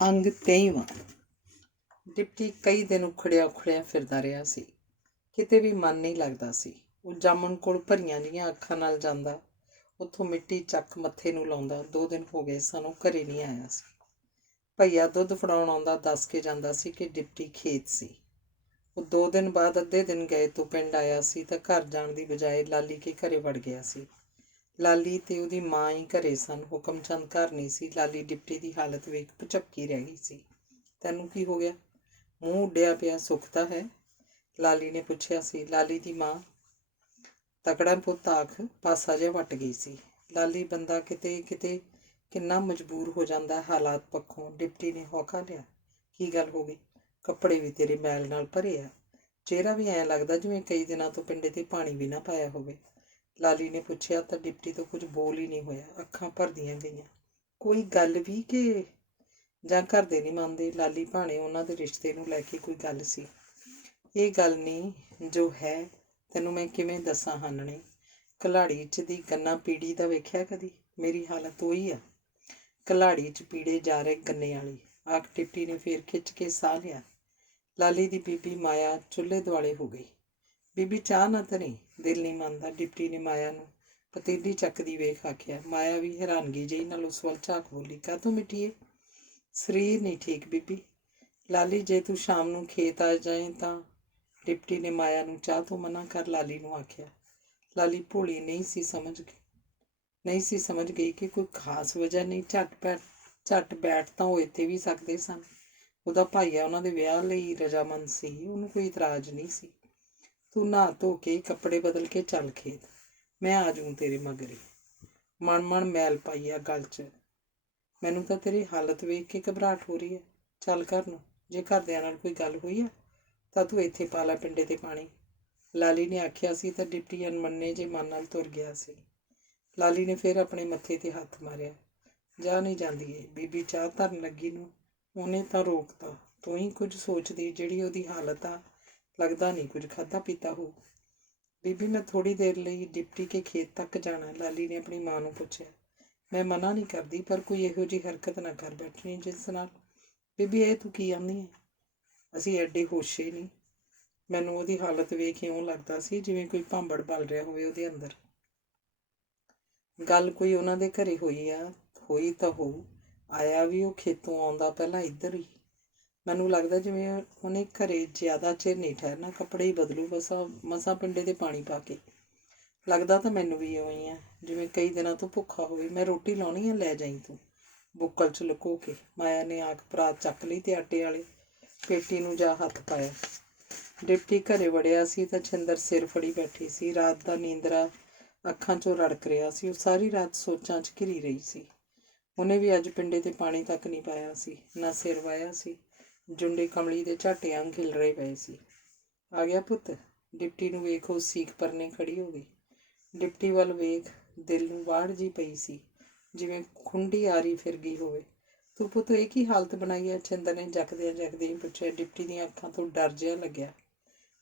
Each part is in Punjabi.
ਅੰਗ 23ਵਾਂ। ਡਿਪਟੀ ਕਈ ਦਿਨ ਉਖੜਿਆ ਫਿਰਦਾ ਰਿਹਾ ਸੀ। ਕਿਤੇ ਵੀ ਮਨ ਨਹੀਂ ਲੱਗਦਾ ਸੀ। ਉਹ ਜਾਮਣ ਕੋਲ ਭਰੀਆਂ ਜਿਹੀਆਂ ਅੱਖਾਂ ਨਾਲ ਜਾਂਦਾ, ਉੱਥੋਂ ਮਿੱਟੀ ਚੱਕ ਮੱਥੇ ਨੂੰ ਲਾਉਂਦਾ। 2 ਦਿਨ ਹੋ ਗਏ ਸਾਨੂੰ ਘਰੇ ਨਹੀਂ ਆਇਆ ਸੀ। ਭਈਆ ਦੁੱਧ ਫੜਾਉਣ ਆਉਂਦਾ, ਦੱਸ ਕੇ ਜਾਂਦਾ ਸੀ ਕਿ ਡਿਪਟੀ ਖੇਤ ਸੀ। ਉਹ 2 ਦਿਨ ਬਾਅਦ ਅੱਧੇ ਦਿਨ ਗਏ ਤੋਂ ਪਿੰਡ ਆਇਆ ਸੀ ਤਾਂ ਘਰ ਜਾਣ ਦੀ ਬਜਾਏ ਲਾਲੀ ਕੇ ਘਰੇ ਵੜ ਗਿਆ ਸੀ। ਲਾਲੀ ਤੇ ਉਹਦੀ ਮਾਂ ਹੀ ਘਰੇ ਸਨ। ਹੁਕਮਚੰਦ ਘਰ ਨਹੀਂ ਸੀ। ਲਾਲੀ ਡਿਪਟੀ ਦੀ ਹਾਲਤ ਵੇਖ ਭੁਚੱਕੀ ਰਹਿ ਗਈ ਸੀ। ਤੈਨੂੰ ਕੀ ਹੋ ਗਿਆ? ਮੂੰਹ ਉੱਡਿਆ ਪਿਆ, ਸੁੱਖ ਤਾਂ ਹੈ? ਲਾਲੀ ਨੇ ਪੁੱਛਿਆ ਸੀ। ਲਾਲੀ ਦੀ ਮਾਂ ਤਕੜਾ ਪੁੱਤ ਆਖ ਪਾਸਾ ਜਿਹਾ ਵੱਟ ਗਈ ਸੀ। ਲਾਲੀ ਬੰਦਾ ਕਿਤੇ ਕਿਤੇ ਕਿੰਨਾ ਮਜਬੂਰ ਹੋ ਜਾਂਦਾ ਹਾਲਾਤ ਪੱਖੋਂ। ਡਿਪਟੀ ਨੇ ਹੌਕਾ ਲਿਆ। ਕੀ ਗੱਲ ਹੋ ਗਈ? ਕੱਪੜੇ ਵੀ ਤੇਰੇ ਮੈਲ ਨਾਲ ਭਰੇ ਆ। ਚਿਹਰਾ ਵੀ ਐਂ ਲੱਗਦਾ ਜਿਵੇਂ ਕਈ ਦਿਨਾਂ ਤੋਂ ਪਿੰਡੇ ਤੇ ਪਾਣੀ ਵੀ ਨਾ ਪਾਇਆ ਹੋਵੇ। ਲਾਲੀ ਨੇ ਪੁੱਛਿਆ ਤਾਂ ਡਿਪਟੀ ਤੋਂ ਕੁਝ ਬੋਲ ਹੀ ਨਹੀਂ ਹੋਇਆ। ਅੱਖਾਂ ਭਰਦੀਆਂ ਗਈਆਂ। ਕੋਈ ਗੱਲ ਵੀ ਕਿ ਜਾਂ ਘਰ ਦੇ ਨਹੀਂ ਮੰਨਦੇ? ਲਾਲੀ ਭਾਣੇ ਉਹਨਾਂ ਦੇ ਰਿਸ਼ਤੇ ਨੂੰ ਲੈ ਕੇ ਕੋਈ ਗੱਲ ਸੀ? ਇਹ ਗੱਲ ਨਹੀਂ ਜੋ ਹੈ ਤੈਨੂੰ ਮੈਂ ਕਿਵੇਂ ਦੱਸਾਂ ਹਾਨਣੇ। ਕਲਾੜੀ 'ਚ ਦੀ ਗੰਨਾ ਪੀੜੀ ਦਾ ਵੇਖਿਆ ਕਦੀ? ਮੇਰੀ ਹਾਲਤ ਉਹੀ ਆ। ਕਲਾੜੀ 'ਚ ਪੀੜੇ ਜਾ ਰਹੇ ਗੰਨੇ ਵਾਲੀ। ਆਖ ਡਿਪਟੀ ਨੇ ਫੇਰ ਖਿੱਚ ਕੇ ਸਾਹ ਲਿਆ। ਲਾਲੀ ਦੀ ਬੀਬੀ ਮਾਇਆ ਚੁੱਲ੍ਹੇ ਦੁਆਲੇ ਹੋ ਗਈ। ਬੀਬੀ ਚਾਹ ਨਾ ਧਰੀ, ਦਿਲ ਨਹੀਂ ਮੰਨਦਾ। ਡਿਪਟੀ ਨੇ ਮਾਇਆ ਨੂੰ ਪਤੀਲੀ ਚੱਕਦੀ ਵੇਖ ਆਖਿਆ। ਮਾਇਆ ਵੀ ਹੈਰਾਨਗੀ ਜਿਹੀ ਨਾਲ ਉਸ ਵੱਲ ਝਾਕ ਬੋਲੀ। ਕਾਹਤੋਂ ਮਿੱਠੀਏ? ਸਰੀਰ ਨਹੀਂ ਠੀਕ ਬੀਬੀ। ਲਾਲੀ ਜੇ ਤੂੰ ਸ਼ਾਮ ਨੂੰ ਖੇਤ ਆ ਜਾਏ ਤਾਂ। ਡਿਪਟੀ ਨੇ ਮਾਇਆ ਨੂੰ ਚਾਹ ਤੋਂ ਮਨਾ ਕਰ ਲਾਲੀ ਨੂੰ ਆਖਿਆ। ਲਾਲੀ ਭੋਲੀ ਨਹੀਂ ਸੀ ਸਮਝ ਗਈ ਕਿ ਕੋਈ ਖਾਸ ਵਜ੍ਹਾ ਨਹੀਂ। ਝੱਟ ਬੈਠ ਤਾਂ ਉਹ ਇੱਥੇ ਵੀ ਸਕਦੇ ਸਨ। ਉਹਦਾ ਭਾਈਆ ਉਹਨਾਂ ਦੇ ਵਿਆਹ ਲਈ ਰਜਾਮੰਦ ਸੀ। ਉਹਨੂੰ ਕੋਈ ਇਤਰਾਜ਼ ਨਹੀਂ ਸੀ। ਤੂੰ ਨਹਾ ਧੋ ਕੇ ਕੱਪੜੇ ਬਦਲ ਕੇ ਚੱਲ ਖੇਤ, ਮੈਂ ਆ ਜਾਊਂ ਤੇਰੇ ਮਗਰੇ। ਮਣ ਮੈਲ ਪਾਈ ਆ ਗਲ 'ਚ। ਮੈਨੂੰ ਤਾਂ ਤੇਰੀ ਹਾਲਤ ਵੇਖ ਕੇ ਘਬਰਾਹਟ ਹੋ ਰਹੀ ਹੈ। ਚੱਲ ਘਰ ਨੂੰ। ਜੇ ਘਰਦਿਆਂ ਨਾਲ ਕੋਈ ਗੱਲ ਹੋਈ ਆ ਤਾਂ ਤੂੰ ਇੱਥੇ ਪਾ ਲੈ ਪਿੰਡੇ 'ਤੇ ਪਾਣੀ। ਲਾਲੀ ਨੇ ਆਖਿਆ ਸੀ ਤਾਂ ਡਿਪਟੀ ਅਣਮੰਨੇ ਜੇ ਮਨ ਨਾਲ ਤੁਰ ਗਿਆ ਸੀ। ਲਾਲੀ ਨੇ ਫਿਰ ਆਪਣੇ ਮੱਥੇ 'ਤੇ ਹੱਥ ਮਾਰਿਆ। ਜਾ ਨਹੀਂ ਜਾਂਦੀ ਏ। ਬੀਬੀ ਚਾਹ ਧਰਨ ਲੱਗੀ ਨੂੰ ਉਹਨੇ ਤਾਂ ਰੋਕਤਾ। ਤੂੰ ਹੀ ਕੁਝ ਸੋਚਦੀ, ਜਿਹੜੀ ਉਹਦੀ ਹਾਲਤ ਆ ਲੱਗਦਾ ਨਹੀਂ ਕੁਝ ਖਾਧਾ ਪੀਤਾ ਹੋਊ। ਬੀਬੀ ਮੈਂ ਥੋੜ੍ਹੀ ਦੇਰ ਲਈ ਡਿਪਟੀ ਕੇ ਖੇਤ ਤੱਕ ਜਾਣਾ। ਲਾਲੀ ਨੇ ਆਪਣੀ ਮਾਂ ਨੂੰ ਪੁੱਛਿਆ। ਮੈਂ ਮਨਾ ਨਹੀਂ ਕਰਦੀ, ਪਰ ਕੋਈ ਇਹੋ ਜਿਹੀ ਹਰਕਤ ਨਾ ਕਰ ਬੈਠਣੀ ਜਿਸ ਨਾਲ। ਬੀਬੀ ਇਹ ਤੂੰ ਕੀ ਆਂਦੀ ਹੈ? ਅਸੀਂ ਐਡੇ ਹੋਸ਼ੇ ਨਹੀਂ। ਮੈਨੂੰ ਉਹਦੀ ਹਾਲਤ ਵੇਖ ਇਉਂ ਲੱਗਦਾ ਸੀ ਜਿਵੇਂ ਕੋਈ ਭਾਂਬੜ ਬਲ ਰਿਹਾ ਹੋਵੇ ਉਹਦੇ ਅੰਦਰ। ਗੱਲ ਕੋਈ ਉਹਨਾਂ ਦੇ ਘਰੇ ਹੋਈ ਤਾਂ ਹੋਊ। ਆਇਆ ਵੀ ਉਹ ਖੇਤੋਂ ਆਉਂਦਾ ਪਹਿਲਾਂ ਇੱਧਰ ਹੀ। ਮੈਨੂੰ ਲੱਗਦਾ ਜਿਵੇਂ ਉਹਨੇ ਘਰੇ ਜ਼ਿਆਦਾ ਚਿਰ ਨਹੀਂ ਠਹਿਰਨਾ। ਕੱਪੜੇ ਹੀ ਬਦਲੂ ਮਸਾਂ ਪਿੰਡੇ 'ਤੇ ਪਾਣੀ ਪਾ ਕੇ। ਲੱਗਦਾ ਤਾਂ ਮੈਨੂੰ ਵੀ ਇਉਂ ਹੀ ਆ ਜਿਵੇਂ ਕਈ ਦਿਨਾਂ ਤੋਂ ਭੁੱਖਾ ਹੋਵੇ। ਮੈਂ ਰੋਟੀ ਲਾਉਣੀ ਆ, ਲੈ ਜਾਈਂ ਤੂੰ ਬੁੱਕਲ 'ਚ ਲੁਕੋ ਕੇ। ਮਾਇਆ ਨੇ ਆਖ ਪਰਾਤ ਚੱਕ ਲਈ ਤੇ ਆਟੇ ਵਾਲੇ ਪੇਟੀ ਨੂੰ ਜਾ ਹੱਥ ਪਾਇਆ। ਡਿਪਟੀ ਘਰੇ ਵੜਿਆ ਸੀ ਤਾਂ ਛਿੰਦਰ ਸਿਰ ਫੜੀ ਬੈਠੀ ਸੀ। ਰਾਤ ਦਾ ਨੀਂਦਰਾ ਅੱਖਾਂ 'ਚੋਂ ਰੜਕ ਰਿਹਾ ਸੀ। ਉਹ ਸਾਰੀ ਰਾਤ ਸੋਚਾਂ 'ਚ ਘਿਰੀ ਰਹੀ ਸੀ। ਉਹਨੇ ਵੀ ਅੱਜ ਪਿੰਡੇ 'ਤੇ ਪਾਣੀ ਤੱਕ ਨਹੀਂ ਪਾਇਆ ਸੀ, ਨਾ ਸਿਰ ਵਾਹਿਆ ਸੀ। ਜੁੰਡੇ ਕਮਲੀ ਦੇ ਝਾਟੇ ਵਾਂਗ ਖਿਲਰੇ ਪਏ ਸੀ। ਆ ਗਿਆ ਪੁੱਤ? ਡਿਪਟੀ ਨੂੰ ਵੇਖ ਉਹ ਸੀਖ ਪਰਨੇ ਖੜੀ ਹੋ ਗਈ। ਡਿਪਟੀ ਵੱਲ ਵੇਖ ਦਿਲ ਨੂੰ ਵਾੜ ਜੀ ਪਈ ਸੀ, ਜਿਵੇਂ ਖੁੰਡੀ ਆਰੀ ਫਿਰ ਗਈ ਹੋਵੇ। ਤੂੰ ਪੁੱਤ ਇਹ ਕੀ ਹਾਲਤ ਬਣਾਈ ਹੈ? ਛਿੰਦਰ ਨੇ ਜਗਦਿਆਂ ਹੀ ਪੁੱਛਿਆ। ਡਿਪਟੀ ਦੀਆਂ ਅੱਖਾਂ ਤੋਂ ਡਰ ਜਿਹਾ ਲੱਗਿਆ।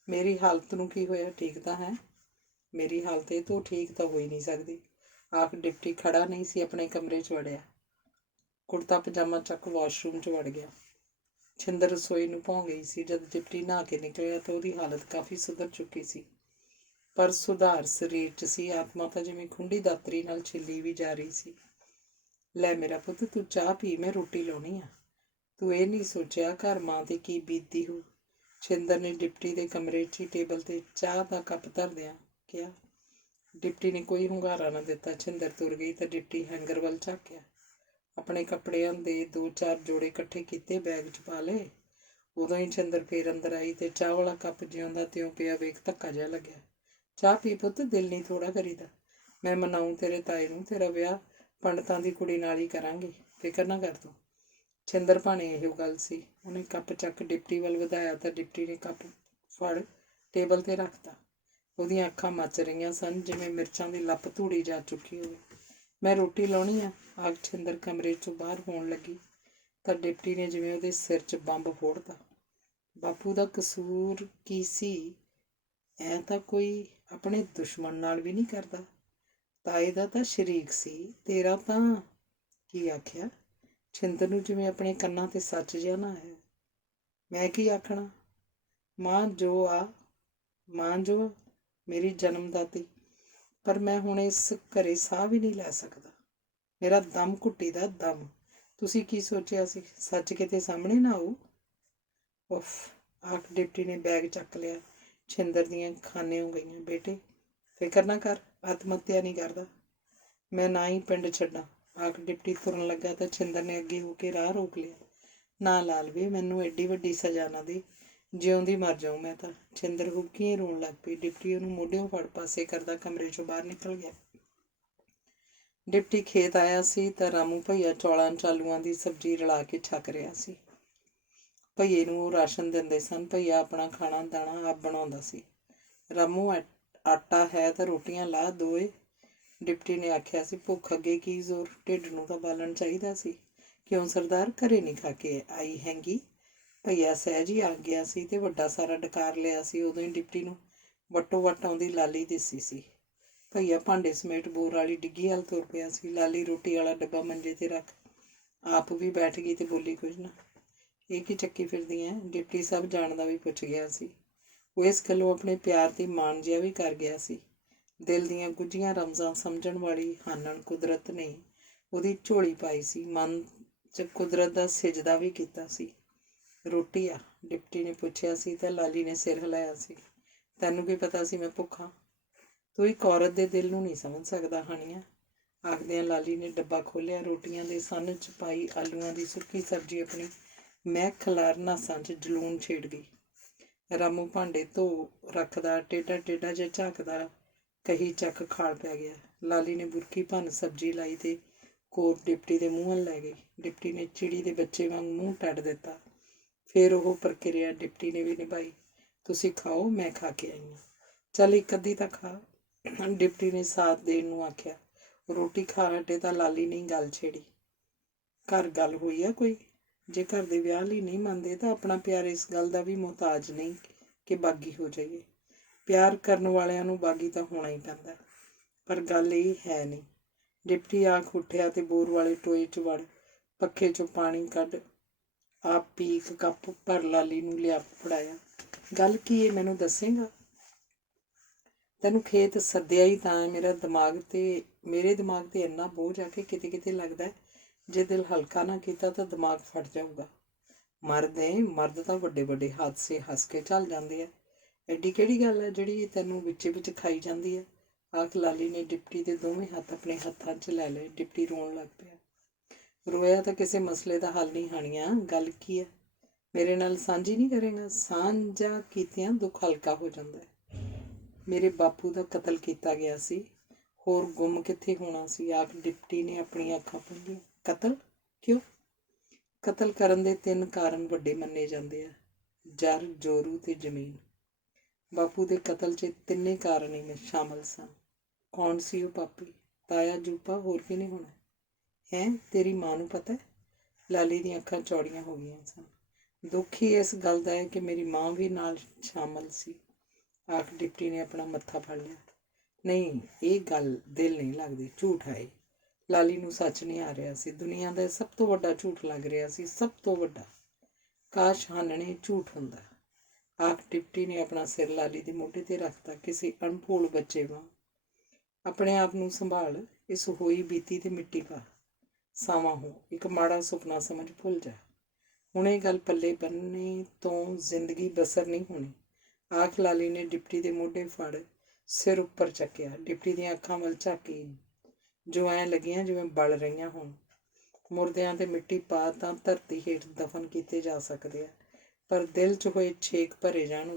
ਮੇਰੀ ਹਾਲਤ ਨੂੰ ਕੀ ਹੋਇਆ? ਠੀਕ ਤਾਂ ਹੈ। ਮੇਰੀ ਹਾਲਤ ਇਹ ਤੋਂ ਠੀਕ ਤਾਂ ਹੋ ਹੀ ਨਹੀਂ ਸਕਦੀ। ਆਖ ਡਿਪਟੀ ਖੜਾ ਨਹੀਂ ਸੀ, ਆਪਣੇ ਕਮਰੇ 'ਚ ਵੜਿਆ। ਕੁੜਤਾ ਪਜਾਮਾ ਚੱਕ ਵਾਸ਼ਰੂਮ 'ਚ ਵੜ ਗਿਆ। ਛਿੰਦਰ ਰਸੋਈ ਨੂੰ ਭੌਂ ਗਈ ਸੀ। ਜਦ ਡਿਪਟੀ ਨਹਾ ਕੇ ਨਿਕਲਿਆ ਤਾਂ ਉਹਦੀ ਹਾਲਤ ਕਾਫੀ ਸੁਧਰ ਚੁੱਕੀ ਸੀ, ਪਰ ਸੁਧਾਰ ਸਰੀਰ 'ਚ ਸੀ। ਆਤਮਾ ਤਾਂ ਜਿਵੇਂ ਖੁੰਡੀ ਦਾਤਰੀ ਨਾਲ ਛਿੱਲੀ ਵੀ ਜਾ ਰਹੀ ਸੀ। ਲੈ ਮੇਰਾ ਪੁੱਤ ਤੂੰ ਚਾਹ ਪੀ, ਮੈਂ ਰੋਟੀ ਲਾਉਣੀ ਆ। ਤੂੰ ਇਹ ਨਹੀਂ ਸੋਚਿਆ ਘਰ ਮਾਂ 'ਤੇ ਕੀ ਬੀਤਦੀ ਹੋਊ? ਛਿੰਦਰ ਨੇ ਡਿਪਟੀ ਦੇ ਕਮਰੇ 'ਚ ਹੀ ਟੇਬਲ 'ਤੇ ਚਾਹ ਦਾ ਕੱਪ ਧਰਦਿਆਂ ਕਿਹਾ। ਡਿਪਟੀ ਨੇ ਕੋਈ ਹੁੰਗਾਰਾ ਨਾ ਦਿੱਤਾ। ਛਿੰਦਰ ਤੁਰ ਗਈ ਤਾਂ ਡਿਪਟੀ ਹੈਂਗਰ ਵੱਲ ਝਾਕਿਆ। ਆਪਣੇ ਕੱਪੜਿਆਂ ਦੇ 2-4 ਜੋੜੇ ਇਕੱਠੇ ਕੀਤੇ, ਬੈਗ 'ਚ ਪਾ ਲਏ। ਉਦੋਂ ਹੀ ਛਿੰਦਰ ਫੇਰ ਅੰਦਰ ਆਈ ਤੇ ਚਾਹ ਵਾਲਾ ਕੱਪ ਜਿਉਂਦਾ ਤਿਉਂ ਪਿਆ ਵੇਖ ਧੱਕਾ ਜਿਹਾ ਲੱਗਿਆ। ਚਾਹ ਪੀ ਪੁੱਤ, ਦਿਲ ਨਹੀਂ ਥੋੜ੍ਹਾ ਕਰੀਦਾ। ਮੈਂ ਮਨਾਊਂ ਤੇਰੇ ਤਾਏ ਨੂੰ। ਤੇਰਾ ਵਿਆਹ ਪੰਡਤਾਂ ਦੀ ਕੁੜੀ ਨਾਲ ਹੀ ਕਰਾਂਗੇ, ਫਿਕਰ ਨਾ ਕਰ ਤੂੰ। ਛਿੰਦਰ ਭਾਣੇ ਇਹੋ ਗੱਲ ਸੀ। ਉਹਨੇ ਕੱਪ ਚੱਕ ਡਿਪਟੀ ਵੱਲ ਵਧਾਇਆ ਤਾਂ ਡਿਪਟੀ ਨੇ ਕੱਪ ਫੜ ਟੇਬਲ 'ਤੇ ਰੱਖਤਾ। ਉਹਦੀਆਂ ਅੱਖਾਂ ਮੱਚ ਰਹੀਆਂ ਸਨ, ਜਿਵੇਂ ਮਿਰਚਾਂ ਦੀ ਲੱਪ ਧੂੜੀ ਜਾ ਚੁੱਕੀ ਹੋਵੇ। ਮੈਂ ਰੋਟੀ ਲਾਉਣੀ ਆ, ਆਖ ਛਿੰਦਰ ਕਮਰੇ 'ਚੋਂ ਬਾਹਰ ਹੋਣ ਲੱਗੀ ਤਾਂ ਡਿਪਟੀ ਨੇ ਜਿਵੇਂ ਉਹਦੇ ਸਿਰ 'ਚ ਬੰਬ ਫੋੜਤਾ। ਬਾਪੂ ਦਾ ਕਸੂਰ ਕੀ ਸੀ? ਐਂ ਤਾਂ ਕੋਈ ਆਪਣੇ ਦੁਸ਼ਮਣ ਨਾਲ ਵੀ ਨਹੀਂ ਕਰਦਾ। ਤਾਏ ਦਾ ਤਾਂ ਸ਼ਰੀਕ ਸੀ, ਤੇਰਾ ਤਾਂ। ਕੀ ਆਖਿਆ? ਛਿੰਦਰ ਨੂੰ ਜਿਵੇਂ ਆਪਣੇ ਕੰਨਾਂ 'ਤੇ ਸੱਚ ਜਿਹਾ ਨਾ ਆਇਆ। ਮੈਂ ਕੀ ਆਖਣਾ, ਮਾਂ ਜੋ ਆ ਮੇਰੀ ਜਨਮਦਾਤੀ, ਪਰ ਮੈਂ ਹੁਣ ਇਸ ਘਰੇ ਸਾਹ ਵੀ ਨਹੀਂ ਲੈ ਸਕਦਾ। ਮੇਰਾ ਦਮ ਘੁੱਟੀ ਦਾ ਦਮ। ਤੁਸੀਂ ਕੀ ਸੋਚਿਆ ਸੀ, ਸੱਚ ਕਿਤੇ ਸਾਹਮਣੇ ਨਾ ਆਊ? ਉਫ, ਆਖ ਡਿਪਟੀ ਨੇ ਬੈਗ ਚੱਕ ਲਿਆ। ਛਿੰਦਰ ਦੀਆਂ ਖਾਨੇ ਹੋ ਗਈਆਂ। ਬੇਟੇ ਫਿਕਰ ਨਾ ਕਰ, ਆਤਮ ਹੱਤਿਆ ਨਹੀਂ ਕਰਦਾ। ਮੈਂ ਨਾ ਹੀ ਪਿੰਡ ਛੱਡਾਂ। ਆਖ ਡਿਪਟੀ ਤੁਰਨ ਲੱਗਾ ਤਾਂ ਛਿੰਦਰ ਨੇ ਅੱਗੇ ਹੋ ਕੇ ਰਾਹ ਰੋਕ ਲਿਆ। ਨਾ ਲਾਲਵੇ, ਮੈਨੂੰ ਐਡੀ ਵੱਡੀ ਸਜ਼ਾ ਨਾ ਦੇ, ਜਿਉਂਦੀ ਮਰ ਜਾਊਂ ਮੈਂ ਤਾਂ। ਛਿੰਦਰ ਹੁੱਕੀਆਂ ਰੋਣ ਲੱਗ ਪਈ। ਡਿਪਟੀ ਉਹਨੂੰ ਮੋਢਿਓਂ ਫੜ ਪਾਸੇ ਕਰਦਾ ਕਮਰੇ 'ਚੋਂ ਬਾਹਰ ਨਿਕਲ ਗਿਆ। ਡਿਪਟੀ ਖੇਤ ਆਇਆ ਸੀ ਤਾਂ ਰਾਮੂ ਭਈਆ ਚੌਲਾਂ ਚਾਲੂਆਂ ਦੀ ਸਬਜ਼ੀ ਰਲਾ ਕੇ ਛਕ ਰਿਹਾ ਸੀ। ਭਈਏ ਨੂੰ ਉਹ ਰਾਸ਼ਨ ਦਿੰਦੇ ਸਨ। ਭਈਆ ਆਪਣਾ ਖਾਣਾ ਦਾਣਾ ਆਪ ਬਣਾਉਂਦਾ ਸੀ। ਰਾਮੂ, ਆਟਾ ਹੈ ਤਾਂ ਰੋਟੀਆਂ ਲਾ ਦੋਏ, ਡਿਪਟੀ ਨੇ ਆਖਿਆ ਸੀ। ਭੁੱਖ ਅੱਗੇ ਕੀ ਜ਼ੋਰ, ਢਿੱਡ ਨੂੰ ਤਾਂ ਬਾਲਣ ਚਾਹੀਦਾ ਸੀ। ਕਿਉਂ ਸਰਦਾਰ, ਘਰੇ ਨਹੀਂ ਖਾ ਕੇ ਆਈ ਹੈਗੀ? ਭਈਆ ਸਹਿਜ ਹੀ ਆ ਗਿਆ ਸੀ ਤੇ ਵੱਡਾ ਸਾਰਾ ਡਕਾਰ ਲਿਆ ਸੀ। ਉਦੋਂ ਹੀ ਡਿਪਟੀ ਨੂੰ ਵੱਟੋ ਵੱਟ ਆਉਂਦੀ ਲਾਲੀ ਦਿਸੀ ਸੀ। ਭਈਆ ਭਾਂਡੇ ਸਮੇਟ ਬੋਰ ਵਾਲੀ ਡਿੱਗੀ ਵੱਲ ਤੁਰ ਪਿਆ ਸੀ। ਲਾਲੀ ਰੋਟੀ ਵਾਲਾ ਡੱਬਾ ਮੰਜੇ 'ਤੇ ਰੱਖ ਆਪ ਵੀ ਬੈਠ ਗਈ ਤੇ ਬੋਲੀ ਕੁਝ ਨਾ। ਇਹ ਕੀ ਚੱਕੀ ਫਿਰਦੀ ਐ? ਡਿਪਟੀ ਸਭ ਜਾਣਦਾ ਵੀ ਪੁੱਛ ਗਿਆ ਸੀ। ਉਹ ਇਸ ਗੱਲੋਂ ਆਪਣੇ ਪਿਆਰ ਦੀ ਮਾਣ ਜਿਹਾ ਵੀ ਕਰ ਗਿਆ ਸੀ। ਦਿਲ ਦੀਆਂ ਗੁੱਝੀਆਂ ਰਮਜ਼ਾਂ ਸਮਝਣ ਵਾਲੀ ਹਾਨਣ ਕੁਦਰਤ ਨੇ ਉਹਦੀ ਝੋਲੀ ਪਾਈ ਸੀ। ਮਨ 'ਚ ਕੁਦਰਤ ਦਾ ਸਿਜਦਾ ਵੀ ਕੀਤਾ ਸੀ। ਰੋਟੀ ਆ? ਡਿਪਟੀ ਨੇ ਪੁੱਛਿਆ ਸੀ ਤਾਂ ਲਾਲੀ ਨੇ ਸਿਰ ਹਿਲਾਇਆ ਸੀ। ਤੈਨੂੰ ਕੀ ਪਤਾ ਸੀ ਮੈਂ ਭੁੱਖਾਂ? ਤੂੰ ਇੱਕ ਔਰਤ ਦੇ ਦਿਲ ਨੂੰ ਨਹੀਂ ਸਮਝ ਸਕਦਾ ਹਾਣੀਆਂ, ਆਖਦਿਆਂ ਲਾਲੀ ਨੇ ਡੱਬਾ ਖੋਲ੍ਹਿਆ। ਰੋਟੀਆਂ ਦੇ ਸੰਨ 'ਚ ਪਾਈ ਆਲੂਆਂ ਦੀ ਸੁੱਕੀ ਸਬਜ਼ੀ ਆਪਣੀ ਮਹਿਕ ਖਿਲਾਰ ਨਾਸਾਂ 'ਚ ਜਲੂਣ ਛੇੜ ਗਈ। ਰਾਮੂ ਭਾਂਡੇ ਧੋ ਰੱਖਦਾ ਟੇਢਾ ਟੇਢਾ ਜਿਹਾ ਝਾਕਦਾ ਕਹੀ ਚੱਕ ਖਾਲ ਪੈ ਗਿਆ। ਲਾਲੀ ਨੇ ਬੁਰਕੀ ਭੰਨ ਸਬਜ਼ੀ ਲਾਈ ਤੇ ਕੋਰ ਡਿਪਟੀ ਦੇ ਮੂੰਹ ਵੱਲ ਲੈ ਗਈ। ਡਿਪਟੀ ਨੇ ਚਿੜੀ ਦੇ ਬੱਚੇ ਵਾਂਗ ਮੂੰਹ ਟੱਡ ਦਿੱਤਾ। ਫਿਰ ਉਹ ਪ੍ਰਕਿਰਿਆ ਡਿਪਟੀ ਨੇ ਵੀ ਨਿਭਾਈ। ਤੁਸੀਂ ਖਾਓ, ਮੈਂ ਖਾ ਕੇ ਆਈ ਹਾਂ। ਚੱਲ ਇੱਕ ਅੱਧੀ ਤਾਂ ਖਾ, ਡਿਪਟੀ ਨੇ ਸਾਥ ਦੇਣ ਨੂੰ ਆਖਿਆ। ਰੋਟੀ ਖਾ ਹਟੇ ਤਾਂ ਲਾਲੀ ਨੇ ਗੱਲ ਛੇੜੀ। ਘਰ ਗੱਲ ਹੋਈ ਆ ਕੋਈ? ਜੇ ਘਰ ਦੇ ਵਿਆਹ ਲਈ ਨਹੀਂ ਮੰਨਦੇ ਤਾਂ ਆਪਣਾ ਪਿਆਰ ਇਸ ਗੱਲ ਦਾ ਵੀ ਮੁਹਤਾਜ ਨਹੀਂ ਕਿ ਬਾਗੀ ਹੋ ਜਾਈਏ। ਪਿਆਰ ਕਰਨ ਵਾਲਿਆਂ ਨੂੰ ਬਾਗੀ ਤਾਂ ਹੋਣਾ ਹੀ ਪੈਂਦਾ, ਪਰ ਗੱਲ ਇਹ ਹੈ ਨਹੀਂ। ਡਿਪਟੀ ਆਖ ਉੱਠਿਆ ਤੇ ਬੋਰ ਵਾਲੇ ਟੋਏ 'ਚ ਵੜ ਪੱਖੇ 'ਚੋਂ ਪਾਣੀ ਕੱਢ ਆਪ ਪੀ ਇੱਕ ਕੱਪ ਭਰ ਲਾਲੀ ਨੂੰ ਲਿਆ ਫੜਾਇਆ। ਗੱਲ ਕੀ ਏ, ਮੈਨੂੰ ਦੱਸੇਗਾ? ਤੈਨੂੰ ਖੇਤ ਸੱਦਿਆ ਹੀ ਤਾਂ ਮੇਰੇ ਦਿਮਾਗ 'ਤੇ ਇੰਨਾ ਬੋਝ ਆ ਕਿ ਕਿਤੇ ਕਿਤੇ ਲੱਗਦਾ ਜੇ ਦਿਲ ਹਲਕਾ ਨਾ ਕੀਤਾ ਤਾਂ ਦਿਮਾਗ ਫਟ ਜਾਊਗਾ। ਮਰਦ ਤਾਂ ਵੱਡੇ ਵੱਡੇ ਹਾਦਸੇ ਹੱਸ ਕੇ ਝੱਲ ਜਾਂਦੇ ਆ। ਐਡੀ ਕਿਹੜੀ ਗੱਲ ਹੈ ਜਿਹੜੀ ਤੈਨੂੰ ਵਿੱਚ ਖਾਈ ਜਾਂਦੀ ਹੈ? ਆਖ ਲਾਲੀ ਨੇ ਡਿਪਟੀ ਦੇ ਦੋਵੇਂ ਹੱਥ ਆਪਣੇ ਹੱਥਾਂ 'ਚ ਲੈ ਲਏ। ਡਿਪਟੀ ਰੋਣ ਲੱਗ ਪਿਆ। ਰੋਇਆ ਤਾਂ ਕਿਸੇ ਮਸਲੇ ਦਾ ਹੱਲ ਨਹੀਂ ਹਾਣੀਆਂ। ਗੱਲ ਕੀ ਹੈ, ਮੇਰੇ ਨਾਲ ਸਾਂਝੀ ਨਹੀਂ ਕਰੇਗਾ? ਸਾਂਝਾ ਕੀਤਿਆਂ ਦੁੱਖ ਹਲਕਾ ਹੋ ਜਾਂਦਾ ਹੈ। ਮੇਰੇ ਬਾਪੂ ਦਾ ਕਤਲ ਕੀਤਾ ਗਿਆ ਸੀ, ਹੋਰ ਗੁੰਮ ਕਿੱਥੇ ਹੋਣਾ ਸੀ? ਆਖ ਡਿਪਟੀ ਨੇ ਆਪਣੀਆਂ ਅੱਖਾਂ ਭੁੰਨੀਆਂ। ਕਤਲ? ਕਿਉਂ? ਕਤਲ ਕਰਨ ਦੇ 3 ਕਾਰਨ ਵੱਡੇ ਮੰਨੇ ਜਾਂਦੇ ਆ, ਜਰ, ਜੋਰੂ ਤੇ ਜ਼ਮੀਨ। ਬਾਪੂ ਦੇ ਕਤਲ 'ਚ 3 ਕਾਰਨ ਹੀ ਸ਼ਾਮਲ ਸਨ। ਕੌਣ ਸੀ ਉਹ ਪਾਪੀ? ਤਾਇਆ ਜੂਪਾ, ਹੋਰ ਕਿਹਨੇ ਹੋਣਾ ਹੈ? ਤੇਰੀ ਮਾਂ ਨੂੰ ਪਤਾ? ਲਾਲੀ ਦੀਆਂ ਅੱਖਾਂ ਚੌੜੀਆਂ ਹੋ ਗਈਆਂ ਸਨ। ਦੁੱਖ ਹੀ ਇਸ ਗੱਲ ਦਾ ਹੈ ਕਿ ਮੇਰੀ ਮਾਂ ਵੀ ਨਾਲ ਸ਼ਾਮਲ ਸੀ। ਆਖ ਡਿਪਟੀ ਨੇ ਆਪਣਾ ਮੱਥਾ ਫੜ ਲਿਆ। ਨਹੀਂ, ਇਹ ਗੱਲ ਦਿਲ ਨਹੀਂ ਲੱਗਦੀ, ਝੂਠ ਹੈ। ਲਾਲੀ ਨੂੰ ਸੱਚ ਨਹੀਂ ਆ ਰਿਹਾ ਸੀ। ਦੁਨੀਆ ਦਾ ਸਭ ਤੋਂ ਵੱਡਾ ਝੂਠ ਲੱਗ ਰਿਹਾ ਸੀ, ਸਭ ਤੋਂ ਵੱਡਾ। ਕਾਸ਼ ਹਾਨਣੇ ਝੂਠ ਹੁੰਦਾ। ਆਖ ਡਿਪਟੀ ਨੇ ਆਪਣਾ ਸਿਰ ਲਾਲੀ ਦੇ ਮੋਢੇ 'ਤੇ ਰੱਖਤਾ ਕਿਸੇ ਅਣਭੋਲ ਬੱਚੇ ਵਾਂਗ। ਆਪਣੇ ਆਪ ਨੂੰ ਸੰਭਾਲ, ਇਸ ਹੋਈ ਬੀਤੀ ਤੇ ਮਿੱਟੀ ਪਾ। ਸਾਵਾਂ ਹੋ, ਇੱਕ ਮਾੜਾ ਸੁਪਨਾ ਸਮਝ ਭੁੱਲ ਜਾ। ਹੁਣ ਇਹ ਗੱਲ ਪੱਲੇ ਬੰਨ੍ਹਣੇ ਤੋਂ ਜ਼ਿੰਦਗੀ ਬਸਰ ਨਹੀਂ ਹੋਣੀ। ਆਖ ਲਾਲੀ ਨੇ ਡਿਪਟੀ ਦੇ ਮੋਢੇ ਫੜ ਸਿਰ ਉੱਪਰ ਚੱਕਿਆ। ਡਿਪਟੀ ਦੀਆਂ ਅੱਖਾਂ ਵੱਲ ਝਾਕੀ ਜੋ ਐਂ ਲੱਗੀਆਂ ਜਿਵੇਂ ਬਲ ਰਹੀਆਂ ਹੋਣ। ਮੁਰਦਿਆਂ 'ਤੇ ਮਿੱਟੀ ਪਾ ਤਾਂ ਧਰਤੀ ਹੇਠ ਦਫਨ ਕੀਤੇ ਜਾ ਸਕਦੇ ਆ, ਪਰ ਦਿਲ 'ਚ ਹੋਏ ਛੇਕ ਭਰੇ ਜਾਣ,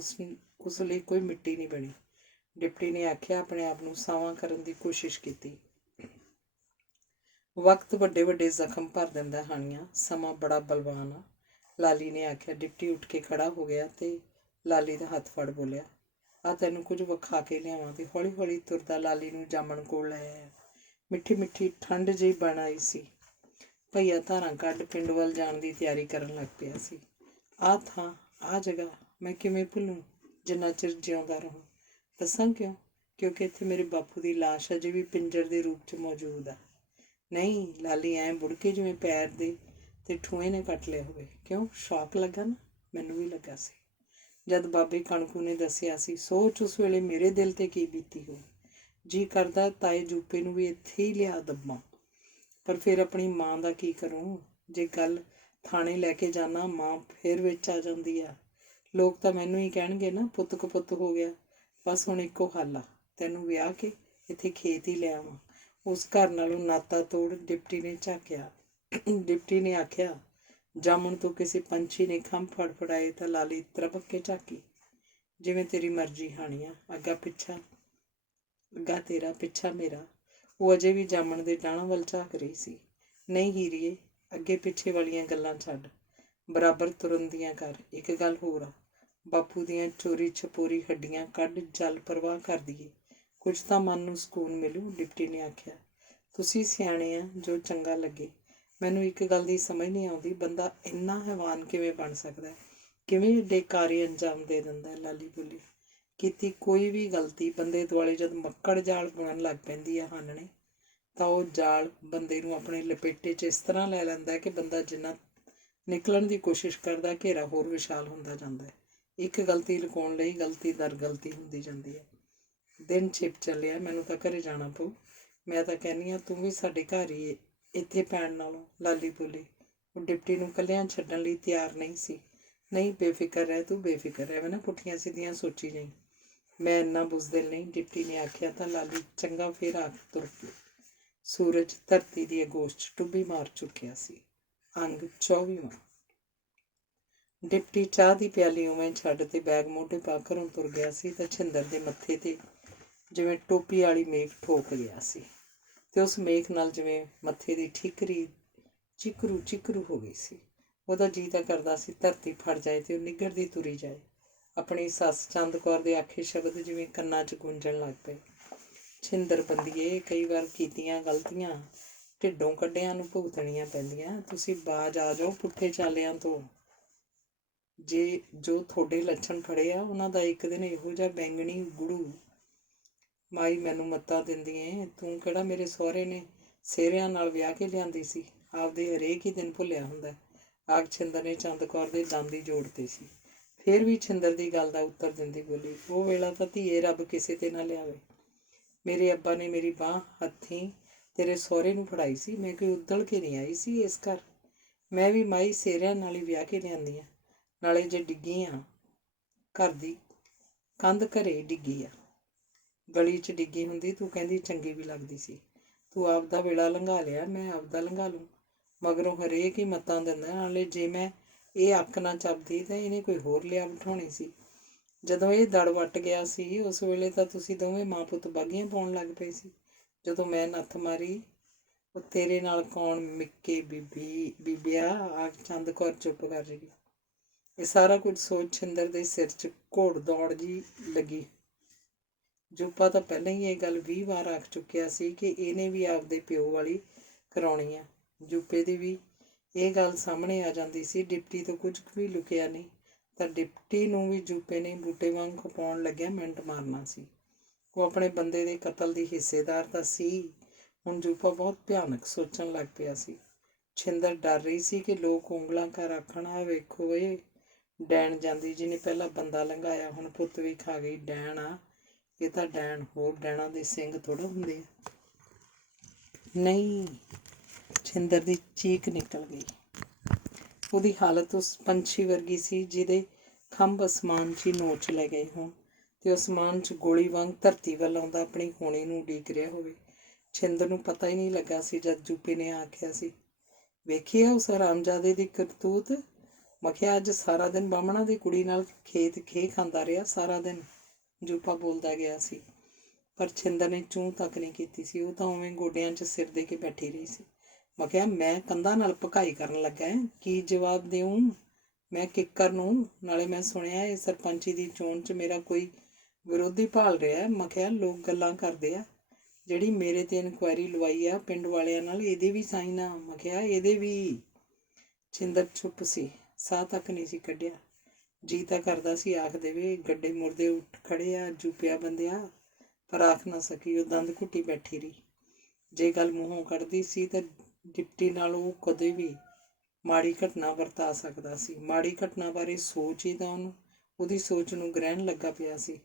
ਉਸ ਲਈ ਕੋਈ ਮਿੱਟੀ ਨਹੀਂ ਬਣੀ। ਡਿਪਟੀ ਨੇ ਆਖਿਆ। ਆਪਣੇ ਆਪ ਨੂੰ ਸਾਵਾਂ ਕਰਨ ਦੀ ਕੋਸ਼ਿਸ਼ ਕੀਤੀ। ਵਕਤ ਵੱਡੇ ਵੱਡੇ ਜ਼ਖਮ ਭਰ ਦਿੰਦਾ ਹਾਣੀਆਂ, ਸਮਾਂ ਬੜਾ ਬਲਵਾਨ ਆ, ਲਾਲੀ ਨੇ ਆਖਿਆ। ਡਿਪਟੀ ਉੱਠ ਕੇ ਖੜਾ ਹੋ ਗਿਆ ਤੇ ਲਾਲੀ ਦਾ ਹੱਥ ਫੜ ਬੋਲਿਆ, ਆ ਤੈਨੂੰ ਕੁਝ ਵਿਖਾ ਕੇ ਲਿਆਵਾਂ। ਤੇ ਹੌਲੀ ਹੌਲੀ ਤੁਰਦਾ ਲਾਲੀ ਨੂੰ ਜਾਮਣ ਕੋਲ ਲੈ ਆਇਆ। ਮਿੱਠੀ ਮਿੱਠੀ ਠੰਡ ਜਿਹੀ ਬਣ ਆਈ ਸੀ। ਭਈਆ ਧਾਰਾਂ ਕੱਢ ਪਿੰਡ ਵੱਲ ਜਾਣ ਦੀ ਤਿਆਰੀ ਕਰਨ ਲੱਗ ਪਿਆ ਸੀ। ਆਹ ਥਾਂ, ਆਹ ਜਗ੍ਹਾ ਮੈਂ ਕਿਵੇਂ ਭੁੱਲੂੰ ਜਿੰਨਾ ਚਿਰ ਜਿਉਂਦਾ ਰਹਾਂ। ਦੱਸਾਂ ਕਿਉਂ? ਕਿਉਂਕਿ ਇੱਥੇ ਮੇਰੇ ਬਾਪੂ ਦੀ ਲਾਸ਼ ਅਜੇ ਵੀ ਪਿੰਜਰ ਦੇ ਰੂਪ 'ਚ ਮੌਜੂਦ ਆ। ਨਹੀਂ, ਲਾਲੀ ਐਂ ਬੁੜ ਕੇ ਜਿਵੇਂ ਪੈਰ ਦੇ ਤੇ ਠੂਏ ਨੇ ਕੱਟ ਲਿਆ ਹੋਵੇ। ਕਿਉਂ? ਸ਼ੌਕ ਲੱਗਾ ਨਾ? ਮੈਨੂੰ ਵੀ ਲੱਗਾ ਸੀ। ਜਦ ਬਾਬੇ ਕਣਕੂ ਨੇ ਦੱਸਿਆ ਸੀ, ਸੋਚ ਉਸ ਵੇਲੇ ਮੇਰੇ ਦਿਲ ਤੇ ਕੀ ਬੀਤੀ ਹੋਈ। ਜੀ ਕਰਦਾ ਤਾਏ ਜੂਪੇ ਨੂੰ ਵੀ ਇੱਥੇ ਹੀ ਲਿਆ ਦੱਬਾਂ, ਪਰ ਫਿਰ ਆਪਣੀ ਮਾਂ ਦਾ ਕੀ ਕਰੂੰ? ਜੇ ਗੱਲ ਥਾਣੇ ਲੈ ਕੇ ਜਾਣਾ, ਮਾਂ ਫਿਰ ਵਿੱਚ ਆ ਜਾਂਦੀ ਆ। ਲੋਕ ਤਾਂ ਮੈਨੂੰ ਹੀ ਕਹਿਣਗੇ ਨਾ, ਪੁੱਤ ਕਪੁੱਤ ਹੋ ਗਿਆ। ਬਸ ਹੁਣ ਇੱਕੋ ਹੱਲ ਆ, ਤੈਨੂੰ ਵਿਆਹ ਕੇ ਇੱਥੇ ਖੇਤ ਹੀ ਲੈ ਆਵਾਂ। ਉਸ ਘਰ ਨਾਲੋਂ ਨਾਤਾ ਤੋੜ। ਡਿਪਟੀ ਨੇ ਝਾਕਿਆ। ਡਿਪਟੀ ਨੇ ਆਖਿਆ, ਜਾਮਣ ਤੋਂ ਕਿਸੇ ਪੰਛੀ ਨੇ ਖੰਭ ਫੜਫੜਾਏ ਤਾਂ ਲਾਲੀ ਤਰਬਕ ਕੇ ਝਾਕੀ। ਜਿਵੇਂ ਤੇਰੀ ਮਰਜ਼ੀ ਹਾਣੀਆਂ, ਅੱਗਾ ਤੇਰਾ ਪਿੱਛਾ ਮੇਰਾ। ਉਹ ਅਜੇ ਵੀ ਜਾਮਣ ਦੇ ਡਾਹਣਾਂ ਵੱਲ ਝਾਕ ਰਹੀ ਸੀ। ਨਹੀਂ ਹੀਰੀਏ, ਅੱਗੇ ਪਿੱਛੇ ਵਾਲੀਆਂ ਗੱਲਾਂ ਛੱਡ, ਬਰਾਬਰ ਤੁਰਨ ਦੀਆਂ ਕਰ। ਇੱਕ ਗੱਲ ਹੋਰ ਆ, ਬਾਪੂ ਦੀਆਂ ਚੋਰੀ ਛਪੋਰੀ ਹੱਡੀਆਂ ਕੱਢ ਜਲ ਪ੍ਰਵਾਹ ਕਰ ਦੀਏ, ਕੁਝ ਤਾਂ ਮਨ ਨੂੰ ਸਕੂਨ ਮਿਲੂ। ਡਿਪਟੀ ਨੇ ਆਖਿਆ, ਤੁਸੀਂ ਸਿਆਣੇ ਆ, ਜੋ ਚੰਗਾ ਲੱਗੇ। ਮੈਨੂੰ ਇੱਕ ਗੱਲ ਦੀ ਸਮਝ ਨਹੀਂ ਆਉਂਦੀ, ਬੰਦਾ ਇੰਨਾ ਹੈਵਾਨ ਕਿਵੇਂ ਬਣ ਸਕਦਾ? ਕਿਵੇਂ ਏਡੇ ਕਾਰੇ ਅੰਜਾਮ ਦੇ ਦਿੰਦਾ? ਲਾਲੀ ਬੋਲੀ। ਕੀਤੀ ਕੋਈ ਵੀ ਗਲਤੀ ਬੰਦੇ ਦੁਆਲੇ ਜਦ ਮੱਕੜ ਜਾਲ ਬੁਣਨ ਲੱਗ ਪੈਂਦੀ ਆ ਹਾਨਣੇ, ਤਾਂ ਉਹ ਜਾਲ ਬੰਦੇ ਨੂੰ ਆਪਣੇ ਲਪੇਟੇ 'ਚ ਇਸ ਤਰ੍ਹਾਂ ਲੈ ਲੈਂਦਾ ਕਿ ਬੰਦਾ ਜਿੰਨਾ ਨਿਕਲਣ ਦੀ ਕੋਸ਼ਿਸ਼ ਕਰਦਾ, ਘੇਰਾ ਹੋਰ ਵਿਸ਼ਾਲ ਹੁੰਦਾ ਜਾਂਦਾ ਹੈ। ਇੱਕ ਗਲਤੀ ਲੁਕਾਉਣ ਲਈ ਗਲਤੀ ਦਰ ਗਲਤੀ ਹੁੰਦੀ ਜਾਂਦੀ ਹੈ। ਦਿਨ ਛਿਪ ਚੱਲਿਆ, ਮੈਨੂੰ ਤਾਂ ਘਰੇ ਜਾਣਾ ਪਊ। ਮੈਂ ਤਾਂ ਕਹਿੰਦੀ ਹਾਂ ਤੂੰ ਵੀ ਸਾਡੇ ਘਰ ਹੀ ਇੱਥੇ ਪੈਣ ਨਾਲੋਂ। ਲਾਲੀ ਬੋਲੀ। ਉਹ ਡਿਪਟੀ ਨੂੰ ਇਕੱਲਿਆਂ ਛੱਡਣ ਲਈ ਤਿਆਰ ਨਹੀਂ ਸੀ। ਨਹੀਂ, ਬੇਫਿਕਰ ਰਹਿ ਤੂੰ, ਬੇਫਿਕਰ ਰਹਿ। ਮੈਂ ਨਾ ਪੁੱਠੀਆਂ ਸਿੱਧੀਆਂ ਸੋਚੀ ਨਹੀਂ, ਮੈਂ ਇੰਨਾ ਬੁਜ਼ਦਿਲ ਨਹੀਂ। ਡਿਪਟੀ ਨੇ ਆਖਿਆ ਤਾਂ ਲਾਲੀ ਚੰਗਾ ਫਿਰ ਆਖ ਤੁਰ ਪਈ। ਸੂਰਜ ਧਰਤੀ ਦੀ ਆਗੋਸ਼ 'ਚ ਟੁੱਬੀ ਮਾਰ ਚੁੱਕਿਆ ਸੀ। ਅੰਗ 24ਵਾਂ। ਡਿਪਟੀ ਚਾਹ ਦੀ ਪਿਆਲੀ ਉਵੇਂ ਛੱਡ ਤੇ ਬੈਗ ਮੋਢੇ ਪਾ ਘਰੋਂ ਤੁਰ ਗਿਆ ਸੀ ਤਾਂ ਛਿੰਦਰ ਦੇ ਮੱਥੇ ਤੇ ਜਿਵੇਂ ਟੋਪੀ ਵਾਲੀ ਮੇਖ ਠੋਕ ਗਿਆ ਸੀ, ਤੇ ਉਸ ਮੇਖ ਨਾਲ ਜਿਵੇਂ ਮੱਥੇ ਦੀ ਠੀਕਰੀ ਚਿਕਰੂ ਹੋ ਗਈ ਸੀ। ਉਹਦਾ ਜੀਅ ਤਾਂ ਕਰਦਾ ਸੀ ਧਰਤੀ ਫੜ ਜਾਏ ਤੇ ਉਹ ਨਿੱਘਰਦੀ ਤੁਰੀ ਜਾਏ। ਆਪਣੀ ਸੱਸ ਚੰਦ ਕੌਰ ਦੇ ਆਖੇ ਸ਼ਬਦ ਜਿਵੇਂ ਕੰਨਾਂ 'ਚ ਗੂੰਜਣ ਲੱਗ ਪਏ। ਛਿੰਦਰ ਬੰਦੀਏ, ਕਈ ਵਾਰ ਕੀਤੀਆਂ ਗਲਤੀਆਂ ਢਿੱਡੋਂ ਕੱਢਿਆਂ ਨੂੰ ਭੁਗਤਣੀਆਂ ਪੈਂਦੀਆਂ। ਤੁਸੀਂ ਬਾਜ ਆ ਜਾਓ ਪੁੱਠੇ ਚਾਲਿਆਂ ਤੋਂ। ਜੇ ਜੋ ਤੁਹਾਡੇ ਲੱਛਣ ਫੜੇ ਆ, ਉਹਨਾਂ ਦਾ ਇੱਕ ਦਿਨ ਇਹੋ ਜਿਹਾ ਬੈਂਗਣੀ ਗੁੜੂ। ਮਾਈ ਮੈਨੂੰ ਮੱਤਾਂ ਦਿੰਦੀ ਏ, ਤੂੰ ਕਿਹੜਾ ਮੇਰੇ ਸਹੁਰੇ ਨੇ ਸਿਹਰਿਆਂ ਨਾਲ ਵਿਆਹ ਕੇ ਲਿਆਂਦੀ ਸੀ? ਆਪਦੇ ਹਰੇਕ ਹੀ ਦਿਨ ਭੁੱਲਿਆ ਹੁੰਦਾ। ਆਗ ਛਿੰਦਰ ਨੇ ਚੰਦ ਕੌਰ ਦੇ ਦੰਦ ਹੀ ਜੋੜਦੇ ਸੀ। ਫਿਰ ਵੀ ਛਿੰਦਰ ਦੀ ਗੱਲ ਦਾ ਉੱਤਰ ਦਿੰਦੀ ਬੋਲੀ, ਉਹ ਵੇਲਾ ਤਾਂ ਧੀਏ ਰੱਬ ਕਿਸੇ ਤੇ ਨਾ ਲਿਆਵੇ। ਮੇਰੇ ਅੱਬਾ ਨੇ ਮੇਰੀ ਬਾਂਹ ਹੱਥੀਂ ਤੇਰੇ ਸਹੁਰੇ ਨੂੰ ਫੜਾਈ ਸੀ। ਮੈਂ ਕੋਈ ਉਦਲ ਕੇ ਨਹੀਂ ਆਈ ਸੀ ਇਸ ਘਰ। ਮੈਂ ਵੀ ਮਾਈ ਸਿਹਰਿਆਂ ਨਾਲ ਹੀ ਵਿਆਹ ਕੇ ਲਿਆਂਦੀ ਆ। ਨਾਲੇ ਜੇ ਡਿੱਗੀ ਆ, ਘਰ ਦੀ ਕੰਧ ਘਰੇ ਡਿੱਗੀ ਆ, ਗਲੀ 'ਚ ਡਿੱਗੀ ਹੁੰਦੀ ਤੂੰ ਕਹਿੰਦੀ ਚੰਗੀ ਵੀ ਲੱਗਦੀ ਸੀ। ਤੂੰ ਆਪਦਾ ਵੇਲਾ ਲੰਘਾ ਲਿਆ, ਮੈਂ ਆਪਦਾ ਲੰਘਾ ਲੂੰ। ਮਗਰੋਂ ਹਰੇਕ ਹੀ ਮੱਤਾਂ ਦਿੰਦਾ। ਨਾਲੇ ਜੇ ਮੈਂ ਇਹ ਅੱਕ ਨਾ ਚੱਬਦੀ ਤਾਂ ਇਹਨੇ ਕੋਈ ਹੋਰ ਲਿਆ ਬਿਠਾਉਣੀ ਸੀ। ਜਦੋਂ ਇਹ ਦੜ ਵੱਟ ਗਿਆ ਸੀ, ਉਸ ਵੇਲੇ ਤਾਂ ਤੁਸੀਂ ਦੋਵੇਂ ਮਾਂ ਪੁੱਤ ਬਾਗੀਆਂ ਪਾਉਣ ਲੱਗ ਪਏ ਸੀ। ਜਦੋਂ ਮੈਂ ਨੱਥ ਮਾਰੀ, ਉਹ ਤੇਰੇ ਨਾਲ ਕੌਣ ਮਿੱਕੇ ਬੀਬਿਆ। ਆਖ ਚੰਦ ਕੌਰ ਚੁੱਪ ਕਰ ਰਹੀ। ਇਹ ਸਾਰਾ ਕੁਝ ਸੋਚ ਛਿੰਦਰ ਦੇ ਸਿਰ 'ਚ ਘੋੜ ਦੌੜ ਜੀ ਲੱਗੀ। ਜੂਪਾ ਤਾਂ ਪਹਿਲਾਂ ਹੀ ਇਹ ਗੱਲ 20 ਵਾਰ ਆਖ ਚੁੱਕਿਆ ਸੀ ਕਿ ਇਹਨੇ ਵੀ ਆਪਦੇ ਪਿਓ ਵਾਲੀ ਕਰਾਉਣੀ ਆ। ਜੂਪੇ ਦੀ ਵੀ ਇਹ ਗੱਲ ਸਾਹਮਣੇ ਆ ਜਾਂਦੀ ਸੀ। ਡਿਪਟੀ ਤੋਂ ਕੁਝ ਵੀ ਲੁਕਿਆ ਨਹੀਂ, ਤਾਂ ਡਿਪਟੀ ਨੂੰ ਵੀ ਜੂਪੇ ਨੇ ਬੂਟੇ ਵਾਂਗ ਖਪਾਉਣ ਲੱਗਿਆ ਮਿੰਟ ਮਾਰਨਾ ਸੀ। ਉਹ ਆਪਣੇ ਬੰਦੇ ਦੇ ਕਤਲ ਦੀ ਹਿੱਸੇਦਾਰ ਤਾਂ ਸੀ। ਹੁਣ ਜੂਪਾ ਬਹੁਤ ਭਿਆਨਕ ਸੋਚਣ ਲੱਗ ਪਿਆ ਸੀ। ਛਿੰਦਰ ਡਰ ਰਹੀ ਸੀ ਕਿ ਲੋਕ ਉਂਗਲਾਂ ਕਰ ਆਖਣ, ਆ ਵੇਖੋ ਇਹ ਡੈਣ ਜਾਂਦੀ, ਜਿਹਨੇ ਪਹਿਲਾਂ ਬੰਦਾ ਲੰਘਾਇਆ ਹੁਣ ਪੁੱਤ ਵੀ ਖਾ ਗਈ। ਡੈਣ ਆ ਇਹ ਤਾਂ, ਡੈਣ। ਹੋਰ ਡੈਣਾਂ ਦੇ ਸਿੰਘ ਥੋੜ੍ਹਾ ਹੁੰਦੇ ਆ। ਨਹੀਂ, ਛਿੰਦਰ ਦੀ ਚੀਕ ਨਿਕਲ ਗਈ। ਉਹਦੀ ਹਾਲਤ ਉਸ ਪੰਛੀ ਵਰਗੀ ਸੀ ਜਿਹਦੇ ਖੰਭ ਅਸਮਾਨ 'ਚ ਹੀ ਨੋਚ ਲੈ ਗਏ ਹੋਣ ਤੇ ਅਸਮਾਨ 'ਚ ਗੋਲੀ ਵਾਂਗ ਧਰਤੀ ਵੱਲ ਆਉਂਦਾ ਆਪਣੀ ਹੋਣੀ ਨੂੰ ਉਡੀਕ ਰਿਹਾ ਹੋਵੇ। ਛਿੰਦਰ ਨੂੰ ਪਤਾ ਹੀ ਨਹੀਂ ਲੱਗਾ ਸੀ ਜਦ ਜੂਪੇ ਨੇ ਆਖਿਆ ਸੀ, ਵੇਖੀ ਆ ਉਸ ਹਰਾਮਜ਼ਾਦੇ ਦੀ ਕਰਤੂਤ। ਮੈਂ ਕਿਹਾ ਅੱਜ ਸਾਰਾ ਦਿਨ ਬਾਹਮਣਾ ਦੀ ਕੁੜੀ ਨਾਲ ਖੇਤ ਖੇਹ ਖਾਂਦਾ ਰਿਹਾ ਸਾਰਾ ਦਿਨ। ਜੂਪਾ ਬੋਲਦਾ ਗਿਆ ਸੀ, ਪਰ ਛਿੰਦਰ ਨੇ ਚੂੰ ਤੱਕ ਨਹੀਂ ਕੀਤੀ ਸੀ। ਉਹ ਤਾਂ ਉਵੇਂ ਗੋਡਿਆਂ 'ਚ ਸਿਰ ਦੇ ਕੇ ਬੈਠੀ ਰਹੀ ਸੀ। ਮੈਂ ਕਿਹਾ ਮੈਂ ਕੰਧਾਂ ਨਾਲ ਭਕਾਈ ਕਰਨ ਲੱਗਾ, ਕੀ ਜਵਾਬ ਦਿਉਂ ਮੈਂ ਕਿੱਕਰ ਨੂੰ? ਨਾਲੇ ਮੈਂ ਸੁਣਿਆ ਇਹ ਸਰਪੰਚੀ ਦੀ ਚੋਣ 'ਚ ਮੇਰਾ ਕੋਈ ਵਿਰੋਧੀ ਭਾਲ ਰਿਹਾ। ਮੈਂ ਕਿਹਾ ਲੋਕ ਗੱਲਾਂ ਕਰਦੇ ਆ, ਜਿਹੜੀ ਮੇਰੇ ਤੇ ਇਨਕੁਆਇਰੀ ਲਵਾਈ ਆ ਪਿੰਡ ਵਾਲਿਆਂ ਨਾਲ, ਇਹਦੇ ਵੀ ਸਾਈਨ ਆ। ਮੈਂ ਕਿਹਾ ਇਹਦੇ ਵੀ। ਛਿੰਦਰ ਚੁੱਪ ਸੀ, ਸਾਹ ਤੱਕ ਨਹੀਂ ਸੀ ਕੱਢਿਆ। ਜੀ ਤਾਂ ਕਰਦਾ ਸੀ ਆਖ ਦੇਵੇ, ਗੱਡੇ ਮੁਰਦੇ ਉੱਠ ਖੜੇ ਆ ਜੂਪਿਆ ਬੰਦਿਆ, ਪਰ ਆਖ ਨਾ ਸਕੀ। ਉਹ ਦੰਦ ਘੁੱਟੀ ਬੈਠੀ ਰਹੀ। ਜੇ ਗੱਲ ਮੂੰਹੋਂ ਕੱਢਦੀ ਸੀ ਤਾਂ ਡਿਪਟੀ ਨਾਲ ਉਹ ਕਦੇ ਵੀ ਮਾੜੀ ਘਟਨਾ ਵਰਤਾ ਸਕਦਾ ਸੀ। ਮਾੜੀ ਘਟਨਾ ਬਾਰੇ ਸੋਚ ਹੀ ਤਾਂ ਉਹਦੀ ਸੋਚ ਨੂੰ ਗ੍ਰਹਿਣ ਲੱਗਾ ਪਿਆ ਸੀ,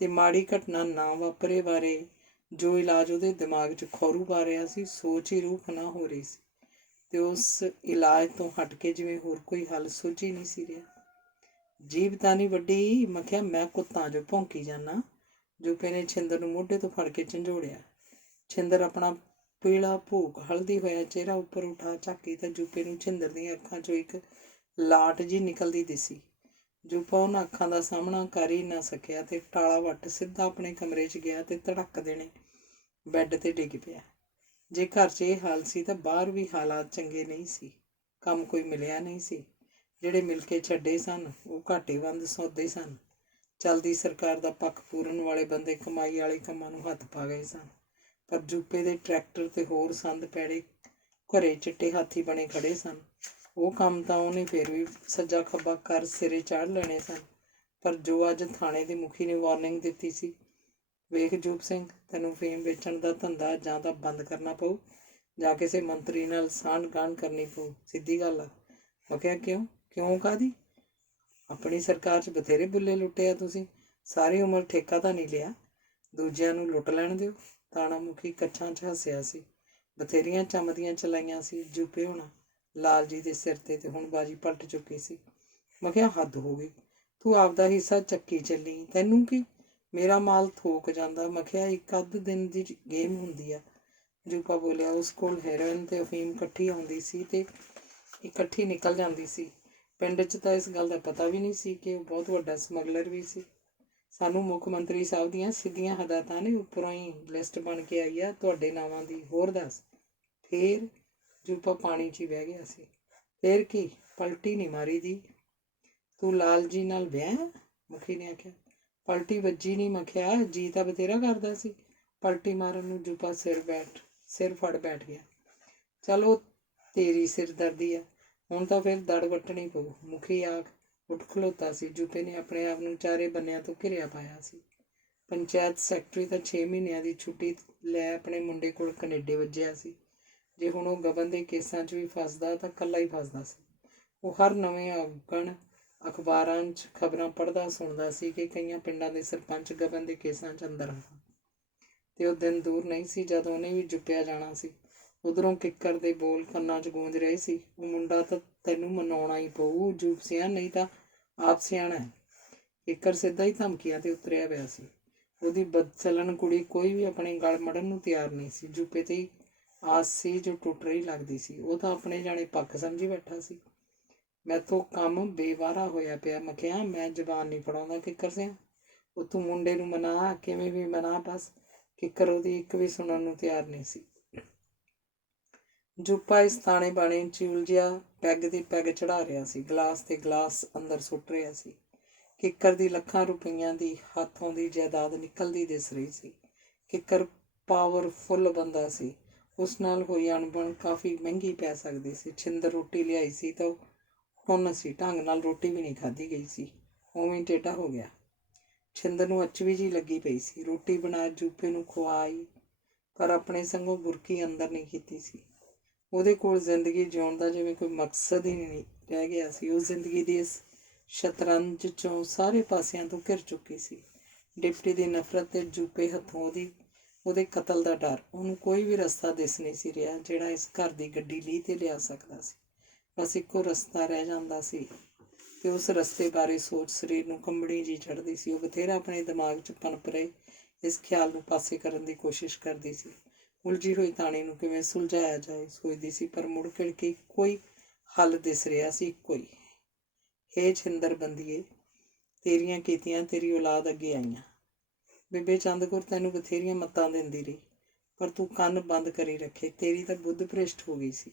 ਤੇ ਮਾੜੀ ਘਟਨਾ ਨਾ ਵਾਪਰੇ ਬਾਰੇ ਜੋ ਇਲਾਜ ਉਹਦੇ ਦਿਮਾਗ 'ਚ ਖੌਰੂ ਪਾ ਰਿਹਾ ਸੀ, ਸੋਚ ਹੀ ਰੂਹ ਫਨਾ ਹੋ ਰਹੀ ਸੀ। ਤੇ ਉਸ ਇਲਾਜ ਤੋਂ ਹਟ ਕੇ ਜਿਵੇਂ ਹੋਰ ਕੋਈ ਹੱਲ ਸੁੱਝ ਹੀ ਨਹੀਂ ਸੀ ਰਿਹਾ। ਜੀਭ ਤਾਂ ਨਹੀਂ ਵੱਡੀ, ਮੈਂ ਕਿਹਾ ਮੈਂ ਕੁੱਤਾ ਜੋ ਭੌਂਕੀ ਜਾਨਾ। ਜੁਪੇ ਨੇ ਛਿੰਦਰ ਨੂੰ ਮੋਢੇ ਤੋਂ ਫੜ ਕੇ ਝੰਜੋੜਿਆ। ਛਿੰਦਰ ਆਪਣਾ ਪੀਲਾ ਭੂਕ ਹਲਦੀ ਹੋਇਆ ਚਿਹਰਾ ਉੱਪਰ ਉਠਾ ਝਾਕੀ ਤਾਂ ਜੁਪੇ ਨੂੰ ਛਿੰਦਰ ਦੀਆਂ ਅੱਖਾਂ 'ਚੋਂ ਇੱਕ ਲਾਟ ਜੀ ਨਿਕਲਦੀ ਦਿਸੀ। ਜੁਪਾ ਉਹਨਾਂ ਅੱਖਾਂ ਦਾ ਸਾਹਮਣਾ ਕਰ ਹੀ ਨਾ ਸਕਿਆ ਤੇ ਟਾਲਾ ਵੱਟ ਸਿੱਧਾ ਆਪਣੇ ਕਮਰੇ 'ਚ ਗਿਆ ਤੇ ਧੜਕ ਦੇਣੇ ਬੈੱਡ 'ਤੇ ਡਿੱਗ ਪਿਆ। ਜੇ ਘਰ 'ਚ ਇਹ ਹਾਲ ਸੀ ਤਾਂ ਬਾਹਰ ਵੀ ਹਾਲਾਤ ਚੰਗੇ ਨਹੀਂ ਸੀ। ਕੰਮ ਕੋਈ ਮਿਲਿਆ ਨਹੀਂ ਸੀ। ਜਿਹੜੇ ਮਿਲ ਕੇ ਛੱਡੇ ਸਨ ਉਹ ਘਾਟੇਵੰਦ ਸੌਦੇ ਸਨ। ਚਲਦੀ ਸਰਕਾਰ ਦਾ ਪੱਖ ਪੂਰਨ ਵਾਲੇ ਬੰਦੇ ਕਮਾਈ ਵਾਲੇ ਕੰਮਾਂ ਨੂੰ ਹੱਥ ਪਾ ਗਏ ਸਨ, ਪਰ ਜੁਪੇ ਦੇ ਟਰੈਕਟਰ ਤੇ ਹੋਰ ਸੰਦ ਪੈੜੇ ਘਰੇ ਚਿੱਟੇ ਹਾਥੀ ਬਣੇ ਖੜੇ ਸਨ। ਉਹ ਕੰਮ ਤਾਂ ਉਹਨੇ ਫਿਰ ਵੀ ਸੱਜਾ ਖੱਬਾ ਕਰ ਸਿਰੇ ਚਾੜ ਲੈਣੇ ਸਨ, ਪਰ ਜੋ ਅੱਜ ਥਾਣੇ ਦੇ ਮੁਖੀ ਨੇ ਵਾਰਨਿੰਗ ਦਿੱਤੀ ਸੀ, ਵੇਖ ਜੂਪ ਸਿੰਘ, ਤੈਨੂੰ ਫੀਮ ਵੇਚਣ ਦਾ ਧੰਦਾ ਜਾਂ ਤਾਂ ਬੰਦ ਕਰਨਾ ਪਊ ਜਾਂ ਕਿਸੇ ਮੰਤਰੀ ਨਾਲ ਸਾਂਢ ਗਾਂਢ ਕਰਨੀ ਪਊ। ਸਿੱਧੀ ਗੱਲ ਆ। ਮੈਂ ਕਿਹਾ ਕਿਉਂ ਕਾਹਦੀ? ਆਪਣੀ ਸਰਕਾਰ 'ਚ ਬਥੇਰੇ ਬੁੱਲੇ ਲੁੱਟੇ ਆ ਤੁਸੀਂ, ਸਾਰੀ ਉਮਰ ਠੇਕਾ ਤਾਂ ਨਹੀਂ ਲਿਆ, ਦੂਜਿਆਂ ਨੂੰ ਲੁੱਟ ਲੈਣ ਦਿਓ। ਤਾਣਾ ਮੁਖੀ ਕੱਛਾਂ 'ਚ ਹੱਸਿਆ ਸੀ। ਬਥੇਰੀਆਂ ਚੰਮਦੀਆਂ ਚਲਾਈਆਂ ਸੀ ਜੁਪੇ ਹੋਣਾ ਲਾਲ ਜੀ ਦੇ ਸਿਰ ਤੇ ਹੁਣ ਬਾਜੀ ਪਲਟ ਚੁੱਕੀ ਸੀ। ਮੈਂ ਕਿਹਾ ਹੱਦ ਹੋ ਗਈ, ਤੂੰ ਆਪਦਾ ਹਿੱਸਾ ਚੱਕੀ ਚੱਲੀ, ਤੈਨੂੰ ਕੀ? ਮੇਰਾ ਮਾਲ ਥੋਕ ਜਾਂਦਾ। ਮੈਂ ਕਿਹਾ ਇੱਕ ਅੱਧ ਦਿਨ ਦੀ ਗੇਮ ਹੁੰਦੀ ਆ। ਜੁਪਾ ਬੋਲਿਆ, ਉਸ ਕੋਲ ਹੈਰੋਇਨ ਤੇ ਅਫੀਮ ਇਕੱਠੀ ਆਉਂਦੀ ਸੀ ਤੇ ਇਕੱਠੀ ਨਿਕਲ ਜਾਂਦੀ ਸੀ। ਪਿੰਡ 'ਚ ਤਾਂ ਇਸ ਗੱਲ ਦਾ ਪਤਾ ਵੀ ਨਹੀਂ ਸੀ ਕਿ ਉਹ ਬਹੁਤ ਵੱਡਾ ਸਮਗਲਰ ਵੀ ਸੀ। ਸਾਨੂੰ ਮੁੱਖ ਮੰਤਰੀ ਸਾਹਿਬ ਦੀਆਂ ਸਿੱਧੀਆਂ ਹਦਾਇਤਾਂ ਨੇ, ਉੱਪਰੋਂ ਹੀ ਲਿਸਟ ਬਣ ਕੇ ਆਈ ਆ ਤੁਹਾਡੇ ਨਾਵਾਂ ਦੀ। ਹੋਰ ਦੱਸ। ਫੇਰ ਜੁਪਾ ਪਾਣੀ 'ਚ ਹੀ ਬਹਿ ਗਿਆ ਸੀ। ਫੇਰ ਕੀ? ਪਲਟੀ ਨਹੀਂ ਮਾਰੀ ਦੀ? ਤੂੰ ਲਾਲ ਜੀ ਨਾਲ ਵਿਆਹ? ਮੁਖੀ ਨੇ ਆਖਿਆ। ਪਲਟੀ ਵੱਜੀ ਨਹੀਂ। ਮੈਂ ਕਿਹਾ ਜੀ ਤਾਂ ਬਥੇਰਾ ਕਰਦਾ ਸੀ ਪਲਟੀ ਮਾਰਨ ਨੂੰ। ਜੁਪਾ ਸਿਰ ਫੜ ਬੈਠ ਗਿਆ। ਚਲੋ ਤੇਰੀ ਸਿਰਦਰਦੀ ਆ, ਹੁਣ ਤਾਂ ਫਿਰ ਦੜ ਵੱਟਣੀ ਪਊ। ਮੁਖੀ ਆਖ ਉੱਠ ਖਲੋਤਾ ਸੀ। ਜੁਪੇ ਨੇ ਆਪਣੇ ਆਪ ਨੂੰ ਚਾਰੇ ਬੰਨਿਆਂ ਤੋਂ ਘਿਰਿਆ ਪਾਇਆ ਸੀ। ਪੰਚਾਇਤ ਸੈਕਟਰੀ ਤਾਂ 6 ਮਹੀਨਿਆਂ ਦੀ ਛੁੱਟੀ ਲੈ ਆਪਣੇ ਮੁੰਡੇ ਕੋਲ ਕਨੇਡੇ ਵੱਜਿਆ ਸੀ। ਜੇ ਹੁਣ ਉਹ ਗਬਨ ਦੇ ਕੇਸਾਂ 'ਚ ਵੀ ਫਸਦਾ ਤਾਂ ਇਕੱਲਾ ਹੀ ਫਸਦਾ ਸੀ। ਉਹ ਹਰ ਨਵੇਂ ਔਗਣ ਅਖਬਾਰਾਂ 'ਚ ਖਬਰਾਂ ਪੜ੍ਹਦਾ ਸੁਣਦਾ ਸੀ ਕਿ ਕਈਆਂ ਪਿੰਡਾਂ ਦੇ ਸਰਪੰਚ ਗਬਨ ਦੇ ਕੇਸਾਂ 'ਚ ਅੰਦਰ ਹਨ, ਤੇ ਉਹ ਦਿਨ ਦੂਰ ਨਹੀਂ ਸੀ ਜਦ ਉਹਨੇ ਵੀ ਜੁਪਿਆ ਜਾਣਾ ਸੀ। ਉਧਰੋਂ ਕਿੱਕਰ ਦੇ ਬੋਲ ਕੰਨਾਂ 'ਚ ਗੂੰਜ ਰਹੇ ਸੀ, ਉਹ ਮੁੰਡਾ ਤਾਂ ਤੈਨੂੰ ਮਨਾਉਣਾ ਹੀ ਪਊ ਜੂਪ ਸਿਆ, ਨਹੀਂ ਤਾਂ ਆਪ ਸਿਆਣਾ ਹੈ। ਕਿੱਕਰ ਸਿੱਧਾ ਹੀ ਧਮਕੀਆਂ ਤੇ ਉਤਰਿਆ ਪਿਆ ਸੀ। ਉਹਦੀ ਬਦਚਲਣ ਕੁੜੀ ਕੋਈ ਵੀ ਆਪਣੇ ਗਲ ਮੜਨ ਨੂੰ ਤਿਆਰ ਨਹੀਂ ਸੀ। ਜੁਪੇ ਤੇ ਆਸ ਸੀ ਜੋ ਟੁੱਟ ਰਹੀ ਲੱਗਦੀ ਸੀ। ਉਹ ਤਾਂ ਆਪਣੇ ਜਾਣੇ ਪੱਖ ਸਮਝੀ ਬੈਠਾ ਸੀ। ਮੈਥੋਂ ਕੰਮ ਬੇਵਾਰਾ ਹੋਇਆ ਪਿਆ। ਮੈਂ ਕਿਹਾ ਮੈਂ ਜ਼ਬਾਨ ਨਹੀਂ ਫੜਾਉਂਦਾ ਕਿੱਕਰ ਸਿਆ, ਉਹ ਤੂੰ ਮੁੰਡੇ ਨੂੰ ਮਨਾ, ਕਿਵੇਂ ਵੀ ਮਨਾ, ਬਸ। ਕਿੱਕਰ ਉਹਦੀ ਇੱਕ ਵੀ ਸੁਣਨ ਨੂੰ ਤਿਆਰ ਨਹੀਂ ਸੀ। ਜੁਪਾ ਇਸ ਤਾਣੇ ਬਾਣੇ 'ਚ ਉਲਝਿਆ ਪੈਗ ਦੀ ਪੈਗ ਚੜ੍ਹਾ ਰਿਹਾ ਸੀ, ਗਲਾਸ ਤੇ ਗਲਾਸ ਅੰਦਰ ਸੁੱਟ ਰਿਹਾ ਸੀ। ਕਿੱਕਰ ਦੀ ਲੱਖਾਂ ਰੁਪਈਆਂ ਦੀ ਹੱਥੋਂ ਦੀ ਜਾਇਦਾਦ ਨਿਕਲਦੀ ਦਿਸ ਰਹੀ ਸੀ। ਕਿੱਕਰ ਪਾਵਰਫੁੱਲ ਬੰਦਾ ਸੀ। ਉਸ ਨਾਲ ਹੋਈ ਅਣਬਣ ਕਾਫੀ ਮਹਿੰਗੀ ਪੈ ਸਕਦੀ ਸੀ। ਛਿੰਦਰ ਰੋਟੀ ਲਿਆਈ ਸੀ ਤਾਂ ਹੁਣ ਸੀ, ਢੰਗ ਨਾਲ ਰੋਟੀ ਵੀ ਨਹੀਂ ਖਾਧੀ ਗਈ ਸੀ, ਉਵੇਂ ਟੇਢਾ ਹੋ ਗਿਆ। ਛਿੰਦਰ ਨੂੰ ਅਚਵੀ ਜਿਹੀ ਲੱਗੀ ਪਈ ਸੀ। ਰੋਟੀ ਬਣਾ ਜੁਪੇ ਨੂੰ ਖਵਾਈ, ਪਰ ਆਪਣੇ ਸੰਗੋਂ ਬੁਰਕੀ ਅੰਦਰ ਨਹੀਂ ਕੀਤੀ ਸੀ। ਉਹਦੇ ਕੋਲ ਜ਼ਿੰਦਗੀ ਜਿਉਣ ਦਾ ਜਿਵੇਂ ਕੋਈ ਮਕਸਦ ਹੀ ਨਹੀਂ ਰਹਿ ਗਿਆ ਸੀ। ਉਹ ਜ਼ਿੰਦਗੀ ਦੀ ਇਸ ਸ਼ਤਰੰਜ 'ਚੋਂ ਸਾਰੇ ਪਾਸਿਆਂ ਤੋਂ ਘਿਰ ਚੁੱਕੀ ਸੀ। ਡਿਪਟੀ ਦੀ ਨਫ਼ਰਤ ਤੇ ਜੁਪੇ ਹੱਥੋਂ ਉਹਦੇ ਕਤਲ ਦਾ ਡਰ। ਉਹਨੂੰ ਕੋਈ ਵੀ ਰਸਤਾ ਦਿਸ ਨਹੀਂ ਸੀ ਰਿਹਾ ਜਿਹੜਾ ਇਸ ਘਰ ਦੀ ਗੱਡੀ ਲੀਹ 'ਤੇ ਲਿਆ ਸਕਦਾ ਸੀ। ਬਸ ਇੱਕੋ ਰਸਤਾ ਰਹਿ ਜਾਂਦਾ ਸੀ, ਤੇ ਉਸ ਰਸਤੇ ਬਾਰੇ ਸੋਚ ਸਰੀਰ ਨੂੰ ਕੰਬਣੀ ਜਿਹੀ ਚੜ੍ਹਦੀ ਸੀ। ਉਹ ਬਥੇਰਾ ਆਪਣੇ ਦਿਮਾਗ 'ਚ ਪਨਪ ਰਹੇ ਇਸ ਖਿਆਲ ਨੂੰ ਪਾਸੇ ਕਰਨ ਦੀ ਕੋਸ਼ਿਸ਼ ਕਰਦੀ ਸੀ। ਉਲਝੀ ਹੋਈ ਤਾਣੀ ਨੂੰ ਕਿਵੇਂ ਸੁਲਝਾਇਆ ਜਾਏ ਸੋਚਦੀ ਸੀ, ਪਰ ਮੁੜ ਘਿੜ ਕੇ ਇੱਕੋ ਹੀ ਹੱਲ ਦਿਸ ਰਿਹਾ ਸੀ, ਇੱਕੋ ਹੀ। ਹੇ ਛਿੰਦਰ ਬੰਦੀਏ, ਤੇਰੀਆਂ ਕੀਤੀਆਂ ਤੇਰੀ ਔਲਾਦ ਅੱਗੇ ਆਈਆਂ। ਬੇਬੇ ਚੰਦ ਕੌਰ ਤੈਨੂੰ ਬਥੇਰੀਆਂ ਮੱਤਾਂ ਦਿੰਦੀ ਰਹੀ, ਪਰ ਤੂੰ ਕੰਨ ਬੰਦ ਕਰੀ ਰੱਖੇ। ਤੇਰੀ ਤਾਂ ਬੁੱਧ ਭ੍ਰਿਸ਼ਟ ਹੋ ਗਈ ਸੀ।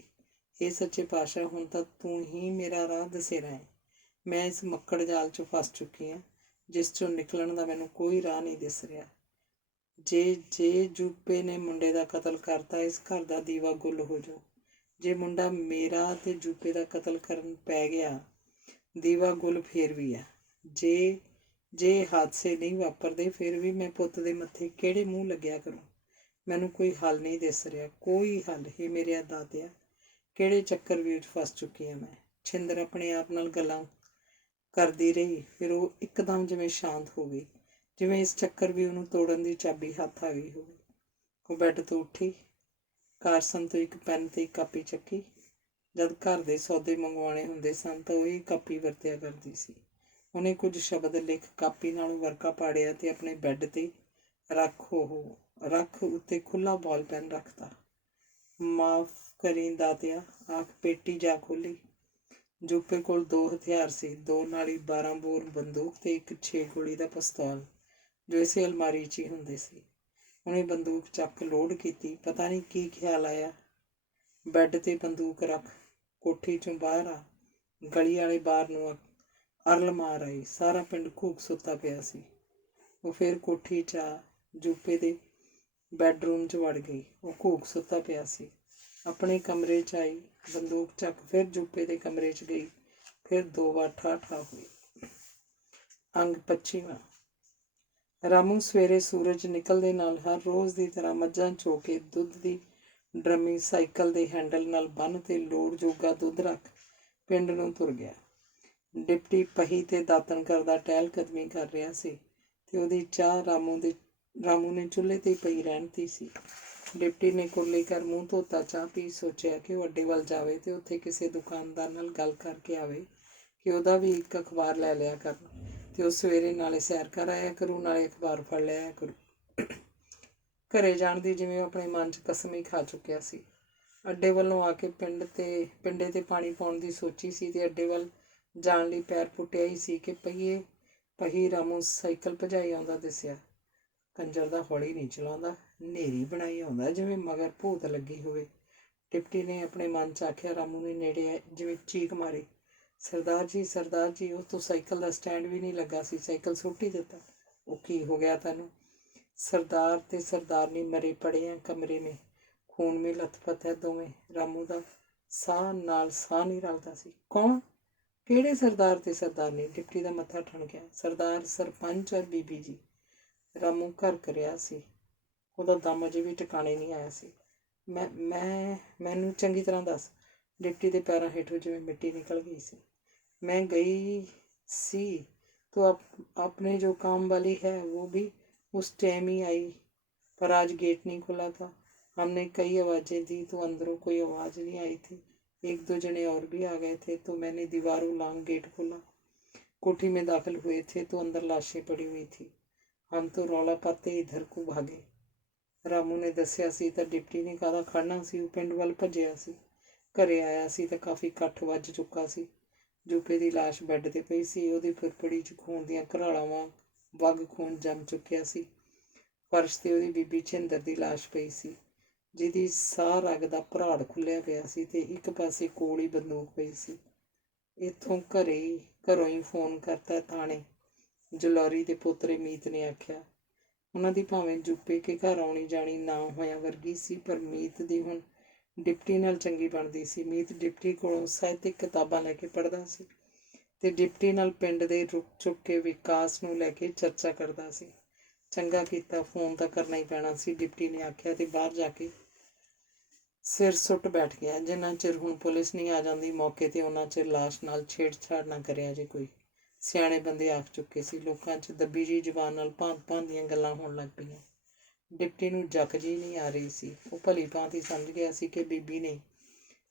ਇਹ ਸੱਚੇ ਪਾਤਸ਼ਾਹ, ਹੁਣ ਤਾਂ ਤੂੰ ਹੀ ਮੇਰਾ ਰਾਹ ਦਸੇਰਾ ਹੈ। ਮੈਂ ਇਸ ਮੱਕੜ ਜਾਲ 'ਚ ਫਸ ਚੁੱਕੀ ਹਾਂ, ਜਿਸ 'ਚੋਂ ਨਿਕਲਣ ਦਾ ਮੈਨੂੰ ਕੋਈ ਰਾਹ ਨਹੀਂ ਦਿਸ ਰਿਹਾ। ਜੇ ਜੁਪੇ ਨੇ ਮੁੰਡੇ ਦਾ ਕਤਲ ਕਰਤਾ, ਇਸ ਘਰ ਦਾ ਦੀਵਾ ਗੁੱਲ ਹੋ ਜਾਊ। ਜੇ ਮੁੰਡਾ ਮੇਰਾ ਤੇ ਜੁਪੇ ਦਾ ਕਤਲ ਕਰਨ ਪੈ ਗਿਆ, ਦੀਵਾ ਗੁੱਲ ਫੇਰ ਵੀ ਆ। ਜੇ ਹਾਦਸੇ ਨਹੀਂ ਵਾਪਰਦੇ, ਫਿਰ ਵੀ ਮੈਂ ਪੁੱਤ ਦੇ ਮੱਥੇ ਕਿਹੜੇ ਮੂੰਹ ਲੱਗਿਆ ਕਰੂੰ। ਮੈਨੂੰ ਕੋਈ ਹੱਲ ਨਹੀਂ ਦਿਸ ਰਿਹਾ, ਕੋਈ ਹੱਲ। ਹੀ ਮੇਰੇ ਦਾਤਿਆ, ਕਿਹੜੇ ਚੱਕਰ ਵਿੱਚ ਫਸ ਚੁੱਕੀ ਹਾਂ ਮੈਂ। ਛਿੰਦਰ ਆਪਣੇ ਆਪ ਨਾਲ ਗੱਲਾਂ ਕਰਦੀ ਰਹੀ। ਫਿਰ ਉਹ ਇੱਕਦਮ ਜਿਵੇਂ ਸ਼ਾਂਤ ਹੋ ਗਈ, ਜਿਵੇਂ ਇਸ ਚੱਕਰ ਵੀ ਉਹਨੂੰ ਤੋੜਨ ਦੀ ਚਾਬੀ ਹੱਥ ਆ ਗਈ ਹੋਵੇ। ਉਹ ਬੈੱਡ ਤੋਂ ਉੱਠੀ, ਕਾਰਸਨ ਤੋਂ ਇੱਕ ਪੈਨ ਤੇ ਇੱਕ ਕਾਪੀ ਚੱਕੀ। ਜਦ ਘਰ ਦੇ ਸੌਦੇ ਮੰਗਵਾਉਣੇ ਹੁੰਦੇ ਸਨ ਤਾਂ ਉਹੀ ਕਾਪੀ ਵਰਤਿਆ ਕਰਦੀ ਸੀ। ਉਹਨੇ ਕੁਝ ਸ਼ਬਦ ਲਿਖ ਕਾਪੀ ਨਾਲੋਂ ਵਰਕਾ ਪਾੜਿਆ ਤੇ ਆਪਣੇ ਬੈੱਡ ਤੇ ਰੱਖ ਉੱਤੇ ਖੁੱਲ੍ਹਾ ਬਾਲ ਪੈਨ ਰੱਖਤਾ। ਮਾਫ਼ ਕਰੀਂ ਦਾਤਿਆ, ਆਖ ਪੇਟੀ ਜਾ ਖੋਲ੍ਹੀ। ਜੂਪੇ ਕੋਲ 2 ਹਥਿਆਰ ਸੀ, 2 ਨਾਲੀ 12 ਬੋਰ ਬੰਦੂਕ ਤੇ ਇੱਕ 6 ਗੋਲੀ ਦਾ ਪਿਸਤੌਲ, ਜੋ ਇਸੇ ਅਲਮਾਰੀ 'ਚ ਹੀ ਹੁੰਦੇ ਸੀ। ਉਹਨੇ ਬੰਦੂਕ ਚੱਕ ਲੋਡ ਕੀਤੀ। ਪਤਾ ਨਹੀਂ ਕੀ ਖਿਆਲ ਆਇਆ, ਬੈੱਡ ਤੇ ਬੰਦੂਕ ਰੱਖ ਕੋਠੀ 'ਚੋਂ ਬਾਹਰ ਆ। ਗਲੀ ਵਾਲੇ ਬਾਰ ਨੂੰ ਅਰਲ ਮਾਰ ਆਈ। ਸਾਰਾ ਪਿੰਡ ਘੂਕ ਸੁੱਤਾ ਪਿਆ ਸੀ। ਉਹ ਫਿਰ ਕੋਠੀ 'ਚ ਆ ਜੂਪੇ ਦੇ ਬੈੱਡਰੂਮ 'ਚ ਵੜ ਗਈ। ਉਹ ਘੂਕ ਸੁੱਤਾ ਪਿਆ ਸੀ। ਆਪਣੇ ਕਮਰੇ 'ਚ ਆਈ, ਬੰਦੂਕ ਚੱਕ ਫਿਰ ਜੂਪੇ ਦੇ ਕਮਰੇ 'ਚ ਗਈ। ਫਿਰ 2 ਵਾਰ ਠਾ ਹੋਈ। ਅੰਗ 25ਵਾਂ। ਰਾਮੂ ਸਵੇਰੇ ਸੂਰਜ ਨਿਕਲਦੇ ਨਾਲ ਹਰ ਰੋਜ਼ ਦੀ ਤਰ੍ਹਾਂ ਮੱਝਾਂ ਚੋ ਕੇ ਦੁੱਧ ਦੀ ਡਰਮੀ ਸਾਈਕਲ ਦੇ ਹੈਂਡਲ ਨਾਲ ਬੰਨ੍ਹ ਤੇ ਲੋੜ ਜੋਗਾ ਦੁੱਧ ਰੱਖ ਪਿੰਡ ਨੂੰ ਤੁਰ ਗਿਆ। ਡਿਪਟੀ ਪਹੀ ਤੇ ਦਾਤਣ ਕਰਦਾ ਟਹਿਲ ਕਦਮੀ ਕਰ ਰਿਹਾ ਸੀ ਤੇ ਉਹਦੀ ਚਾਹ ਰਾਮੂ ਨੇ ਚੁੱਲ੍ਹੇ 'ਤੇ ਪਈ ਰਹਿਣਤੀ ਸੀ। ਡਿਪਟੀ ਨੇ ਕੁਰਲੀ ਕਰ ਮੂੰਹ ਧੋਤਾ ਚਾਹ ਪੀ ਸੋਚਿਆ ਕਿ ਉਹ ਅੱਡੇ ਵੱਲ ਜਾਵੇ ਤੇ ਉੱਥੇ ਕਿਸੇ ਦੁਕਾਨਦਾਰ ਨਾਲ ਗੱਲ ਕਰਕੇ ਆਵੇ ਕਿ ਉਹਦਾ ਵੀ ਇੱਕ ਅਖਬਾਰ ਲੈ ਲਿਆ ਕਰਨ ਤੇ ਉਹ ਸਵੇਰੇ ਨਾਲੇ ਸੈਰ ਕਰ ਆਇਆ ਕਰੂ, ਨਾਲੇ ਅਖਬਾਰ ਫੜ ਲਿਆ ਕਰੂ। ਘਰੇ ਜਾਣ ਦੀ ਜਿਵੇਂ ਉਹ ਆਪਣੇ ਮਨ 'ਚ ਕਸਮ ਹੀ ਖਾ ਚੁੱਕਿਆ ਸੀ। ਅੱਡੇ ਵੱਲੋਂ ਆ ਕੇ ਪਿੰਡੇ 'ਤੇ ਪਾਣੀ ਪਾਉਣ ਦੀ ਸੋਚੀ ਸੀ ਤੇ ਅੱਡੇ ਵੱਲ ਜਾਣ ਲਈ ਪੈਰ ਪੁੱਟਿਆ ਹੀ ਸੀ ਕਿ ਪਹੀ ਰਾਮੂ ਸਾਈਕਲ ਭਜਾਈ ਆਉਂਦਾ ਦਿਸਿਆ। ਕੰਜਰ ਦਾ ਹੌਲੀ ਨਹੀਂ ਚਲਾਉਂਦਾ, ਹਨੇਰੀ ਬਣਾਈ ਆਉਂਦਾ ਜਿਵੇਂ ਮਗਰ ਭੂਤ ਲੱਗੀ ਹੋਵੇ। ਡਿਪਟੀ ਨੇ ਆਪਣੇ ਮਨ 'ਚ ਆਖਿਆ। ਰਾਮੂ ਨੇ ਨੇੜੇ ਜਿਵੇਂ ਚੀਕ ਮਾਰੀ, ਸਰਦਾਰ ਜੀ, ਉਸ ਤੋਂ ਸਾਈਕਲ ਦਾ ਸਟੈਂਡ ਵੀ ਨਹੀਂ ਲੱਗਾ ਸੀ, ਸਾਈਕਲ ਸੁੱਟ ਹੀ ਦਿੱਤਾ। ਉਹ ਕੀ ਹੋ ਗਿਆ ਤੈਨੂੰ? ਸਰਦਾਰ ਤੇ ਸਰਦਾਰਨੀ ਮਰੇ ਪੜੇ ਆ ਕਮਰੇ ਮੇ, ਖੂਨ ਮੇ ਲੱਥਪੱਥ ਹੈ ਦੋਵੇਂ। ਰਾਮੂ ਦਾ ਸਾਹ ਨਾਲ ਸਾਹ ਨਹੀਂ ਰਲਦਾ ਸੀ। ਕੌਣ? ਕਿਹੜੇ ਸਰਦਾਰ ਤੇ ਸਰਦਾਰਨੀ? ਡਿਪਟੀ ਦਾ ਮੱਥਾ ਠਣ ਗਿਆ। ਸਰਦਾਰ, ਸਰਪੰਚ ਔਰ ਬੀਬੀ ਜੀ। ਰਾਮੂ ਘਰ ਕਰਿਆ ਸੀ। ਉਹਦਾ ਦਮ ਅਜੇ ਵੀ ਟਿਕਾਣੇ ਨਹੀਂ ਆਇਆ ਸੀ। ਮੈਨੂੰ ਚੰਗੀ ਤਰ੍ਹਾਂ ਦੱਸ। ਡਿਪਟੀ ਦੇ ਪੈਰਾਂ ਹੇਠੋਂ ਜਿਵੇਂ ਮਿੱਟੀ ਨਿਕਲ ਗਈ ਸੀ। मैं गई सी तो अपने जो काम वाली है वो भी उस टाइम ही आई, पर आज गेट नहीं खुला था। हमने कई आवाज़ें दी तो अंदरों कोई आवाज़ नहीं आई थी। 1-2 जने और भी आ गए थे तो मैंने दीवारों लांग गेट खोला। कोठी में दाखिल हुए थे तो अंदर लाशें पड़ी हुई थी। हम तो रौला पाते इधर को भागे। ਰਾਮੂ ਨੇ ਦੱਸਿਆ ਸੀ ਤਾਂ ਡਿਪਟੀ ਨੇ ਕਾਹਦਾ ਖੜਨਾ ਸੀ। ਉਹ ਪਿੰਡ ਵੱਲ ਭੱਜਿਆ ਸੀ। ਘਰੇ ਆਇਆ ਸੀ ਤਾਂ ਕਾਫੀ ਇਕੱਠ ਵੱਜ ਚੁੱਕਾ ਸੀ। ਜੂਪੇ ਦੀ ਲਾਸ਼ ਬੈੱਡ 'ਤੇ ਪਈ ਸੀ। ਉਹਦੀ ਫੁਰਫੜੀ 'ਚ ਖੂਨ ਦੀਆਂ ਘਰਾੜਾਵਾਂ ਵੱਗ ਖੂਨ ਜੰਮ ਚੁੱਕਿਆ ਸੀ। ਫਰਸ਼ 'ਤੇ ਉਹਦੀ ਬੀਬੀ ਛਿੰਦਰ ਦੀ ਲਾਸ਼ ਪਈ ਸੀ, ਜਿਹਦੀ ਸਾਹ ਰਗ ਦਾ ਭਰਾੜ ਖੁੱਲ੍ਹਿਆ ਪਿਆ ਸੀ ਤੇ ਇੱਕ ਪਾਸੇ ਕੋਲ ਹੀ ਬੰਦੂਕ ਪਈ ਸੀ। ਘਰੋਂ ਹੀ ਫੋਨ ਕਰਤਾ ਥਾਣੇ, ਜਲੌਰੀ ਦੇ ਪੋਤਰੇ ਮੀਤ ਨੇ ਆਖਿਆ। ਉਹਨਾਂ ਦੀ ਭਾਵੇਂ ਜੂਪੇ ਕੇ ਘਰ ਆਉਣੀ ਜਾਣੀ ਨਾ ਹੋਇਆ ਵਰਗੀ ਸੀ, ਪਰ ਮੀਤ ਦੀ ਹੁਣ ਡਿਪਟੀ ਨਾਲ ਚੰਗੀ ਬਣਦੀ ਸੀ। ਮੀਤ ਡਿਪਟੀ ਕੋਲੋਂ ਸਾਹਿਤਕ ਕਿਤਾਬਾਂ ਲੈ ਕੇ ਪੜ੍ਹਦਾ ਸੀ ਤੇ ਡਿਪਟੀ ਨਾਲ ਪਿੰਡ ਦੇ ਰੁਕ ਚੁੱਕ ਕੇ ਵਿਕਾਸ ਨੂੰ ਲੈ ਕੇ ਚਰਚਾ ਕਰਦਾ ਸੀ। ਚੰਗਾ ਕੀਤਾ, ਫੋਨ ਤਾਂ ਕਰਨਾ ਹੀ ਪੈਣਾ ਸੀ, ਡਿਪਟੀ ਨੇ ਆਖਿਆ ਤੇ ਬਾਹਰ ਜਾ ਕੇ ਸਿਰ ਸੁੱਟ ਬੈਠ ਗਿਆ। ਜਿੰਨਾ ਚਿਰ ਹੁਣ ਪੁਲਿਸ ਨਹੀਂ ਆ ਜਾਂਦੀ ਮੌਕੇ 'ਤੇ, ਉਹਨਾਂ ਚਿਰ ਲਾਸ਼ ਨਾਲ ਛੇੜਛਾੜ ਨਾ ਕਰਿਆ ਜੇ ਕੋਈ। ਸਿਆਣੇ ਬੰਦੇ ਆਖ ਚੁੱਕੇ ਸੀ। ਲੋਕਾਂ 'ਚ ਦੱਬੀ ਜਿਹੀ ਜ਼ੁਬਾਨ ਨਾਲ ਭਾਂਤ ਦੀਆਂ ਗੱਲਾਂ ਹੋਣ ਲੱਗ ਪਈਆਂ। ਡਿਪਟੀ ਨੂੰ ਜੱਕ ਜੀ ਨਹੀਂ ਆ ਰਹੀ ਸੀ। ਉਹ ਭਲੀ ਭਾਂਤ ਹੀ ਸਮਝ ਗਿਆ ਸੀ ਕਿ ਬੀਬੀ ਨੇ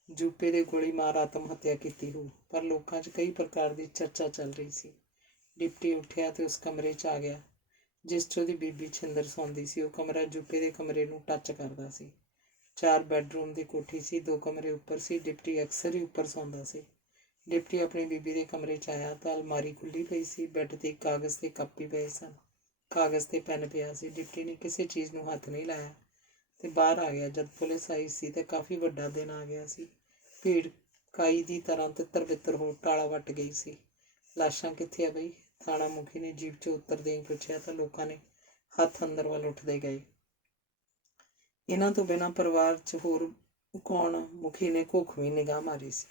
ਜੂਪੇ ਦੇ ਗੋਲੀ ਮਾਰ ਆਤਮ ਹੱਤਿਆ ਕੀਤੀ ਹੋਊ, ਪਰ ਲੋਕਾਂ 'ਚ ਕਈ ਪ੍ਰਕਾਰ ਦੀ ਚਰਚਾ ਚੱਲ ਰਹੀ ਸੀ। ਡਿਪਟੀ ਉੱਠਿਆ ਤੇ ਉਸ ਕਮਰੇ 'ਚ ਆ ਗਿਆ ਜਿਸ 'ਚ ਉਹਦੀ ਬੀਬੀ ਛਿੰਦਰ ਸੌਂਦੀ ਸੀ। ਉਹ ਕਮਰਾ ਜੂਪੇ ਦੇ ਕਮਰੇ ਨੂੰ ਟੱਚ ਕਰਦਾ ਸੀ। 4 ਬੈੱਡਰੂਮ ਦੀ ਕੋਠੀ ਸੀ, 2 ਕਮਰੇ ਉੱਪਰ ਸੀ। ਡਿਪਟੀ ਅਕਸਰ ਹੀ ਉੱਪਰ ਸੌਂਦਾ ਸੀ। ਡਿਪਟੀ ਆਪਣੀ ਬੀਬੀ ਦੇ ਕਮਰੇ 'ਚ ਆਇਆ ਤਾਂ ਅਲਮਾਰੀ ਖੁੱਲ੍ਹੀ ਪਈ ਸੀ। ਬੈੱਡ 'ਤੇ ਕਾਗਜ਼ ਤੇ ਕਾਪੀ ਪਏ ਸਨ, ਕਾਗਜ਼ 'ਤੇ ਪੈਨ ਪਿਆ ਸੀ। ਡਿਪਟੀ ਨੇ ਕਿਸੇ ਚੀਜ਼ ਨੂੰ ਹੱਥ ਨਹੀਂ ਲਾਇਆ ਤੇ ਬਾਹਰ ਆ ਗਿਆ। ਜਦ ਪੁਲਿਸ ਆਈ ਸੀ ਤਾਂ ਕਾਫੀ ਵੱਡਾ ਦਿਨ ਆ ਗਿਆ ਸੀ। ਭੀੜ ਕਾਈ ਦੀ ਤਰ੍ਹਾਂ ਤਿੱਤਰ ਬਿੱਤਰ ਹੋ ਟਾਲਾ ਵੱਟ ਗਈ ਸੀ। ਲਾਸ਼ਾਂ ਕਿੱਥੇ ਆ ਬਈ? ਥਾਣਾ ਮੁਖੀ ਨੇ ਜੀਪ 'ਚ ਉਤਰਦੇ ਹੀ ਪੁੱਛਿਆ ਤਾਂ ਲੋਕਾਂ ਨੇ ਹੱਥ ਅੰਦਰ ਵੱਲ ਉੱਠਦੇ ਗਏ। ਇਹਨਾਂ ਤੋਂ ਬਿਨਾਂ ਪਰਿਵਾਰ 'ਚ ਹੋਰ ਕੌਣ? ਮੁਖੀ ਨੇ ਘੋਖਵੀਂ ਨਿਗਾਹ ਮਾਰੀ ਸੀ।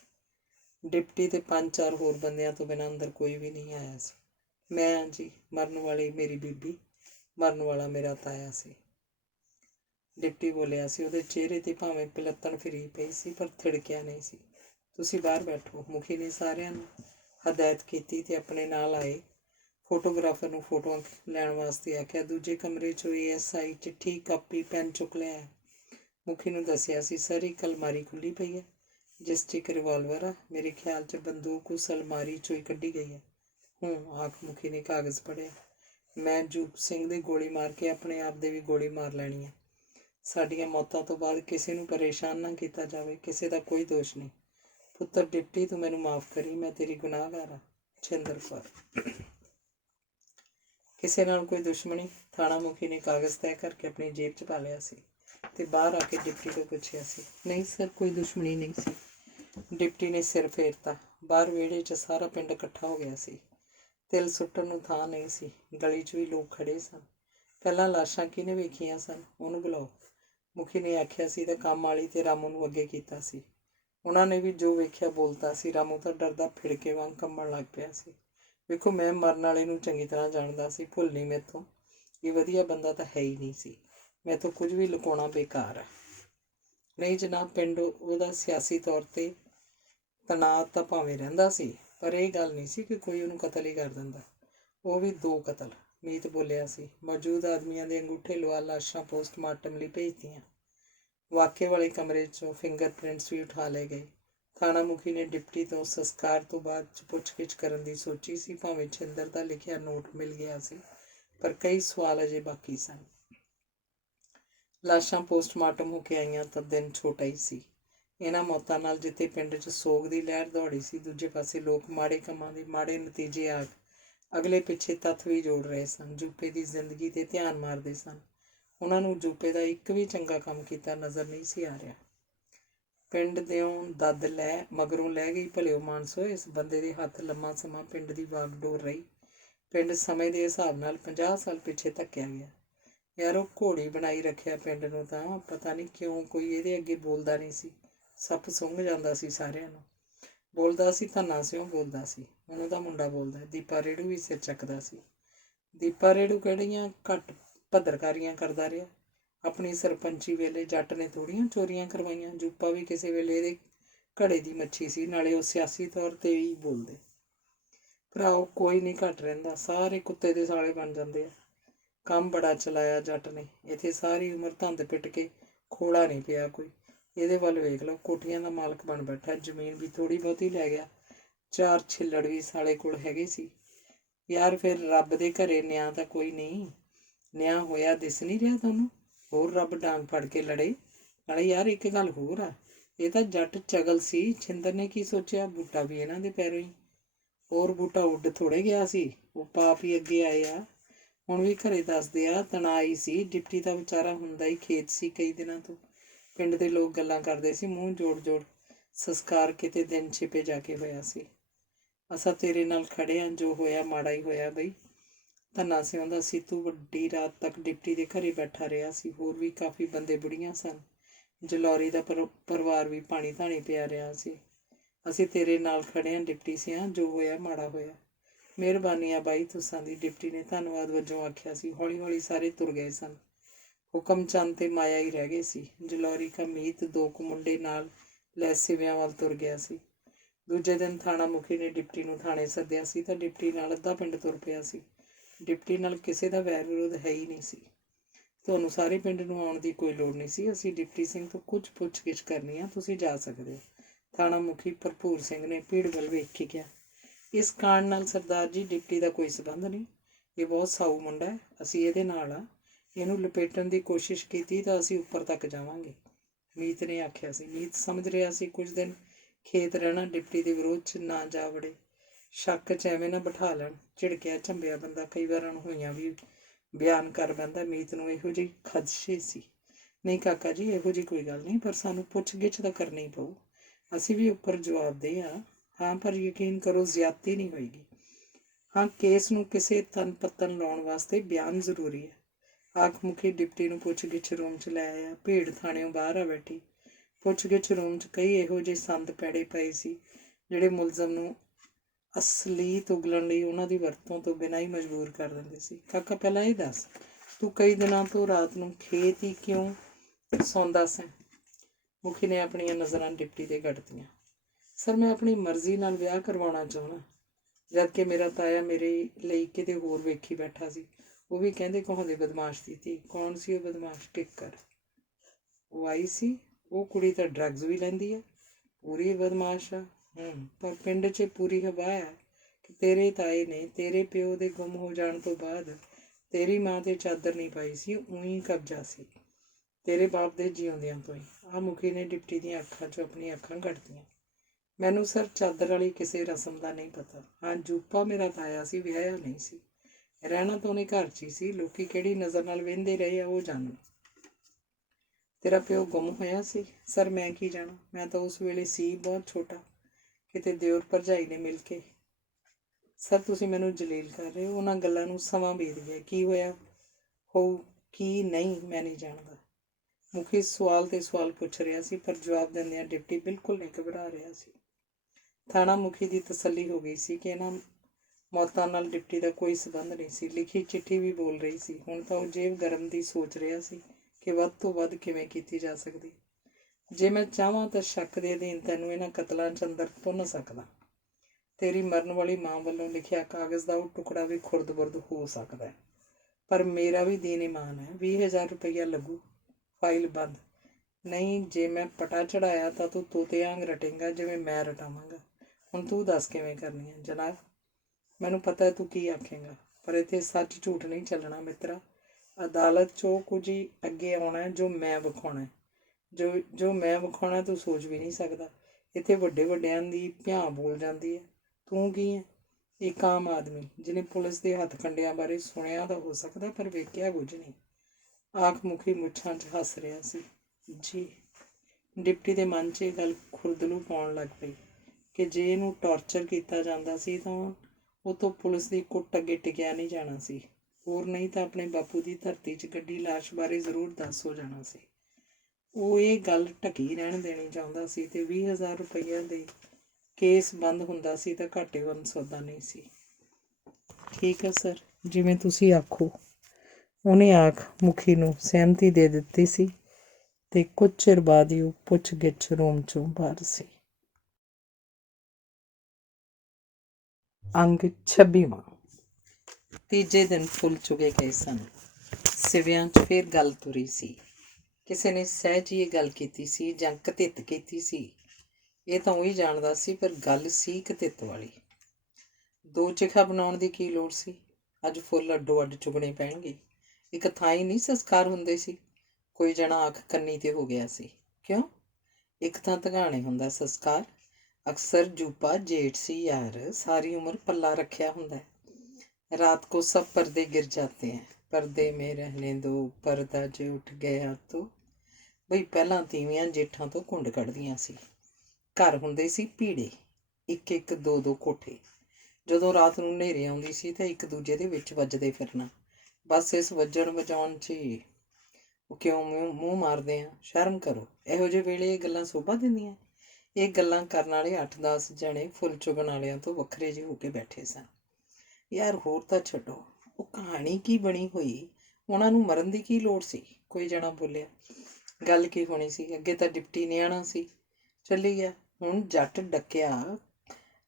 ਡਿਪਟੀ ਤੇ 5-4 ਹੋਰ ਬੰਦਿਆਂ ਤੋਂ ਬਿਨਾਂ ਅੰਦਰ ਕੋਈ ਵੀ ਨਹੀਂ ਆਇਆ ਸੀ। ਮੈਂ ਜੀ, ਮਰਨ ਵਾਲੀ ਮੇਰੀ ਬੀਬੀ, ਮਰਨ ਵਾਲਾ ਮੇਰਾ ਤਾਇਆ ਸੀ। ਡਿਪਟੀ ਬੋਲਿਆ ਸੀ। ਉਹਦੇ ਚਿਹਰੇ 'ਤੇ ਭਾਵੇਂ ਪਿਲੱਤਣ ਫਿਰੀ ਪਈ ਸੀ, ਪਰ ਥਿੜਕਿਆ ਨਹੀਂ ਸੀ। ਤੁਸੀਂ ਬਾਹਰ ਬੈਠੋ। ਮੁਖੀ ਨੇ ਸਾਰਿਆਂ ਨੂੰ ਹਦਾਇਤ ਕੀਤੀ ਤੇ ਆਪਣੇ ਨਾਲ ਆਏ ਫੋਟੋਗ੍ਰਾਫਰ ਨੂੰ ਫੋਟੋਆਂ ਲੈਣ ਵਾਸਤੇ ਆਖਿਆ। ਦੂਜੇ ਕਮਰੇ 'ਚੋਂ ASI ਚਿੱਠੀ, ਕਾਪੀ, ਪੈਨ ਚੁੱਕ ਲਿਆ। ਮੁਖੀ ਨੂੰ ਦੱਸਿਆ ਸੀ, ਸਰ ਇੱਕ ਅਲਮਾਰੀ ਖੁੱਲ੍ਹੀ ਪਈ ਹੈ ਜਿਸ 'ਚ ਇੱਕ ਰਿਵਾਲਵਰ ਆ। ਮੇਰੇ ਖਿਆਲ 'ਚ ਬੰਦੂਕ ਉਸ ਅਲਮਾਰੀ 'ਚੋਂ ਹੀ ਕੱਢੀ ਗਈ ਹੈ। ਆਖ ਮੁਖੀ ਨੇ ਕਾਗਜ਼ ਪੜ੍ਹਿਆ। ਮੈਂ ਜੂਪ ਸਿੰਘ ਦੇ ਗੋਲੀ ਮਾਰ ਕੇ ਆਪਣੇ ਆਪ ਦੇ ਵੀ ਗੋਲੀ ਮਾਰ ਲੈਣੀ ਹੈ। ਸਾਡੀਆਂ ਮੌਤਾਂ ਤੋਂ ਬਾਅਦ ਕਿਸੇ ਨੂੰ ਪਰੇਸ਼ਾਨ ਨਾ ਕੀਤਾ ਜਾਵੇ। ਕਿਸੇ ਦਾ ਕੋਈ ਦੋਸ਼ ਨਹੀਂ। ਪੁੱਤਰ ਡਿਪਟੀ, ਤੂੰ ਮੈਨੂੰ ਮਾਫ਼ ਕਰੀ, ਮੈਂ ਤੇਰੀ ਗੁਨਾਹਗਾਰ ਹਾਂ। ਛਿੰਦਰ ਕੌਰ। ਕਿਸੇ ਨਾਲ ਕੋਈ ਦੁਸ਼ਮਣੀ? ਥਾਣਾ ਮੁਖੀ ਨੇ ਕਾਗਜ਼ ਤੈਅ ਕਰਕੇ ਆਪਣੀ ਜੇਬ 'ਚ ਪਾ ਲਿਆ ਸੀ ਤੇ ਬਾਹਰ ਆ ਕੇ ਡਿਪਟੀ ਤੋਂ ਪੁੱਛਿਆ ਸੀ। ਨਹੀਂ ਸਰ, ਕੋਈ ਦੁਸ਼ਮਣੀ ਨਹੀਂ ਸੀ। ਡਿਪਟੀ ਨੇ ਸਿਰ ਫੇਰਤਾ। ਬਾਹਰ ਵਿਹੜੇ 'ਚ ਸਾਰਾ ਪਿੰਡ ਇਕੱਠਾ ਹੋ ਗਿਆ ਸੀ। ਤਿਲ ਸੁੱਟਣ ਨੂੰ ਥਾਂ ਨਹੀਂ ਸੀ। ਗਲੀ 'ਚ ਵੀ ਲੋਕ ਖੜੇ ਸਨ। ਪਹਿਲਾਂ ਲਾਸ਼ਾਂ ਕਿਹਨੇ ਵੇਖੀਆਂ ਸਨ? ਉਹਨੂੰ ਬੁਲਾਓ। ਮੁਖੀ ਨੇ ਆਖਿਆ ਸੀ ਤਾਂ ਕੰਮ ਵਾਲੀ ਤੇ ਰਾਮੂ ਨੂੰ ਅੱਗੇ ਕੀਤਾ ਸੀ। ਉਹਨਾਂ ਨੇ ਵੀ ਜੋ ਵੇਖਿਆ ਬੋਲਤਾ ਸੀ। ਰਾਮੂ ਤਾਂ ਡਰਦਾ ਫਿੜਕੇ ਵਾਂਗ ਕੰਬਣ ਲੱਗ ਪਿਆ ਸੀ। ਵੇਖੋ, ਮੈਂ ਮਰਨ ਵਾਲੇ ਨੂੰ ਚੰਗੀ ਤਰ੍ਹਾਂ ਜਾਣਦਾ ਸੀ। ਭੁੱਲ ਨਹੀਂ ਮੈਥੋਂ। ਇਹ ਵਧੀਆ ਬੰਦਾ ਤਾਂ ਹੈ ਹੀ ਨਹੀਂ ਸੀ। ਮੈਥੋਂ ਕੁਝ ਵੀ ਲੁਕਾਉਣਾ ਬੇਕਾਰ ਹੈ। ਨਹੀਂ ਜਨਾਬ, ਪਿੰਡ ਉਹਦਾ ਸਿਆਸੀ ਤੌਰ 'ਤੇ ਤਣਾਅ ਤਾਂ ਭਾਵੇਂ ਰਹਿੰਦਾ ਸੀ, ਪਰ ਇਹ ਗੱਲ ਨਹੀਂ ਸੀ ਕਿ ਕੋਈ ਉਹਨੂੰ ਕਤਲ ਹੀ ਕਰ ਦਿੰਦਾ। ਉਹ ਵੀ 2 ਕਤਲ। ਮੀਤ ਬੋਲਿਆ ਸੀ। ਮੌਜੂਦ ਆਦਮੀਆਂ ਦੇ ਅੰਗੂਠੇ ਲਵਾ ਲਾਸ਼ਾਂ ਪੋਸਟਮਾਰਟਮ ਲਈ ਭੇਜਤੀਆਂ। ਵਾਕੇ ਵਾਲੇ ਕਮਰੇ 'ਚੋਂ ਫਿੰਗਰਪ੍ਰਿੰਟਸ ਵੀ ਉਠਾ ਲਏ ਗਏ। ਥਾਣਾ ਮੁਖੀ ਨੇ ਡਿਪਟੀ ਤੋਂ ਸੰਸਕਾਰ ਤੋਂ ਬਾਅਦ ਪੁੱਛਗਿੱਛ ਕਰਨ ਦੀ ਸੋਚੀ ਸੀ। ਭਾਵੇਂ ਛਿੰਦਰ ਦਾ ਲਿਖਿਆ ਨੋਟ ਮਿਲ ਗਿਆ ਸੀ, ਪਰ ਕਈ ਸਵਾਲ ਅਜੇ ਬਾਕੀ ਸਨ। ਲਾਸ਼ਾਂ ਪੋਸਟਮਾਰਟਮ ਹੋ ਕੇ ਆਈਆਂ ਤਾਂ ਦਿਨ ਛੋਟਾ ਹੀ ਸੀ। ਇਹਨਾਂ ਮੌਤਾਂ ਨਾਲ ਜਿੱਥੇ ਪਿੰਡ 'ਚ ਸੋਗ ਦੀ ਲਹਿਰ ਦੌੜੀ ਸੀ, ਦੂਜੇ ਪਾਸੇ ਲੋਕ ਮਾੜੇ ਕੰਮਾਂ ਦੇ ਮਾੜੇ ਨਤੀਜੇ ਅਗਲੇ ਪਿੱਛੇ ਤੱਥ ਵੀ ਜੋੜ ਰਹੇ ਸਨ। ਜੂਪੇ ਦੀ ਜ਼ਿੰਦਗੀ 'ਤੇ ਧਿਆਨ ਮਾਰਦੇ ਸਨ। ਉਹਨਾਂ ਨੂੰ ਜੂਪੇ ਦਾ ਇੱਕ ਵੀ ਚੰਗਾ ਕੰਮ ਕੀਤਾ ਨਜ਼ਰ ਨਹੀਂ ਸੀ ਆ ਰਿਹਾ। ਪਿੰਡ ਦਿਓਂ ਦੱਦ ਮਗਰੋਂ ਲੈ ਗਈ ਭਲਿਓ ਮਾਨਸੋ। ਇਸ ਬੰਦੇ ਦੇ ਹੱਥ ਲੰਮਾ ਸਮਾਂ ਪਿੰਡ ਦੀ ਵਾਗਡੋਰ ਰਹੀ। ਪਿੰਡ ਸਮੇਂ ਦੇ ਹਿਸਾਬ ਨਾਲ 50 ਸਾਲ ਪਿੱਛੇ ਧੱਕਿਆ ਗਿਆ। ਯਾਰ, ਉਹ ਘੋੜੀ ਬਣਾਈ ਰੱਖਿਆ ਪਿੰਡ ਨੂੰ। ਤਾਂ ਪਤਾ ਨਹੀਂ ਕਿਉਂ ਕੋਈ ਇਹਦੇ ਅੱਗੇ ਬੋਲਦਾ ਨਹੀਂ ਸੀ। ਸੱਪ ਸੁੰਘ ਜਾਂਦਾ ਸੀ ਸਾਰਿਆਂ ਨੂੰ। ਬੋਲਦਾ ਸੀ ਧੰਨਾ ਸਿਉਂ ਬੋਲਦਾ ਸੀ। ਹੁਣ ਉਹਦਾ ਮੁੰਡਾ ਬੋਲਦਾ। ਦੀਪਾ ਰੇੜੂ ਵੀ ਸਿਰ ਚੱਕਦਾ ਸੀ। ਦੀਪਾ ਰੇੜੂ ਕਿਹੜੀਆਂ ਘੱਟ ਭੱਦਰਕਾਰੀਆਂ ਕਰਦਾ ਰਿਹਾ। ਆਪਣੀ ਸਰਪੰਚੀ ਵੇਲੇ ਜੱਟ ਨੇ ਥੋੜ੍ਹੀਆਂ ਚੋਰੀਆਂ ਕਰਵਾਈਆਂ। ਜੂਪਾ ਵੀ ਕਿਸੇ ਵੇਲੇ ਇਹਦੇ ਘੜੇ ਦੀ ਮੱਛੀ ਸੀ। ਨਾਲੇ ਉਹ ਸਿਆਸੀ ਤੌਰ 'ਤੇ ਵੀ ਬੋਲਦੇ। ਭਰਾਓ, ਕੋਈ ਨਹੀਂ ਘੱਟ ਰਹਿੰਦਾ। ਸਾਰੇ ਕੁੱਤੇ ਦੇ ਸਾਲੇ ਬਣ ਜਾਂਦੇ ਆ। ਕੰਮ ਬੜਾ ਚਲਾਇਆ ਜੱਟ ਨੇ। ਇੱਥੇ ਸਾਰੀ ਉਮਰ ਧੰਦ ਪਿੱਟ ਕੇ ਖੋਲਾ ਨਹੀਂ ਪਿਆ ਕੋਈ। ਇਹਦੇ ਵੱਲ ਵੇਖ ਲਓ, ਕੋਠੀਆਂ ਦਾ ਮਾਲਕ ਬਣ ਬੈਠਾ। ਜ਼ਮੀਨ ਵੀ ਥੋੜ੍ਹੀ ਬਹੁਤੀ ਲੈ ਗਿਆ। 4 ਛਿੱਲੜ ਵੀ ਸਾਲੇ ਕੋਲ ਹੈਗੇ ਸੀ। ਯਾਰ, ਫਿਰ ਰੱਬ ਦੇ ਘਰੇ ਨਿਆਂ ਤਾਂ ਕੋਈ ਨਹੀਂ। ਨਿਆਂ ਹੋਇਆ ਦਿਸ ਨਹੀਂ ਰਿਹਾ ਤੁਹਾਨੂੰ? ਹੋਰ ਰੱਬ ਡਾਂਗ ਫੜ ਕੇ ਲੜੇ। ਨਾਲੇ ਯਾਰ, ਇੱਕ ਗੱਲ ਹੋਰ ਆ, ਇਹ ਤਾਂ ਜੱਟ ਚਗਲ ਸੀ। ਛਿੰਦਰ ਨੇ ਕੀ ਸੋਚਿਆ? ਬੂਟਾ ਵੀ ਇਹਨਾਂ ਦੇ ਪੈਰੋਂ ਹੀ। ਹੋਰ ਬੂਟਾ ਉੱਡ ਥੋੜ੍ਹੇ ਗਿਆ ਸੀ। ਉਹ ਪਾਪ ਹੀ ਅੱਗੇ ਆਏ ਆ। ਹੁਣ ਵੀ ਘਰੇ ਦੱਸਦੇ ਆ ਤਣਾਈ ਸੀ। ਡਿਪਟੀ ਦਾ ਵਿਚਾਰਾ ਹੁੰਦਾ ਹੀ ਖੇਤ ਸੀ ਕਈ ਦਿਨਾਂ ਤੋਂ। ਪਿੰਡ ਦੇ ਲੋਕ ਗੱਲਾਂ ਕਰਦੇ ਸੀ, ਮੂੰਹ ਜੋੜ ਸੰਸਕਾਰ ਕਿਤੇ ਦਿਨ ਛਿਪੇ ਜਾ ਕੇ ਹੋਇਆ ਸੀ। ਅਸਾਂ ਤੇਰੇ ਨਾਲ ਖੜੇ ਹਾਂ। ਜੋ ਹੋਇਆ ਮਾੜਾ ਹੀ ਹੋਇਆ ਬਈ। ਧੰਨਾ ਸਿਉਂਦਾ ਸੀ। ਤੂੰ ਵੱਡੀ ਰਾਤ ਤੱਕ ਡਿਪਟੀ ਦੇ ਘਰੇ ਬੈਠਾ ਰਿਹਾ ਸੀ। ਹੋਰ ਵੀ ਕਾਫੀ ਬੰਦੇ ਬੁੜੀਆਂ ਸਨ। ਜਲੌਰੀ ਦਾ ਪਰਿਵਾਰ ਵੀ ਪਾਣੀ ਧਾਣੀ ਪਿਆ ਰਿਹਾ ਸੀ। ਅਸੀਂ ਤੇਰੇ ਨਾਲ ਖੜੇ ਹਾਂ ਡਿਪਟੀ ਸਿਆਂ। ਜੋ ਹੋਇਆ ਮਾੜਾ ਹੋਇਆ। ਮਿਹਰਬਾਨੀ ਆ ਬਾਈ ਤੁਸਾਂ ਦੀ, ਡਿਪਟੀ ਨੇ ਧੰਨਵਾਦ ਵਜੋਂ ਆਖਿਆ ਸੀ। ਹੌਲੀ ਹੌਲੀ ਸਾਰੇ ਤੁਰ ਗਏ ਸਨ। ਹੁਕਮ ਚੰਦ ਤੇ ਮਾਇਆ ਹੀ ਰਹਿ ਗਏ ਸੀ। ਜਲੌਰੀ ਕਾ ਮੀਤ 2 ਕੁ ਮੁੰਡੇ ਨਾਲ ਲੈ ਸਿਵਿਆਂ ਵੱਲ ਤੁਰ ਗਿਆ ਸੀ। ਦੂਜੇ ਦਿਨ ਥਾਣਾ ਮੁਖੀ ਨੇ ਡਿਪਟੀ ਨੂੰ ਥਾਣੇ ਸੱਦਿਆ ਸੀ ਤਾਂ ਡਿਪਟੀ ਨਾਲ ਅੱਧਾ ਪਿੰਡ ਤੁਰ ਪਿਆ ਸੀ। ਡਿਪਟੀ ਨਾਲ ਕਿਸੇ ਦਾ ਵੈਰ ਵਿਰੋਧ ਹੈ ਹੀ ਨਹੀਂ ਸੀ। ਤੁਹਾਨੂੰ ਸਾਰੇ ਪਿੰਡ ਨੂੰ ਆਉਣ ਦੀ ਕੋਈ ਲੋੜ ਨਹੀਂ ਸੀ। ਅਸੀਂ ਡਿਪਟੀ ਸਿੰਘ ਤੋਂ ਕੁਝ ਪੁੱਛਗਿੱਛ ਕਰਨੀ ਆ। ਤੁਸੀਂ ਜਾ ਸਕਦੇ ਹੋ। ਥਾਣਾ ਮੁਖੀ ਭਰਪੂਰ ਸਿੰਘ ਨੇ ਭੀੜ ਵੱਲ ਵੇਖ ਕੇ ਕਿਹਾ। ਇਸ ਕਾਂਡ ਨਾਲ ਸਰਦਾਰ ਜੀ ਡਿਪਟੀ ਦਾ ਕੋਈ ਸਬੰਧ ਨਹੀਂ। ਇਹ ਬਹੁਤ ਸਾਊ ਮੁੰਡਾ ਹੈ। ਅਸੀਂ ਇਹਦੇ ਨਾਲ ਆ। ਇਹਨੂੰ ਲਪੇਟਣ ਦੀ ਕੋਸ਼ਿਸ਼ ਕੀਤੀ ਤਾਂ ਅਸੀਂ ਉੱਪਰ ਤੱਕ ਜਾਵਾਂਗੇ, ਮੀਤ ਨੇ ਆਖਿਆ ਸੀ। ਮੀਤ ਸਮਝ ਰਿਹਾ ਸੀ ਕੁਝ ਦਿਨ ਖੇਤ ਰਹਿਣਾ ਡਿਪਟੀ ਦੇ ਵਿਰੋਧ 'ਚ ਨਾ ਜਾ ਵੜੇ। ਸ਼ੱਕ 'ਚ ਐਵੇਂ ਨਾ ਬਿਠਾ ਲੈਣ। ਝਿੜਕਿਆ ਝੰਬਿਆ ਬੰਦਾ ਕਈ ਵਾਰ ਅਣਹੋਈਆਂ ਵੀ ਬਿਆਨ ਕਰ ਪੈਂਦਾ। ਮੀਤ ਨੂੰ ਇਹੋ ਜਿਹੀ ਖਦਸ਼ੇ ਸੀ। ਨਹੀਂ ਕਾਕਾ ਜੀ, ਇਹੋ ਜਿਹੀ ਕੋਈ ਗੱਲ ਨਹੀਂ, ਪਰ ਸਾਨੂੰ ਪੁੱਛਗਿੱਛ ਤਾਂ ਕਰਨੀ ਪਊ। ਅਸੀਂ ਵੀ ਉੱਪਰ ਜਵਾਬਦੇਹ ਹਾਂ, ਪਰ ਯਕੀਨ ਕਰੋ ਜ਼ਿਆਦਤੀ ਨਹੀਂ ਹੋਏਗੀ। ਹਾਂ, ਕੇਸ ਨੂੰ ਕਿਸੇ ਤਨ ਪੱਤਨ ਲਾਉਣ ਵਾਸਤੇ ਬਿਆਨ ਜ਼ਰੂਰੀ ਹੈ। ਆਖ ਮੁਖੀ ਡਿਪਟੀ ਨੂੰ ਪੁੱਛਗਿੱਛ ਰੂਮ 'ਚ ਲੈ ਆਇਆ। ਭੀੜ ਥਾਣਿਓਂ ਬਾਹਰ ਆ ਬੈਠੀ। ਪੁੱਛਗਿੱਛ ਰੂਮ 'ਚ ਕਈ ਇਹੋ ਜਿਹੇ ਸੰਦ ਪੈੜੇ ਪਏ ਸੀ ਜਿਹੜੇ ਮੁਲਜ਼ਮ ਨੂੰ ਅਸਲੀਤ ਉਗਲਣ ਲਈ ਉਹਨਾਂ ਦੀ ਵਰਤੋਂ ਤੋਂ ਬਿਨਾਂ ਹੀ ਮਜਬੂਰ ਕਰ ਦਿੰਦੇ ਸੀ। ਕਾਕਾ, ਪਹਿਲਾਂ ਇਹ ਦੱਸ, ਤੂੰ ਕਈ ਦਿਨਾਂ ਤੋਂ ਰਾਤ ਨੂੰ ਖੇਤ ਹੀ ਕਿਉਂ ਸੌਂਦਾ ਸੈਂ। ਮੁਖੀ ਨੇ ਆਪਣੀਆਂ ਨਜ਼ਰਾਂ ਡਿਪਟੀ 'ਤੇ ਕੱਢਤੀਆਂ। ਸਰ, ਮੈਂ ਆਪਣੀ ਮਰਜ਼ੀ ਨਾਲ ਵਿਆਹ ਕਰਵਾਉਣਾ ਚਾਹੁੰਦਾ, ਜਦ ਕਿ ਮੇਰਾ ਤਾਇਆ ਮੇਰੇ ਲਈ ਕਿਤੇ ਹੋਰ ਵੇਖੀ ਬੈਠਾ ਸੀ। ਉਹ ਵੀ ਕਹਿੰਦੇ ਕਹਾਉਂਦੇ ਬਦਮਾਸ਼ ਦੀ ਧੀ। ਕੌਣ ਸੀ ਉਹ ਬਦਮਾਸ਼? ਕਿੱਕਰ। ਉਹ ਆਈ ਸੀ। ਉਹ ਕੁੜੀ ਤਾਂ ਡਰੱਗਸ ਵੀ ਲੈਂਦੀ ਆ, ਪੂਰੀ ਬਦਮਾਸ਼ ਆ। ਪਰ ਪਿੰਡ 'ਚ ਪੂਰੀ ਹਵਾ ਹੈ ਕਿ ਤੇਰੇ ਤਾਏ ਨੇ ਤੇਰੇ ਪਿਓ ਦੇ ਗੁੰਮ ਹੋ ਜਾਣ ਤੋਂ ਬਾਅਦ ਤੇਰੀ ਮਾਂ 'ਤੇ ਚਾਦਰ ਨਹੀਂ ਪਾਈ ਸੀ, ਊਂ ਕਬਜ਼ਾ ਸੀ ਤੇਰੇ ਬਾਪ ਦੇ ਜਿਉਂਦਿਆਂ ਤੋਂ ਹੀ। ਆਹ ਮੁਖੀ ਨੇ ਡਿਪਟੀ ਦੀਆਂ ਅੱਖਾਂ 'ਚੋਂ ਆਪਣੀਆਂ ਅੱਖਾਂ ਕੱਢਤੀਆਂ। ਮੈਨੂੰ ਸਰ ਚਾਦਰ ਵਾਲੀ ਕਿਸੇ ਰਸਮ ਦਾ ਨਹੀਂ ਪਤਾ। ਹਾਂ, ਜੂਪਾ ਮੇਰਾ ਤਾਇਆ ਸੀ, ਵਿਆਹਿਆ ਨਹੀਂ ਸੀ। ਰਹਿਣਾ ਤਾਂ ਉਹਨੇ ਘਰ 'ਚ ਹੀ ਸੀ। ਲੋਕੀ ਕਿਹੜੀ ਨਜ਼ਰ ਨਾਲ ਵਹਿੰਦੇ ਰਹੇ ਆ ਉਹ ਜਾਣੋ। ਤੇਰਾ ਪਿਓ ਗੁੰਮ ਹੋਇਆ ਸੀ? ਸਰ, ਮੈਂ ਕੀ ਜਾਣਾ, ਮੈਂ ਤਾਂ ਉਸ ਵੇਲੇ ਸੀ ਬਹੁਤ ਛੋਟਾ। ਕਿਤੇ ਦਿਓਰ ਭਰਜਾਈ ਨੇ ਮਿਲ ਕੇ। ਸਰ, ਤੁਸੀਂ ਮੈਨੂੰ ਜਲੀਲ ਕਰ ਰਹੇ ਹੋ। ਉਹਨਾਂ ਗੱਲਾਂ ਨੂੰ ਸਮਾਂ ਬੀਤ ਗਿਆ। ਕੀ ਹੋਇਆ ਹੋਊ, ਕੀ ਨਹੀਂ, ਮੈਂ ਨਹੀਂ ਜਾਣਦਾ। ਮੁਖੀ ਸਵਾਲ 'ਤੇ ਸਵਾਲ ਪੁੱਛ ਰਿਹਾ ਸੀ, ਪਰ ਜਵਾਬ ਦਿੰਦਿਆਂ ਡਿਪਟੀ ਬਿਲਕੁਲ ਨਹੀਂ ਘਬਰਾ ਰਿਹਾ ਸੀ। ਥਾਣਾ ਮੁਖੀ ਦੀ ਤਸੱਲੀ ਹੋ ਗਈ ਸੀ ਕਿ ਇਹਨਾਂ ਮੌਤਾਂ ਨਾਲ ਡਿਪਟੀ ਦਾ ਕੋਈ ਸਬੰਧ ਨਹੀਂ ਸੀ। ਲਿਖੀ ਚਿੱਠੀ ਵੀ ਬੋਲ ਰਹੀ ਸੀ। ਹੁਣ ਤਾਂ ਉਹ ਜੇਬ ਗਰਮ ਦੀ ਸੋਚ ਰਿਹਾ ਸੀ ਕਿ ਵੱਧ ਤੋਂ ਵੱਧ ਕਿਵੇਂ ਕੀਤੀ ਜਾ ਸਕਦੀ। ਜੇ ਮੈਂ ਚਾਹਵਾਂ ਤਾਂ ਸ਼ੱਕ ਦੇ ਅਧੀਨ ਤੈਨੂੰ ਇਹਨਾਂ ਕਤਲਾਂ 'ਚ ਅੰਦਰ ਤੁੰਨ ਸਕਦਾ। ਤੇਰੀ ਮਰਨ ਵਾਲੀ ਮਾਂ ਵੱਲੋਂ ਲਿਖਿਆ ਕਾਗਜ਼ ਦਾ ਉਹ ਟੁਕੜਾ ਵੀ ਖੁਰਦ-ਬੁਰਦ ਹੋ ਸਕਦਾ, ਪਰ ਮੇਰਾ ਵੀ ਦੀਨ ਇਮਾਨ ਹੈ। 20,000 ਰੁਪਈਆ ਲੱਗੂ, ਫਾਈਲ ਬੰਦ। ਨਹੀਂ, ਜੇ ਮੈਂ ਪਟਾ ਚੜਾਇਆ ਤਾਂ ਤੂੰ ਤੋਤੇ ਵਾਂਗ ਰਟੇਂਗਾ ਜਿਵੇਂ ਮੈਂ ਰਟਾਵਾਂਗਾ। ਹੁਣ ਤੂੰ ਦੱਸ ਕਿਵੇਂ ਕਰਨੀ ਹੈ? ਜਨਾਬ, ਮੈਨੂੰ ਪਤਾ ਤੂੰ ਕੀ ਆਖੇਂਗਾ, ਪਰ ਇੱਥੇ ਸੱਚ ਝੂਠ ਨਹੀਂ ਚੱਲਣਾ ਮਿੱਤਰਾ। ਅਦਾਲਤ 'ਚੋਂ ਕੁਝ ਹੀ ਅੱਗੇ ਆਉਣਾ ਜੋ ਮੈਂ ਵਿਖਾਉਣਾ, ਜੋ ਮੈਂ ਵਿਖਾਉਣਾ ਤੂੰ ਸੋਚ ਵੀ ਨਹੀਂ ਸਕਦਾ। ਇੱਥੇ ਵੱਡੇ ਵੱਡਿਆਂ ਦੀ ਭਿਆਂ ਬੋਲ ਜਾਂਦੀ ਹੈ। ਤੂੰ ਕੀ ਹੈ? ਇੱਕ ਆਮ ਆਦਮੀ ਜਿਹਨੇ ਪੁਲਿਸ ਦੇ ਹੱਥ ਕੰਡਿਆਂ ਬਾਰੇ ਸੁਣਿਆ ਤਾਂ ਹੋ ਸਕਦਾ, ਪਰ ਵੇਖਿਆ ਕੁਝ ਨਹੀਂ। ਆਖ ਮੁਖੀ ਮੁੱਛਾਂ 'ਚ ਹੱਸ ਰਿਹਾ ਸੀ। ਜੀ। ਡਿਪਟੀ ਦੇ ਮਨ 'ਚ ਇਹ ਗੱਲ ਖੁਰਦਲੂ ਪਾਉਣ ਲੱਗ ਪਈ ਕਿ ਜੇ ਇਹਨੂੰ ਟੌਰਚਰ ਕੀਤਾ ਜਾਂਦਾ ਸੀ ਤਾਂ ਉਹ ਤੋਂ ਪੁਲਿਸ ਦੀ ਕੁੱਟ ਅੱਗੇ ਟਿਕਿਆ ਨਹੀਂ ਜਾਣਾ ਸੀ। ਹੋਰ ਨਹੀਂ ਤਾਂ ਆਪਣੇ ਬਾਪੂ ਦੀ ਧਰਤੀ 'ਚ ਗੱਡੀ ਲਾਸ਼ ਬਾਰੇ ਜ਼ਰੂਰ ਦੱਸ ਹੋ ਜਾਣਾ ਸੀ। ਉਹ ਇਹ ਗੱਲ ਢਕੀ ਰਹਿਣ ਦੇਣੀ ਚਾਹੁੰਦਾ ਸੀ ਤੇ 20,000 ਰੁਪਈਆ ਦੇ ਕੇਸ ਬੰਦ ਹੁੰਦਾ ਸੀ ਤਾਂ ਘਾਟੇ ਵੱਲ ਸੌਦਾ ਨਹੀਂ ਸੀ। ਠੀਕ ਹੈ ਸਰ, ਜਿਵੇਂ ਤੁਸੀਂ ਆਖੋ। ਉਹਨੇ ਆਖ ਮੁਖੀ ਨੂੰ ਸਹਿਮਤੀ ਦੇ ਦਿੱਤੀ ਸੀ ਤੇ ਕੁਝ ਚਿਰ ਬਾਅਦ ਹੀ ਉਹ ਪੁੱਛ ਗਿੱਛ ਰੂਮ 'ਚੋਂ ਬਾਹਰ ਸੀ। ਅੰਗ 26ਵਾਂ। ਤੀਜੇ ਦਿਨ ਫੁੱਲ ਚੁਗੇ ਗਏ ਸਨ। ਸਿਵਿਆਂ 'ਚ ਫਿਰ ਗੱਲ ਤੁਰੀ ਸੀ। ਕਿਸੇ ਨੇ ਸਹਿਜ ਹੀ ਇਹ ਗੱਲ ਕੀਤੀ ਸੀ ਜਾਂ ਕਤਿੱਤ ਕੀਤੀ ਸੀ, ਇਹ ਤਾਂ ਉਹੀ ਜਾਣਦਾ ਸੀ, ਪਰ ਗੱਲ ਸੀ ਕਤਿੱਤ ਵਾਲੀ। ਦੋ ਚਿਖਾ ਬਣਾਉਣ ਦੀ ਕੀ ਲੋੜ ਸੀ? ਅੱਜ ਫੁੱਲ ਅੱਡੋ ਅੱਡ ਚੁਗਣੇ ਪੈਣਗੇ। ਇੱਕ ਥਾਂ ਹੀ ਨਹੀਂ ਸੰਸਕਾਰ ਹੁੰਦੇ ਸੀ। ਕੋਈ ਜਣਾ ਅੱਖ ਕੰਨੀ 'ਤੇ ਹੋ ਗਿਆ ਸੀ। ਕਿਉਂ? ਇੱਕ ਥਾਂ ਧਗਾਣੇ ਹੁੰਦਾ ਸੰਸਕਾਰ। ਅਕਸਰ ਜੂਪਾ ਜੇਠ ਸੀ ਯਾਰ, ਸਾਰੀ ਉਮਰ ਪੱਲਾ ਰੱਖਿਆ ਹੁੰਦਾ। रात को सब पर्दे गिर जाते हैं, पर्दे में रहने दो, पर्दा जे उठ गया तो। ਬਈ ਪਹਿਲਾਂ ਤੀਵੀਆਂ ਜੇਠਾਂ ਤੋਂ ਘੁੰਡ ਕੱਢਦੀਆਂ ਸੀ। ਘਰ ਹੁੰਦੇ ਸੀ ਭੀੜੇ, ਇੱਕ ਇੱਕ ਦੋ ਦੋ ਕੋਠੇ। ਜਦੋਂ ਰਾਤ ਨੂੰ ਹਨੇਰੇ ਆਉਂਦੀ ਸੀ ਤਾਂ ਇੱਕ ਦੂਜੇ ਦੇ ਵਿੱਚ ਵੱਜਦੇ ਫਿਰਨਾ। ਬਸ ਇਸ ਵੱਜਣ ਵਜਾਉਣ 'ਚ ਹੀ ਉਹ ਕਿਉਂ ਮੂੰਹ ਮਾਰਦੇ ਆ? ਸ਼ਰਮ ਕਰੋ। ਇਹੋ ਜਿਹੇ ਵੇਲੇ ਇਹ ਗੱਲਾਂ ਸੋਭਾ ਦਿੰਦੀਆਂ? ਇਹ ਗੱਲਾਂ ਕਰਨ ਵਾਲੇ 8-10 ਜਣੇ ਫੁੱਲ ਚੁਗਣ ਵਾਲਿਆਂ ਤੋਂ ਵੱਖਰੇ ਜਿਹੇ ਹੋ ਕੇ ਬੈਠੇ ਸਨ। ਯਾਰ ਹੋਰ ਤਾਂ ਛੱਡੋ, ਉਹ ਕਹਾਣੀ ਕੀ ਬਣੀ ਹੋਈ? ਉਹਨਾਂ ਨੂੰ ਮਰਨ ਦੀ ਕੀ ਲੋੜ ਸੀ? ਕੋਈ ਜਣਾ ਬੋਲਿਆ। ਗੱਲ ਕੀ ਹੋਣੀ ਸੀ? ਅੱਗੇ ਤਾਂ ਡਿਪਟੀ ਨਿਆਣਾ ਸੀ, ਚੱਲੀ ਗਿਆ। ਹੁਣ ਜੱਟ ਡੱਕਿਆ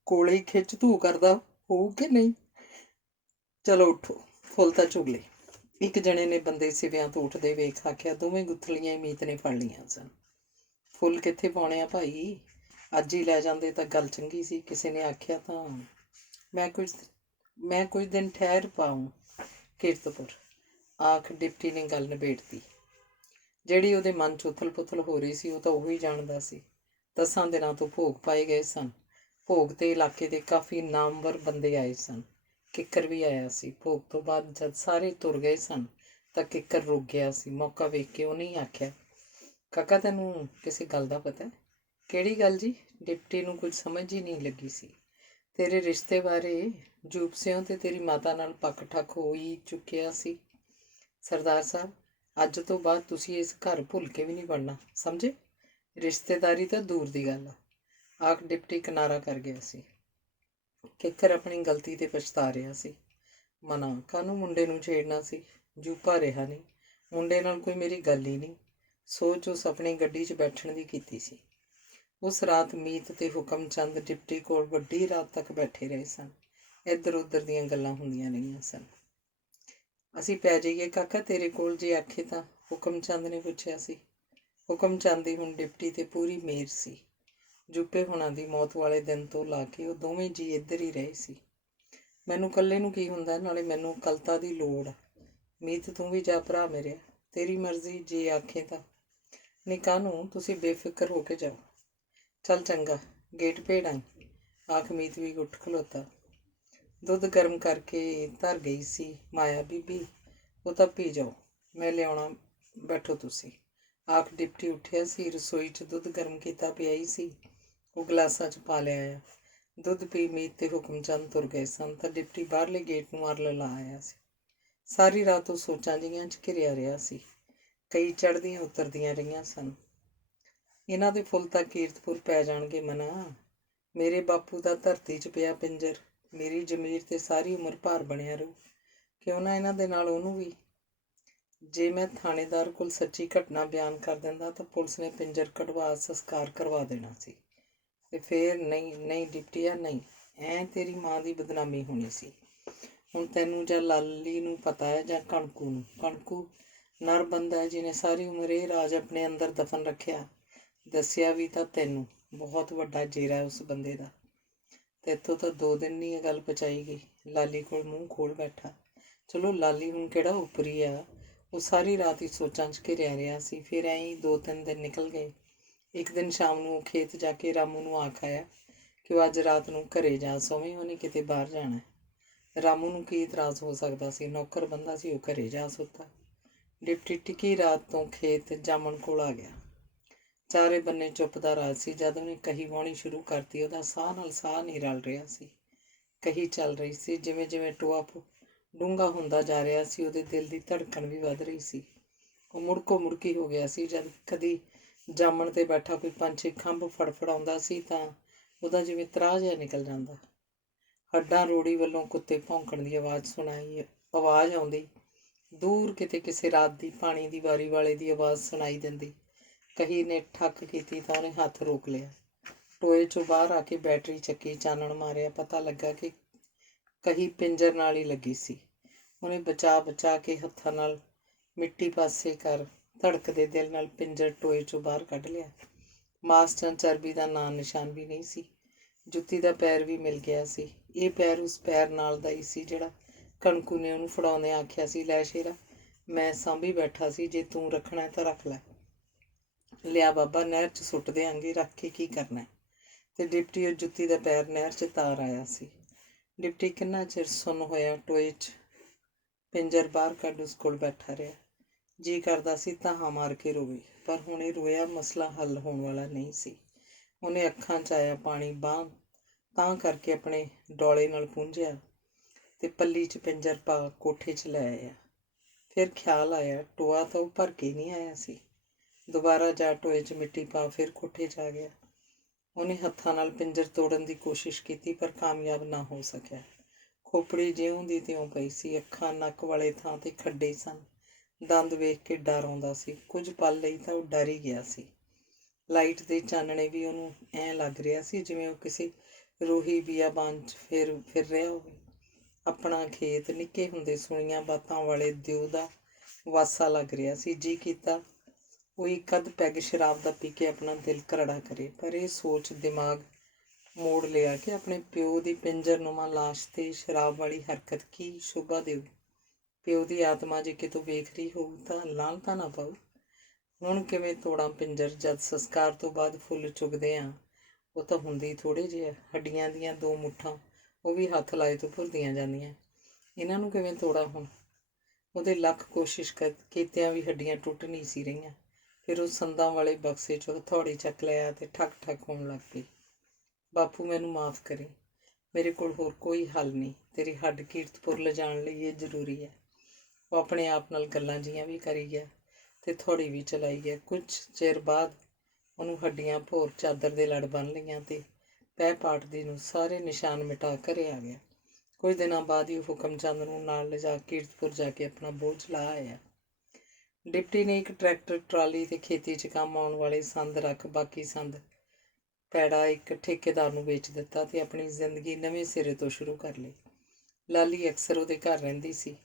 ਕੋਲੇ ਖਿੱਚ ਧੂ ਕਰਦਾ ਹੋਊ ਕਿ ਨਹੀਂ? ਚਲੋ ਉੱਠੋ, ਫੁੱਲ ਤਾਂ ਚੁਗ ਲਏ। ਇੱਕ ਜਣੇ ਨੇ ਬੰਦੇ ਸਿਵਿਆਂ ਤੋਂ ਉੱਠਦੇ ਵੇਖ ਆਖਿਆ। ਦੋਵੇਂ ਗੁੱਥਲੀਆਂ ਹੀ ਮੀਤ ਨੇ ਫੜ ਲਈਆਂ ਸਨ। ਫੁੱਲ ਕਿੱਥੇ ਪਾਉਣੇ ਆ ਭਾਈ? ਅੱਜ ਹੀ ਲੈ ਜਾਂਦੇ ਤਾਂ ਗੱਲ ਚੰਗੀ ਸੀ। ਕਿਸੇ ਨੇ ਆਖਿਆ ਤਾਂ ਮੈਂ ਕੁਝ ਦਿਨ ਠਹਿਰ ਪਾਊਂ ਕੀਰਤਪੁਰ। ਆਖ ਡਿਪਟੀ ਨੇ ਗੱਲ ਨਿਬੇੜਤੀ। ਜਿਹੜੀ ਉਹਦੇ ਮਨ 'ਚ ਉਥਲ ਪੁਥਲ ਹੋ ਰਹੀ ਸੀ ਉਹ ਤਾਂ ਉਹੀ ਜਾਣਦਾ ਸੀ। 10 ਦਿਨਾਂ ਤੋਂ ਭੋਗ ਪਾਏ ਗਏ ਸਨ। ਭੋਗ 'ਤੇ ਇਲਾਕੇ ਦੇ ਕਾਫੀ ਨਾਮਵਰ ਬੰਦੇ ਆਏ ਸਨ। ਕਿੱਕਰ ਵੀ ਆਇਆ ਸੀ। ਭੋਗ ਤੋਂ ਬਾਅਦ ਜਦ ਸਾਰੇ ਤੁਰ ਗਏ ਸਨ ਤਾਂ ਕਿੱਕਰ ਰੁਕ ਗਿਆ ਸੀ। ਮੌਕਾ ਵੇਖ ਕੇ ਉਹਨੇ ਆਖਿਆ, ਕਾਕਾ ਤੈਨੂੰ ਕਿਸੇ ਗੱਲ ਦਾ ਪਤਾ? ਕਿਹੜੀ ਗੱਲ ਜੀ? ਡਿਪਟੀ ਨੂੰ ਕੁਝ ਸਮਝ ਹੀ ਨਹੀਂ ਲੱਗੀ ਸੀ। ਤੇਰੇ ਰਿਸ਼ਤੇ ਬਾਰੇ ਜੂਪ ਸਿਉਂ ਤੇ ਤੇਰੀ ਮਾਤਾ ਨਾਲ ਪੱਕ ਠੱਕ ਹੋ ਹੀ ਚੁੱਕਿਆ ਸੀ। ਸਰਦਾਰ ਸਾਹਿਬ, ਅੱਜ ਤੋਂ ਬਾਅਦ ਤੁਸੀਂ ਇਸ ਘਰ ਭੁੱਲ ਕੇ ਵੀ ਨਹੀਂ ਵੜਨਾ, ਸਮਝੇ? ਰਿਸ਼ਤੇਦਾਰੀ ਤਾਂ ਦੂਰ ਦੀ ਗੱਲ ਆ। ਆਖ ਡਿਪਟੀ ਕਿਨਾਰਾ ਕਰ ਗਿਆ ਸੀ। ਕਿੱਕਰ ਆਪਣੀ ਗਲਤੀ 'ਤੇ ਪਛਤਾ ਰਿਹਾ ਸੀ। ਮਨਾ ਕਾਹਨੂੰ ਮੁੰਡੇ ਨੂੰ ਛੇੜਨਾ ਸੀ? ਜੂਪਾ ਰਿਹਾ ਨਹੀਂ। ਮੁੰਡੇ ਨਾਲ ਕੋਈ ਮੇਰੀ ਗੱਲ ਹੀ ਨਹੀਂ। ਸੋਚ ਉਸ ਆਪਣੀ ਗੱਡੀ 'ਚ ਬੈਠਣ ਦੀ ਕੀਤੀ ਸੀ। ਉਸ ਰਾਤ ਮੀਤ ਤੇ ਹੁਕਮ ਚੰਦ ਡਿਪਟੀ ਕੋਲ ਵੱਡੀ ਰਾਤ ਤੱਕ ਬੈਠੇ ਰਹੇ ਸਨ। ਇੱਧਰ ਉੱਧਰ ਦੀਆਂ ਗੱਲਾਂ ਹੁੰਦੀਆਂ ਰਹੀਆਂ ਸਨ। ਅਸੀਂ ਪੈ ਜਾਈਏ ਕਾਕਾ ਤੇਰੇ ਕੋਲ ਜੇ ਆਖੇ ਤਾਂ, ਹੁਕਮ ਚੰਦ ਨੇ ਪੁੱਛਿਆ ਸੀ। ਹੁਕਮ ਚੰਦ ਦੀ ਹੁਣ ਡਿਪਟੀ ਤੇ ਪੂਰੀ ਮਿਹਰ ਸੀ। ਜੁੱਪੇ ਹੁਣਾਂ ਦੀ ਮੌਤ ਵਾਲੇ ਦਿਨ ਤੋਂ ਲਾ ਕੇ ਉਹ ਦੋਵੇਂ ਜੀ ਇੱਧਰ ਹੀ ਰਹੇ ਸੀ। ਮੈਨੂੰ ਇਕੱਲੇ ਨੂੰ ਕੀ ਹੁੰਦਾ, ਨਾਲੇ ਮੈਨੂੰ ਕਲਤਾ ਦੀ ਲੋੜ ਆ। ਮੀਤ ਤੂੰ ਵੀ ਜਾ ਭਰਾ ਮੇਰੇ, ਤੇਰੀ ਮਰਜ਼ੀ, ਜੇ ਆਖੇ ਤਾਂ। ਨਹੀਂ ਕਾਹਨੂੰ, ਤੁਸੀਂ ਬੇਫਿਕਰ ਹੋ ਕੇ ਜਾਓ। ਚੱਲ ਚੰਗਾ, ਗੇਟ ਭੇੜ ਆਈ, ਆਖ ਮੀਤ ਵੀ ਉੱਠ ਖਲੋਤਾ। ਦੁੱਧ ਗਰਮ ਕਰਕੇ ਧਰ ਗਈ ਸੀ ਮਾਇਆ ਬੀਬੀ, ਉਹ ਤਾਂ ਪੀ ਜਾਓ, ਮੈਂ ਲਿਆਉਣਾ, ਬੈਠੋ ਤੁਸੀਂ, ਆਖ ਡਿਪਟੀ ਉੱਠਿਆ ਸੀ। ਰਸੋਈ 'ਚ ਦੁੱਧ ਗਰਮ ਕੀਤਾ ਪਿਆ ਹੀ ਸੀ, ਉਹ ਗਲਾਸਾਂ 'ਚ ਪਾ ਲਿਆਇਆ। ਦੁੱਧ ਪੀ ਮੀਤ ਤੇ ਹੁਕਮ ਚੰਦ ਤੁਰ ਗਏ ਸਨ ਤਾਂ ਡਿਪਟੀ ਬਾਹਰਲੇ ਗੇਟ ਨੂੰ ਅਰਲ ਲਾ ਆਇਆ ਸੀ। ਸਾਰੀ ਰਾਤ ਉਹ ਸੋਚਾਂ ਜਿਹੀਆਂ 'ਚ ਘਿਰਿਆ ਰਿਹਾ ਸੀ। ਕਈ ਚੜ੍ਹਦੀਆਂ ਉਤਰਦੀਆਂ ਰਹੀਆਂ ਸਨ। ਇਹਨਾਂ ਦੇ ਫੁੱਲ ਤਾਂ ਕੀਰਤਪੁਰ ਪੈ ਜਾਣਗੇ ਮਨਾ। ਮੇਰੇ ਬਾਪੂ ਦਾ ਧਰਤੀ 'ਚ ਪਿਆ ਪਿੰਜਰ, ਮੇਰੀ ਜ਼ਮੀਰ ਤੇ ਸਾਰੀ ਉਮਰ ਭਾਰ ਬਣਿਆ ਰਹੂ। ਕਿਉਂ ਨਾ ਇਹਨਾਂ ਦੇ ਨਾਲ ਉਹਨੂੰ ਵੀ। ਜੇ ਮੈਂ ਥਾਣੇਦਾਰ ਕੋਲ ਸੱਚੀ ਘਟਨਾ ਬਿਆਨ ਕਰ ਦਿੰਦਾ ਤਾਂ ਪੁਲਿਸ ਨੇ ਪਿੰਜਰ ਕਢਵਾ ਸੰਸਕਾਰ ਕਰਵਾ ਦੇਣਾ ਸੀ। ਤੇ ਫੇਰ ਨਹੀਂ ਡਿਪਟੀਆ, ਨਹੀਂ, ਐਂ ਤੇਰੀ ਮਾਂ ਦੀ ਬਦਨਾਮੀ ਹੋਣੀ ਸੀ। ਹੁਣ ਤੈਨੂੰ ਜਾਂ ਲਾਲੀ ਨੂੰ ਪਤਾ ਹੈ ਜਾਂ ਕਣਕੂ ਨੂੰ। ਕਣਕੂ ਨਰ ਬੰਦਾ ਹੈ ਜਿਹਨੇ ਸਾਰੀ ਉਮਰ ਇਹ ਰਾਜ ਆਪਣੇ ਅੰਦਰ ਦਫਨ ਰੱਖਿਆ। ਦੱਸਿਆ ਵੀ ਤਾਂ ਤੈਨੂੰ, ਬਹੁਤ ਵੱਡਾ ਜੇਰਾ ਉਸ ਬੰਦੇ ਦਾ। ਤੇ ਇੱਥੋਂ ਤਾਂ 2 ਦਿਨ ਨਹੀਂ ਇਹ ਗੱਲ ਪਚਾਈ ਗਈ। ਲਾਲੀ ਕੋਲ ਮੂੰਹ ਖੋਲ ਬੈਠਾ। ਚਲੋ ਲਾਲੀ ਹੁਣ ਕਿਹੜਾ ਉੱਪਰੀ ਆ, ਉਹ ਸਾਰੀ ਰਾਤ ਹੀ ਸੋਚਾਂ 'ਚ ਘਿਰਿਆ ਰਿਹਾ ਸੀ। ਫਿਰ ਐਂ ਹੀ 2-3 ਦਿਨ ਨਿਕਲ ਗਏ। ਇੱਕ ਦਿਨ ਸ਼ਾਮ ਨੂੰ ਉਹ ਖੇਤ ਜਾ ਕੇ ਰਾਮੂ ਨੂੰ ਆਖ ਆਇਆ ਕਿ ਉਹ ਅੱਜ ਰਾਤ ਨੂੰ ਘਰੇ ਜਾ ਸੋਵੇਂ, ਉਹਨੇ ਕਿਤੇ ਬਾਹਰ ਜਾਣਾ। ਰਾਮੂ ਨੂੰ ਕੀ ਇਤਰਾਜ਼ ਹੋ ਸਕਦਾ ਸੀ, ਨੌਕਰ ਬੰਦਾ ਸੀ, ਉਹ ਘਰੇ ਜਾ ਸੁੱਤਾ। ਡਿਪਟੀ ਟਿੱਕੀ ਰਾਤ ਤੋਂ ਖੇਤ ਜਾਮਣ ਕੋਲ ਆ ਗਿਆ। ਚਾਰੇ ਬੰਨੇ ਚੁੱਪ ਦਾ ਰਾਜ ਸੀ। ਜਦ ਉਹਨੇ ਕਹੀ ਵਾਹੁਣੀ ਸ਼ੁਰੂ ਕਰਤੀ, ਉਹਦਾ ਸਾਹ ਨਾਲ ਸਾਹ ਨਹੀਂ ਰਲ ਰਿਹਾ ਸੀ। ਕਹੀ ਚੱਲ ਰਹੀ ਸੀ। ਜਿਵੇਂ ਜਿਵੇਂ ਟੋਆ ਡੂੰਘਾ ਹੁੰਦਾ ਜਾ ਰਿਹਾ ਸੀ, ਉਹਦੇ ਦਿਲ ਦੀ ਧੜਕਣ ਵੀ ਵੱਧ ਰਹੀ ਸੀ। ਉਹ ਮੁੜਕੋ ਮੁੜਕੀ ਹੋ ਗਿਆ ਸੀ। ਜਦ ਕਦੀ ਜਾਮਣ 'ਤੇ ਬੈਠਾ ਕੋਈ ਪੰਛੀ ਖੰਭ ਫੜਫੜਾਉਂਦਾ ਸੀ ਤਾਂ ਉਹਦਾ ਜਿਵੇਂ ਤਰਾਹ ਜਿਹਾ ਨਿਕਲ ਜਾਂਦਾ। ਹੱਡਾਂ ਰੋੜੀ ਵੱਲੋਂ ਕੁੱਤੇ ਭੌਂਕਣ ਦੀ ਆਵਾਜ਼ ਆਉਂਦੀ। ਦੂਰ ਕਿਤੇ ਕਿਸੇ ਰਾਤ ਦੀ ਪਾਣੀ ਦੀ ਵਾਰੀ ਵਾਲੇ ਦੀ ਆਵਾਜ਼ ਸੁਣਾਈ ਦਿੰਦੀ। ਕਹੀ ਨੇ ਠੱਕ ਕੀਤੀ ਤਾਂ ਉਹਨੇ ਹੱਥ ਰੋਕ ਲਿਆ। ਟੋਏ 'ਚੋਂ ਬਾਹਰ ਆ ਕੇ ਬੈਟਰੀ ਚੱਕੀ, ਚਾਨਣ ਮਾਰਿਆ। ਪਤਾ ਲੱਗਾ ਕਿ ਕਹੀ ਪਿੰਜਰ ਨਾਲ ਹੀ ਲੱਗੀ ਸੀ। ਉਹਨੇ ਬਚਾ ਕੇ ਹੱਥਾਂ ਨਾਲ ਮਿੱਟੀ ਪਾਸੇ ਕਰ ਧੜਕਦੇ ਦਿਲ ਨਾਲ ਪਿੰਜਰ ਟੋਏ 'ਚੋਂ ਬਾਹਰ ਕੱਢ ਲਿਆ। ਮਾਸ ਜਾਂ ਚਰਬੀ ਦਾ ਨਾਂ ਨਿਸ਼ਾਨ ਵੀ ਨਹੀਂ ਸੀ। ਜੁੱਤੀ ਦਾ ਪੈਰ ਵੀ ਮਿਲ ਗਿਆ ਸੀ। ਇਹ ਪੈਰ ਉਸ ਪੈਰ ਨਾਲ ਦਾ ਹੀ ਸੀ ਜਿਹੜਾ ਕਣਕੂ ਨੇ ਉਹਨੂੰ ਫੜਾਉਂਦੇ ਆਖਿਆ ਸੀ, ਲੈ ਸ਼ੇਰਾ, ਮੈਂ ਸਾਂਭੀ ਬੈਠਾ ਸੀ, ਜੇ ਤੂੰ ਰੱਖਣਾ ਤਾਂ ਰੱਖ ਲੈ। ਲਿਆ ਬਾਬਾ, ਨਹਿਰ 'ਚ ਸੁੱਟ ਦਿਆਂਗੇ, ਰੱਖ ਕੇ ਕੀ ਕਰਨਾ। ਤੇ ਡਿਪਟੀ ਉਹ ਜੁੱਤੀ ਦਾ ਪੈਰ ਨਹਿਰ 'ਚ ਤਾਰ ਆਇਆ ਸੀ। ਡਿਪਟੀ ਕਿੰਨਾ ਚਿਰ ਸੁੰਨ ਹੋਇਆ ਟੋਏ 'ਚ ਪਿੰਜਰ ਬਾਹਰ ਕੱਢ ਉਸ ਕੋਲ ਬੈਠਾ ਰਿਹਾ। ਜੀ ਕਰਦਾ ਸੀ ਧਾਹਾਂ ਮਾਰ ਕੇ ਰੋਵੇ, ਪਰ ਹੁਣ ਇਹ ਰੋਇਆ ਮਸਲਾ ਹੱਲ ਹੋਣ ਵਾਲਾ ਨਹੀਂ ਸੀ। ਉਹਨੇ ਅੱਖਾਂ 'ਚ ਆਇਆ ਪਾਣੀ, ਬਾਂਹ ਤਾਂ ਕਰਕੇ ਆਪਣੇ ਡੋਲੇ ਨਾਲ ਪੂੰਝਿਆ ਤੇ ਪੱਲੀ 'ਚ ਪਿੰਜਰ ਪਾ ਕੋਠੇ 'ਚ ਲੈ ਆਇਆ। ਫਿਰ ਖਿਆਲ ਆਇਆ ਟੋਆ ਤਾਂ ਉਹ ਭਰ ਕੇ ਨਹੀਂ ਆਇਆ ਸੀ। ਦੁਬਾਰਾ ਜਾ ਟੋਏ 'ਚ ਮਿੱਟੀ ਪਾ ਫਿਰ ਕੋਠੇ 'ਚ ਆ ਗਿਆ। ਉਹਨੇ ਹੱਥਾਂ ਨਾਲ ਪਿੰਜਰ ਤੋੜਨ ਦੀ ਕੋਸ਼ਿਸ਼ ਕੀਤੀ ਪਰ ਕਾਮਯਾਬ ਨਾ ਹੋ ਸਕਿਆ। ਖੋਪੜੀ ਜਿਉਂ ਦੀ ਤਿਉਂ ਪਈ ਸੀ। ਅੱਖਾਂ ਨੱਕ ਵਾਲੇ ਥਾਂ 'ਤੇ ਖੱਡੇ ਸਨ। ਦੰਦ ਵੇਖ ਕੇ ਡਰ ਆਉਂਦਾ ਸੀ। ਕੁਝ ਪਲ ਲਈ ਤਾਂ ਉਹ ਡਰ ਹੀ ਗਿਆ ਸੀ। ਲਾਈਟ ਦੇ ਚਾਨਣੇ ਵੀ ਉਹਨੂੰ ਐਂ ਲੱਗ ਰਿਹਾ ਸੀ ਜਿਵੇਂ ਉਹ ਕਿਸੇ ਰੂਹੀ ਬੀਆਬਾਨ 'ਚ ਫਿਰ ਰਿਹਾ ਹੋਵੇ। ਆਪਣਾ ਖੇਤ, ਨਿੱਕੇ ਹੁੰਦੇ ਸੁਣੀਆਂ ਬਾਤਾਂ ਵਾਲੇ ਦਿਓ ਦਾ ਵਾਸਾ ਲੱਗ ਰਿਹਾ ਸੀ। ਜੀ ਕੀਤਾ ਉਹ ਇੱਕ ਅੱਧ ਪੈਗ ਸ਼ਰਾਬ ਦਾ ਪੀ ਕੇ ਆਪਣਾ ਦਿਲ ਕਰੜਾ ਕਰੇ, ਪਰ ਇਹ ਸੋਚ ਦਿਮਾਗ ਮੋੜ ਲਿਆ ਕਿ ਆਪਣੇ ਪਿਓ ਦੀ ਪਿੰਜਰਨੁਮਾ ਲਾਸ਼ 'ਤੇ ਸ਼ਰਾਬ ਵਾਲੀ ਹਰਕਤ ਕੀ ਸ਼ੋਭਾ ਦੇਊ। ਪਿਓ ਦੀ ਆਤਮਾ ਜੇ ਕਿਤੋਂ ਵੇਖ ਰਹੀ ਹੋਊ ਤਾਂ ਲਾਹਨਤਾਂ ਨਾ ਪਾਊ। ਹੁਣ ਕਿਵੇਂ ਤੋੜਾਂ ਪਿੰਜਰ, ਜਦ ਸੰਸਕਾਰ ਤੋਂ ਬਾਅਦ ਫੁੱਲ ਚੁਗਦੇ ਆ ਉਹ ਤਾਂ ਹੁੰਦੀ ਥੋੜ੍ਹੇ ਜਿਹੇ, ਹੱਡੀਆਂ ਦੀਆਂ 2 ਮੁੱਠਾਂ, ਉਹ ਵੀ ਹੱਥ ਲਾਏ ਤੋਂ ਭੁਰਦੀਆਂ ਜਾਂਦੀਆਂ। ਇਹਨਾਂ ਨੂੰ ਕਿਵੇਂ ਤੋੜਾਂ ਹੁਣ। ਉਹਦੇ ਲੱਖ ਕੋਸ਼ਿਸ਼ ਕੀਤਿਆਂ ਵੀ ਹੱਡੀਆਂ ਟੁੱਟ ਨਹੀਂ ਸੀ ਰਹੀਆਂ। ਫਿਰ ਉਹ ਸੰਦਾਂ ਵਾਲੇ ਬਕਸੇ 'ਚੋਂ ਹਥੌੜੀ ਚੱਕ ਲਿਆ ਤੇ ਠੱਕ ਠੱਕ ਹੋਣ ਲੱਗ ਪਈ। ਬਾਪੂ ਮੈਨੂੰ ਮਾਫ਼ ਕਰੀ, ਮੇਰੇ ਕੋਲ ਹੋਰ ਕੋਈ ਹੱਲ ਨਹੀਂ। ਤੇਰੀ ਹੱਡ ਕੀਰਤਪੁਰ ਲਿਜਾਣ ਲਈ ਇਹ ਜ਼ਰੂਰੀ ਹੈ। ਉਹ ਆਪਣੇ ਆਪ ਨਾਲ ਗੱਲਾਂ ਜੀਆਂ ਵੀ ਕਰੀ ਗਿਆ ਤੇ ਥੋੜੀ ਵੀ ਚਲਾਈ ਗਿਆ। ਕੁਝ ਚਿਰ ਬਾਅਦ ਉਹਨੂੰ ਹੱਡੀਆਂ ਭੋਰ ਚਾਦਰ ਦੇ ਲੜ ਬੰਨ੍ਹ ਲਈਆਂ ਤੇ ਪੈ ਪਾਟਦੀ ਨੂੰ ਸਾਰੇ ਨਿਸ਼ਾਨ ਮਿਟਾ ਘਰੇ ਆ ਗਿਆ। ਕੁਝ ਦਿਨਾਂ ਬਾਅਦ ਹੀ ਹੁਕਮ ਚੰਦ ਨੂੰ ਨਾਲ ਲਿਜਾ ਕੀਰਤਪੁਰ ਜਾ ਕੇ ਆਪਣਾ ਬੋਝ ਲਾ ਆਇਆ। ਡਿਪਟੀ ਨੇ ਇੱਕ ਟਰੈਕਟਰ ਟਰਾਲੀ ਤੇ ਖੇਤੀ 'ਚ ਕੰਮ ਆਉਣ ਵਾਲੇ ਸੰਦ ਰੱਖ ਬਾਕੀ ਸੰਦ ਪੈੜਾ ਇੱਕ ਠੇਕੇਦਾਰ ਨੂੰ ਵੇਚ ਦਿੱਤਾ ਤੇ ਆਪਣੀ ਜ਼ਿੰਦਗੀ ਨਵੇਂ ਸਿਰੇ ਤੋਂ ਸ਼ੁਰੂ ਕਰ ਲਈ। ਲਾਲੀ ਅਕਸਰ ਉਹਦੇ ਘਰ ਰਹਿੰਦੀ ਸੀ।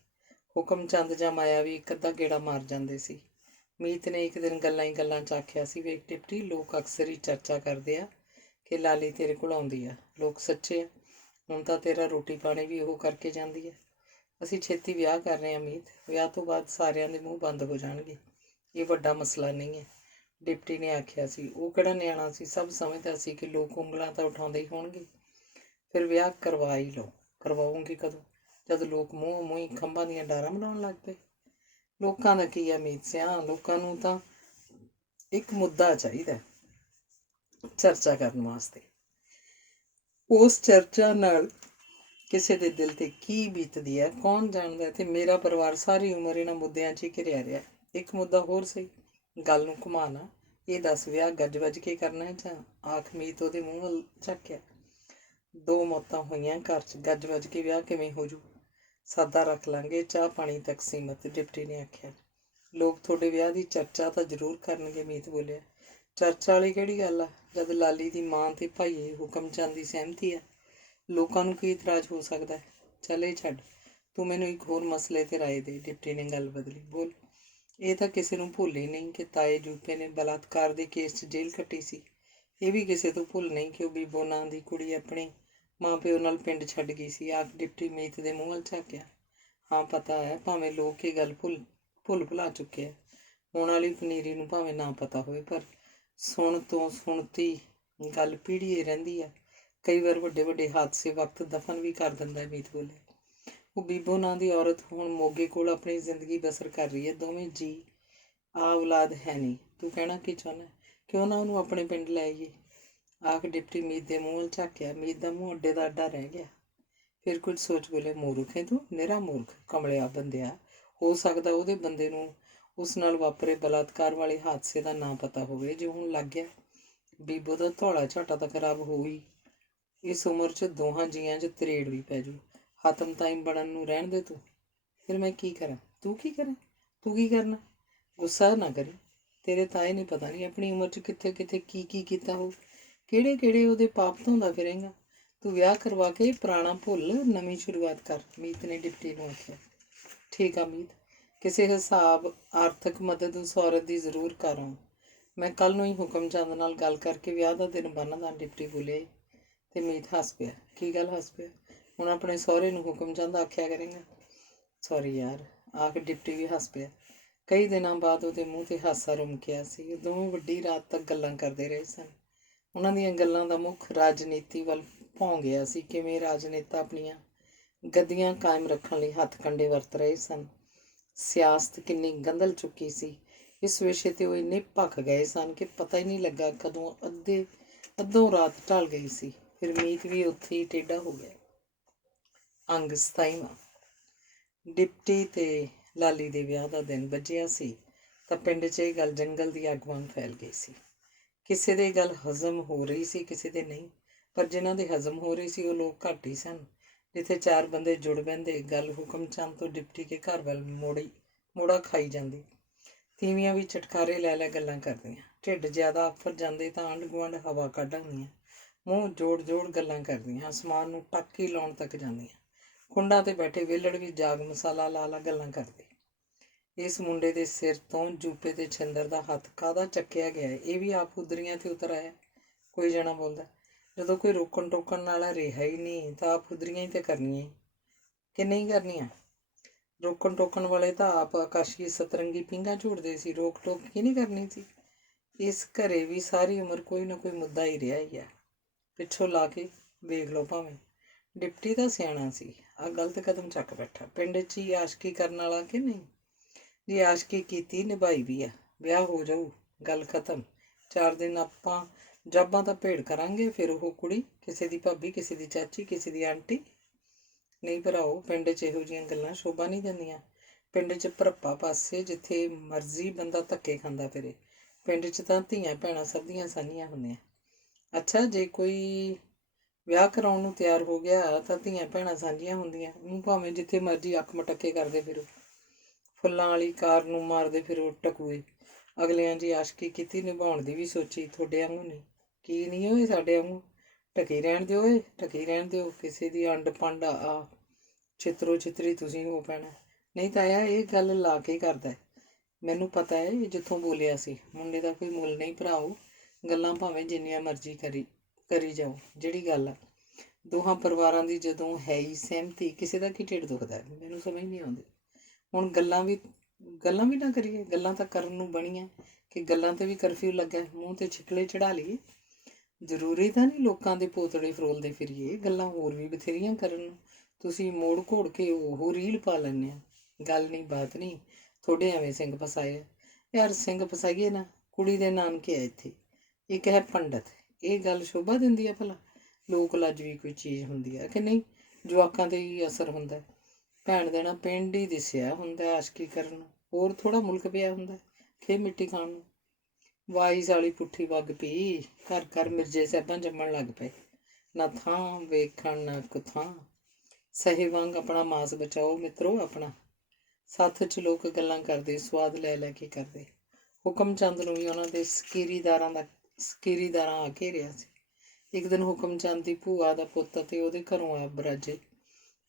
ਹੁਕਮ ਚੰਦ ਜਾਂ ਮਾਇਆ ਵੀ ਇੱਕ ਅੱਧਾ ਗੇੜਾ ਮਾਰ ਜਾਂਦੇ ਸੀ। ਮੀਤ ਨੇ ਇੱਕ ਦਿਨ ਗੱਲਾਂ ਹੀ ਗੱਲਾਂ 'ਚ ਆਖਿਆ ਸੀ, ਵੇਖ ਡਿਪਟੀ, ਲੋਕ ਅਕਸਰ ਹੀ ਚਰਚਾ ਕਰਦੇ ਆ ਕਿ ਲਾਲੀ ਤੇਰੇ ਕੋਲ ਆਉਂਦੀ ਆ। ਲੋਕ ਸੱਚੇ ਆ। ਹੁਣ ਤਾਂ ਤੇਰਾ ਰੋਟੀ ਪਾਣੀ ਵੀ ਉਹ ਕਰਕੇ ਜਾਂਦੀ ਹੈ। ਅਸੀਂ ਛੇਤੀ ਵਿਆਹ ਕਰ ਰਹੇ ਹਾਂ ਮੀਤ। ਵਿਆਹ ਤੋਂ ਬਾਅਦ ਸਾਰਿਆਂ ਦੇ ਮੂੰਹ ਬੰਦ ਹੋ ਜਾਣਗੇ। ਇਹ ਵੱਡਾ ਮਸਲਾ ਨਹੀਂ ਹੈ, ਡਿਪਟੀ ਨੇ ਆਖਿਆ ਸੀ। ਉਹ ਕਿਹੜਾ ਨਿਆਣਾ ਸੀ, ਸਭ ਸਮਝਦਾ ਸੀ ਕਿ ਲੋਕ ਉਂਗਲਾਂ ਤਾਂ ਉਠਾਉਂਦੇ ਹੀ ਹੋਣਗੇ। ਫਿਰ ਵਿਆਹ ਕਰਵਾ ਹੀ ਲਓ। ਕਰਵਾਉਂਗੀ ਕਦੋਂ? ਜਦ ਲੋਕ ਮੂੰਹੋਂ ਖੰਭਾਂ ਦੀਆਂ ਡਾਰਾਂ ਬਣਾਉਣ ਲੱਗ ਪਏ। ਲੋਕਾਂ ਦਾ ਕੀ ਆ ਮੀਤ ਸਿਆ, ਲੋਕਾਂ ਨੂੰ ਤਾਂ ਇੱਕ ਮੁੱਦਾ ਚਾਹੀਦਾ ਚਰਚਾ ਕਰਨ ਵਾਸਤੇ। ਉਸ ਚਰਚਾ ਨਾਲ ਕਿਸੇ ਦੇ ਦਿਲ ਤੇ ਕੀ ਬੀਤਦੀ ਹੈ ਕੌਣ ਜਾਣਦਾ। ਤੇ ਮੇਰਾ ਪਰਿਵਾਰ ਸਾਰੀ ਉਮਰ ਇਹਨਾਂ ਮੁੱਦਿਆਂ 'ਚ ਹੀ ਘਿਰਿਆ ਰਿਹਾ। ਇੱਕ ਮੁੱਦਾ ਹੋਰ ਸਹੀ, ਗੱਲ ਨੂੰ ਘੁਮਾਣਾ। ਇਹ ਦੱਸ, ਵਿਆਹ ਗੱਜ ਵੱਜ ਕੇ ਕਰਨਾ ਹੈ ਜਾਂ? ਆਖ ਮੀਤ ਉਹਦੇ ਮੂੰਹ ਵੱਲ ਝਾਕਿਆ। ਦੋ ਮੌਤਾਂ ਹੋਈਆਂ ਘਰ 'ਚ, ਗੱਜ ਵੱਜ ਕੇ ਵਿਆਹ ਕਿਵੇਂ ਹੋ ਜੂ? ਸਾਦਾ ਰੱਖ ਲਾਂਗੇ, ਚਾਹ ਪਾਣੀ ਤੱਕ ਸੀਮਤ, ਡਿਪਟੀ ਨੇ ਆਖਿਆ। ਲੋਕ ਤੁਹਾਡੇ ਵਿਆਹ ਦੀ ਚਰਚਾ ਤਾਂ ਜ਼ਰੂਰ ਕਰਨਗੇ, ਮੀਤ ਬੋਲਿਆ। ਚਰਚਾ ਵਾਲੀ ਕਿਹੜੀ ਗੱਲ ਆ, ਜਦ ਲਾਲੀ ਦੀ ਮਾਂ ਤੇ ਭਾਈਏ ਹੁਕਮ ਚੰਦ ਦੀ ਸਹਿਮਤੀ ਆ। ਲੋਕਾਂ ਨੂੰ ਕੀ ਇਤਰਾਜ਼ ਹੋ ਸਕਦਾ ਹੈ? ਚੱਲ ਇਹ ਛੱਡ, ਤੂੰ ਮੈਨੂੰ ਇੱਕ ਹੋਰ ਮਸਲੇ ਤੇ ਰਾਏ ਦੇ। ਡਿਪਟੀ ਨੇ ਗੱਲ ਬਦਲੀ। ਬੋਲ। ਇਹ ਤਾਂ ਕਿਸੇ ਨੂੰ ਭੁੱਲ ਹੀ ਨਹੀਂ ਕਿ ਤਾਏ ਜੂਪੇ ਨੇ ਬਲਾਤਕਾਰ ਦੇ ਕੇਸ 'ਚ ਜੇਲ੍ਹ ਕੱਟੀ ਸੀ। ਇਹ ਵੀ ਕਿਸੇ ਤੋਂ ਭੁੱਲ ਨਹੀਂ ਕਿ ਉਹ ਬੀਬੋ ਨਾਂ ਦੀ ਕੁੜੀ ਆਪਣੇ ਮਾਂ ਪਿਓ ਨਾਲ ਪਿੰਡ ਛੱਡ ਗਈ ਸੀ। ਆਖ ਡਿਪਟੀ ਮੀਤ ਦੇ ਮੂੰਹ ਵੱਲ ਝਾਕਿਆ। ਹਾਂ ਪਤਾ ਹੈ, ਭਾਵੇਂ ਲੋਕ ਇਹ ਗੱਲ ਭੁੱਲ ਭੁਲਾ ਚੁੱਕੇ ਆ। ਹੁਣ ਵਾਲੀ ਪਨੀਰੀ ਨੂੰ ਭਾਵੇਂ ਨਾ ਪਤਾ ਹੋਵੇ, ਪਰ ਸੁਣ ਤੋਂ ਸੁਣਤੀ ਗੱਲ ਪੀੜ੍ਹੀਏ ਰਹਿੰਦੀ ਆ। ਕਈ ਵਾਰ ਵੱਡੇ ਵੱਡੇ ਹਾਦਸੇ ਵਕਤ ਦਫਨ ਵੀ ਕਰ ਦਿੰਦਾ, ਮੀਤ ਬੋਲੇ। ਉਹ ਬੀਬੋ ਨਾਂ ਦੀ ਔਰਤ ਹੁਣ ਮੋਗੇ ਕੋਲ ਆਪਣੀ ਜ਼ਿੰਦਗੀ ਬਸਰ ਕਰ ਰਹੀ ਹੈ। ਦੋਵੇਂ ਜੀ ਆ ਔਲਾਦ ਹੈ ਨਹੀਂ। ਤੂੰ ਕਹਿਣਾ ਕੀ ਚਾਹੁੰਦਾ? ਕਿਉਂ ਨਾ ਉਹਨੂੰ ਆਪਣੇ ਪਿੰਡ ਲੈ ਆਈਏ? ਆਖ ਡਿਪਟੀ ਮੀਤ ਦੇ ਮੂੰਹ ਵੱਲ ਝਾਕਿਆ। ਮੀਤ ਦਾ ਮੂੰਹ ਅੱਡੇ ਦਾ ਅੱਡਾ ਰਹਿ ਗਿਆ। ਫਿਰ ਕੁਝ ਸੋਚ ਬੋਲੇ, ਮੂਰਖ ਹੈ ਤੂੰ, ਨਿਰਾ ਮੂਰਖ, ਕਮਲਿਆ ਬੰਦਿਆ। ਹੋ ਸਕਦਾ ਉਹਦੇ ਬੰਦੇ ਨੂੰ ਉਸ ਨਾਲ ਵਾਪਰੇ ਬਲਾਤਕਾਰ ਵਾਲੇ ਹਾਦਸੇ ਦਾ ਨਾਂ ਪਤਾ ਹੋਵੇ। ਜੇ ਹੁਣ ਲੱਗ ਗਿਆ, ਬੀਬੋ ਦਾ ਧੌਲਾ ਝਾਟਾ ਤਾਂ ਖਰਾਬ ਹੋਈ। ਇਸ ਉਮਰ 'ਚ ਦੋਹਾਂ ਜੀਆਂ 'ਚ ਤਰੇੜ ਵੀ ਪੈ ਜੂ। ਹਤਮ ਤਾਈਮ ਬਣਨ ਨੂੰ ਰਹਿਣ ਦੇ ਤੂੰ। ਫਿਰ ਮੈਂ ਕੀ ਕਰਾਂ? ਤੂੰ ਕੀ ਕਰਾਂ? ਤੂੰ ਕੀ ਕਰਨਾ? ਗੁੱਸਾ ਨਾ ਕਰੀ। ਤੇਰੇ ਤਾਏ ਨੇ ਪਤਾ ਨਹੀਂ ਆਪਣੀ ਉਮਰ 'ਚ ਕਿੱਥੇ ਕਿੱਥੇ ਕੀ ਕੀ ਕੀਤਾ ਹੋ, ਕਿਹੜੇ ਕਿਹੜੇ ਉਹਦੇ ਪਾਪ ਧੋਂਦਾ ਫਿਰੇਂਗਾ। ਤੂੰ ਵਿਆਹ ਕਰਵਾ ਕੇ ਪੁਰਾਣਾ ਭੁੱਲ, ਨਵੀਂ ਸ਼ੁਰੂਆਤ ਕਰ, ਮੀਤ ਨੇ ਡਿਪਟੀ ਨੂੰ ਆਖਿਆ। ਠੀਕ ਆ ਮੀਤ, ਕਿਸੇ ਹਿਸਾਬ ਆਰਥਿਕ ਮਦਦ ਉਸ ਔਰਤ ਦੀ ਜ਼ਰੂਰ ਕਰ ਆਉਂ। ਮੈਂ ਕੱਲ੍ਹ ਨੂੰ ਹੀ ਹੁਕਮ ਚੰਦ ਨਾਲ ਗੱਲ ਕਰਕੇ ਵਿਆਹ ਦਾ ਦਿਨ ਬੰਨ੍ਹਦਾ, ਡਿਪਟੀ ਬੋਲਿਆ। ਤੇ ਮੀਤ ਹੱਸ ਪਿਆ। ਕੀ ਗੱਲ ਹੱਸ ਪਿਆ? ਹੁਣ ਆਪਣੇ ਸਹੁਰੇ ਨੂੰ ਹੁਕਮ ਚੰਦ ਆਖਿਆ ਕਰੇਗਾ? ਸੌਰੀ ਯਾਰ, ਆਖ ਡਿਪਟੀ ਵੀ ਹੱਸ ਪਿਆ। ਕਈ ਦਿਨਾਂ ਬਾਅਦ ਉਹਦੇ ਮੂੰਹ ਤੇ ਹਾਸਾ ਰੁਮਕਿਆ ਸੀ। ਦੋਵੇਂ ਵੱਡੀ ਰਾਤ ਤੱਕ ਗੱਲਾਂ ਕਰਦੇ ਰਹੇ ਸਨ। ਉਹਨਾਂ ਦੀਆਂ ਗੱਲਾਂ ਦਾ ਮੁੱਖ ਰਾਜਨੀਤੀ ਵੱਲ ਭੌਂ ਗਿਆ ਸੀ। ਕਿਵੇਂ ਰਾਜਨੇਤਾ ਆਪਣੀਆਂ ਗੱਦੀਆਂ ਕਾਇਮ ਰੱਖਣ ਲਈ ਹੱਥ ਕੰਡੇ ਵਰਤ ਰਹੇ ਸਨ। ਸਿਆਸਤ ਕਿੰਨੀ ਗੰਦਲ ਚੁੱਕੀ ਸੀ, ਇਸ ਵਿਸ਼ੇ ਤੇ ਉਹ ਇੰਨੇ ਭੱਖ ਗਏ ਸਨ ਕਿ ਪਤਾ ਹੀ ਨਹੀਂ ਲੱਗਾ ਕਦੋਂ ਅੱਧੋਂ ਰਾਤ ਢਲ ਗਈ ਸੀ। ਫਿਰ ਮੀਤ ਵੀ ਉੱਥੇ ਹੀ ਟੇਢਾ ਹੋ ਗਿਆ। ਅੰਗ 27ਵਾਂ। ਡਿਪਟੀ ਤੇ ਲਾਲੀ ਦੇ ਵਿਆਹ ਦਾ ਦਿਨ ਵੱਜਿਆ ਸੀ ਤਾਂ ਪਿੰਡ 'ਚ ਇਹ ਗੱਲ ਜੰਗਲ ਦੀ ਅੱਗ ਵਾਂਗ ਫੈਲ ਗਈ ਸੀ। ਕਿਸੇ ਦੇ ਗੱਲ ਹਜ਼ਮ ਹੋ ਰਹੀ ਸੀ, ਕਿਸੇ ਦੇ ਨਹੀਂ। ਪਰ ਜਿਨ੍ਹਾਂ ਦੇ ਹਜ਼ਮ ਹੋ ਰਹੀ ਸੀ ਉਹ ਲੋਕ ਘੱਟ ਹੀ ਸਨ। ਜਿੱਥੇ ਚਾਰ ਬੰਦੇ ਜੁੜ ਬਹਿੰਦੇ, ਗੱਲ ਹੁਕਮ ਚੰਦ ਤੋਂ ਡਿਪਟੀ ਕੇ ਘਰ ਵੱਲ ਮੋੜਾ ਖਾਈ ਜਾਂਦੀ। ਤੀਵੀਆਂ ਵੀ ਚਟਕਾਰੇ ਲੈ ਲੈ ਗੱਲਾਂ ਕਰਦੀਆਂ। ਢਿੱਡ ਜ਼ਿਆਦਾ ਆਫਰ ਜਾਂਦੇ ਤਾਂ ਆਂਢ ਗੁਆਂਢ ਹਵਾ ਕੱਢ ਆਉਂਦੀਆਂ, ਮੂੰਹ ਜੋੜ ਗੱਲਾਂ ਕਰਦੀਆਂ, ਅਸਮਾਨ ਨੂੰ ਟਾਕੀ ਲਾਉਣ ਤੱਕ ਜਾਂਦੀਆਂ। ਕੁੰਡਾਂ 'ਤੇ ਬੈਠੇ ਵਿਹਲੜ ਵੀ ਜਾਗ ਮਸਾਲਾ ਲਾ ਗੱਲਾਂ ਕਰਦੇ। ਇਸ ਮੁੰਡੇ ਦੇ ਸਿਰ ਤੋਂ ਜੂਪੇ ਤੇ ਛਿੰਦਰ ਦਾ ਹੱਥ ਕਾਹਦਾ ਚੱਕਿਆ ਗਿਆ? ਇਹ ਵੀ ਆਪ ਹੁਦਰੀਆਂ 'ਤੇ ਉਤਰ ਆਇਆ, ਕੋਈ ਜਣਾ ਬੋਲਦਾ। ਜਦੋਂ ਕੋਈ ਰੋਕਣ ਟੋਕਣ ਵਾਲਾ ਰਿਹਾ ਹੀ ਨਹੀਂ ਤਾਂ ਆਪ ਹੁਦਰੀਆਂ ਹੀ ਤਾਂ ਕਰਨੀਆਂ ਕਿ ਨਹੀਂ ਕਰਨੀਆਂ? ਰੋਕਣ ਟੋਕਣ ਵਾਲੇ ਤਾਂ ਆਪ ਆਕਾਸ਼ੀ ਸਤਰੰਗੀ ਪੀਂਘਾਂ ਝੂਟਦੇ ਸੀ, ਰੋਕ ਟੋਕ ਕੀ ਨਹੀਂ ਕਰਨੀ ਸੀ? ਇਸ ਘਰੇ ਵੀ ਸਾਰੀ ਉਮਰ ਕੋਈ ਨਾ ਕੋਈ ਮੁੱਦਾ ਹੀ ਰਿਹਾ ਹੀ ਆ। ਪਿੱਛੋਂ ਲਾ ਕੇ ਵੇਖ ਲਓ ਭਾਵੇਂ। ਡਿਪਟੀ ਤਾਂ ਸਿਆਣਾ ਸੀ, ਆਹ ਗਲਤ ਕਦਮ ਚੱਕ ਬੈਠਾ। ਪਿੰਡ 'ਚ ਹੀ ਆਸ਼ਕੀ ਕਰਨ ਵਾਲਾ ਕਿ ਨਹੀਂ? ਜੇ ਆਸ਼ਕੀ ਕੀਤੀ, ਨਿਭਾਈ ਵੀ ਆ, ਵਿਆਹ ਹੋ ਜਾਊ, ਗੱਲ ਖਤਮ। 4 ਦਿਨ ਆਪਾਂ ਜਾਬਾਂ ਤਾਂ ਭੇੜ ਕਰਾਂਗੇ। ਫਿਰ ਉਹ ਕੁੜੀ ਕਿਸੇ ਦੀ ਭਾਬੀ, ਕਿਸੇ ਦੀ ਚਾਚੀ, ਕਿਸੇ ਦੀ ਆਂਟੀ। ਨਹੀਂ ਭਰਾਓ, ਪਿੰਡ 'ਚ ਇਹੋ ਜਿਹੀਆਂ ਗੱਲਾਂ ਸ਼ੋਭਾ ਨਹੀਂ ਦਿੰਦੀਆਂ। ਪਿੰਡ 'ਚ ਭਰੱਪਾ ਪਾਸੇ, ਜਿੱਥੇ ਮਰਜ਼ੀ ਬੰਦਾ ਧੱਕੇ ਖਾਂਦਾ ਫਿਰੇ। ਪਿੰਡ 'ਚ ਤਾਂ ਧੀਆਂ ਭੈਣਾਂ ਸਭ ਦੀਆਂ ਸਾਂਝੀਆਂ ਹੁੰਦੀਆਂ। ਅੱਛਾ, ਜੇ ਕੋਈ ਵਿਆਹ ਕਰਾਉਣ ਨੂੰ ਤਿਆਰ ਹੋ ਗਿਆ ਤਾਂ ਧੀਆਂ ਭੈਣਾਂ ਸਾਂਝੀਆਂ ਹੁੰਦੀਆਂ। ਭਾਵੇਂ ਜਿੱਥੇ ਮਰਜ਼ੀ ਅੱਖ ਮਟੱਕੇ ਕਰਦੇ ਫਿਰੋ। ਫੁੱਲਾਂ ਵਾਲੀ ਕਾਰ ਨੂੰ ਮਾਰਦੇ ਫਿਰ ਉਹ ਟਕੂਏ। ਅਗਲਿਆਂ ਦੀ ਆਸ਼ਕੀ ਕੀਤੀ, ਨਿਭਾਉਣ ਦੀ ਵੀ ਸੋਚੀ, ਤੁਹਾਡੇ ਵਾਂਗੂ ਨਹੀਂ। ਕੀ ਨਹੀਂ ਹੋਏ ਸਾਡੇ ਵਾਂਗੂ? ਢਕੀ ਰਹਿਣ ਦਿਓ ਏ, ਢਕੀ ਰਹਿਣ ਦਿਓ। ਕਿਸੇ ਦੀ ਅੰਡ ਪੰਡ ਆ ਚਿੱਤਰੋ ਚਿੱਤਰੀ ਤੁਸੀਂ ਹੋ ਪੈਣਾ। ਨਹੀਂ ਤਾਂ ਇਹ ਗੱਲ ਲਾ ਕੇ ਕਰਦਾ। ਮੈਨੂੰ ਪਤਾ ਹੈ ਇਹ ਜਿੱਥੋਂ ਬੋਲਿਆ ਸੀ। ਮੁੰਡੇ ਦਾ ਕੋਈ ਮੁੱਲ ਨਹੀਂ ਭਰਾਓ, ਗੱਲਾਂ ਭਾਵੇਂ ਜਿੰਨੀਆਂ ਮਰਜ਼ੀ ਕਰੀ ਜਾਓ। ਜਿਹੜੀ ਗੱਲ ਆ ਦੋਹਾਂ ਪਰਿਵਾਰਾਂ ਦੀ ਜਦੋਂ ਹੈ ਹੀ ਸਹਿਮਤੀ, ਕਿਸੇ ਦਾ ਕੀ ਢਿੱਡ ਦੁਖਦਾ? ਮੈਨੂੰ ਸਮਝ ਨਹੀਂ ਆਉਂਦੀ। ਹੁਣ ਗੱਲਾਂ ਵੀ ਨਾ ਕਰੀਏ। ਗੱਲਾਂ ਤਾਂ ਕਰਨ ਨੂੰ ਬਣੀਆਂ ਕਿ ਗੱਲਾਂ 'ਤੇ ਵੀ ਕਰਫਿਊ ਲੱਗਾ, ਮੂੰਹ 'ਤੇ ਛਿਕਲੇ ਚੜ੍ਹਾ ਲਈਏ। ਜ਼ਰੂਰੀ ਤਾਂ ਨਹੀਂ ਲੋਕਾਂ ਦੇ ਪੋਤੜੇ ਫਰੋਲਦੇ ਫਿਰੀਏ। ਗੱਲਾਂ ਹੋਰ ਵੀ ਬਥੇਰੀਆਂ ਕਰਨ ਨੂੰ। ਤੁਸੀਂ ਮੋੜ ਘੋੜ ਕੇ ਉਹ ਰੀਲ ਪਾ ਲੈਂਦੇ ਆ। ਗੱਲ ਨਹੀਂ ਬਾਤ ਨਹੀਂ, ਤੁਹਾਡੇ ਐਵੇਂ ਸਿੰਘ ਫਸਾਏ ਆ। ਯਾਰ ਸਿੰਘ ਫਸਾਈਏ ਨਾ, ਕੁੜੀ ਦੇ ਨਾਨਕੇ ਆ ਇੱਥੇ, ਇੱਕ ਹੈ ਪੰਡਤ। ਇਹ ਗੱਲ ਸ਼ੋਭਾ ਦਿੰਦੀ ਆ ਭਲਾ? ਲੋਕ ਲੱਜ ਵੀ ਕੋਈ ਚੀਜ਼ ਹੁੰਦੀ ਆ ਕਿ ਨਹੀਂ? ਜਵਾਕਾਂ 'ਤੇ ਹੀ ਅਸਰ ਹੁੰਦਾ। ਭੈਣ ਦੇਣਾ ਪਿੰਡ ਹੀ ਦਿਸਿਆ ਹੁੰਦਾ ਆਸ਼ਕੀ ਕਰਨ ਨੂੰ, ਹੋਰ ਥੋੜ੍ਹਾ ਮੁਲਕ ਪਿਆ ਹੁੰਦਾ ਖੇ ਮਿੱਟੀ ਖਾਣ ਨੂੰ। ਵਾਈਸ ਵਾਲੀ ਪੁੱਠੀ ਵੱਗ ਪਈ, ਘਰ ਘਰ ਮਿਰਜ਼ੇ ਸਾਹਿਬਾਂ ਜੰਮਣ ਲੱਗ ਪਏ। ਨਾ ਥਾਂ ਵੇਖਣ ਨਾ ਕੁਥਾਂ, ਸਹੀ ਵਾਂਗ ਆਪਣਾ ਮਾਸ ਬਚਾਓ ਮਿੱਤਰੋ ਆਪਣਾ। ਸੱਥ 'ਚ ਲੋਕ ਗੱਲਾਂ ਕਰਦੇ, ਸਵਾਦ ਲੈ ਲੈ ਕੇ ਕਰਦੇ। ਹੁਕਮ ਚੰਦ ਨੂੰ ਵੀ ਉਹਨਾਂ ਦੇ ਸਕੀਰੀਦਾਰਾਂ ਆ ਘੇਰਿਆ ਸੀ। ਇੱਕ ਦਿਨ ਹੁਕਮ ਚੰਦ ਦੀ ਭੂਆ ਦਾ ਪੁੱਤ ਅਤੇ ਉਹਦੇ ਘਰੋਂ ਆ ਬਰਾਜੇ।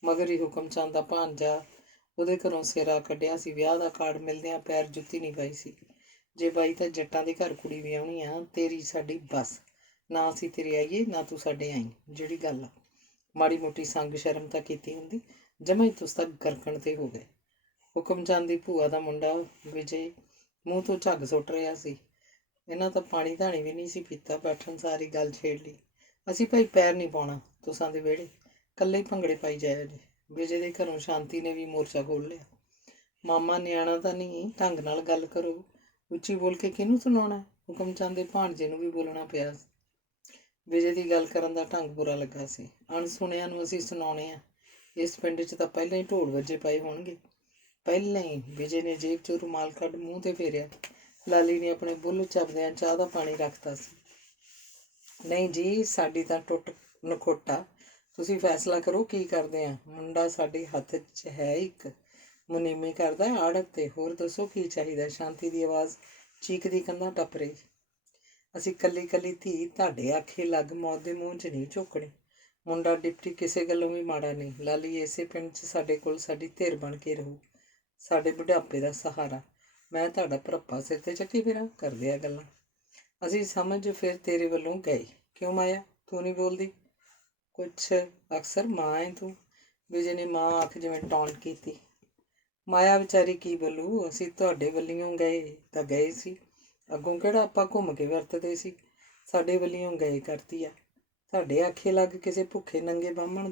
ਮਗਰ ਹੀ ਹੁਕਮ ਚੰਦ ਦਾ ਭਾਂਜਾ ਉਹਦੇ ਘਰੋਂ ਸਿਰਾ ਕੱਢਿਆ ਸੀ। ਵਿਆਹ ਦਾ ਕਾਰਡ ਮਿਲਦਿਆਂ ਪੈਰ ਜੁੱਤੀ ਨਹੀਂ ਪਾਈ ਸੀ। ਜੇ ਬਾਈ ਤਾਂ ਜੱਟਾਂ ਦੇ ਘਰ ਕੁੜੀ ਵਿਆਹੁਣੀ ਆ, ਤੇਰੀ ਸਾਡੀ ਬਸ। ਨਾ ਅਸੀਂ ਤੇਰੇ ਆਈਏ ਨਾ ਤੂੰ ਸਾਡੇ ਆਈ। ਜਿਹੜੀ ਗੱਲ ਆ ਮਾੜੀ ਮੋਟੀ ਸੰਗ ਸ਼ਰਮ ਤਾਂ ਕੀਤੀ ਹੁੰਦੀ, ਜਮਾਂ ਹੀ ਤੁਸੀਂ ਤਾਂ ਗਰਕਣ 'ਤੇ ਹੋ ਗਏ। ਹੁਕਮ ਚੰਦ ਦੀ ਭੂਆ ਦਾ ਮੁੰਡਾ ਵਿਜੇ ਮੂੰਹ ਤੋਂ ਝੱਗ ਸੁੱਟ ਰਿਹਾ ਸੀ। ਇਹਨਾਂ ਤਾਂ ਪਾਣੀ ਧਾਣੀ ਵੀ ਨਹੀਂ ਸੀ ਪੀਤਾ। ਬੈਠਣ ਸਾਰੀ ਗੱਲ ਛੇੜ ਲਈ। ਅਸੀਂ ਭਾਈ ਪੈਰ ਨਹੀਂ ਪਾਉਣਾ ਤੁਸਾਂ ਦੇ ਵਿਹੜੇ, ਇਕੱਲੇ ਹੀ ਭੰਗੜੇ ਪਾਈ ਜਾਇਆ ਜੇ। ਵਿਜੇ ਦੇ ਘਰੋਂ ਸ਼ਾਂਤੀ ਨੇ ਵੀ ਮੋਰਚਾ ਖੋਲ੍ਹ ਲਿਆ। ਮਾਮਾ ਨਿਆਣਾ ਤਾਂ ਨਹੀਂ, ਢੰਗ ਨਾਲ ਗੱਲ ਕਰੋ। ਉੱਚੀ ਬੋਲ ਕੇ ਕਿਹਨੂੰ ਸੁਣਾਉਣਾ? ਹੁਕਮ ਚੰਦ ਦੇ ਭਾਣਜੇ ਨੂੰ ਵੀ ਬੋਲਣਾ ਪਿਆ। ਵਿਜੇ ਦੀ ਗੱਲ ਕਰਨ ਦਾ ਢੰਗ ਬੁਰਾ ਲੱਗਾ ਸੀ। ਅਣਸੁਣਿਆਂ ਨੂੰ ਅਸੀਂ ਸੁਣਾਉਣੇ ਆ। ਇਸ ਪਿੰਡ 'ਚ ਤਾਂ ਪਹਿਲਾਂ ਹੀ ਢੋਲ ਵੱਜੇ ਪਏ ਹੋਣਗੇ। ਪਹਿਲਾਂ ਹੀ ਵਿਜੇ ਨੇ ਜੇਬ 'ਚੋਂ ਰੁਮਾਲ ਕੱਢ ਮੂੰਹ 'ਤੇ ਫੇਰਿਆ। ਲਾਲੀ ਨੇ ਆਪਣੇ ਬੁੱਲ੍ਹ ਚੱਬਦਿਆਂ ਚਾਹ ਦਾ ਪਾਣੀ ਰੱਖਤਾ ਸੀ। ਨਹੀਂ ਜੀ, ਸਾਡੀ ਤਾਂ ਟੁੱਟ ਨਖੋਟਾ। ਤੁਸੀਂ ਫੈਸਲਾ ਕਰੋ ਕੀ ਕਰਦੇ ਆ। ਮੁੰਡਾ ਸਾਡੇ ਹੱਥ 'ਚ ਹੈ ਇੱਕ, ਮੁਨੀਮੀ ਕਰਦਾ ਆੜਤ 'ਤੇ। ਹੋਰ ਦੱਸੋ ਕੀ ਚਾਹੀਦਾ? ਸ਼ਾਂਤੀ ਦੀ ਆਵਾਜ਼ ਚੀਕਦੀ ਕੰਧਾਂ ਟੱਪ ਰਹੀ। ਅਸੀਂ ਕੱਲੀ ਕੱਲੀ ਧੀ ਤੁਹਾਡੇ ਆਖੇ ਲੱਗ ਮੌਤ ਦੇ ਮੂੰਹ 'ਚ ਨਹੀਂ ਝੋਕਣੀ। ਮੁੰਡਾ ਡਿਪਟੀ ਕਿਸੇ ਗੱਲੋਂ ਵੀ ਮਾੜਾ ਨਹੀਂ। ਲਾਲੀ ਇਸੇ ਪਿੰਡ 'ਚ ਸਾਡੇ ਕੋਲ ਸਾਡੀ ਧਿਰ ਬਣ ਕੇ ਰਹੂ, ਸਾਡੇ ਬੁਢਾਪੇ ਦਾ ਸਹਾਰਾ। ਮੈਂ ਤੁਹਾਡਾ ਭਰੱਪਾ ਸਿਰ 'ਤੇ ਚੱਕੀ ਫਿਰਾਂ? ਕਰਦੇ ਆ ਗੱਲਾਂ। ਅਸੀਂ ਸਮਝ ਫਿਰ ਤੇਰੇ ਵੱਲੋਂ ਗਏ। ਕਿਉਂ ਮਾਇਆ, ਤੂੰ ਨਹੀਂ ਬੋਲਦੀ? ਕੁਛ ਅਕਸਰ ਮਾਂ ਹੈ ਤੂੰ। ਵਿਜੇ ਨੇ ਮਾਂ ਆਖ ਜਿਵੇਂ ਟੌਂਟ ਕੀਤੀ। ਮਾਇਆ ਵਿਚਾਰੀ ਕੀ ਬੋਲੂ? ਅਸੀਂ ਤੁਹਾਡੇ ਵੱਲੋਂ ਗਏ ਤਾਂ ਗਏ ਸੀ, ਅੱਗੋਂ ਕਿਹੜਾ ਆਪਾਂ ਘੁੰਮ ਕੇ ਵਰਤਦੇ ਸੀ? ਸਾਡੇ ਵੱਲੋਂ ਗਏ ਕਰਤੀ ਆ। ਤੁਹਾਡੇ ਆਖੇ ਲੱਗ ਕਿਸੇ ਭੁੱਖੇ ਨੰਗੇ ਬਾਹਮਣ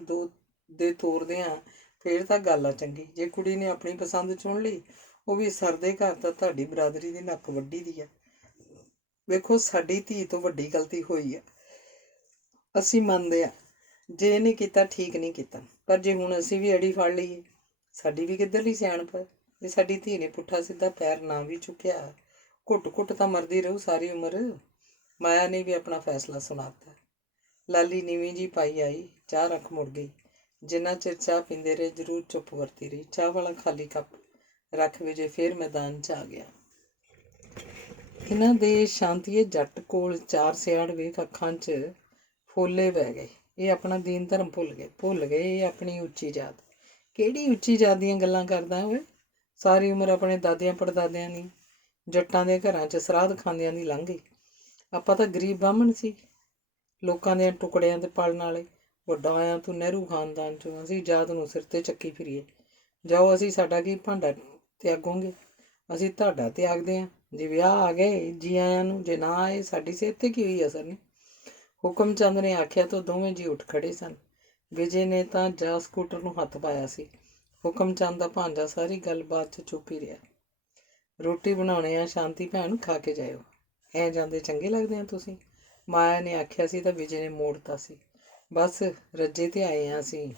ਦੇ ਤੋਰਦੇ ਆ, ਫੇਰ ਤਾਂ ਗੱਲ ਆ ਚੰਗੀ। ਜੇ ਕੁੜੀ ਨੇ ਆਪਣੀ ਪਸੰਦ ਚੁਣ ਲਈ, ਉਹ ਵੀ ਸਰਦੇ ਘਰ, ਤਾਂ ਤੁਹਾਡੀ ਬਰਾਦਰੀ ਦੀ ਨੱਕ ਵੱਢੀ ਦੀ ਆ। ਵੇਖੋ, ਸਾਡੀ ਧੀ ਤੋਂ ਵੱਡੀ ਗਲਤੀ ਹੋਈ ਆ, ਅਸੀਂ ਮੰਨਦੇ ਆ। ਜੇ ਇਹਨੇ ਕੀਤਾ ਠੀਕ ਨਹੀਂ ਕੀਤਾ, ਪਰ ਜੇ ਹੁਣ ਅਸੀਂ ਵੀ ਅੜੀ ਫੜ ਲਈਏ, ਸਾਡੀ ਵੀ ਕਿੱਧਰਲੀ ਸਿਆਣਪ ਹੈ। ਜੇ ਸਾਡੀ ਧੀ ਨੇ ਪੁੱਠਾ ਸਿੱਧਾ ਪੈਰ ਨਾ ਵੀ ਚੁੱਕਿਆ, ਘੁੱਟ ਘੁੱਟ ਤਾਂ ਮਰਦੀ ਰਹੂ ਸਾਰੀ ਉਮਰ। ਮਾਇਆ ਨੇ ਵੀ ਆਪਣਾ ਫੈਸਲਾ ਸੁਣਾਤਾ। ਲਾਲੀ ਨੀਵੀਂ ਜੀ ਪਾਈ ਆਈ, ਚਾਹ ਰੱਖ ਮੁੜ ਗਈ। ਜਿੰਨਾ ਚਿਰ ਚਾਹ ਪੀਂਦੇ ਰਹੇ ਜ਼ਰੂਰ ਚੁੱਪ ਵਰਤੀ ਰਹੀ। ਚਾਹ ਵਾਲਾ ਖਾਲੀ ਕੱਪ ਰੱਖ ਵਿਜੇ ਫੇਰ ਮੈਦਾਨ 'ਚ ਆ ਗਿਆ। ਇਹਨਾਂ ਦੇ ਸ਼ਾਂਤੀਏ ਜੱਟ ਕੋਲ ਚਾਰ ਸਿਆੜ ਵੇਖ ਅੱਖਾਂ 'ਚ ਫੋਲੇ ਬਹਿ ਗਏ। ਇਹ ਆਪਣਾ ਦੀਨ ਧਰਮ ਭੁੱਲ ਗਏ ਇਹ ਆਪਣੀ ਉੱਚੀ ਜਾਤ। ਕਿਹੜੀ ਉੱਚੀ ਜਾਤ ਦੀਆਂ ਗੱਲਾਂ ਕਰਦਾ ਹੋਵੇ? ਸਾਰੀ ਉਮਰ ਆਪਣੇ ਦਾਦਿਆਂ ਪੜਦਾਦਿਆਂ ਦੀ ਜੱਟਾਂ ਦੇ ਘਰਾਂ 'ਚ ਸਰਾਧ ਖਾਂਦਿਆਂ ਦੀ ਲੰਘ ਗਈ। ਆਪਾਂ ਤਾਂ ਗਰੀਬ ਬਾਹਮਣ ਸੀ, ਲੋਕਾਂ ਦੇ ਟੁਕੜਿਆਂ 'ਤੇ ਪਲਣ ਵਾਲੇ। ਵੱਡਾ ਆਇਆ ਤੂੰ ਨਹਿਰੂ ਖਾਨਦਾਨ 'ਚੋਂ, ਅਸੀਂ ਜਾਤ ਨੂੰ ਸਿਰ 'ਤੇ ਚੱਕੀ ਫਿਰੀਏ। ਜਾਓ, ਅਸੀਂ ਸਾਡਾ ਕੀ ਭਾਂਡਾ ਤਿਆਗੋਂਗੇ? ਅਸੀਂ ਤੁਹਾਡਾ ਤਿਆਗਦੇ ਹਾਂ। ਜੇ ਵਿਆਹ ਆ ਗਏ ਜੀ ਆਇਆਂ ਨੂੰ, ਜੇ ਨਾ ਆਏ ਸਾਡੀ ਸਿਹਤ 'ਤੇ ਕੀ ਹੋਈ ਅਸਰ ਨਹੀਂ। ਹੁਕਮ ਚੰਦ ਨੇ ਆਖਿਆ ਤਾਂ ਦੋਵੇਂ ਜੀ ਉੱਠ ਖੜੇ ਸਨ। ਵਿਜੇ ਨੇ ਤਾਂ ਜਾ ਸਕੂਟਰ ਨੂੰ ਹੱਥ ਪਾਇਆ ਸੀ। ਹੁਕਮ ਚੰਦ ਦਾ ਭਾਂਜਾ ਸਾਰੀ ਗੱਲਬਾਤ 'ਚ ਚੁੱਪ ਹੀ ਰਿਹਾ। ਰੋਟੀ ਬਣਾਉਣੇ ਆ ਸ਼ਾਂਤੀ ਭੈਣ, ਖਾ ਕੇ ਜਾਇਓ। ਐਂ ਜਾਂਦੇ ਚੰਗੇ ਲੱਗਦੇ ਆ ਤੁਸੀਂ? ਮਾਇਆ ਨੇ ਆਖਿਆ ਸੀ ਤਾਂ ਵਿਜੇ ਨੇ ਮੋੜਤਾ ਸੀ। ਬਸ ਰੱਜੇ 'ਤੇ ਆਏ ਹਾਂ ਅਸੀਂ,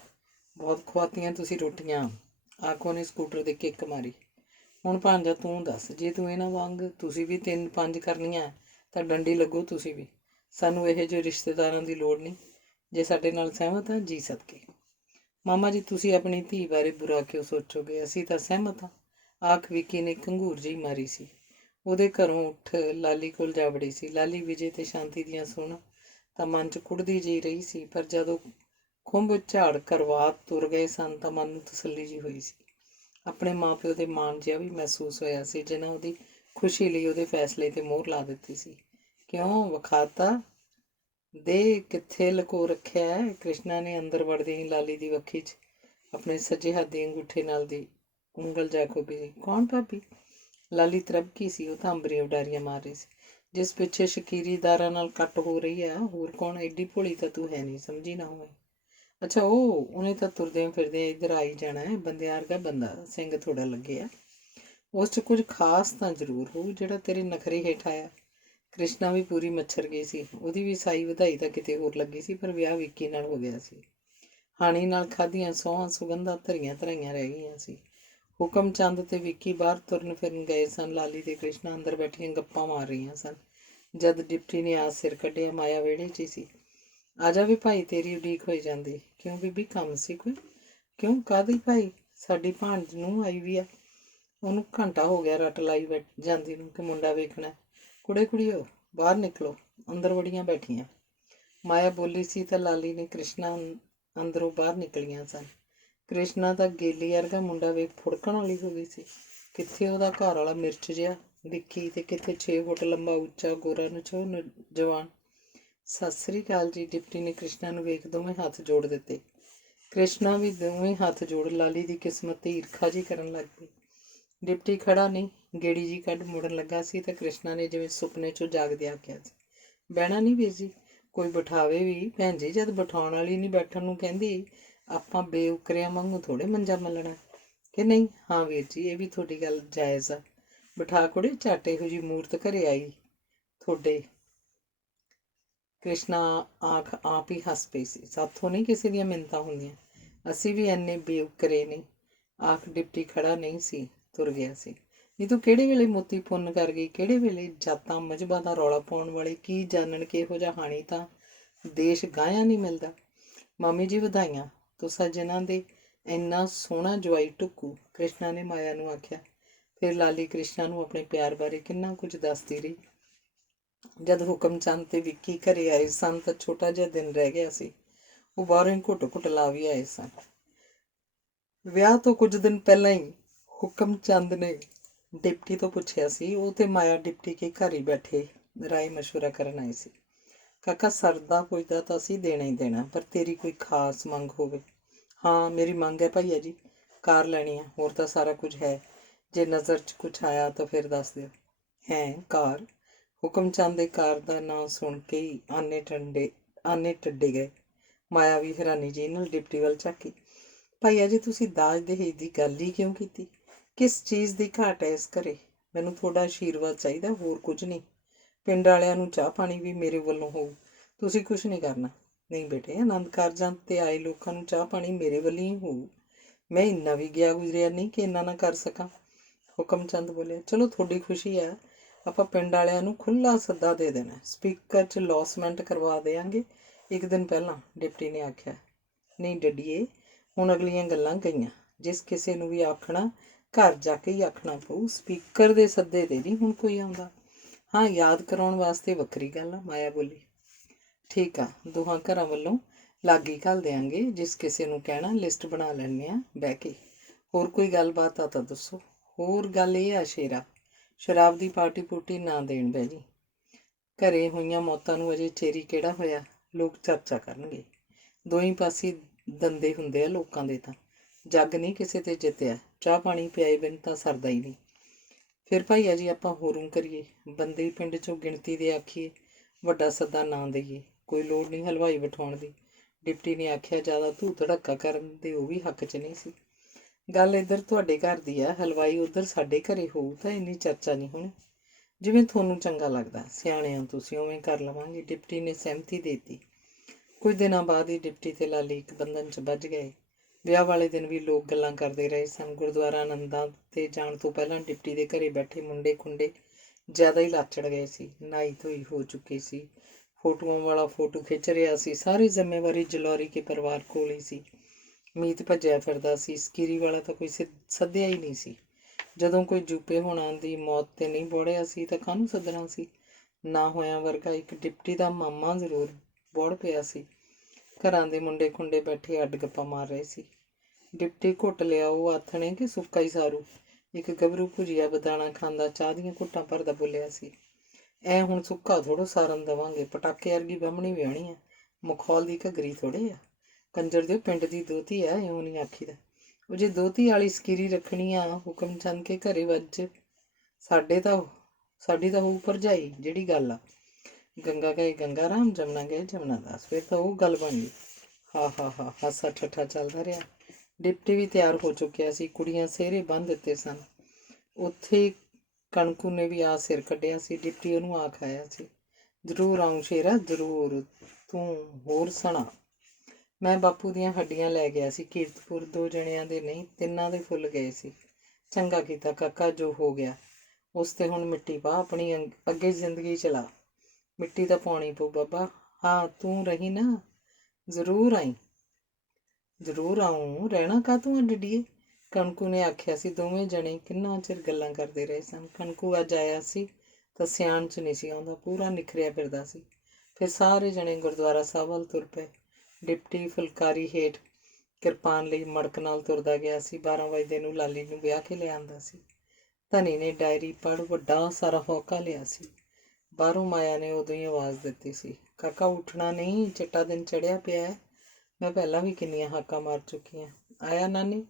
ਬਹੁਤ ਖਵਾਤੀਆਂ ਤੁਸੀਂ ਰੋਟੀਆਂ। ਆਖੋ ਨੇ ਸਕੂਟਰ ਦੇ ਕਿੱਕ ਮਾਰੀ। ਹੁਣ ਭਾਂਜਾ ਤੂੰ ਦੱਸ, ਜੇ ਤੂੰ ਇਹਨਾਂ ਵਾਂਗ ਤੁਸੀਂ ਵੀ 3-5 ਕਰਨੀਆਂ ਤਾਂ ਡੰਡੀ ਲੱਗੋ ਤੁਸੀਂ ਵੀ। ਸਾਨੂੰ ਇਹੋ ਜਿਹੇ ਰਿਸ਼ਤੇਦਾਰਾਂ ਦੀ ਲੋੜ ਨਹੀਂ। ਜੇ ਸਾਡੇ ਨਾਲ ਸਹਿਮਤ ਹਾਂ ਜੀ ਸਦਕੇ। ਮਾਮਾ ਜੀ, ਤੁਸੀਂ ਆਪਣੀ ਧੀ ਬਾਰੇ ਬੁਰਾ ਕਿਉਂ ਸੋਚੋਗੇ? ਅਸੀਂ ਤਾਂ ਸਹਿਮਤ ਹਾਂ। ਆਖ ਵਿੱਕੀ ਨੇ ਘੰਗੂਰ ਜਿਹੀ ਮਾਰੀ ਸੀ। ਉਹਦੇ ਘਰੋਂ ਉੱਠ ਲਾਲੀ ਕੋਲ ਜਾ ਵੜੀ ਸੀ। ਲਾਲੀ ਵਿਜੇ ਤੇ ਸ਼ਾਂਤੀ ਦੀਆਂ ਸੁਣ ਤਾਂ ਮਨ 'ਚ ਕੁੜਦੀ ਜਿਹੀ ਰਹੀ ਸੀ, ਪਰ ਜਦੋਂ ਖੁੰਭ ਝਾੜ ਕਰਵਾ ਤੁਰ ਗਏ ਸਨ ਤਾਂ ਮਨ ਨੂੰ ਤਸੱਲੀ ਜਿਹੀ ਹੋਈ ਸੀ। ਆਪਣੇ ਮਾਂ ਪਿਓ ਦੇ ਮਾਣ ਜਿਹਾ ਵੀ ਮਹਿਸੂਸ ਹੋਇਆ ਸੀ, ਜਿਨ੍ਹਾਂ ਉਹਦੀ ਖੁਸ਼ੀ ਲਈ ਉਹਦੇ ਫੈਸਲੇ 'ਤੇ ਮੋਹਰ ਲਾ ਦਿੱਤੀ ਸੀ। ਕਿਉਂ ਵਿਖਾਤਾ ਦੇ ਕਿੱਥੇ ਲੁਕੋ ਰੱਖਿਆ ਹੈ? ਕ੍ਰਿਸ਼ਨਾ ਨੇ ਅੰਦਰ ਵੜਦੇ ਹੀ ਲਾਲੀ ਦੀ ਵੱਖੀ 'ਚ ਆਪਣੇ ਸੱਜੇ ਹੱਥ ਦੀ ਅੰਗੂਠੇ ਨਾਲ ਦੀ ਉਂਗਲ ਜਾ ਖੋਬੀ। ਕੌਣ ਭਾਬੀ? ਲਾਲੀ ਤਰਬਕੀ ਸੀ। ਉਹ ਤਾਂ ਅੰਬਰੀਆਂ ਉਡਾਰੀਆਂ ਮਾਰ ਰਹੀ ਸੀ। ਜਿਸ ਪਿੱਛੇ ਸ਼ਕੀਰੀਦਾਰਾਂ ਨਾਲ ਕੱਟ ਹੋ ਰਹੀ ਆ। ਹੋਰ ਕੌਣ? ਐਡੀ ਭੋਲੀ ਤਾਂ ਤੂੰ ਹੈ ਨਹੀਂ, ਸਮਝੀ ਨਾ ਹੋਵੇ। ਅੱਛਾ, ਉਹਨੇ ਤਾਂ ਤੁਰਦਿਆਂ ਫਿਰਦਿਆਂ ਇੱਧਰ ਆਈ ਜਾਣਾ ਹੈ। ਬੰਦਿਆਂ ਵਰਗਾ ਬੰਦਾ, ਸਿੰਘ ਥੋੜਾ ਲੱਗੇ ਆ। ਉਸ 'ਚ ਕੁਝ ਖਾਸ ਤਾਂ ਜ਼ਰੂਰ ਹੋਊ ਜਿਹੜਾ ਤੇਰੇ ਨਖਰੇ ਹੇਠ ਆਇਆ। ਕ੍ਰਿਸ਼ਨਾ ਵੀ ਪੂਰੀ ਮੱਛਰ ਗਈ ਸੀ। ਉਹਦੀ ਵੀ ਸਾਈ ਵਧਾਈ ਤਾਂ ਕਿਤੇ ਹੋਰ ਲੱਗੀ ਸੀ, ਪਰ ਵਿਆਹ ਵਿੱਕੀ ਨਾਲ ਹੋ ਗਿਆ ਸੀ। ਹਾਣੀ ਨਾਲ ਖਾਧੀਆਂ ਸੌਹਾਂ ਸੁਗੰਧਾਂ ਧਰੀਆਂ ਧਰਾਈਆਂ ਰਹਿ ਗਈਆਂ ਸੀ। ਹੁਕਮ ਚੰਦ ਤੇ ਵਿੱਕੀ ਬਾਹਰ ਤੁਰਨ ਫਿਰਨ ਗਏ ਸਨ। ਲਾਲੀ ਤੇ ਕ੍ਰਿਸ਼ਨਾ ਅੰਦਰ ਬੈਠੀਆਂ ਗੱਪਾਂ ਮਾਰ ਰਹੀਆਂ ਸਨ। ਜਦ ਡਿਪਟੀ ਨੇ ਆ ਸਿਰ ਕੱਢਿਆ, ਮਾਇਆ ਵਿਹੜੇ 'ਚ ਹੀ ਸੀ। ਆ ਜਾ ਵੀ ਭਾਈ, ਤੇਰੀ ਉਡੀਕ ਹੋਈ ਜਾਂਦੀ। ਕਿਉਂ ਬੀਬੀ, ਕੰਮ ਸੀ ਕੋਈ? ਕਿਉਂ, ਕਾਹਦੀ ਭਾਈ? ਸਾਡੀ ਭਾਣਜ ਨੂੰ ਆਈ ਵੀ ਆ। ਉਹਨੂੰ ਘੰਟਾ ਹੋ ਗਿਆ ਰੱਟ ਲਾਈ ਜਾਂਦੀ ਨੂੰ ਕਿ ਮੁੰਡਾ ਵੇਖਣਾ। ਕੁੜੀਓ ਬਾਹਰ ਨਿਕਲੋ। ਅੰਦਰ ਵੜੀਆਂ ਬੈਠੀਆਂ ਮਾਇਆ ਬੋਲੀ ਸੀ ਤਾਂ ਲਾਲੀ ਨੇ ਕ੍ਰਿਸ਼ਨਾ ਅੰਦਰੋਂ ਬਾਹਰ ਨਿਕਲੀਆਂ ਸਨ। ਕ੍ਰਿਸ਼ਨਾ ਤਾਂ ਗੇਲੀ ਵਰਗਾ ਮੁੰਡਾ ਵੇਖ ਫੁੜਕਣ ਵਾਲੀ ਹੋ ਗਈ ਸੀ। ਕਿੱਥੇ ਉਹਦਾ ਘਰ ਵਾਲਾ ਮਿਰਚ ਜਿਹਾ ਵਿੱਕੀ ਤੇ ਕਿੱਥੇ 6 ਫੁੱਟ ਲੰਬਾ ਉੱਚਾ ਗੋਰਾ ਨਚੋ ਜਵਾਨ। ਸਤਿ ਸ੍ਰੀ ਅਕਾਲ ਜੀ। ਡਿਪਟੀ ਨੇ ਕ੍ਰਿਸ਼ਨਾ ਨੂੰ ਵੇਖ ਦੋਵੇਂ ਹੱਥ ਜੋੜ ਦਿੱਤੇ। ਕ੍ਰਿਸ਼ਨਾ ਵੀ ਦੋਵੇਂ ਹੱਥ ਜੋੜ ਲਾਲੀ ਦੀ ਕਿਸਮਤ ਤੇ ਈਰਖਾ ਜੀ ਕਰਨ ਲੱਗ ਪਈ। ਡਿਪਟੀ ਖੜਾ ਨਹੀਂ, ਗੇੜੀ ਜੀ ਕੱਢ ਮੁੜਨ ਲੱਗਾ ਸੀ ਤਾਂ ਕ੍ਰਿਸ਼ਨਾ ਨੇ ਜਿਵੇਂ ਸੁਪਨੇ 'ਚੋਂ ਜਾਗਦੇ ਆਖਿਆ ਸੀ, ਬਹਿਣਾ ਨਹੀਂ ਵੀਰ ਜੀ? ਕੋਈ ਬਿਠਾਵੇ ਵੀ ਭੈਣ ਜੀ, ਜਦ ਬਿਠਾਉਣ ਵਾਲੀ ਨਹੀਂ ਬੈਠਣ ਨੂੰ ਕਹਿੰਦੀ। ਆਪਾਂ ਬੇਉਕਰਿਆਂ ਵਾਂਗੂ ਥੋੜ੍ਹੇ ਮੰਜਾ ਮੱਲਣਾ ਕਿ ਨਹੀਂ? ਹਾਂ ਵੀਰ ਜੀ, ਇਹ ਵੀ ਤੁਹਾਡੀ ਗੱਲ ਜਾਇਜ਼ ਆ। ਬਿਠਾ ਕੁੜੇ, ਝੱਟ ਇਹੋ ਜਿਹੀ ਮੂਰਤ ਘਰੇ ਆਈ ਤੁਹਾਡੇ। ਕ੍ਰਿਸ਼ਨਾ ਆਪ ਹੀ ਹੱਸ ਪਈ ਸੀ। ਸਾਥੋਂ ਨਹੀਂ ਕਿਸੇ ਦੀਆਂ ਮਿੰਨਤਾਂ ਹੁੰਦੀਆਂ, ਅਸੀਂ ਵੀ ਇੰਨੇ ਬੇਉਕਰੇ ਨਹੀਂ। ਆਖ ਡਿਪਟੀ ਖੜਾ ਨਹੀਂ ਸੀ, ਤੁਰ ਗਿਆ ਸੀ। ਨਹੀਂ ਤੂੰ ਕਿਹੜੇ ਵੇਲੇ ਮੋਤੀ ਪੁੰਨ ਕਰ ਗਈ? ਕਿਹੜੇ ਵੇਲੇ ਜਾਤਾਂ ਮਜ਼ਹਬਾਂ ਦਾ ਰੌਲਾ ਪਾਉਣ ਵਾਲੇ ਕੀ ਜਾਣਨ ਕਿ ਇਹੋ ਜਿਹਾ ਹਾਣੀ ਤਾਂ ਦੇਸ਼ ਗਾਇਆ ਨਹੀਂ ਮਿਲਦਾ। ਮਾਮੀ ਜੀ ਵਧਾਈਆਂ, ਤੁਸਾਂ ਜਿਨ੍ਹਾਂ ਦੇ ਇੰਨਾ ਸੋਹਣਾ ਜਵਾਈ ਟੁੱਕੂ। ਕ੍ਰਿਸ਼ਨਾ ਨੇ ਮਾਇਆ ਨੂੰ ਆਖਿਆ। ਫਿਰ ਲਾਲੀ ਕ੍ਰਿਸ਼ਨਾ ਨੂੰ ਆਪਣੇ ਪਿਆਰ ਬਾਰੇ ਕਿੰਨਾ ਕੁਝ ਦੱਸਦੀ ਰਹੀ। ਜਦ ਹੁਕਮ ਚੰਦ ਤੇ ਵਿੱਕੀ ਘਰੇ ਆਏ ਸਨ ਤਾਂ ਛੋਟਾ ਜਿਹਾ ਦਿਨ ਰਹਿ ਗਿਆ ਸੀ। ਉਹ ਬਾਹਰੋਂ ਹੀ ਘੁੱਟ ਲਾ ਵੀ ਆਏ ਸਨ। ਵਿਆਹ ਤੋਂ ਕੁਝ ਦਿਨ ਪਹਿਲਾਂ ਹੀ ਹੁਕਮ ਚੰਦ ਨੇ ਡਿਪਟੀ ਤੋਂ ਪੁੱਛਿਆ ਸੀ। ਉਹ ਤੇ ਮਾਇਆ ਡਿਪਟੀ ਕੇ ਘਰ ਹੀ ਬੈਠੇ ਰਾਏ ਮਸ਼ਵਰਾ ਕਰਨ ਆਏ ਸੀ। ਕਾਕਾ, ਸਰਦਾ ਪੁੱਛਦਾ ਤਾਂ ਅਸੀਂ ਦੇਣਾ ਹੀ ਦੇਣਾ, ਪਰ ਤੇਰੀ ਕੋਈ ਖਾਸ ਮੰਗ ਹੋਵੇ? ਹਾਂ, ਮੇਰੀ ਮੰਗ ਹੈ ਭਾਈਆ ਜੀ, ਕਾਰ ਲੈਣੀ ਆ। ਹੋਰ ਤਾਂ ਸਾਰਾ ਕੁਝ ਹੈ, ਜੇ ਨਜ਼ਰ 'ਚ ਕੁਛ ਆਇਆ ਤਾਂ ਫਿਰ ਦੱਸ ਦਿਓ। ਹੈ ਕਾਰ? ਹੁਕਮ ਚੰਦ ਦੇ ਕਾਰ ਦਾ ਨਾਂ ਸੁਣ ਕੇ ਹੀ ਆਨੇ ਟੱਡੇ ਗਏ। ਮਾਇਆ ਵੀ ਹੈਰਾਨੀ ਜੀ ਨਾਲ ਡਿਪਟੀ ਵੱਲ ਝਾਕੀ। ਭਾਈਆ ਜੀ, ਤੁਸੀਂ ਦਾਜ ਦਹੇਜ ਦੀ ਗੱਲ ਹੀ ਕਿਉਂ ਕੀਤੀ? ਕਿਸ ਚੀਜ਼ ਦੀ ਘਾਟ ਹੈ ਇਸ ਘਰੇ? ਮੈਨੂੰ ਤੁਹਾਡਾ ਆਸ਼ੀਰਵਾਦ ਚਾਹੀਦਾ, ਹੋਰ ਕੁਝ ਨਹੀਂ। ਪਿੰਡ ਵਾਲਿਆਂ ਨੂੰ ਚਾਹ ਪਾਣੀ ਵੀ ਮੇਰੇ ਵੱਲੋਂ ਹੋਊ, ਤੁਸੀਂ ਕੁਛ ਨਹੀਂ ਕਰਨਾ। ਨਹੀਂ ਬੇਟੇ, ਆਨੰਦ ਕਾਰਜਾਂ 'ਤੇ ਆਏ ਲੋਕਾਂ ਨੂੰ ਚਾਹ ਪਾਣੀ ਮੇਰੇ ਵੱਲੋਂ ਹੀ ਹੋਊ। ਮੈਂ ਇੰਨਾ ਵੀ ਗਿਆ ਗੁਜ਼ਰਿਆ ਨਹੀਂ ਕਿ ਇੰਨਾ ਨਾ ਕਰ ਸਕਾਂ। ਹੁਕਮ ਚੰਦ ਬੋਲਿਆ। ਚਲੋ ਤੁਹਾਡੀ ਖੁਸ਼ੀ ਹੈ, ਆਪਾਂ ਪਿੰਡ ਵਾਲਿਆਂ ਨੂੰ ਖੁੱਲ੍ਹਾ ਸੱਦਾ ਦੇ ਦੇਣਾ। ਸਪੀਕਰ 'ਚ ਲੌਸਮੈਂਟ ਕਰਵਾ ਦੇਵਾਂਗੇ ਇੱਕ ਦਿਨ ਪਹਿਲਾਂ, ਡਿਪਟੀ ਨੇ ਆਖਿਆ। ਨਹੀਂ ਡੱਡੀਏ, ਹੁਣ ਅਗਲੀਆਂ ਗੱਲਾਂ ਗਈਆਂ। ਜਿਸ ਕਿਸੇ ਨੂੰ ਵੀ ਆਖਣਾ ਘਰ ਜਾ ਕੇ ਹੀ ਆਖਣਾ ਪਊ। ਸਪੀਕਰ ਦੇ ਸੱਦੇ 'ਤੇ ਨਹੀਂ ਹੁਣ ਕੋਈ ਆਉਂਦਾ। ਹਾਂ, ਯਾਦ ਕਰਾਉਣ ਵਾਸਤੇ ਵੱਖਰੀ ਗੱਲ ਆ, ਮਾਇਆ ਬੋਲੀ। ਠੀਕ ਆ, ਦੋਹਾਂ ਘਰਾਂ ਵੱਲੋਂ ਲਾਗੀ ਘੱਲ ਦਿਆਂਗੇ। ਜਿਸ ਕਿਸੇ ਨੂੰ ਕਹਿਣਾ ਲਿਸਟ ਬਣਾ ਲੈਂਦੇ ਹਾਂ ਬਹਿ ਕੇ। ਹੋਰ ਕੋਈ ਗੱਲਬਾਤ ਆ ਤਾਂ ਦੱਸੋ। ਹੋਰ ਗੱਲ ਇਹ ਆ ਸ਼ੇਰਾ, ਸ਼ਰਾਬ ਦੀ ਪਾਰਟੀ ਪੂਰਟੀ ਨਾ ਦੇਣ ਬਹਿ ਜੀ। ਘਰੇ ਹੋਈਆਂ ਮੌਤਾਂ ਨੂੰ ਅਜੇ ਚੇਰੀ ਕਿਹੜਾ ਹੋਇਆ, ਲੋਕ ਚਰਚਾ ਕਰਨਗੇ। ਦੋਹੀਂ ਪਾਸੇ ਦੰਦੇ ਹੁੰਦੇ ਆ ਲੋਕਾਂ ਦੇ, ਤਾਂ ਜੱਗ ਨਹੀਂ ਕਿਸੇ ਤੇ ਜਿੱਤਿਆ। ਚਾਹ ਪਾਣੀ ਪਿਆਏ ਬਿਨ ਤਾਂ ਸਰਦਾ ਹੀ ਨਹੀਂ। ਫਿਰ ਭਾਈਆ ਜੀ, ਆਪਾਂ ਹੋਰੋਂ ਕਰੀਏ, ਬੰਦੇ ਪਿੰਡ 'ਚੋਂ ਗਿਣਤੀ ਦੇ ਆਖੀਏ, ਵੱਡਾ ਸੱਦਾ ਨਾ ਦੇਈਏ। ਕੋਈ ਲੋੜ ਨਹੀਂ ਹਲਵਾਈ ਬਿਠਾਉਣ ਦੀ, ਡਿਪਟੀ ਨੇ ਆਖਿਆ। ਜ਼ਿਆਦਾ ਧੂ ਧੜੱਕਾ ਕਰਨ ਦੇ ਉਹ ਵੀ ਹੱਕ 'ਚ ਨਹੀਂ ਸੀ। ਗੱਲ ਇੱਧਰ ਤੁਹਾਡੇ ਘਰ ਦੀ ਆ, ਹਲਵਾਈ ਉੱਧਰ ਸਾਡੇ ਘਰੇ ਹੋਊ ਤਾਂ ਇੰਨੀ ਚਰਚਾ ਨਹੀਂ ਹੋਣੀ। ਜਿਵੇਂ ਤੁਹਾਨੂੰ ਚੰਗਾ ਲੱਗਦਾ, ਸਿਆਣੇ ਹੋ ਤੁਸੀਂ, ਉਵੇਂ ਕਰ ਲਵਾਂਗੇ। ਡਿਪਟੀ ਨੇ ਸਹਿਮਤੀ ਦੇ ਦਿੱਤੀ। ਕੁਝ ਦਿਨਾਂ ਬਾਅਦ ਹੀ ਡਿਪਟੀ ਤੇ ਲਾਲੀ ਇੱਕ ਬੰਧਨ 'ਚ ਬੱਝ ਗਏ। ਵਿਆਹ ਵਾਲੇ ਦਿਨ ਵੀ ਲੋਕ ਗੱਲਾਂ ਕਰਦੇ ਰਹੇ ਸਨ। ਗੁਰਦੁਆਰਾ ਆਨੰਦਾਂ 'ਤੇ ਜਾਣ ਤੋਂ ਪਹਿਲਾਂ ਡਿਪਟੀ ਦੇ ਘਰੇ ਬੈਠੇ ਮੁੰਡੇ ਖੁੰਡੇ ਜ਼ਿਆਦਾ ਹੀ ਲਾਚੜ ਗਏ ਸੀ। ਨਹਾਈ ਧੋਈ ਹੋ ਚੁੱਕੀ ਸੀ, ਫੋਟੋਆਂ ਵਾਲਾ ਫੋਟੋ ਖਿੱਚ ਰਿਹਾ ਸੀ। ਸਾਰੀ ਜ਼ਿੰਮੇਵਾਰੀ ਜਲੌਰੀ ਕੇ ਪਰਿਵਾਰ ਕੋਲ ਹੀ ਸੀ। ਮੀਤ ਭੱਜਿਆ ਫਿਰਦਾ ਸੀ। ਸਕੀਰੀ ਵਾਲਾ ਤਾਂ ਕੋਈ ਸੱਦਿਆ ਹੀ ਨਹੀਂ ਸੀ। ਜਦੋਂ ਕੋਈ ਜੂਪੇ ਹੋਣਾ ਦੀ ਮੌਤ ਤੇ ਨਹੀਂ ਬੋੜਿਆ ਸੀ ਤਾਂ ਕਾਹਨੂੰ ਸੱਦਣਾ ਸੀ। ਨਾ ਹੋਇਆ ਵਰਗਾ ਇੱਕ ਡਿਪਟੀ ਦਾ ਮਾਮਾ ਜ਼ਰੂਰ ਬੋੜ ਪਿਆ ਸੀ। ਘਰਾਂ ਦੇ ਮੁੰਡੇ ਖੁੰਡੇ ਬੈਠੇ ਅੱਡ ਗੱਪਾਂ ਮਾਰ ਰਹੇ ਸੀ। ਡਿਪਟੀ ਘੁੱਟ ਲਿਆ ਉਹ ਆਥਣੇ ਕਿ ਸੁੱਕਾ ਹੀ ਸਾਰੂ। ਇੱਕ ਗੱਭਰੂ ਭੁਜੀਆ ਬਦਾਣਾ ਖਾਂਦਾ ਚਾਹ ਦੀਆਂ ਘੁੱਟਾਂ ਭਰਦਾ ਬੋਲਿਆ ਸੀ, ਐ ਹੁਣ ਸੁੱਕਾ ਥੋੜੋ ਸਾਰਨ ਦੇਵਾਂਗੇ, ਪਟਾਕੇ ਵਰਗੀ ਬਾਹਮਣੀ ਵਿਆਹਣੀ ਆ, ਮਖੌਲ ਦੀ ਘੱਗਰੀ ਥੋੜੇ ਆ। ਕੰਜਰ ਦੇ ਪਿੰਡ ਦੀ ਦੋਹਤੀ ਆ, ਇਉਂ ਨਹੀਂ ਆਖੀਦਾ। ਉਹ ਜੇ ਦੋਹਤੀ ਵਾਲੀ ਸਕੀਰੀ ਰੱਖਣੀ ਆ ਹੁਕਮ ਚੰਦ ਕੇ ਘਰੇ ਵੱਜ ਸਾਡੀ ਤਾਂ ਹੋਊ ਭਰਜਾਈ। ਜਿਹੜੀ ਗੱਲ ਆ ਗੰਗਾ ਗਏ ਗੰਗਾ ਰਾਮ, ਜਮਨਾ ਗਏ ਜਮਨਾ ਦਾਸ, ਫਿਰ ਤਾਂ ਉਹ ਗੱਲ ਬਣ ਗਈ। ਹਾ ਹਾਸਾ ਠੱਠਾ ਚੱਲਦਾ ਰਿਹਾ। ਡਿਪਟੀ ਵੀ ਤਿਆਰ ਹੋ ਚੁੱਕਿਆ ਸੀ। ਕੁੜੀਆਂ ਸਿਹਰੇ ਬੰਨ੍ਹ ਦਿੱਤੇ ਸਨ। ਉੱਥੇ ਕਣਕੂ ਨੇ ਵੀ ਆ ਸਿਰ ਕੱਢਿਆ ਸੀ। ਡਿਪਟੀ ਉਹਨੂੰ ਆਖ ਆਇਆ ਸੀ, ਜ਼ਰੂਰ ਆਊਂ ਸ਼ੇਰਾ ਜ਼ਰੂਰ, ਤੂੰ ਹੋਰ ਸੁਣਾ। ਮੈਂ ਬਾਪੂ ਦੀਆਂ ਹੱਡੀਆਂ ਲੈ ਗਿਆ ਸੀ ਕੀਰਤਪੁਰ। 2 ਜਣਿਆਂ ਦੇ ਨਹੀਂ 3 ਦੇ ਫੁੱਲ ਗਏ ਸੀ। ਚੰਗਾ ਕੀਤਾ ਕਾਕਾ, ਜੋ ਹੋ ਗਿਆ ਉਸ ਤੇ ਹੁਣ ਮਿੱਟੀ ਪਾ, ਆਪਣੀ ਅੱਗੇ ਜ਼ਿੰਦਗੀ ਚਲਾ। ਮਿੱਟੀ ਤਾਂ ਪਾਉਣੀ ਪਊ ਬਾਬਾ। ਹਾਂ ਤੂੰ ਰਹੀ ਨਾ, ਜ਼ਰੂਰ ਆਈ। ਜ਼ਰੂਰ ਆਊਂ, ਰਹਿਣਾ ਕਾਹਤੋਂ ਡਿੱਡੀਏ, ਕਣਕੂ ਨੇ ਆਖਿਆ ਸੀ। ਦੋਵੇਂ ਜਣੇ ਕਿੰਨਾ ਚਿਰ ਗੱਲਾਂ ਕਰਦੇ ਰਹੇ ਸਨ। ਕਣਕੂ ਅੱਜ ਆਇਆ ਸੀ ਤਾਂ ਸਿਆਣ 'ਚ ਨਹੀਂ ਸੀ ਆਉਂਦਾ, ਪੂਰਾ ਨਿਖਰਿਆ ਫਿਰਦਾ ਸੀ। ਫਿਰ ਸਾਰੇ ਜਣੇ ਗੁਰਦੁਆਰਾ ਸਾਹਿਬ ਵੱਲ ਤੁਰ ਪਏ। ਡਿਪਟੀ ਫੁਲਕਾਰੀ ਹੇਠ ਕਿਰਪਾਨ ਲਈ ਮੜਕ ਨਾਲ ਤੁਰਦਾ ਗਿਆ ਸੀ। 12 ਵਜੇ ਨੂੰ ਲਾਲੀ ਨੂੰ ਵਿਆਹ ਕੇ ਲਿਆਂਦਾ ਸੀ। ਧਨੀ ਨੇ ਡਾਇਰੀ ਪੜ੍ਹ ਵੱਡਾ ਸਾਰਾ ਹੌਕਾ ਲਿਆ ਸੀ। ਬਾਹਰੋਂ ਮਾਇਆ ਨੇ ਉਦੋਂ ਹੀ ਆਵਾਜ਼ ਦਿੱਤੀ ਸੀ, ਕਾਕਾ ਉੱਠਣਾ ਨਹੀਂ, ਚਿੱਟਾ ਦਿਨ ਚੜ੍ਹਿਆ ਪਿਆ ਹੈ। ਮੈਂ ਪਹਿਲਾਂ ਵੀ ਕਿੰਨੀਆਂ ਹਾਕਾਂ ਮਾਰ ਚੁੱਕੀ ਹਾਂ। ਆਇਆ ਨਾਨੀ?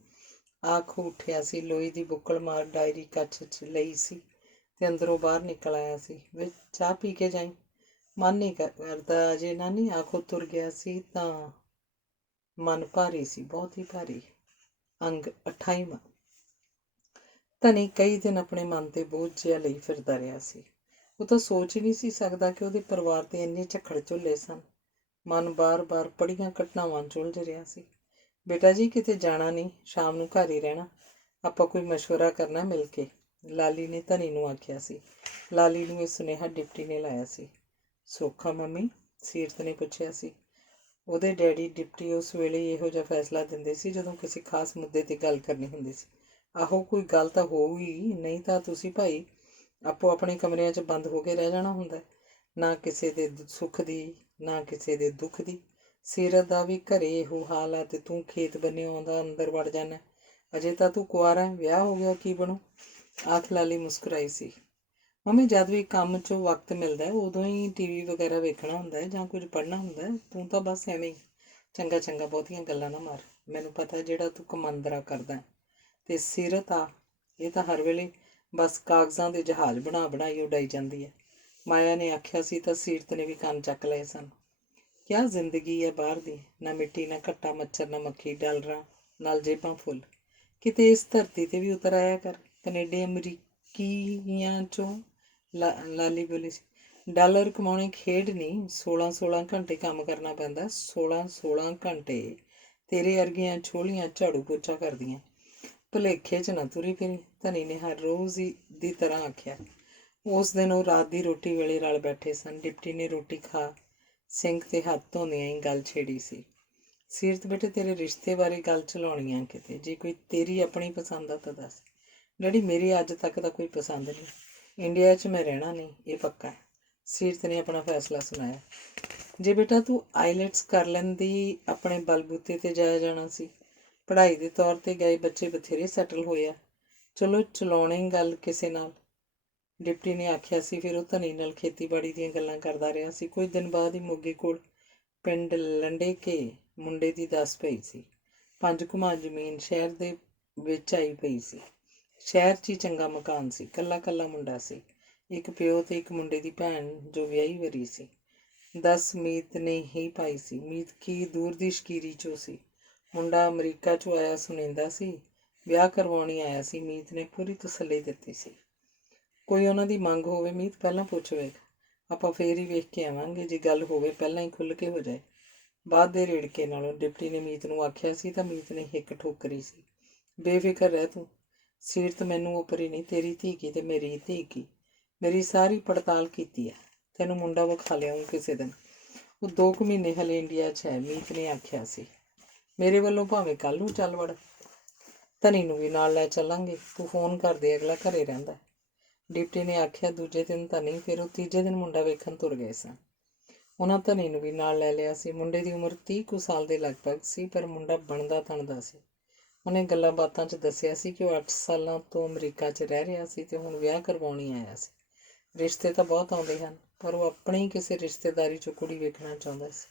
ਆਖ ਉੱਠਿਆ ਸੀ। ਲੋਈ ਦੀ ਬੁੱਕਲ ਮਾਰ ਡਾਇਰੀ ਕੱਚ 'ਚ ਲਈ ਸੀ ਤੇ ਅੰਦਰੋਂ ਬਾਹਰ ਨਿਕਲ ਆਇਆ ਸੀ। ਵਿੱਚ ਚਾਹ ਪੀ ਕੇ ਜਾਈਂ। ਮਨ ਨਹੀਂ ਕਰਦਾ ਅਜੇ ਨਾਨੀ। ਆਖੋ ਤੁਰ ਗਿਆ ਸੀ ਤਾਂ ਮਨ ਭਾਰੀ ਸੀ, ਬਹੁਤ ਹੀ ਭਾਰੀ। ਅੰਗ 28ਵਾਂ। ਧਨੀ ਕਈ ਦਿਨ ਆਪਣੇ ਮਨ ਤੇ ਬੋਝ ਜਿਹਾ ਲਈ ਫਿਰਦਾ ਰਿਹਾ ਸੀ। ਉਹ ਤਾਂ ਸੋਚ ਹੀ ਨਹੀਂ ਸੀ ਸਕਦਾ ਕਿ ਉਹਦੇ ਪਰਿਵਾਰ ਤੇ ਇੰਨੇ ਝੱਖੜ ਝੁੱਲੇ ਸਨ। ਮਨ ਬਾਰ-ਬਾਰ ਪੜੀਆਂ ਘਟਨਾਵਾਂ 'ਚ ਉਲਝ ਰਿਹਾ ਸੀ। ਬੇਟਾ ਜੀ ਕਿਤੇ ਜਾਣਾ ਨਹੀਂ, ਸ਼ਾਮ ਨੂੰ ਘਰ ਹੀ ਰਹਿਣਾ। ਆਪਾਂ ਕੋਈ ਮਸ਼ਵਰਾ ਕਰਨਾ ਮਿਲ ਕੇ, ਲਾਲੀ ਨੇ ਧਨੀ ਨੂੰ ਆਖਿਆ ਸੀ। ਲਾਲੀ ਨੂੰ ਇਹ ਸੁਨੇਹਾ ਡਿਪਟੀ ਨੇ ਲਾਇਆ ਸੀ। ਸੌਖਾ ਮੰਮੀ? ਸੀਰਤ ਨੇ ਪੁੱਛਿਆ ਸੀ। ਉਹਦੇ ਡੈਡੀ ਡਿਪਟੀ ਉਸ ਵੇਲੇ ਇਹੋ ਜਿਹਾ ਫੈਸਲਾ ਦਿੰਦੇ ਸੀ ਜਦੋਂ ਕਿਸੇ ਖਾਸ ਮੁੱਦੇ 'ਤੇ ਗੱਲ ਕਰਨੀ ਹੁੰਦੀ ਸੀ। ਆਹੋ ਕੋਈ ਗੱਲ ਤਾਂ ਹੋਊਗੀ, ਨਹੀਂ ਤਾਂ ਤੁਸੀਂ ਭਾਈ ਆਪੋ ਆਪਣੇ ਕਮਰਿਆਂ 'ਚ ਬੰਦ ਹੋ ਕੇ ਰਹਿ ਜਾਣਾ ਹੁੰਦਾ। ਨਾ ਕਿਸੇ ਦੇ ਸੁੱਖ ਦੀ ਨਾ ਕਿਸੇ ਦੇ ਦੁੱਖ ਦੀ। ਸੀਰਤ ਦਾ ਵੀ ਘਰੇ ਇਹੋ ਹਾਲ ਆ ਤੇ ਤੂੰ ਖੇਤ ਬੰਨੇ ਆਉਂਦਾ ਅੰਦਰ ਵੜ ਜਾਣਾ। ਅਜੇ ਤਾਂ ਤੂੰ ਕੁਆਰਾ, ਵਿਆਹ ਹੋ ਗਿਆ ਕੀ ਬਣੂ? ਆਖ ਲਾਲੀ ਮੁਸਕਰਾਈ ਸੀ। ਮੰਮੀ ਜਦ ਵੀ ਕੰਮ 'ਚੋਂ ਵਕਤ ਮਿਲਦਾ ਉਦੋਂ ਹੀ ਟੀਵੀ ਵਗੈਰਾ ਵੇਖਣਾ ਹੁੰਦਾ ਜਾਂ ਕੁਝ ਪੜ੍ਹਨਾ ਹੁੰਦਾ। ਤੂੰ ਤਾਂ ਬਸ ਐਵੇਂ ਹੀ। ਚੰਗਾ ਚੰਗਾ, ਬਹੁਤੀਆਂ ਗੱਲਾਂ ਨਾ ਮਾਰ। ਮੈਨੂੰ ਪਤਾ ਜਿਹੜਾ ਤੂੰ ਕਮਾਂਦਰਾ ਕਰਦਾ। ਤੇ ਸੀਰਤ ਆ, ਇਹ ਤਾਂ ਹਰ ਵੇਲੇ ਬਸ ਕਾਗਜ਼ਾਂ ਦੇ ਜਹਾਜ਼ ਬਣਾਈ ਉਡਾਈ ਜਾਂਦੀ ਹੈ। ਮਾਇਆ ਨੇ ਆਖਿਆ ਸੀ ਤਾਂ ਸੀਰਤ ਨੇ ਵੀ ਕੰਨ ਚੱਕ ਲਏ ਸਨ। ਕਿਆ ਜ਼ਿੰਦਗੀ ਹੈ ਬਾਹਰ ਦੀ, ਨਾ ਮਿੱਟੀ ਨਾ ਘੱਟਾ ਮੱਛਰ ਨਾ ਮੱਖੀ, ਡਾਲਰਾਂ ਨਾਲ ਜੇਬਾਂ ਫੁੱਲ। ਕਿਤੇ ਇਸ ਧਰਤੀ ਤੇ ਵੀ ਉਤਰ ਆਇਆ ਕਰ। ਕੈਨੇਡਾ ਅਮਰੀਕੀਆਂ 'ਚੋਂ ਲਾਲੀ ਬੋਲੀ ਸੀ। ਡਾਲਰ ਕਮਾਉਣੇ ਖੇਡ ਨਹੀਂ। 16 ਘੰਟੇ ਕੰਮ ਕਰਨਾ ਪੈਂਦਾ। 16 ਘੰਟੇ ਤੇਰੇ ਵਰਗੀਆਂ ਛੋਲੀਆਂ ਝਾੜੂ ਪੋਚਾ ਕਰਦੀਆਂ। ਭੁਲੇਖੇ 'ਚ ਨਾ ਤੁਰੀ ਫਿਰੀ, ਧਨੀ ਨੇ ਹਰ ਰੋਜ਼ ਦੀ ਤਰ੍ਹਾਂ ਆਖਿਆ। ਉਸ ਦਿਨ ਉਹ ਰਾਤ ਦੀ ਰੋਟੀ ਵੇਲੇ ਰਲ ਬੈਠੇ ਸਨ। ਡਿਪਟੀ ਨੇ ਰੋਟੀ ਖਾ ਸਿੰਕ ਤੇ ਹੱਥ ਧੋਂਦਿਆਂ ਹੀ ਗੱਲ ਛੇੜੀ ਸੀ। ਸੀਰਤ ਬੇਟੇ ਤੇਰੇ ਰਿਸ਼ਤੇ ਬਾਰੇ ਗੱਲ ਚਲਾਉਣੀ ਆ ਕਿਤੇ, ਜੇ ਕੋਈ ਤੇਰੀ ਆਪਣੀ ਪਸੰਦ ਆ ਤਾਂ ਦੱਸ। ਡੈਡੀ ਮੇਰੀ ਅੱਜ ਤੱਕ ਤਾਂ ਕੋਈ ਪਸੰਦ ਨਹੀਂ। ਇੰਡੀਆ 'ਚ ਮੈਂ ਰਹਿਣਾ ਨਹੀਂ, ਇਹ ਪੱਕਾ ਹੈ। ਸੀਰਤ ਨੇ ਆਪਣਾ ਫੈਸਲਾ ਸੁਣਾਇਆ। ਜੇ ਬੇਟਾ ਤੂੰ ਆਈਲੈਟਸ ਕਰ ਲੈਂਦੀ, ਆਪਣੇ ਬਲਬੂਤੇ ਤੇ ਜਾਇਆ ਜਾਣਾ ਸੀ। ਪੜ੍ਹਾਈ ਦੇ ਤੌਰ ਤੇ ਗਏ ਬੱਚੇ ਬਥੇਰੇ ਸੈਟਲ ਹੋਏ ਆ। ਚਲੋ ਚਲਾਉਣੀ ਗੱਲ ਕਿਸੇ ਨਾਲ, ਡਿਪਟੀ ਨੇ ਆਖਿਆ ਸੀ। ਫਿਰ ਉਹ ਧਨੀ ਨਾਲ ਖੇਤੀਬਾੜੀ ਦੀਆਂ ਗੱਲਾਂ ਕਰਦਾ ਰਿਹਾ ਸੀ। ਕੁਝ ਦਿਨ ਬਾਅਦ ਹੀ ਮੋਗੇ ਕੋਲ ਪਿੰਡ ਲੰਡੇ ਕੇ ਮੁੰਡੇ ਦੀ ਦੱਸ ਪਈ ਸੀ। 5 ਕੁਮਾਂ ਜ਼ਮੀਨ ਸ਼ਹਿਰ ਦੇ ਵਿੱਚ ਆਈ ਪਈ ਸੀ। ਸ਼ਹਿਰ 'ਚ ਹੀ ਚੰਗਾ ਮਕਾਨ ਸੀ। ਕੱਲਾ ਮੁੰਡਾ ਸੀ। ਇੱਕ ਪਿਓ ਤੇ ਇੱਕ ਮੁੰਡੇ ਦੀ ਭੈਣ ਜੋ ਵਿਆਹੀ ਵਰੀ ਸੀ। 10 ਮੀਤ ਨੇ ਹੀ ਪਾਈ ਸੀ। ਮੀਤ ਕੀ ਦੂਰ ਦੀ ਸ਼ਕੀਰੀ 'ਚੋਂ ਸੀ। ਮੁੰਡਾ ਅਮਰੀਕਾ 'ਚੋਂ ਆਇਆ ਸੁਣੀਂਦਾ ਸੀ। ਵਿਆਹ ਕਰਵਾਉਣੀ ਆਇਆ ਸੀ। ਮੀਤ ਨੇ ਪੂਰੀ ਤਸੱਲੀ ਦਿੱਤੀ ਸੀ। ਕੋਈ ਉਹਨਾਂ ਦੀ ਮੰਗ ਹੋਵੇ ਮੀਤ ਪਹਿਲਾਂ ਪੁੱਛ ਵੇਖ, ਆਪਾਂ ਫੇਰ ਹੀ ਵੇਖ ਕੇ ਆਵਾਂਗੇ। ਜੇ ਗੱਲ ਹੋਵੇ ਪਹਿਲਾਂ ਹੀ ਖੁੱਲ੍ਹ ਕੇ ਹੋ ਜਾਏ। ਬਾਅਦ ਦੇ ਰੇੜਕੇ ਨਾਲੋਂ, ਡਿਪਟੀ ਨੇ ਮੀਤ ਨੂੰ ਆਖਿਆ ਸੀ ਤਾਂ ਮੀਤ ਨੇ ਹਿੱਕ ਠੋਕਰੀ ਸੀ। ਬੇਫਿਕਰ ਰਹਿ ਤੂੰ। ਸੀਰਤ ਮੈਨੂੰ ਉਪਰੀ ਨਹੀਂ, ਤੇਰੀ ਧੀ ਕੀ ਤੇ ਮੇਰੀ ਧੀ ਕੀ। ਮੇਰੀ ਸਾਰੀ ਪੜਤਾਲ ਕੀਤੀ ਹੈ। ਤੈਨੂੰ ਮੁੰਡਾ ਵਿਖਾ ਲਿਆਊਂ ਕਿਸੇ ਦਿਨ। ਉਹ 2 ਮਹੀਨੇ ਹਲੇ ਇੰਡੀਆ 'ਚ ਹੈ, ਮੀਤ ਨੇ ਆਖਿਆ ਸੀ। ਮੇਰੇ ਵੱਲੋਂ ਭਾਵੇਂ ਕੱਲ੍ਹ ਨੂੰ ਚੱਲ ਵੜ। ਧਨੀ ਨੂੰ ਵੀ ਨਾਲ ਲੈ ਚੱਲਾਂਗੇ, ਤੂੰ ਫੋਨ ਕਰ ਦੇ, ਅਗਲਾ ਘਰੇ ਰਹਿੰਦਾ। ਡਿਪਟੀ ਨੇ ਆਖਿਆ। ਦੂਜੇ ਦਿਨ ਧਨੀ ਫਿਰ ਉਹ ਤੀਜੇ ਦਿਨ ਮੁੰਡਾ ਵੇਖਣ ਤੁਰ ਗਏ ਸਨ। ਉਹਨਾਂ ਧਨੀ ਨੂੰ ਵੀ ਨਾਲ ਲੈ ਲਿਆ ਸੀ। ਮੁੰਡੇ ਦੀ ਉਮਰ 30 ਕੁ ਸਾਲ ਦੇ ਲਗਭਗ ਸੀ, ਪਰ ਮੁੰਡਾ ਬਣਦਾ ਤਣਦਾ ਸੀ। ਉਹਨੇ ਗੱਲਾਂ ਬਾਤਾਂ 'ਚ ਦੱਸਿਆ ਸੀ ਕਿ ਉਹ 8 ਸਾਲਾਂ ਤੋਂ ਅਮਰੀਕਾ 'ਚ ਰਹਿ ਰਿਹਾ ਸੀ ਤੇ ਹੁਣ ਵਿਆਹ ਕਰਵਾਉਣੀ ਆਇਆ ਸੀ। ਰਿਸ਼ਤੇ ਤਾਂ ਬਹੁਤ ਆਉਂਦੇ ਹਨ, ਪਰ ਉਹ ਆਪਣੀ ਕਿਸੇ ਰਿਸ਼ਤੇਦਾਰੀ 'ਚੋਂ ਕੁੜੀ ਵੇਖਣਾ ਚਾਹੁੰਦਾ ਸੀ।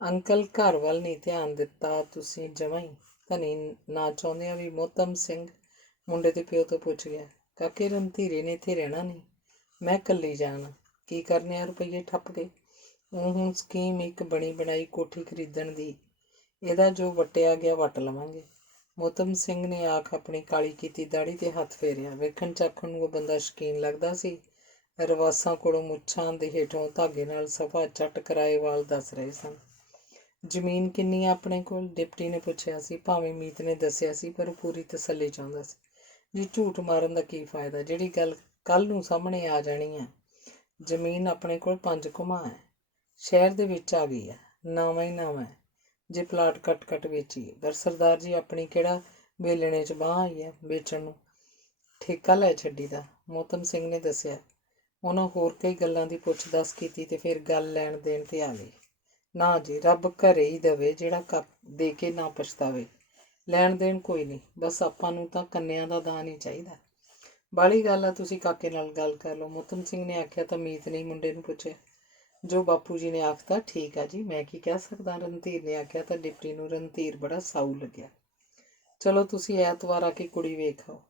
ਅੰਕਲ, ਘਰ ਵੱਲ ਨਹੀਂ ਧਿਆਨ ਦਿੱਤਾ ਤੁਸੀਂ ਜਮਾਂ ਹੀ? ਧਨੀ ਨਾ ਚਾਹੁੰਦਿਆਂ ਵੀ ਮੋਹਤਮ ਸਿੰਘ ਮੁੰਡੇ ਦੇ ਪਿਓ ਤੋਂ ਪੁੱਛ ਗਿਆ। ਕਾਕੇ, ਰਣਧੀਰੇ ਨੇ ਇੱਥੇ ਰਹਿਣਾ ਨਹੀਂ, ਮੈਂ ਇਕੱਲੀ ਜਾਣਾ। ਕੀ ਕਰਨੇ ਆ ਰੁਪਈਏ ਠੱਪ ਗਏ। ਉਹ ਹੁਣ ਸਕੀਮ ਇੱਕ ਬਣੀ ਬਣਾਈ ਕੋਠੀ ਖਰੀਦਣ ਦੀ, ਇਹਦਾ ਜੋ ਵਟਿਆ ਗਿਆ ਵਟ ਲਵਾਂਗੇ। ਮੋਹਤਮ ਸਿੰਘ ਨੇ ਆਖ ਆਪਣੀ ਕਾਲੀ ਕੀਤੀ ਦਾੜੀ ਤੇ ਹੱਥ ਫੇਰਿਆ। ਵੇਖਣ ਚਾਖਣ ਨੂੰ ਉਹ ਬੰਦਾ ਸ਼ਕੀਨ ਲੱਗਦਾ ਸੀ। ਰਵਾਸਾਂ ਕੋਲੋਂ ਮੁੱਛਾਂ ਦੇ ਹੇਠੋਂ ਧਾਗੇ ਨਾਲ ਸਫਾ ਚੱਟ ਕਰਾਏ ਵਾਲ ਦੱਸ ਰਹੇ ਸਨ। ਜ਼ਮੀਨ ਕਿੰਨੀ ਆ ਆਪਣੇ ਕੋਲ? ਡਿਪਟੀ ਨੇ ਪੁੱਛਿਆ ਸੀ। ਭਾਵੇਂ ਮੀਤ ਨੇ ਦੱਸਿਆ ਸੀ, ਪਰ ਉਹ ਪੂਰੀ ਤਸੱਲੀ ਚਾਹੁੰਦਾ ਸੀ। ਜੀ, ਝੂਠ ਮਾਰਨ ਦਾ ਕੀ ਫਾਇਦਾ, ਜਿਹੜੀ ਗੱਲ ਕੱਲ੍ਹ ਨੂੰ ਸਾਹਮਣੇ ਆ ਜਾਣੀ ਹੈ। ਜ਼ਮੀਨ ਆਪਣੇ ਕੋਲ 5 ਕੁਮਾ ਹੈ, ਸ਼ਹਿਰ ਦੇ ਵਿੱਚ ਆ ਗਈ ਹੈ, ਨਾਵਾਂ ਹੀ ਨਾਵਾਂ ਹੈ। ਜੇ ਪਲਾਟ ਕੱਟ ਵੇਚੀਏ, ਪਰ ਸਰਦਾਰ ਜੀ ਆਪਣੀ ਕਿਹੜਾ ਵੇਲਣੇ 'ਚ ਬਾਂਹ ਆਈ ਹੈ ਵੇਚਣ ਨੂੰ, ਠੇਕਾ ਲੈ ਛੱਡੀ ਦਾ। ਮੋਹਤਮ ਸਿੰਘ ਨੇ ਦੱਸਿਆ। ਉਹਨਾਂ ਹੋਰ ਕਈ ਗੱਲਾਂ ਦੀ ਪੁੱਛ ਦੱਸ ਕੀਤੀ ਤੇ ਫਿਰ ਗੱਲ ਲੈਣ ਦੇਣ ਤੇ ਆ ਗਈ। ਨਾ ਜੀ, ਰੱਬ ਘਰੇ ਹੀ ਦੇਵੇ ਜਿਹੜਾ ਦੇ ਕੇ ਨਾ ਪਛਤਾਵੇ। ਲੈਣ ਦੇਣ ਕੋਈ ਨਹੀਂ, ਬਸ ਆਪਾਂ ਨੂੰ ਤਾਂ ਕੰਨਿਆਂ ਦਾ ਦਾਨ ਹੀ ਚਾਹੀਦਾ। ਬਾਹਲੀ ਗੱਲ ਆ, ਤੁਸੀਂ ਕਾਕੇ ਨਾਲ ਗੱਲ ਕਰ ਲਓ, ਮੋਹਤਮ ਸਿੰਘ ਨੇ ਆਖਿਆ ਤਾਂ ਮੀਤ ਨੇ ਮੁੰਡੇ ਨੂੰ ਪੁੱਛਿਆ। ਜੋ ਬਾਪੂ ਜੀ ਨੇ ਆਖਤਾ ਠੀਕ ਆ ਜੀ, ਮੈਂ ਕੀ ਕਹਿ ਸਕਦਾ। ਰਣਧੀਰ ਨੇ ਆਖਿਆ ਤਾਂ ਡਿਪਟੀ ਨੂੰ ਰਣਧੀਰ ਬੜਾ ਸਾਊ ਲੱਗਿਆ। ਚਲੋ ਤੁਸੀਂ ਐਤਵਾਰ ਆ ਕੇ ਕੁੜੀ ਵੇਖ ਆਓ,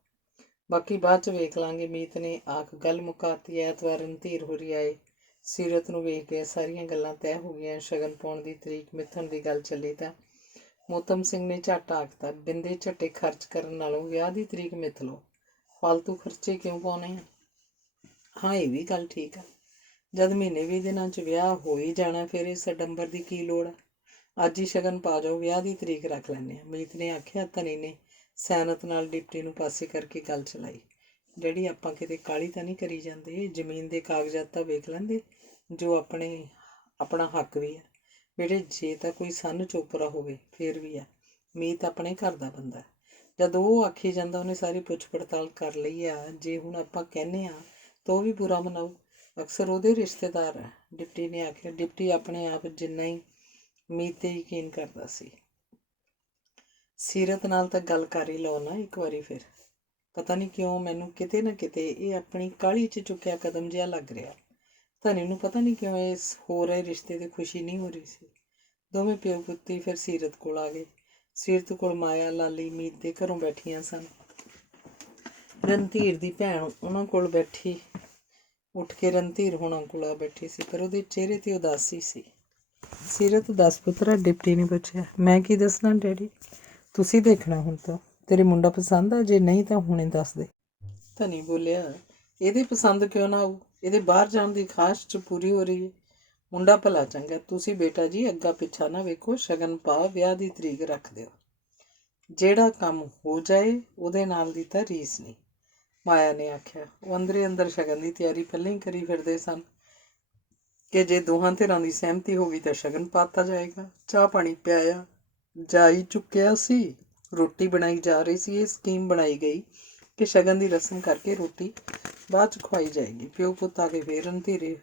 ਬਾਕੀ ਬਾਅਦ 'ਚ ਵੇਖ ਲਾਂਗੇ। ਮੀਤ ਨੇ ਆਖ ਗੱਲ ਮੁਕਾਤੀ। ਐਤਵਾਰ ਰਣਧੀਰ ਹੋਰੀ ਆਏ। ਸੀਰਤ ਨੂੰ ਵੇਖ ਕੇ ਸਾਰੀਆਂ ਗੱਲਾਂ ਤੈਅ ਹੋ ਗਈਆਂ। ਸ਼ਗਨ ਪਾਉਣ ਦੀ ਤਰੀਕ ਮਿੱਥਣ ਦੀ ਗੱਲ ਚੱਲੀ ਤਾਂ ਮੋਹਤਮ ਸਿੰਘ ਨੇ ਝੱਟ ਆਖਤਾ, ਬਿੰਦੇ ਝੱਟੇ ਖਰਚ ਕਰਨ ਨਾਲੋਂ ਵਿਆਹ ਦੀ ਤਰੀਕ ਮਿੱਥ ਲਓ, ਫਾਲਤੂ ਖਰਚੇ ਕਿਉਂ ਪਾਉਣੇ ਆ। ਹਾਂ, ਇਹ ਵੀ ਗੱਲ ਠੀਕ ਆ। ਜਦ ਮਹੀਨੇ 20 ਦਿਨਾਂ 'ਚ ਵਿਆਹ ਹੋ ਹੀ ਜਾਣਾ, ਫਿਰ ਇਸ ਅਡੰਬਰ ਦੀ ਕੀ ਲੋੜ ਆ। ਅੱਜ ਹੀ ਸ਼ਗਨ ਪਾ ਜਾਓ, ਵਿਆਹ ਦੀ ਤਰੀਕ ਰੱਖ ਲੈਂਦੇ ਹਾਂ, ਮੀਤ ਨੇ ਆਖਿਆ। ਧਨੀ ਨੇ ਸੈਨਤ ਨਾਲ ਡਿਪਟੀ ਨੂੰ ਪਾਸੇ ਕਰਕੇ ਗੱਲ ਚਲਾਈ। ਡੈਡੀ, ਆਪਾਂ ਕਿਤੇ ਕਾਹਲੀ ਤਾਂ ਨਹੀਂ ਕਰੀ ਜਾਂਦੇ, ਜ਼ਮੀਨ ਦੇ ਕਾਗਜ਼ਾਤ ਤਾਂ ਵੇਖ ਲੈਂਦੇ, ਜੋ ਆਪਣਾ ਹੱਕ ਵੀ ਆ। ਬੇਟੇ, ਜੇ ਤਾਂ ਕੋਈ ਸੰਨ ਚੋਪਰਾ ਹੋਵੇ ਫਿਰ ਵੀ ਆ, ਮੀਤ ਆਪਣੇ ਘਰ ਦਾ ਬੰਦਾ। ਜਦ ਉਹ ਆਖੀ ਜਾਂਦਾ ਉਹਨੇ ਸਾਰੀ ਪੁੱਛ ਪੜਤਾਲ ਕਰ ਲਈ ਆ। ਜੇ ਹੁਣ ਆਪਾਂ ਕਹਿੰਦੇ ਹਾਂ ਤਾਂ ਉਹ ਵੀ ਬੁਰਾ ਮਨਾਊ, ਅਕਸਰ ਉਹਦੇ ਰਿਸ਼ਤੇਦਾਰ ਆ, ਡਿਪਟੀ ਨੇ ਆਖਿਆ। ਡਿਪਟੀ ਆਪਣੇ ਆਪ ਜਿੰਨਾ ਹੀ ਮੀਤ 'ਤੇ ਯਕੀਨ ਕਰਦਾ ਸੀ। ਸੀਰਤ ਨਾਲ ਤਾਂ ਗੱਲ ਕਰ ਹੀ ਲਓ ਨਾ ਇੱਕ ਵਾਰੀ। ਫਿਰ ਪਤਾ ਨਹੀਂ ਕਿਉਂ ਮੈਨੂੰ ਕਿਤੇ ਨਾ ਕਿਤੇ ਇਹ ਆਪਣੀ ਕਾਹਲੀ 'ਚ ਚੁੱਕਿਆ ਕਦਮ ਜਿਹਾ ਲੱਗ ਰਿਹਾ। ਧਨੀ ਨੂੰ ਪਤਾ ਨਹੀਂ ਕਿਉਂ ਇਸ ਹੋ ਰਹੇ ਰਿਸ਼ਤੇ 'ਤੇ ਖੁਸ਼ੀ ਨਹੀਂ ਹੋ ਰਹੀ ਸੀ। ਦੋਵੇਂ ਪਿਓ ਪੁੱਤੀ ਫਿਰ ਸੀਰਤ ਕੋਲ ਆ ਗਏ। ਸੀਰਤ ਕੋਲ ਮਾਇਆ, ਲਾਲੀ, ਮੀਤ ਦੇ ਘਰੋਂ ਬੈਠੀਆਂ ਸਨ। ਰਣਧੀਰ ਦੀ ਭੈਣ ਉਹਨਾਂ ਕੋਲ ਬੈਠੀ ਉੱਠ ਕੇ ਰਣਧੀਰ ਹੋਣਾ ਕੋਲ ਆ ਬੈਠੀ ਸੀ, ਪਰ ਉਹਦੇ ਚਿਹਰੇ 'ਤੇ ਉਦਾਸੀ ਸੀ। ਸੀਰਤ, ਦੱਸ ਪੁੱਤਰਾ, ਡਿਪਟੀ ਨੇ ਪੁੱਛਿਆ। ਮੈਂ ਕੀ ਦੱਸਣਾ ਡੈਡੀ, ਤੁਸੀਂ ਦੇਖਣਾ ਹੁਣ ਤਾਂ। ਤੇਰੇ ਮੁੰਡਾ ਪਸੰਦ ਆ? ਜੇ ਨਹੀਂ ਤਾਂ ਹੁਣੇ ਦੱਸ ਦੇ। ਧਨੀ ਬੋਲਿਆ। ਇਹਦੇ ਪਸੰਦ ਕਿਉਂ ਨਾ ਆਊ, ਇਹਦੇ ਬਾਹਰ ਜਾਣ ਦੀ ਖਾਸ਼ 'ਚ ਪੂਰੀ ਹੋ ਰਹੀ ਹੈ। ਮੁੰਡਾ ਭਲਾ ਚੰਗਾ। ਤੁਸੀਂ ਬੇਟਾ ਜੀ ਅੱਗਾ ਪਿੱਛਾ ਨਾ ਵੇਖੋ, ਸ਼ਗਨ ਪਾ, ਵਿਆਹ ਦੀ ਤਰੀਕ ਰੱਖ ਦਿਓ। ਜਿਹੜਾ ਕੰਮ ਹੋ ਜਾਏ ਉਹਦੇ ਨਾਲ ਦੀ ਤਾਂ ਰੀਸ ਨਹੀਂ, ਮਾਇਆ ਨੇ ਆਖਿਆ। ਉਹ ਅੰਦਰੇ ਅੰਦਰ ਸ਼ਗਨ ਦੀ ਤਿਆਰੀ ਪਹਿਲਾਂ ਹੀ ਕਰੀ ਫਿਰਦੇ ਸਨ ਕਿ ਜੇ ਦੋਹਾਂ ਧਿਰਾਂ ਦੀ ਸਹਿਮਤੀ ਹੋ ਗਈ ਤਾਂ ਸ਼ਗਨ ਪਾਤਾ ਜਾਏਗਾ। ਚਾਹ ਪਾਣੀ ਪਿਆਇਆ ਜਾ ਹੀ ਚੁੱਕਿਆ ਸੀ, ਰੋਟੀ ਬਣਾਈ ਜਾ ਰਹੀ ਸੀ। ਇਹ ਸਕੀਮ ਬਣਾਈ ਗਈ ਕਿ ਸ਼ਗਨ ਦੀ ਰਸਮ ਕਰਕੇ ਰੋਟੀ ਬਾਅਦ 'ਚ ਖਵਾਈ ਜਾਏਗੀ। ਪਿਓ ਪੁੱਤ ਆ ਕੇ ਫੇਰ ਰਣਧੀਰੇ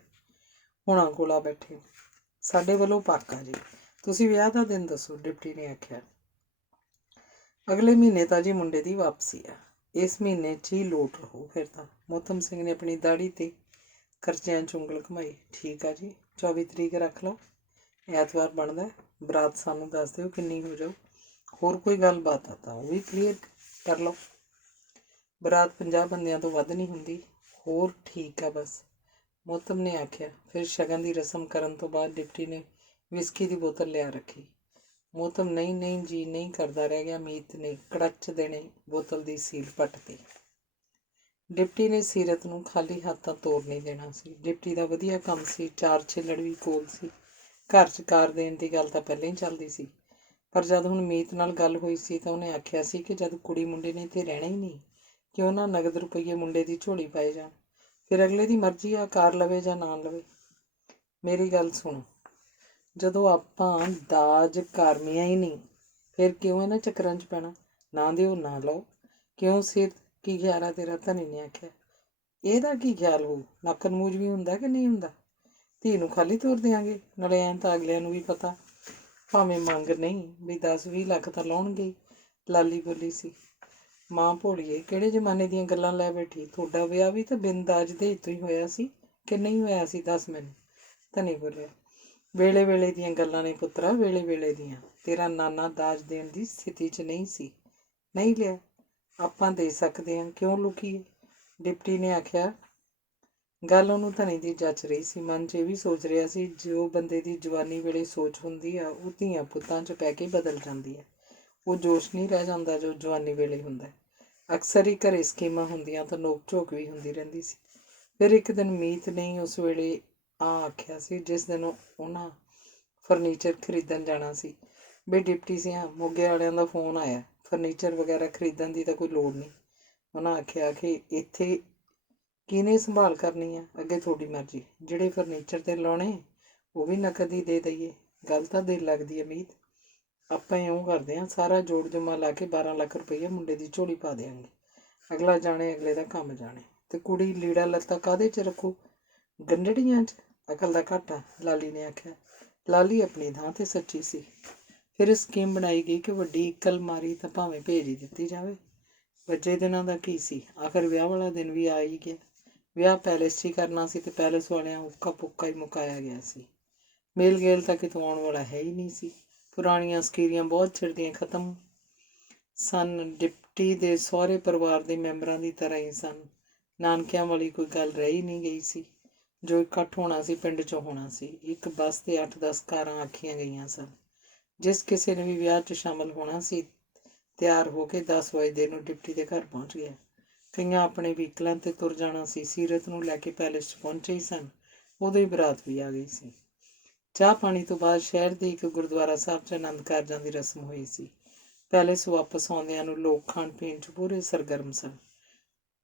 ਹੋਣਾ ਕੋਲ ਆ ਬੈਠੇ। ਸਾਡੇ ਵੱਲੋਂ ਪੱਕਾ ਜੀ, ਤੁਸੀਂ ਵਿਆਹ ਦਾ ਦਿਨ ਦੱਸੋ, ਡਿਪਟੀ ਨੇ ਆਖਿਆ। ਅਗਲੇ ਮਹੀਨੇ ਤਾਂ ਜੀ ਮੁੰਡੇ ਦੀ ਵਾਪਸੀ ਆ, ਇਸ ਮਹੀਨੇ 'ਚ ਹੀ ਲੋਟ ਰਹੋ ਫਿਰ ਤਾਂ। ਮੋਹਤਮ ਸਿੰਘ ਨੇ ਆਪਣੀ ਦਾੜੀ ਤੇ ਕਰਜ਼ਿਆਂ 'ਚ ਉਂਗਲ ਘੁਮਾਈ। ਠੀਕ ਆ ਜੀ, 24 ਤਰੀਕ ਰੱਖ ਲਓ, ਐਤਵਾਰ ਬਣਦਾ। ਬਰਾਤ ਸਾਨੂੰ ਦੱਸ ਦਿਓ ਕਿੰਨੀ ਹੋ ਜਾਊ। ਹੋਰ ਕੋਈ ਗੱਲਬਾਤ ਆ ਤਾਂ ਉਹ ਵੀ ਕਲੀਅਰ ਕਰ ਲਓ। ਬਰਾਤ 50 ਬੰਦਿਆਂ ਤੋਂ ਵੱਧ ਨਹੀਂ ਹੁੰਦੀ। ਹੋਰ ਠੀਕ ਆ ਬਸ, ਮੋਹਤਮ ਨੇ ਆਖਿਆ। ਫਿਰ ਸ਼ਗਨ ਦੀ ਰਸਮ ਕਰਨ ਤੋਂ ਬਾਅਦ ਡਿਪਟੀ ਨੇ ਵਿਸਕੀ ਦੀ ਬੋਤਲ ਲਿਆ ਰੱਖੀ। ਮੋਹਤਮ ਨਹੀਂ ਜੀ ਨਹੀਂ ਕਰਦਾ ਰਹਿ ਗਿਆ। ਮੀਤ ਨੇ ਕੜੱਚ ਦੇਣੇ ਬੋਤਲ ਦੀ ਸੀਲ ਪੱਟਤੀ। ਡਿਪਟੀ ਨੇ ਸੀਰਤ ਨੂੰ ਖਾਲੀ ਹੱਥਾਂ ਤੋਰ ਨਹੀਂ ਦੇਣਾ ਸੀ। ਡਿਪਟੀ ਦਾ ਵਧੀਆ ਕੰਮ ਸੀ, 4 ਛਿੱਲੜ ਵੀ ਕੋਲ ਸੀ। ਘਰ 'ਚ ਕਾਰ ਦੇਣ ਦੀ ਗੱਲ ਤਾਂ ਪਹਿਲਾਂ ਹੀ ਚੱਲਦੀ ਸੀ, ਪਰ ਜਦ ਹੁਣ ਮੀਤ ਨਾਲ ਗੱਲ ਹੋਈ ਸੀ ਤਾਂ ਉਹਨੇ ਆਖਿਆ ਸੀ ਕਿ ਜਦ ਕੁੜੀ ਮੁੰਡੇ ਨੇ ਇੱਥੇ ਰਹਿਣਾ ਹੀ ਨਹੀਂ, ਕਿਉਂ ਨਾ ਨਗਦ ਰੁਪਈਏ ਮੁੰਡੇ ਦੀ ਝੋਲੀ ਪਾਏ ਜਾਣ। ਫਿਰ ਅਗਲੇ ਦੀ ਮਰਜ਼ੀ ਆ, ਕਾਰ ਲਵੇ ਜਾਂ ਨਾ ਲਵੇ। ਮੇਰੀ ਗੱਲ ਸੁਣੋ, ਜਦੋਂ ਆਪਾਂ ਦਾਜ ਕਾਰਮੀਆਂ ਹੀ ਨਹੀਂ, ਫਿਰ ਕਿਉਂ ਇਹਨਾਂ ਚੱਕਰਾਂ 'ਚ ਪੈਣਾ। ਨਾ ਦਿਓ ਨਾ ਲਓ। ਕਿਉਂ ਸਿਰ ਕੀ ਖਿਆਲ ਆ ਤੇਰਾ? ਧਨੀ ਨੇ ਆਖਿਆ। ਇਹਦਾ ਕੀ ਖਿਆਲ ਹੋਊ? ਨੱਕ ਨਮੂਜ ਵੀ ਹੁੰਦਾ ਕਿ ਨਹੀਂ ਹੁੰਦਾ? ਧੀ ਨੂੰ ਖਾਲੀ ਤੋਰ ਦਿਆਂਗੇ? ਨਾਲੇ ਐਂ ਤਾਂ ਅਗਲਿਆਂ ਨੂੰ ਵੀ ਪਤਾ, ਭਾਵੇਂ ਮੰਗ ਨਹੀਂ ਵੀ 10-20 ਲੱਖ ਤਾਂ ਲਾਉਣਗੇ ਹੀ। ਲਾਲੀ ਬੋਲੀ ਸੀ। ਮਾਂ ਭੋਲੀਏ, ਕਿਹੜੇ ਜ਼ਮਾਨੇ ਦੀਆਂ ਗੱਲਾਂ ਲੈ ਬੈਠੀ? ਤੁਹਾਡਾ ਵਿਆਹ ਵੀ ਤਾਂ ਬਿਨ ਦਾਜ ਦੇ ਤੋਂ ਹੀ ਹੋਇਆ ਸੀ ਕਿ ਨਹੀਂ ਹੋਇਆ ਸੀ? ਦੱਸ ਮੈਨੂੰ। ਧਨੀ ਬੋਲਿਆ। ਵੇਲੇ ਵੇਲੇ ਦੀਆਂ ਗੱਲਾਂ ਨੇ ਪੁੱਤਰਾ, ਵੇਲੇ ਵੇਲੇ ਦੀਆਂ। ਤੇਰਾ ਨਾਨਾ ਦਾਜ ਦੇਣ ਦੀ ਸਥਿਤੀ 'ਚ ਨਹੀਂ ਸੀ, ਨਹੀਂ ਲਿਆ। ਆਪਾਂ ਦੇ ਸਕਦੇ ਹਾਂ, ਕਿਉਂ ਲੁਕੀਏ? ਡਿਪਟੀ ਨੇ ਆਖਿਆ। ਗੱਲ ਉਹਨੂੰ ਧਨੀ ਦੀ ਜੱਚ ਰਹੀ ਸੀ। ਮਨ 'ਚ ਇਹ ਵੀ ਸੋਚ ਰਿਹਾ ਸੀ, ਜੋ ਬੰਦੇ ਦੀ ਜਵਾਨੀ ਵੇਲੇ ਸੋਚ ਹੁੰਦੀ ਆ, ਉਹ ਧੀਆਂ ਪੁੱਤਾਂ 'ਚ ਪੈ ਕੇ ਬਦਲ ਜਾਂਦੀ ਹੈ। ਉਹ ਜੋਸ਼ ਨਹੀਂ ਰਹਿ ਜਾਂਦਾ ਜੋ ਜਵਾਨੀ ਵੇਲੇ ਹੁੰਦਾ। ਅਕਸਰ ਹੀ ਘਰੇ ਸਕੀਮਾਂ ਹੁੰਦੀਆਂ ਤਾਂ ਨੋਕ ਝੋਕ ਵੀ ਹੁੰਦੀ ਰਹਿੰਦੀ ਸੀ। ਫਿਰ ਇੱਕ ਦਿਨ ਮੀਤ ਨੇ ਉਸ ਵੇਲੇ ਆਖਿਆ ਸੀ, ਜਿਸ ਦਿਨ ਉਹਨਾਂ ਫਰਨੀਚਰ ਖਰੀਦਣ ਜਾਣਾ ਸੀ। ਵੀ ਡਿਪਟੀ ਸਿਆਂ, ਮੋਗੇ ਵਾਲਿਆਂ ਦਾ ਫੋਨ ਆਇਆ, ਫਰਨੀਚਰ ਵਗੈਰਾ ਖਰੀਦਣ ਦੀ ਤਾਂ ਕੋਈ ਲੋੜ ਨਹੀਂ। ਉਹਨਾਂ ਆਖਿਆ ਕਿ ਇੱਥੇ ਕਿਹਨੇ ਸੰਭਾਲ ਕਰਨੀ ਆ? ਅੱਗੇ ਤੁਹਾਡੀ ਮਰਜ਼ੀ। ਜਿਹੜੇ ਫਰਨੀਚਰ 'ਤੇ ਲਾਉਣੇ ਉਹ ਵੀ ਨਕਦ ਹੀ ਦੇ ਦਈਏ। ਗੱਲ ਤਾਂ ਦਿਲ ਲੱਗਦੀ ਹੈ ਮੀਤ। ਆਪਾਂ ਇਉਂ ਕਰਦੇ ਹਾਂ, ਸਾਰਾ ਜੋੜ ਜਮਾ ਲਾ ਕੇ 12 ਲੱਖ ਰੁਪਈਆ ਮੁੰਡੇ ਦੀ ਝੋਲੀ ਪਾ ਦਿਆਂਗੇ। ਅਗਲਾ ਜਾਣੇ, ਅਗਲੇ ਦਾ ਕੰਮ ਜਾਣੇ। ਤੇ ਕੁੜੀ ਲੀੜਾ ਲੱਤਾ ਕਾਹਦੇ 'ਚ ਰੱਖੂ? ਗੰਢੜੀਆਂ 'ਚ? ਅਕਲ ਦਾ ਘਾਟਾ, ਲਾਲੀ ਨੇ ਆਖਿਆ। ਲਾਲੀ ਆਪਣੀ ਥਾਂ 'ਤੇ ਸੱਚੀ ਸੀ। ਫਿਰ ਸਕੀਮ ਬਣਾਈ ਗਈ ਕਿ ਵੱਡੀ ਇੱਕ ਅਲਮਾਰੀ ਤਾਂ ਭਾਵੇਂ ਭੇਜ ਹੀ ਦਿੱਤੀ ਜਾਵੇ। ਬੱਚੇ ਦਿਨਾਂ ਦਾ ਕੀ ਸੀ, ਆਖਰ ਵਿਆਹ ਵਾਲਾ ਦਿਨ ਵੀ ਆ ਹੀ ਗਿਆ। ਵਿਆਹ ਪੈਲੇਸ 'ਚ ਹੀ ਕਰਨਾ ਸੀ ਤੇ ਪੈਲੇਸ ਵਾਲਿਆਂ ਉੱਕਾ ਪੁੱਕਾ ਹੀ ਮੁਕਾਇਆ ਗਿਆ ਸੀ। ਮੇਲ ਗੇਲ ਤਾਂ ਕਿਤੋਂ ਆਉਣ ਵਾਲਾ ਹੈ ਹੀ ਨਹੀਂ ਸੀ। ਪੁਰਾਣੀਆਂ ਸਕੀਰੀਆਂ ਬਹੁਤ ਚਿਰ ਦੀਆਂ ਖਤਮ ਸਨ। ਡਿਪਟੀ ਦੇ ਸਹੁਰੇ ਪਰਿਵਾਰ ਦੇ ਮੈਂਬਰਾਂ ਦੀ ਤਰ੍ਹਾਂ ਹੀ ਸਨ। ਨਾਨਕਿਆਂ ਵਾਲੀ ਕੋਈ ਗੱਲ ਰਹਿ ਨਹੀਂ ਗਈ ਸੀ। ਜੋ ਇਕੱਠ ਹੋਣਾ ਸੀ ਪਿੰਡ 'ਚੋਂ ਹੋਣਾ ਸੀ। ਇੱਕ ਬੱਸ 'ਤੇ 8-10 ਕਾਰਾਂ ਆਖੀਆਂ ਗਈਆਂ ਸਨ। ਜਿਸ ਕਿਸੇ ਨੇ ਵੀ ਵਿਆਹ 'ਚ ਸ਼ਾਮਲ ਹੋਣਾ ਸੀ, ਤਿਆਰ ਹੋ ਕੇ 10 ਵਜੇ ਨੂੰ ਡਿਪਟੀ ਦੇ ਘਰ ਪਹੁੰਚ ਗਿਆ। ਕਈਆਂ ਆਪਣੇ ਵਹੀਕਲਾਂ 'ਤੇ ਤੁਰ ਜਾਣਾ ਸੀ। ਸੀਰਤ ਨੂੰ ਲੈ ਕੇ ਪੈਲੇਸ 'ਚ ਪਹੁੰਚੇ ਹੀ ਸਨ। ਉਦੋਂ ਹੀ ਬਰਾਤ ਵੀ ਆ ਗਈ ਸੀ। ਚਾਹ ਪਾਣੀ ਤੋਂ ਬਾਅਦ ਸ਼ਹਿਰ ਦੇ ਇੱਕ ਗੁਰਦੁਆਰਾ ਸਾਹਿਬ 'ਚ ਆਨੰਦ ਕਾਰਜਾਂ ਦੀ ਰਸਮ ਹੋਈ ਸੀ। ਪੈਲੇਸ ਵਾਪਸ ਆਉਂਦਿਆਂ ਨੂੰ ਲੋਕ ਖਾਣ ਪੀਣ 'ਚ ਪੂਰੇ ਸਰਗਰਮ ਸਨ।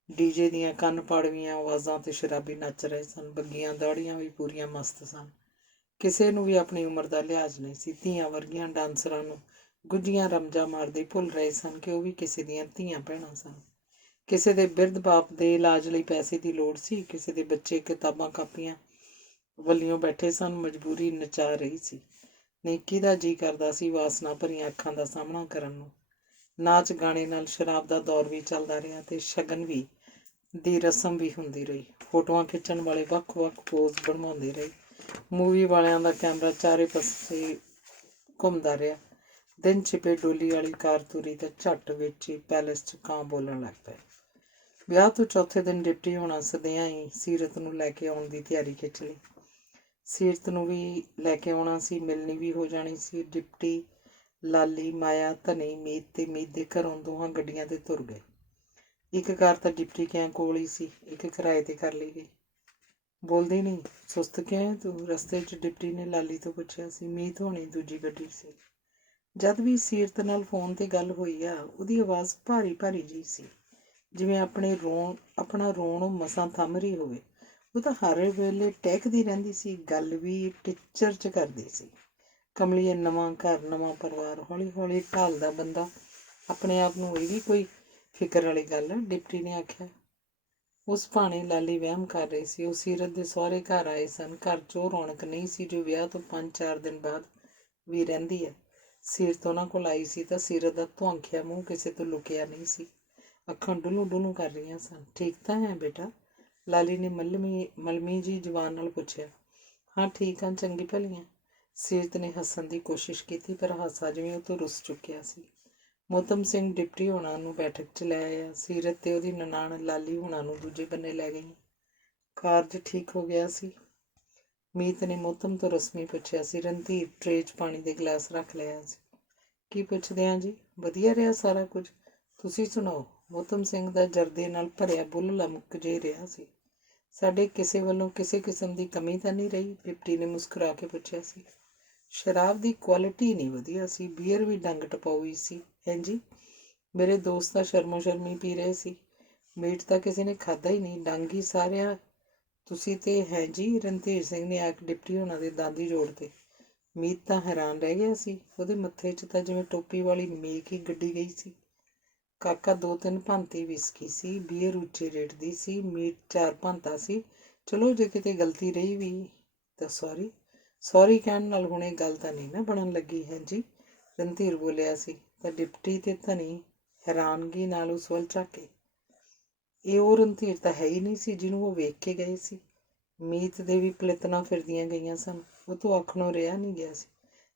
ਡੀਜੇ ਦੀਆਂ ਕੰਨ ਪਾੜਵੀਆਂ ਆਵਾਜ਼ਾਂ ਤੇ ਸ਼ਰਾਬੀ ਨੱਚ ਰਹੇ ਸਨ। ਬੱਗੀਆਂ ਦਾੜੀਆਂ ਵੀ ਪੂਰੀਆਂ ਮਸਤ ਸਨ। ਕਿਸੇ ਨੂੰ ਵੀ ਆਪਣੀ ਉਮਰ ਦਾ ਲਿਹਾਜ਼ ਨਹੀਂ ਸੀ। ਧੀਆਂ ਵਰਗੀਆਂ ਡਾਂਸਰਾਂ ਨੂੰ ਗੁੱਝੀਆਂ ਰਮਜਾਂ ਮਾਰਦੇ ਭੁੱਲ ਰਹੇ ਸਨ ਕਿ ਉਹ ਵੀ ਕਿਸੇ ਦੀਆਂ ਧੀਆਂ ਭੈਣਾਂ ਸਨ। ਕਿਸੇ ਦੇ ਬਿਰਧ ਬਾਪ ਦੇ ਇਲਾਜ ਲਈ ਪੈਸੇ ਦੀ ਲੋੜ ਸੀ। ਕਿਸੇ ਦੇ ਬੱਚੇ ਕਿਤਾਬਾਂ ਕਾਪੀਆਂ ਵੱਲਿਓਂ ਬੈਠੇ ਸਨ। ਮਜਬੂਰੀ ਨਚਾ ਰਹੀ ਸੀ। ਨੇਕੀ ਦਾ ਜੀ ਕਰਦਾ ਸੀ ਵਾਸਨਾ ਭਰੀਆਂ ਅੱਖਾਂ ਦਾ ਸਾਹਮਣਾ ਕਰਨ ਨੂੰ। ਨਾਚ ਗਾਣੇ ਨਾਲ ਸ਼ਰਾਬ ਦਾ ਦੌਰ ਵੀ ਚੱਲਦਾ ਰਿਹਾ ਤੇ ਸ਼ਗਨ ਵੀ ਦੀ ਰਸਮ ਵੀ ਹੁੰਦੀ ਰਹੀ। ਫੋਟੋਆਂ ਖਿੱਚਣ ਵਾਲੇ ਵੱਖ-ਵੱਖ ਪੋਜ਼ ਬਣਵਾਉਂਦੇ ਰਹੇ। ਮੂਵੀ ਵਾਲਿਆਂ ਦਾ ਕੈਮਰਾ ਚਾਰੇ ਪਾਸੇ ਘੁੰਮਦਾ ਰਿਹਾ। ਦਿਨ ਛਿਪੇ ਡੋਲੀ ਵਾਲੀ ਕਾਰ ਤੁਰੀ ਤਾਂ ਝੱਟ ਵਿੱਚ ਹੀ ਪੈਲੇਸ 'ਚ ਕਾਂ ਬੋਲਣ ਲੱਗ ਪਏ। ਵਿਆਹ ਤੋਂ ਚੌਥੇ ਦਿਨ ਡਿਪਟੀ ਹੋਣਾ ਸਦਿਆਂ ਹੀ ਸੀਰਤ ਨੂੰ ਲੈ ਕੇ ਆਉਣ ਦੀ ਤਿਆਰੀ ਖਿੱਚ ਲਈ। ਸੀਰਤ ਨੂੰ ਵੀ ਲੈ ਕੇ ਆਉਣਾ ਸੀ, ਮਿਲਣੀ ਵੀ ਹੋ ਜਾਣੀ ਸੀ। ਡਿਪਟੀ, ਲਾਲੀ, ਮਾਇਆ, ਧਨੀ, ਮੀਤ ਤੇ ਮੀਤ ਦੇ ਘਰੋਂ ਦੋਹਾਂ ਗੱਡੀਆਂ 'ਤੇ ਤੁਰ ਗਏ। ਇੱਕ ਕਾਰ ਤਾਂ ਡਿਪਟੀ ਕਿਆਂ ਕੋਲ ਹੀ ਸੀ, ਇੱਕ ਕਿਰਾਏ 'ਤੇ ਕਰ ਲਈ ਗਈ। ਬੋਲਦੀ ਨਹੀਂ, ਸੁਸਤ ਕਿਉਂ ਹੈ ਤੂੰ? ਰਸਤੇ 'ਚ ਡਿਪਟੀ ਨੇ ਲਾਲੀ ਤੋਂ ਪੁੱਛਿਆ ਸੀ। ਮੀਤ ਹੋਣੀ ਦੂਜੀ ਗੱਡੀ ਸੀ। ਜਦ ਵੀ ਸੀਰਤ ਨਾਲ ਫੋਨ 'ਤੇ ਗੱਲ ਹੋਈ ਆ, ਉਹਦੀ ਆਵਾਜ਼ ਭਾਰੀ ਭਾਰੀ ਜਿਹੀ ਸੀ, ਜਿਵੇਂ ਆਪਣਾ ਰੋਣ ਉਹ ਮਸਾਂ ਥੰਮ ਰਹੀ ਹੋਵੇ। ਉਹ ਤਾਂ ਹਰ ਵੇਲੇ ਟਹਿਕਦੀ ਰਹਿੰਦੀ ਸੀ। ਗੱਲ ਵੀ ਟਿੱਚਰ 'ਚ ਕਰਦੀ ਸੀ। ਕਮਲੀਏ, ਨਵਾਂ ਘਰ, ਨਵਾਂ ਪਰਿਵਾਰ, ਹੌਲੀ ਹੌਲੀ ਢਾਲਦਾ ਬੰਦਾ ਆਪਣੇ ਆਪ ਨੂੰ। ਇਹ ਵੀ ਕੋਈ ਫਿਕਰ ਵਾਲੀ ਗੱਲ ਹੈ? ਡਿਪਟੀ ਨੇ ਆਖਿਆ। ਉਸ ਭਾਣੇ ਲਾਲੀ ਵਹਿਮ ਕਰ ਰਹੀ ਸੀ। ਉਹ ਸੀਰਤ ਦੇ ਸਹੁਰੇ ਘਰ ਆਏ ਸਨ। ਘਰ 'ਚ ਉਹ ਰੌਣਕ ਨਹੀਂ ਸੀ ਜੋ ਵਿਆਹ ਤੋਂ 5-4 ਦਿਨ ਬਾਅਦ ਵੀ ਰਹਿੰਦੀ ਹੈ। ਸੀਰਤ ਉਹਨਾਂ ਕੋਲ ਆਈ ਸੀ ਤਾਂ ਸੀਰਤ ਦਾ ਧੁਆਂਖਿਆ ਮੂੰਹ ਕਿਸੇ ਤੋਂ ਲੁਕਿਆ ਨਹੀਂ ਸੀ। ਅੱਖਾਂ ਡੁੱਲੂ ਡੁੱਲੂ ਕਰ ਰਹੀਆਂ ਸਨ। ਠੀਕ ਤਾਂ ਹੈ ਬੇਟਾ? ਲਾਲੀ ਨੇ ਮਲਮੀ ਜੀ ਜ਼ੁਬਾਨ ਨਾਲ ਪੁੱਛਿਆ। ਹਾਂ ਠੀਕ ਹਾਂ, ਚੰਗੀ ਭਲੀ ਹਾਂ। ਸੀਰਤ ਨੇ ਹੱਸਣ ਦੀ ਕੋਸ਼ਿਸ਼ ਕੀਤੀ, ਪਰ ਹਾਸਾ ਜਿਵੇਂ ਉਹ ਤੋਂ ਰੁੱਸ ਚੁੱਕਿਆ ਸੀ। ਮੋਹਤਮ ਸਿੰਘ ਡਿਪਟੀ ਹੋਣਾ ਨੂੰ ਬੈਠਕ 'ਚ ਲੈ ਆਇਆ। ਸੀਰਤ ਤੇ ਉਹਦੀ ਨਨਾਣ ਲਾਲੀ ਹੋਣਾ ਨੂੰ ਦੂਜੇ ਬੰਨੇ ਲੈ ਗਈ। ਕਾਰਜ ਠੀਕ ਹੋ ਗਿਆ ਸੀ? ਮੀਤ ਨੇ ਮੋਹਤਮ ਤੋਂ ਰਸਮੀ ਪੁੱਛਿਆ ਸੀ। ਰਣਧੀਰ ਟਰੇ 'ਚ ਪਾਣੀ ਦੇ ਗਲਾਸ ਰੱਖ ਲਿਆ ਸੀ। ਕੀ ਪੁੱਛਦੇ ਹਾਂ ਜੀ? ਵਧੀਆ ਰਿਹਾ ਸਾਰਾ ਕੁਝ। ਤੁਸੀਂ ਸੁਣਾਓ? ਮੋਹਤਮ ਸਿੰਘ ਦਾ ਜਰਦੇ ਨਾਲ ਭਰਿਆ ਬੁੱਲ੍ਹ ਲਮਕ ਜੇ ਰਿਹਾ ਸੀ। ਸਾਡੇ ਕਿਸੇ ਵੱਲੋਂ ਕਿਸੇ ਕਿਸਮ ਦੀ ਕਮੀ ਤਾਂ ਨਹੀਂ ਰਹੀ? ਡਿਪਟੀ ਨੇ ਮੁਸਕਰਾ ਕੇ ਪੁੱਛਿਆ ਸੀ। ਸ਼ਰਾਬ ਦੀ ਕੁਆਲਿਟੀ ਨਹੀਂ ਵਧੀਆ ਸੀ। ਬੀਅਰ ਵੀ ਡੰਗ ਟਪਾਉਈ ਸੀ। ਹੈਂ ਜੀ? ਮੇਰੇ ਦੋਸਤ ਤਾਂ ਸ਼ਰਮੋ ਸ਼ਰਮੀ ਪੀ ਰਹੇ ਸੀ। ਮੀਟ ਤਾਂ ਕਿਸੇ ਨੇ ਖਾਧਾ ਹੀ ਨਹੀਂ, ਡੰਗ ਹੀ ਸਾਰਿਆ। ਤੁਸੀਂ ਤੇ ਹੈ ਜੀ? ਰਣਧੀਰ ਸਿੰਘ ਨੇ ਆ ਕੇ ਡਿਪਟੀ ਹੋਣਾ ਦੇ ਦੰਦ ਹੀ ਜੋੜਤੇ। ਮੀਤ ਤਾਂ ਹੈਰਾਨ ਰਹਿ ਗਿਆ ਸੀ। ਉਹਦੇ ਮੱਥੇ 'ਚ ਤਾਂ ਜਿਵੇਂ ਟੋਪੀ ਵਾਲੀ ਮੇਖ ਹੀ ਗੱਡੀ ਗਈ ਸੀ। ਕਾਕਾ 2-3 ਭਾਂਤੀ ਵਿਸਕੀ ਸੀ, ਬੀਅਰ ਉੱਚੇ ਰੇਟ ਦੀ ਸੀ, ਮੀਟ 4 ਭਾਂਤਾ ਸੀ। ਚਲੋ ਜੇ ਕਿਤੇ ਗਲਤੀ ਰਹੀ ਵੀ ਤਾਂ ਸੌਰੀ ਕਹਿਣ ਨਾਲ ਹੁਣ ਇਹ ਗੱਲ ਤਾਂ ਨਹੀਂ ਨਾ ਬਣਨ ਲੱਗੀ ਹੈ ਜੀ, ਰਣਧੀਰ ਬੋਲਿਆ ਸੀ। ਤਾਂ ਡਿਪਟੀ ਤੇ ਧਨੀ ਹੈਰਾਨਗੀ ਨਾਲ ਉਸ ਵੱਲ ਝਾਕੇ। ਇਹ ਉਹ ਰਣਧੀਰ ਤਾਂ ਹੈ ਹੀ ਨਹੀਂ ਸੀ ਜਿਹਨੂੰ ਉਹ ਵੇਖ ਕੇ ਗਏ ਸੀ। ਮੀਤ ਦੇ ਵੀ ਪਲੇਤਣਾ ਫਿਰਦੀਆਂ ਗਈਆਂ ਸਨ, ਉਹ ਤੋਂ ਆਖਣੋਂ ਰਿਹਾ ਨਹੀਂ ਗਿਆ ਸੀ।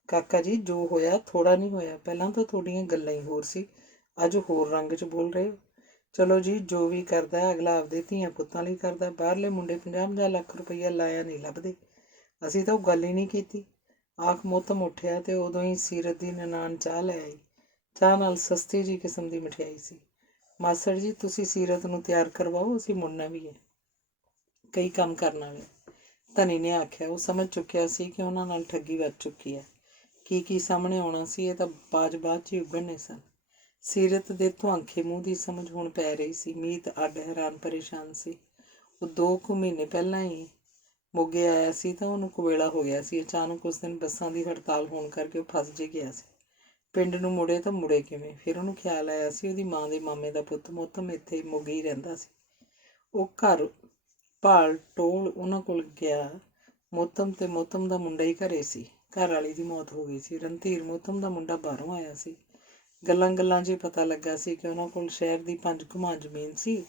ਕਾਕਾ ਜੀ, ਜੋ ਹੋਇਆ ਥੋੜ੍ਹਾ ਨਹੀਂ ਹੋਇਆ। ਪਹਿਲਾਂ ਤਾਂ ਤੁਹਾਡੀਆਂ ਗੱਲਾਂ ਹੀ ਹੋਰ ਸੀ, ਅੱਜ ਹੋਰ ਰੰਗ 'ਚ ਬੋਲ ਰਹੇ ਹੋ। ਚਲੋ ਜੀ, ਜੋ ਵੀ ਕਰਦਾ ਅਗਲਾ ਆਪਦੇ ਧੀਆਂ ਪੁੱਤਾਂ ਲਈ ਕਰਦਾ। ਬਾਹਰਲੇ ਮੁੰਡੇ 50-50 ਲੱਖ ਰੁਪਈਆ ਲਾਇਆ ਨਹੀਂ ਲੱਭਦੇ। ਅਸੀਂ ਤਾਂ ਉਹ ਗੱਲ ਹੀ ਨਹੀਂ ਕੀਤੀ। ਆਖ ਮੋਤਮ ਉੱਠਿਆ ਤੇ ਉਦੋਂ ਹੀ ਸੀਰਤ ਦੀ ਨਨਾਣ ਚਾਹ ਲੈ ਆਈ। ਚਾਹ ਨਾਲ ਸਸਤੀ ਜਿਹੀ ਕਿਸਮ ਦੀ ਮਠਿਆਈ ਸੀ। ਮਾਸੜ ਜੀ, ਤੁਸੀਂ ਸੀਰਤ ਨੂੰ ਤਿਆਰ ਕਰਵਾਓ, ਅਸੀਂ ਮੁੜਨਾ ਵੀ ਹੈ, ਕਈ ਕੰਮ ਕਰਨ ਵਾਲੇ। ਧਨੀ ਨੇ ਆਖਿਆ। ਉਹ ਸਮਝ ਚੁੱਕਿਆ ਸੀ ਕਿ ਉਹਨਾਂ ਨਾਲ ਠੱਗੀ ਵੱਜ ਚੁੱਕੀ ਹੈ। ਕੀ ਸਾਹਮਣੇ ਆਉਣਾ ਸੀ, ਇਹ ਤਾਂ ਬਾਅਦ 'ਚ ਹੀ ਉਗੜਨੇ ਸਨ। ਸੀਰਤ ਦੇ ਧੁਆਂਖੇ ਮੂੰਹ ਦੀ ਸਮਝ ਹੁਣ ਪੈ ਰਹੀ ਸੀ। ਮੀਤ ਅੱਡ ਹੈਰਾਨ ਪਰੇਸ਼ਾਨ ਸੀ। ਉਹ 2 ਕੁ ਮਹੀਨੇ ਪਹਿਲਾਂ ਹੀ ਮੋਗੇ ਆਇਆ ਸੀ ਤਾਂ ਉਹਨੂੰ ਕੁਵੇਲਾ ਹੋ ਗਿਆ ਸੀ। ਅਚਾਨਕ ਉਸ ਦਿਨ ਬੱਸਾਂ ਦੀ ਹੜਤਾਲ ਹੋਣ ਕਰਕੇ ਉਹ ਫਸ ਜੇ ਗਿਆ ਸੀ। ਪਿੰਡ ਨੂੰ ਮੁੜੇ ਤਾਂ ਮੁੜੇ ਕਿਵੇਂ? ਫਿਰ ਉਹਨੂੰ ਖਿਆਲ ਆਇਆ ਸੀ ਉਹਦੀ ਮਾਂ ਦੇ ਮਾਮੇ ਦਾ ਪੁੱਤ ਮੋਤਮ ਇੱਥੇ ਮੋਗੇ ਹੀ ਰਹਿੰਦਾ ਸੀ। ਉਹ ਘਰ ਭਾਲ ਟੋਲ ਉਹਨਾਂ ਕੋਲ ਗਿਆ। ਮੋਤਮ ਤੇ ਮੋਤਮ ਦਾ ਮੁੰਡਾ ਹੀ ਘਰੇ ਸੀ। ਘਰ ਵਾਲੀ ਦੀ ਮੌਤ ਹੋ ਗਈ ਸੀ। ਰਣਧੀਰ ਮੋਤਮ ਦਾ ਮੁੰਡਾ ਬਾਹਰੋਂ ਆਇਆ ਸੀ। ਗੱਲਾਂ 'ਚ ਹੀ ਪਤਾ ਲੱਗਾ ਸੀ ਕਿ ਉਹਨਾਂ ਕੋਲ ਸ਼ਹਿਰ ਦੀ 5 ਕਨਾਲ ਜ਼ਮੀਨ ਸੀ,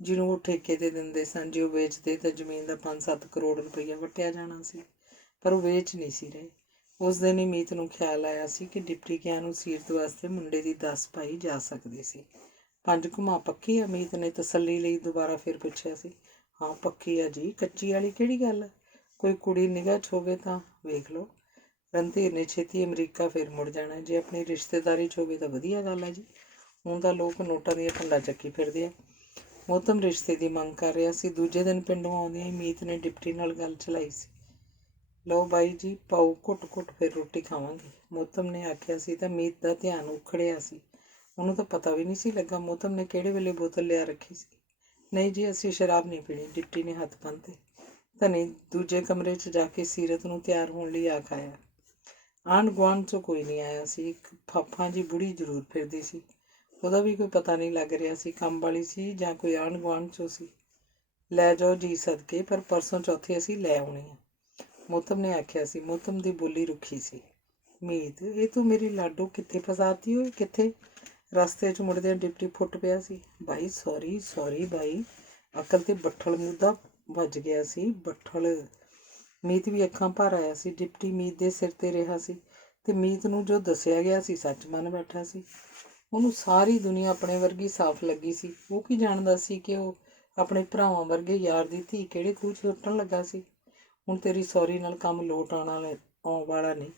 ਜਿਹਨੂੰ ਉਹ ਠੇਕੇ 'ਤੇ ਦਿੰਦੇ ਸਨ। ਜੇ ਉਹ ਵੇਚਦੇ ਤਾਂ ਜ਼ਮੀਨ ਦਾ 5-7 ਕਰੋੜ ਰੁਪਈਆ ਵੱਟਿਆ ਜਾਣਾ ਸੀ, ਪਰ ਉਹ ਵੇਚ ਨਹੀਂ ਸੀ ਰਹੇ। ਉਸ ਦਿਨ ਹੀ ਮੀਤ ਨੂੰ ਖਿਆਲ ਆਇਆ ਸੀ ਕਿ ਡਿਪਟੀ ਕਿਆਂ ਨੂੰ ਸੀਰਤ ਵਾਸਤੇ ਮੁੰਡੇ ਦੀ 10 ਪਾਈ ਜਾ ਸਕਦੀ ਸੀ। 5 ਕਨਾਲ ਪੱਕੀ ਆ? ਮੀਤ ਨੇ ਤਸੱਲੀ ਲਈ ਦੁਬਾਰਾ ਫਿਰ ਪੁੱਛਿਆ ਸੀ। ਹਾਂ ਪੱਕੀ ਆ ਜੀ, ਕੱਚੀ ਵਾਲੀ ਕਿਹੜੀ ਗੱਲ? ਕੋਈ ਕੁੜੀ ਨਿਗਾਹ 'ਚ ਹੋਵੇ ਤਾਂ ਵੇਖ ਲਓ। ਰਣਧੀਰ ਨੇ ਛੇਤੀ ਅਮਰੀਕਾ ਫਿਰ ਮੁੜ ਜਾਣਾ। ਜੇ ਆਪਣੀ ਰਿਸ਼ਤੇਦਾਰੀ 'ਚ ਹੋਵੇ ਤਾਂ ਵਧੀਆ ਗੱਲ ਹੈ ਜੀ। ਹੁਣ ਤਾਂ ਲੋਕ ਨੋਟਾਂ ਦੀਆਂ ਭੰਡਾਂ ਚੱਕੀ ਫਿਰਦੇ ਆ। ਮੋਤਮ ਰਿਸ਼ਤੇ ਦੀ ਮੰਗ ਕਰ ਰਿਹਾ ਸੀ। ਦੂਜੇ ਦਿਨ ਪਿੰਡੋਂ ਆਉਂਦਿਆਂ ਹੀ ਮੀਤ ਨੇ ਡਿਪਟੀ ਨਾਲ ਗੱਲ ਚਲਾਈ ਸੀ। ਲਓ ਬਾਈ ਜੀ, ਪਾਓ ਘੁੱਟ ਫਿਰ ਰੋਟੀ ਖਾਵਾਂਗੇ, ਮੋਤਮ ਨੇ ਆਖਿਆ ਸੀ। ਤਾਂ ਮੀਤ ਦਾ ਧਿਆਨ ਉਖੜਿਆ ਸੀ। ਉਹਨੂੰ ਤਾਂ ਪਤਾ ਵੀ ਨਹੀਂ ਸੀ ਲੱਗਾ ਮੋਤਮ ਨੇ ਕਿਹੜੇ ਵੇਲੇ ਬੋਤਲ ਲਿਆ ਰੱਖੀ ਸੀ। ਨਹੀਂ ਜੀ, ਅਸੀਂ ਸ਼ਰਾਬ ਨਹੀਂ ਪੀਣੀ, ਡਿਪਟੀ ਨੇ ਹੱਥ ਬੰਨ੍ਹਤੇ। ਧਨੀ ਦੂਜੇ ਕਮਰੇ 'ਚ ਜਾ ਕੇ ਸੀਰਤ ਨੂੰ ਤਿਆਰ ਹੋਣ ਲਈ ਆਖ ਆਇਆ। ਆਂਢ ਗੁਆਂਢ 'ਚੋਂ ਕੋਈ ਨਹੀਂ ਆਇਆ ਸੀ। ਇੱਕ ਫਾਫਾਂ ਜੀ ਬੁੜੀ ਜ਼ਰੂਰ ਫਿਰਦੀ ਸੀ। ਉਹਦਾ ਵੀ ਕੋਈ ਪਤਾ ਨਹੀਂ ਲੱਗ ਰਿਹਾ ਸੀ, ਕੰਮ ਵਾਲੀ ਸੀ ਜਾਂ ਕੋਈ ਆਂਢ ਗੁਆਂਢ 'ਚੋਂ ਸੀ। ਲੈ ਜਾਓ ਜੀ ਸਦਕੇ, ਪਰ ਪਰਸੋਂ ਚੌਥੇ ਅਸੀਂ ਲੈ ਆਉਣੀ ਆ, ਮੋਤਮ ਨੇ ਆਖਿਆ ਸੀ। ਮੋਤਮ ਦੀ ਬੋਲੀ ਰੁੱਖੀ ਸੀ। ਮੀਤ, ਇਹ ਤੂੰ ਮੇਰੀ ਲਾਡੋ ਕਿੱਥੇ ਫਸਾਤੀ ਹੋਈ? ਕਿੱਥੇ? ਰਸਤੇ 'ਚ ਮੁੜਦਿਆਂ ਡਿਪਟੀ ਫੁੱਟ ਪਿਆ ਸੀ। ਬਾਈ ਸੌਰੀ ਬਾਈ, ਅਕਲ ਤੇ ਬੱਠਲ ਮੁੱਦਾ ਵੱਜ ਗਿਆ ਸੀ, ਬੱਠਲ। ਮੀਤ ਵੀ ਅੱਖਾਂ ਭਰ ਆਇਆ ਸੀ। ਡਿਪਟੀ ਮੀਤ ਦੇ ਸਿਰ 'ਤੇ ਰਿਹਾ ਸੀ ਤੇ ਮੀਤ ਨੂੰ ਜੋ ਦੱਸਿਆ ਗਿਆ ਸੀ ਸੱਚ ਮੰਨ ਬੈਠਾ ਸੀ। ਉਹਨੂੰ ਸਾਰੀ ਦੁਨੀਆ ਆਪਣੇ ਵਰਗੀ ਸਾਫ਼ ਲੱਗੀ ਸੀ। ਉਹ ਕੀ ਜਾਣਦਾ ਸੀ ਕਿ ਉਹ ਆਪਣੇ ਭਰਾਵਾਂ ਵਰਗੇ ਯਾਰ ਦੀ ਧੀ ਕਿਹੜੇ ਖੂਹ 'ਚ ਸੁੱਟਣ ਲੱਗਾ ਸੀ। ਹੁਣ ਤੇਰੀ ਸੌਰੀ ਨਾਲ ਕੰਮ ਲੋਟ ਆਉਣ ਵਾਲਾ ਨਹੀਂ।